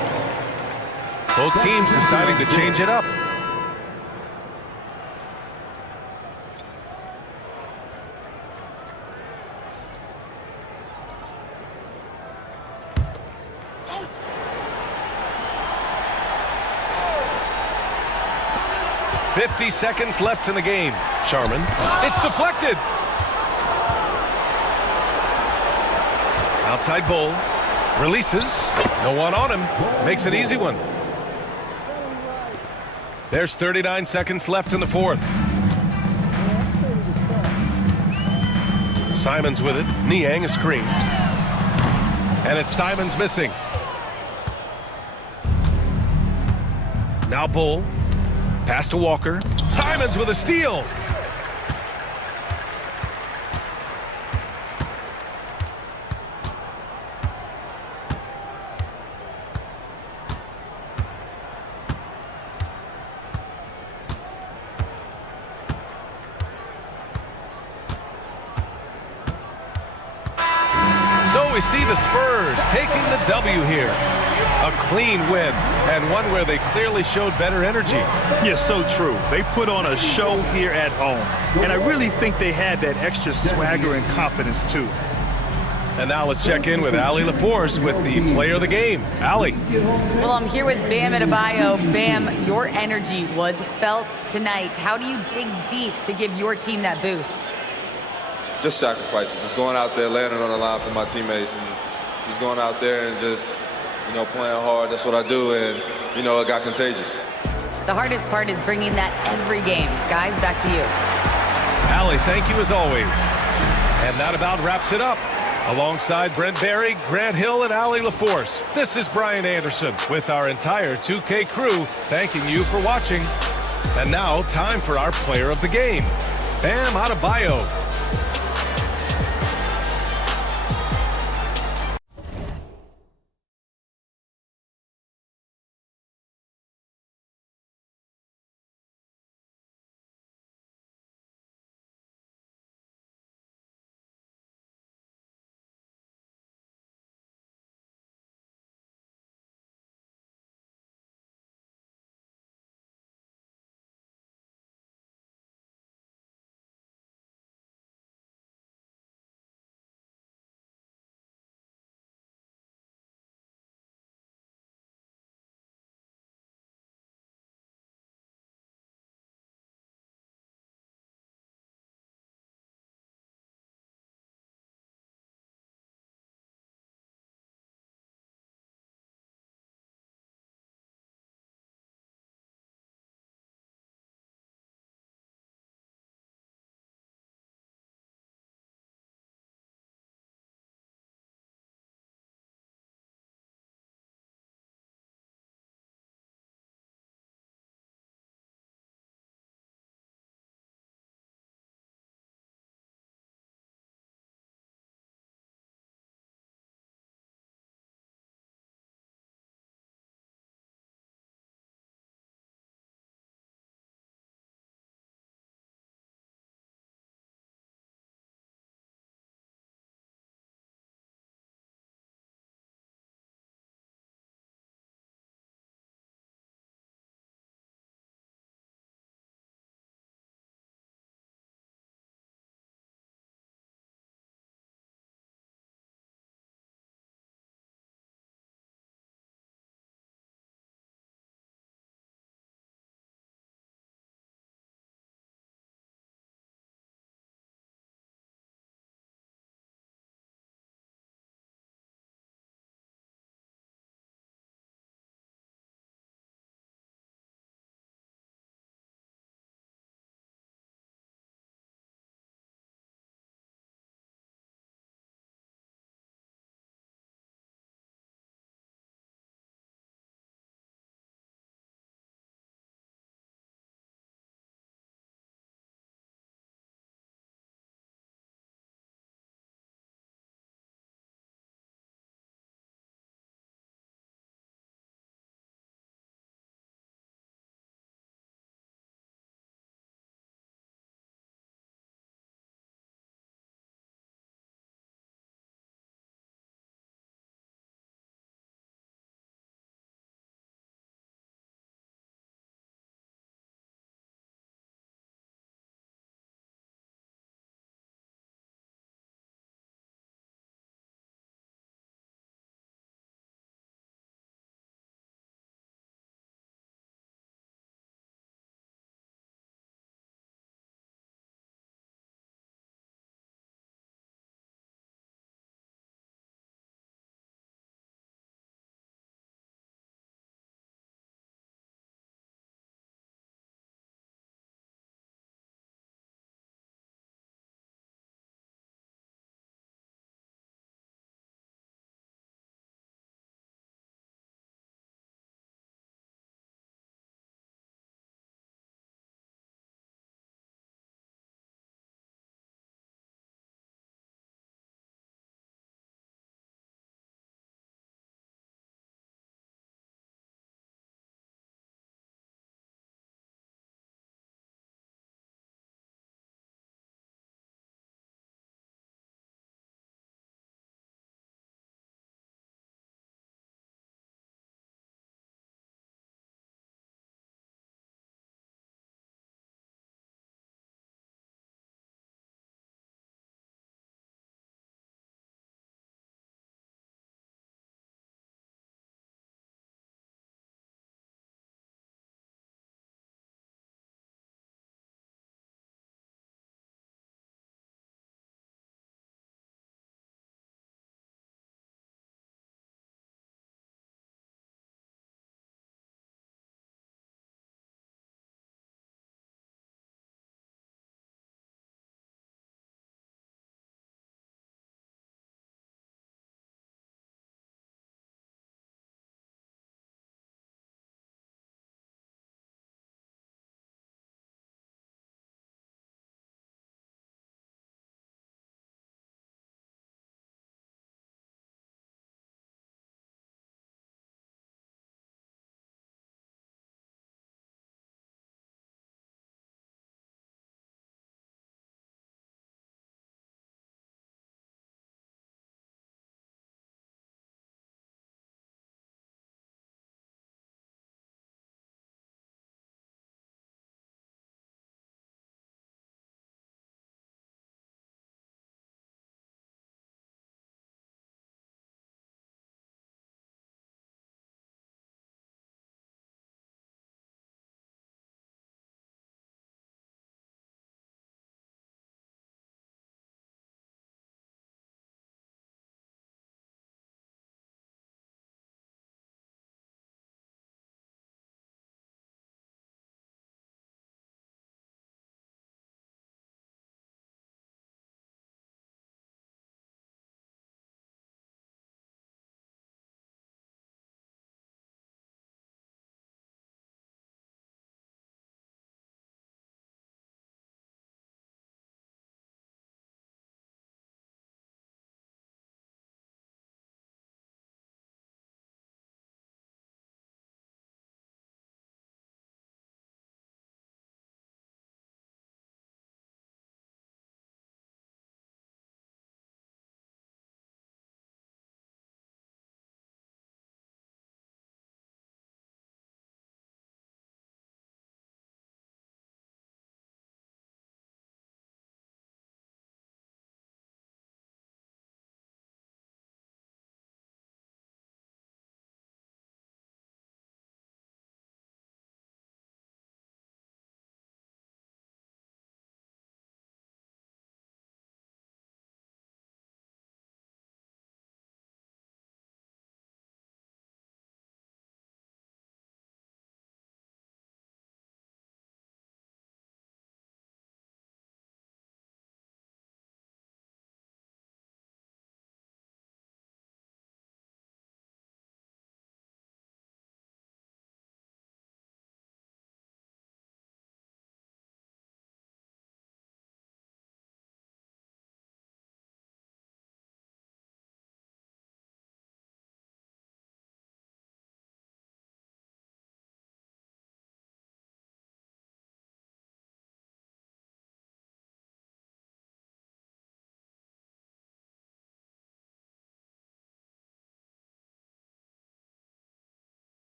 Both teams deciding to change it up. .50 seconds left in the game. Sharman. It's deflected. Outside Bull. Releases. No one on him. Makes an easy one. There's 39 seconds left in the fourth. Simons with it. Niang a screen. And it's Simons missing. Now Bull. Pass to Walker. Simons with a steal. So we see the Spurs taking the W here. A clean win, and one where they clearly showed better energy. Yes, so true. They put on a show here at home, and I really think they had that extra swagger and confidence, too. And now let's check in with Allie LaForce with the player of the game. Allie. Well, I'm here with Bam Adebayo. Bam, your energy was felt tonight. How do you dig deep to give your team that boost? just sacrificing, just going out there, laying it on the line for my teammates, and just going out there and just, playing hard. That's what I do, and, it got contagious. The hardest part is bringing that every game. Guys, back to you. Allie, thank you as always. And that about wraps it up. Alongside Brent Barry, Grant Hill, and Allie LaForce, this is Brian Anderson with our entire 2K crew thanking you for watching. And now, time for our player of the game, Bam Adebayo.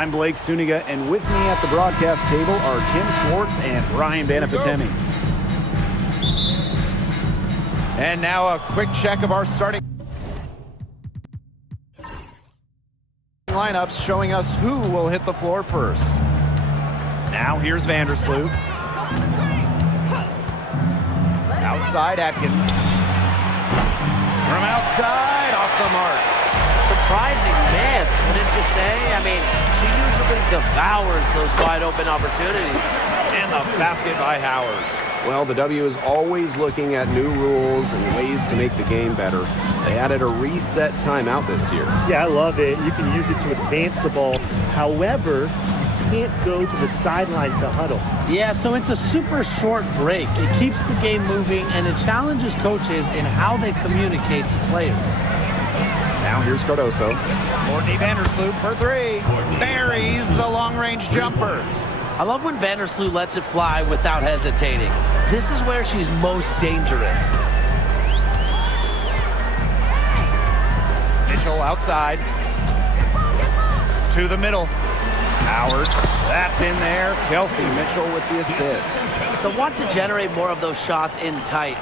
I'm Blake Suniga, and with me at the broadcast table are Tim Swartz and Brian Banafitemi. And now a quick check of our starting lineups, showing us who will hit the floor first. Now here's Vandersloot. Outside Atkins. From outside, off the mark. Surprising miss, wouldn't you say? I mean, she usually devours those wide open opportunities. And the basket by Howard. Well, the W is always looking at new rules and ways to make the game better. They added a reset timeout this year. Yeah, I love it. You can use it to advance the ball. However, you can't go to the sideline to huddle. Yeah, so it's a super short break. It keeps the game moving, and it challenges coaches in how they communicate to players. Now here's Cardoso. Courtney Vandersloot for three. Buries the long-range jumpers. I love when Vandersloot lets it fly without hesitating. This is where she's most dangerous. Mitchell outside. To the middle. Howard. That's in there. Kelsey Mitchell with the assist. They'll want to generate more of those shots in tight.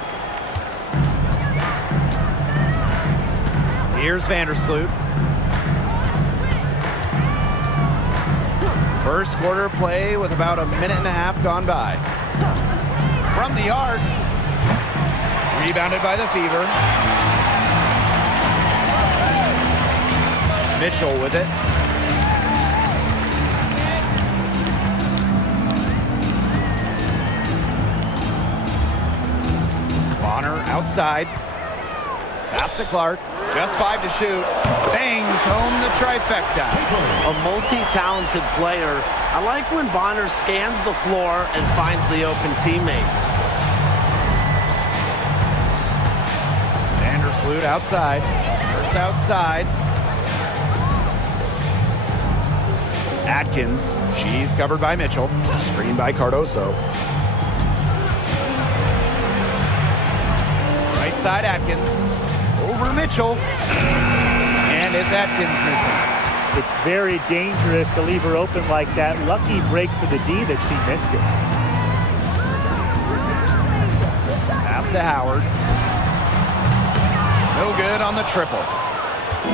Here's Vandersloot. First quarter play with about a minute and a half gone by. From the arc. Rebounded by the Fever. Mitchell with it. Bonner outside. Pass to Clark. Just 5 to shoot. Bangs home the trifecta. A multi-talented player. I like when Bonner scans the floor and finds the open teammate. Vandersloot outside. First outside. Atkins. She's covered by Mitchell. Screen by Cardoso. Right side Atkins. Over Mitchell. And it's Atkins missing. It's very dangerous to leave her open like that. Lucky break for the D that she missed it. Pass to Howard. No good on the triple.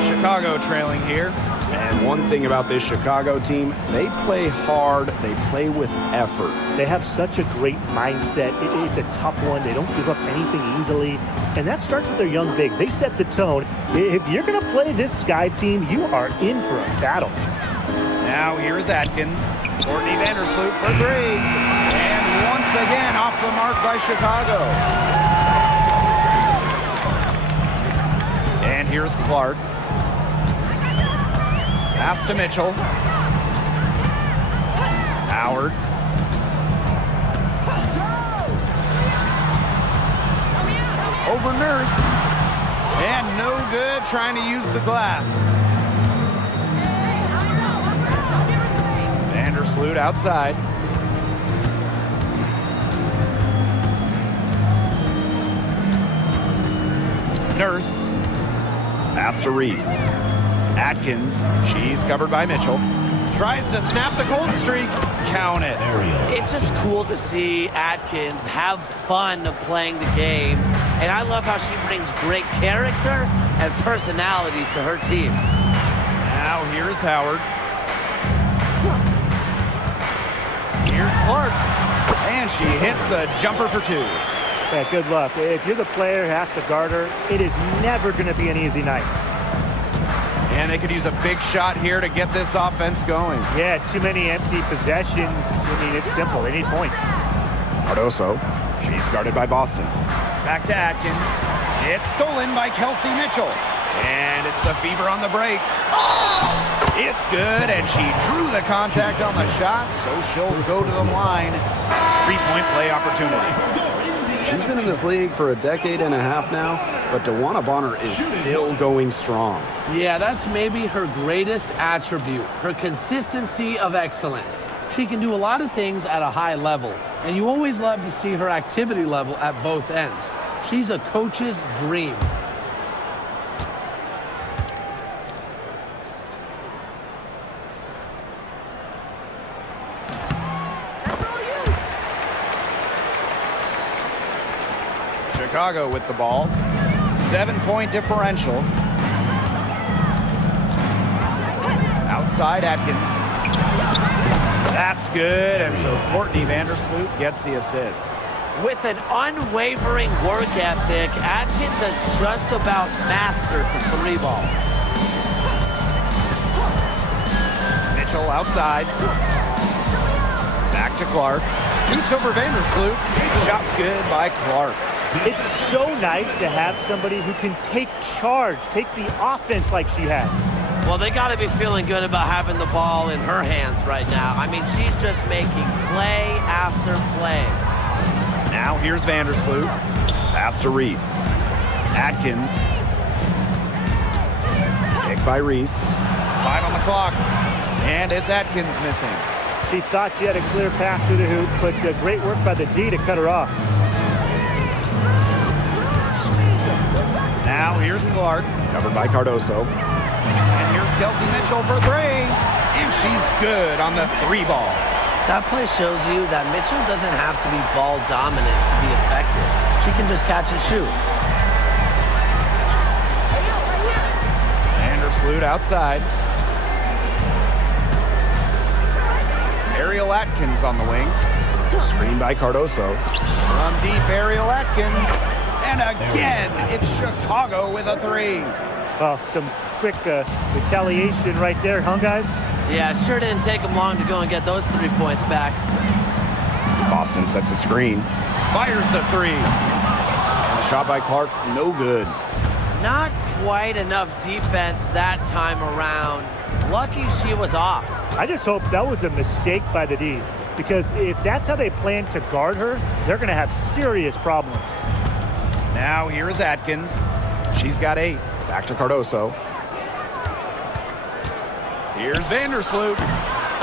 Chicago trailing here. And one thing about this Chicago team, they play hard, they play with effort. They have such a great mindset. It's a tough one. They don't give up anything easily. And that starts with their young bigs. They set the tone. If you're going to play this Sky team, you are in for a battle. Now here's Atkins. Courtney Vandersloot for three. And once again off the mark by Chicago. And here's Clark. Pass to Mitchell. Howard. Over Nurse. And no good trying to use the glass. Vandersloot outside. Nurse. Pass to Reese. Atkins, she's covered by Mitchell. Tries to snap the cold streak. Count it. It's just cool to see Atkins have fun of playing the game. And I love how she brings great character and personality to her team. Now here's Howard. Here's Clark. And she hits the jumper for two. Yeah, good luck. If you're the player who has to guard her, it is never going to be an easy night. And they could use a big shot here to get this offense going. Yeah, too many empty possessions. I mean, it's simple. They need points. Cardoso. She's guarded by Boston. Back to Atkins. It's stolen by Kelsey Mitchell. And it's the Fever on the break. It's good, and she drew the contact on the shot, so she'll go to the line. 3-point play opportunity. She's been in this league for a decade and a half now, but DeWanna Bonner is still going strong. Yeah, that's maybe her greatest attribute, her consistency of excellence. She can do a lot of things at a high level, and you always love to see her activity level at both ends. She's a coach's dream. Chicago with the ball. 7-point differential. Outside Atkins. That's good, and so Courtney Vandersloot gets the assist. With an unwavering work ethic, Atkins has just about mastered the three ball. Mitchell outside. Back to Clark. Shoots over Vandersloot. Shot's good by Clark. It's so nice to have somebody who can take charge, take the offense like she has. Well, they got to be feeling good about having the ball in her hands right now. I mean, she's just making play after play. Now here's Vandersloot. Pass to Reese. Atkins. Picked by Reese. 5 on the clock. And it's Atkins missing. She thought she had a clear path to the hoop, but great work by the D to cut her off. Now here's Clark. Covered by Cardoso. And here's Kelsey Mitchell for 3. And she's good on the 3 ball. That play shows you that Mitchell doesn't have to be ball dominant to be effective. She can just catch and shoot. Vandersloot outside. Ariel Atkins on the wing. Screen by Cardoso. From deep, Ariel Atkins. And again, it's Chicago with a 3. Oh, some quick retaliation right there, huh, guys? Yeah, sure didn't take them long to go and get those 3 points back. Boston sets a screen. Fires the 3. And a shot by Clark, no good. Not quite enough defense that time around. Lucky she was off. I just hope that was a mistake by the D, because if that's how they plan to guard her, they're going to have serious problems. Now here's Atkins. She's got 8. Back to Cardoso. Here's Vandersloot.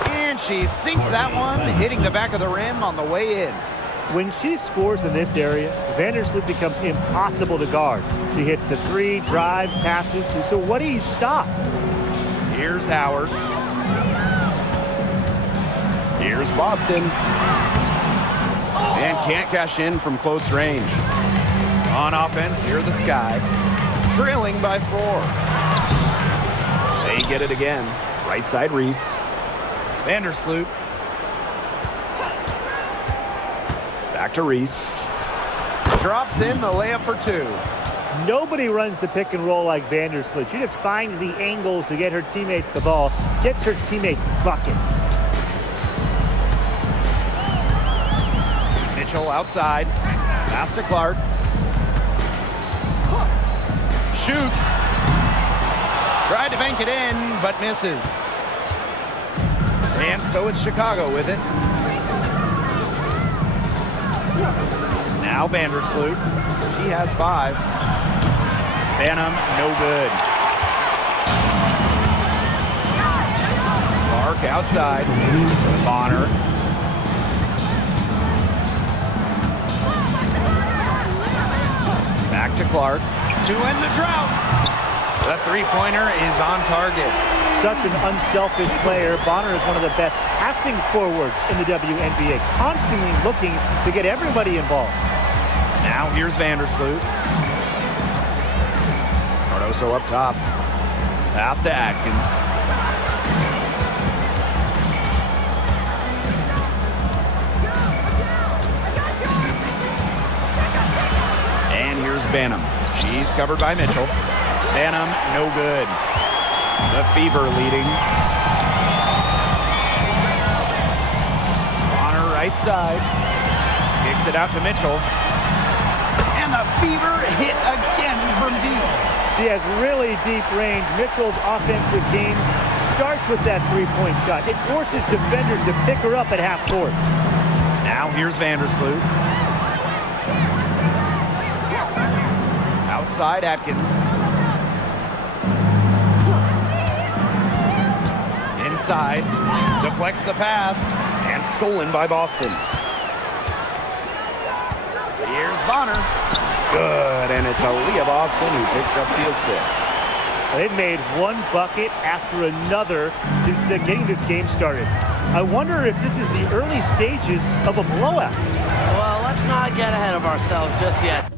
And she sinks that one, hitting the back of the rim on the way in. When she scores in this area, Vandersloot becomes impossible to guard. She hits the 3, drives, passes. So what do you stop? Here's Howard. Here's Boston. And can't cash in from close range. On offense, here are the Sky. Trailing by 4. They get it again. Right side Reese. Vandersloot. Back to Reese. Drops in the layup for 2. Nobody runs the pick and roll like Vandersloot. She just finds the angles to get her teammates the ball, gets her teammates buckets. Mitchell outside. Pass to Clark. Shoots. Tried to bank it in, but misses. And so it's Chicago with it. Now Vandersloot. He has 5. Banham, no good. Clark outside. Bonner. Back to Clark. To end the drought. The 3-pointer is on target. Such an unselfish player. Bonner is one of the best passing forwards in the WNBA, constantly looking to get everybody involved. Now here's Vandersloot. Cardoso up top. Pass to Atkins. And here's Banham. She's covered by Mitchell. Banham, no good. The Fever leading. Bonner right side. Kicks it out to Mitchell. And the Fever hit again from deep. She has really deep range. Mitchell's offensive game starts with that 3-point shot. It forces defenders to pick her up at half court. Now here's Vandersloot. Outside Atkins. Inside. Deflects the pass. And stolen by Boston. Here's Bonner. Good, and it's Aaliyah Boston who picks up the assist. They've made one bucket after another since getting this game started. I wonder if this is the early stages of a blowout. Well, let's not get ahead of ourselves just yet.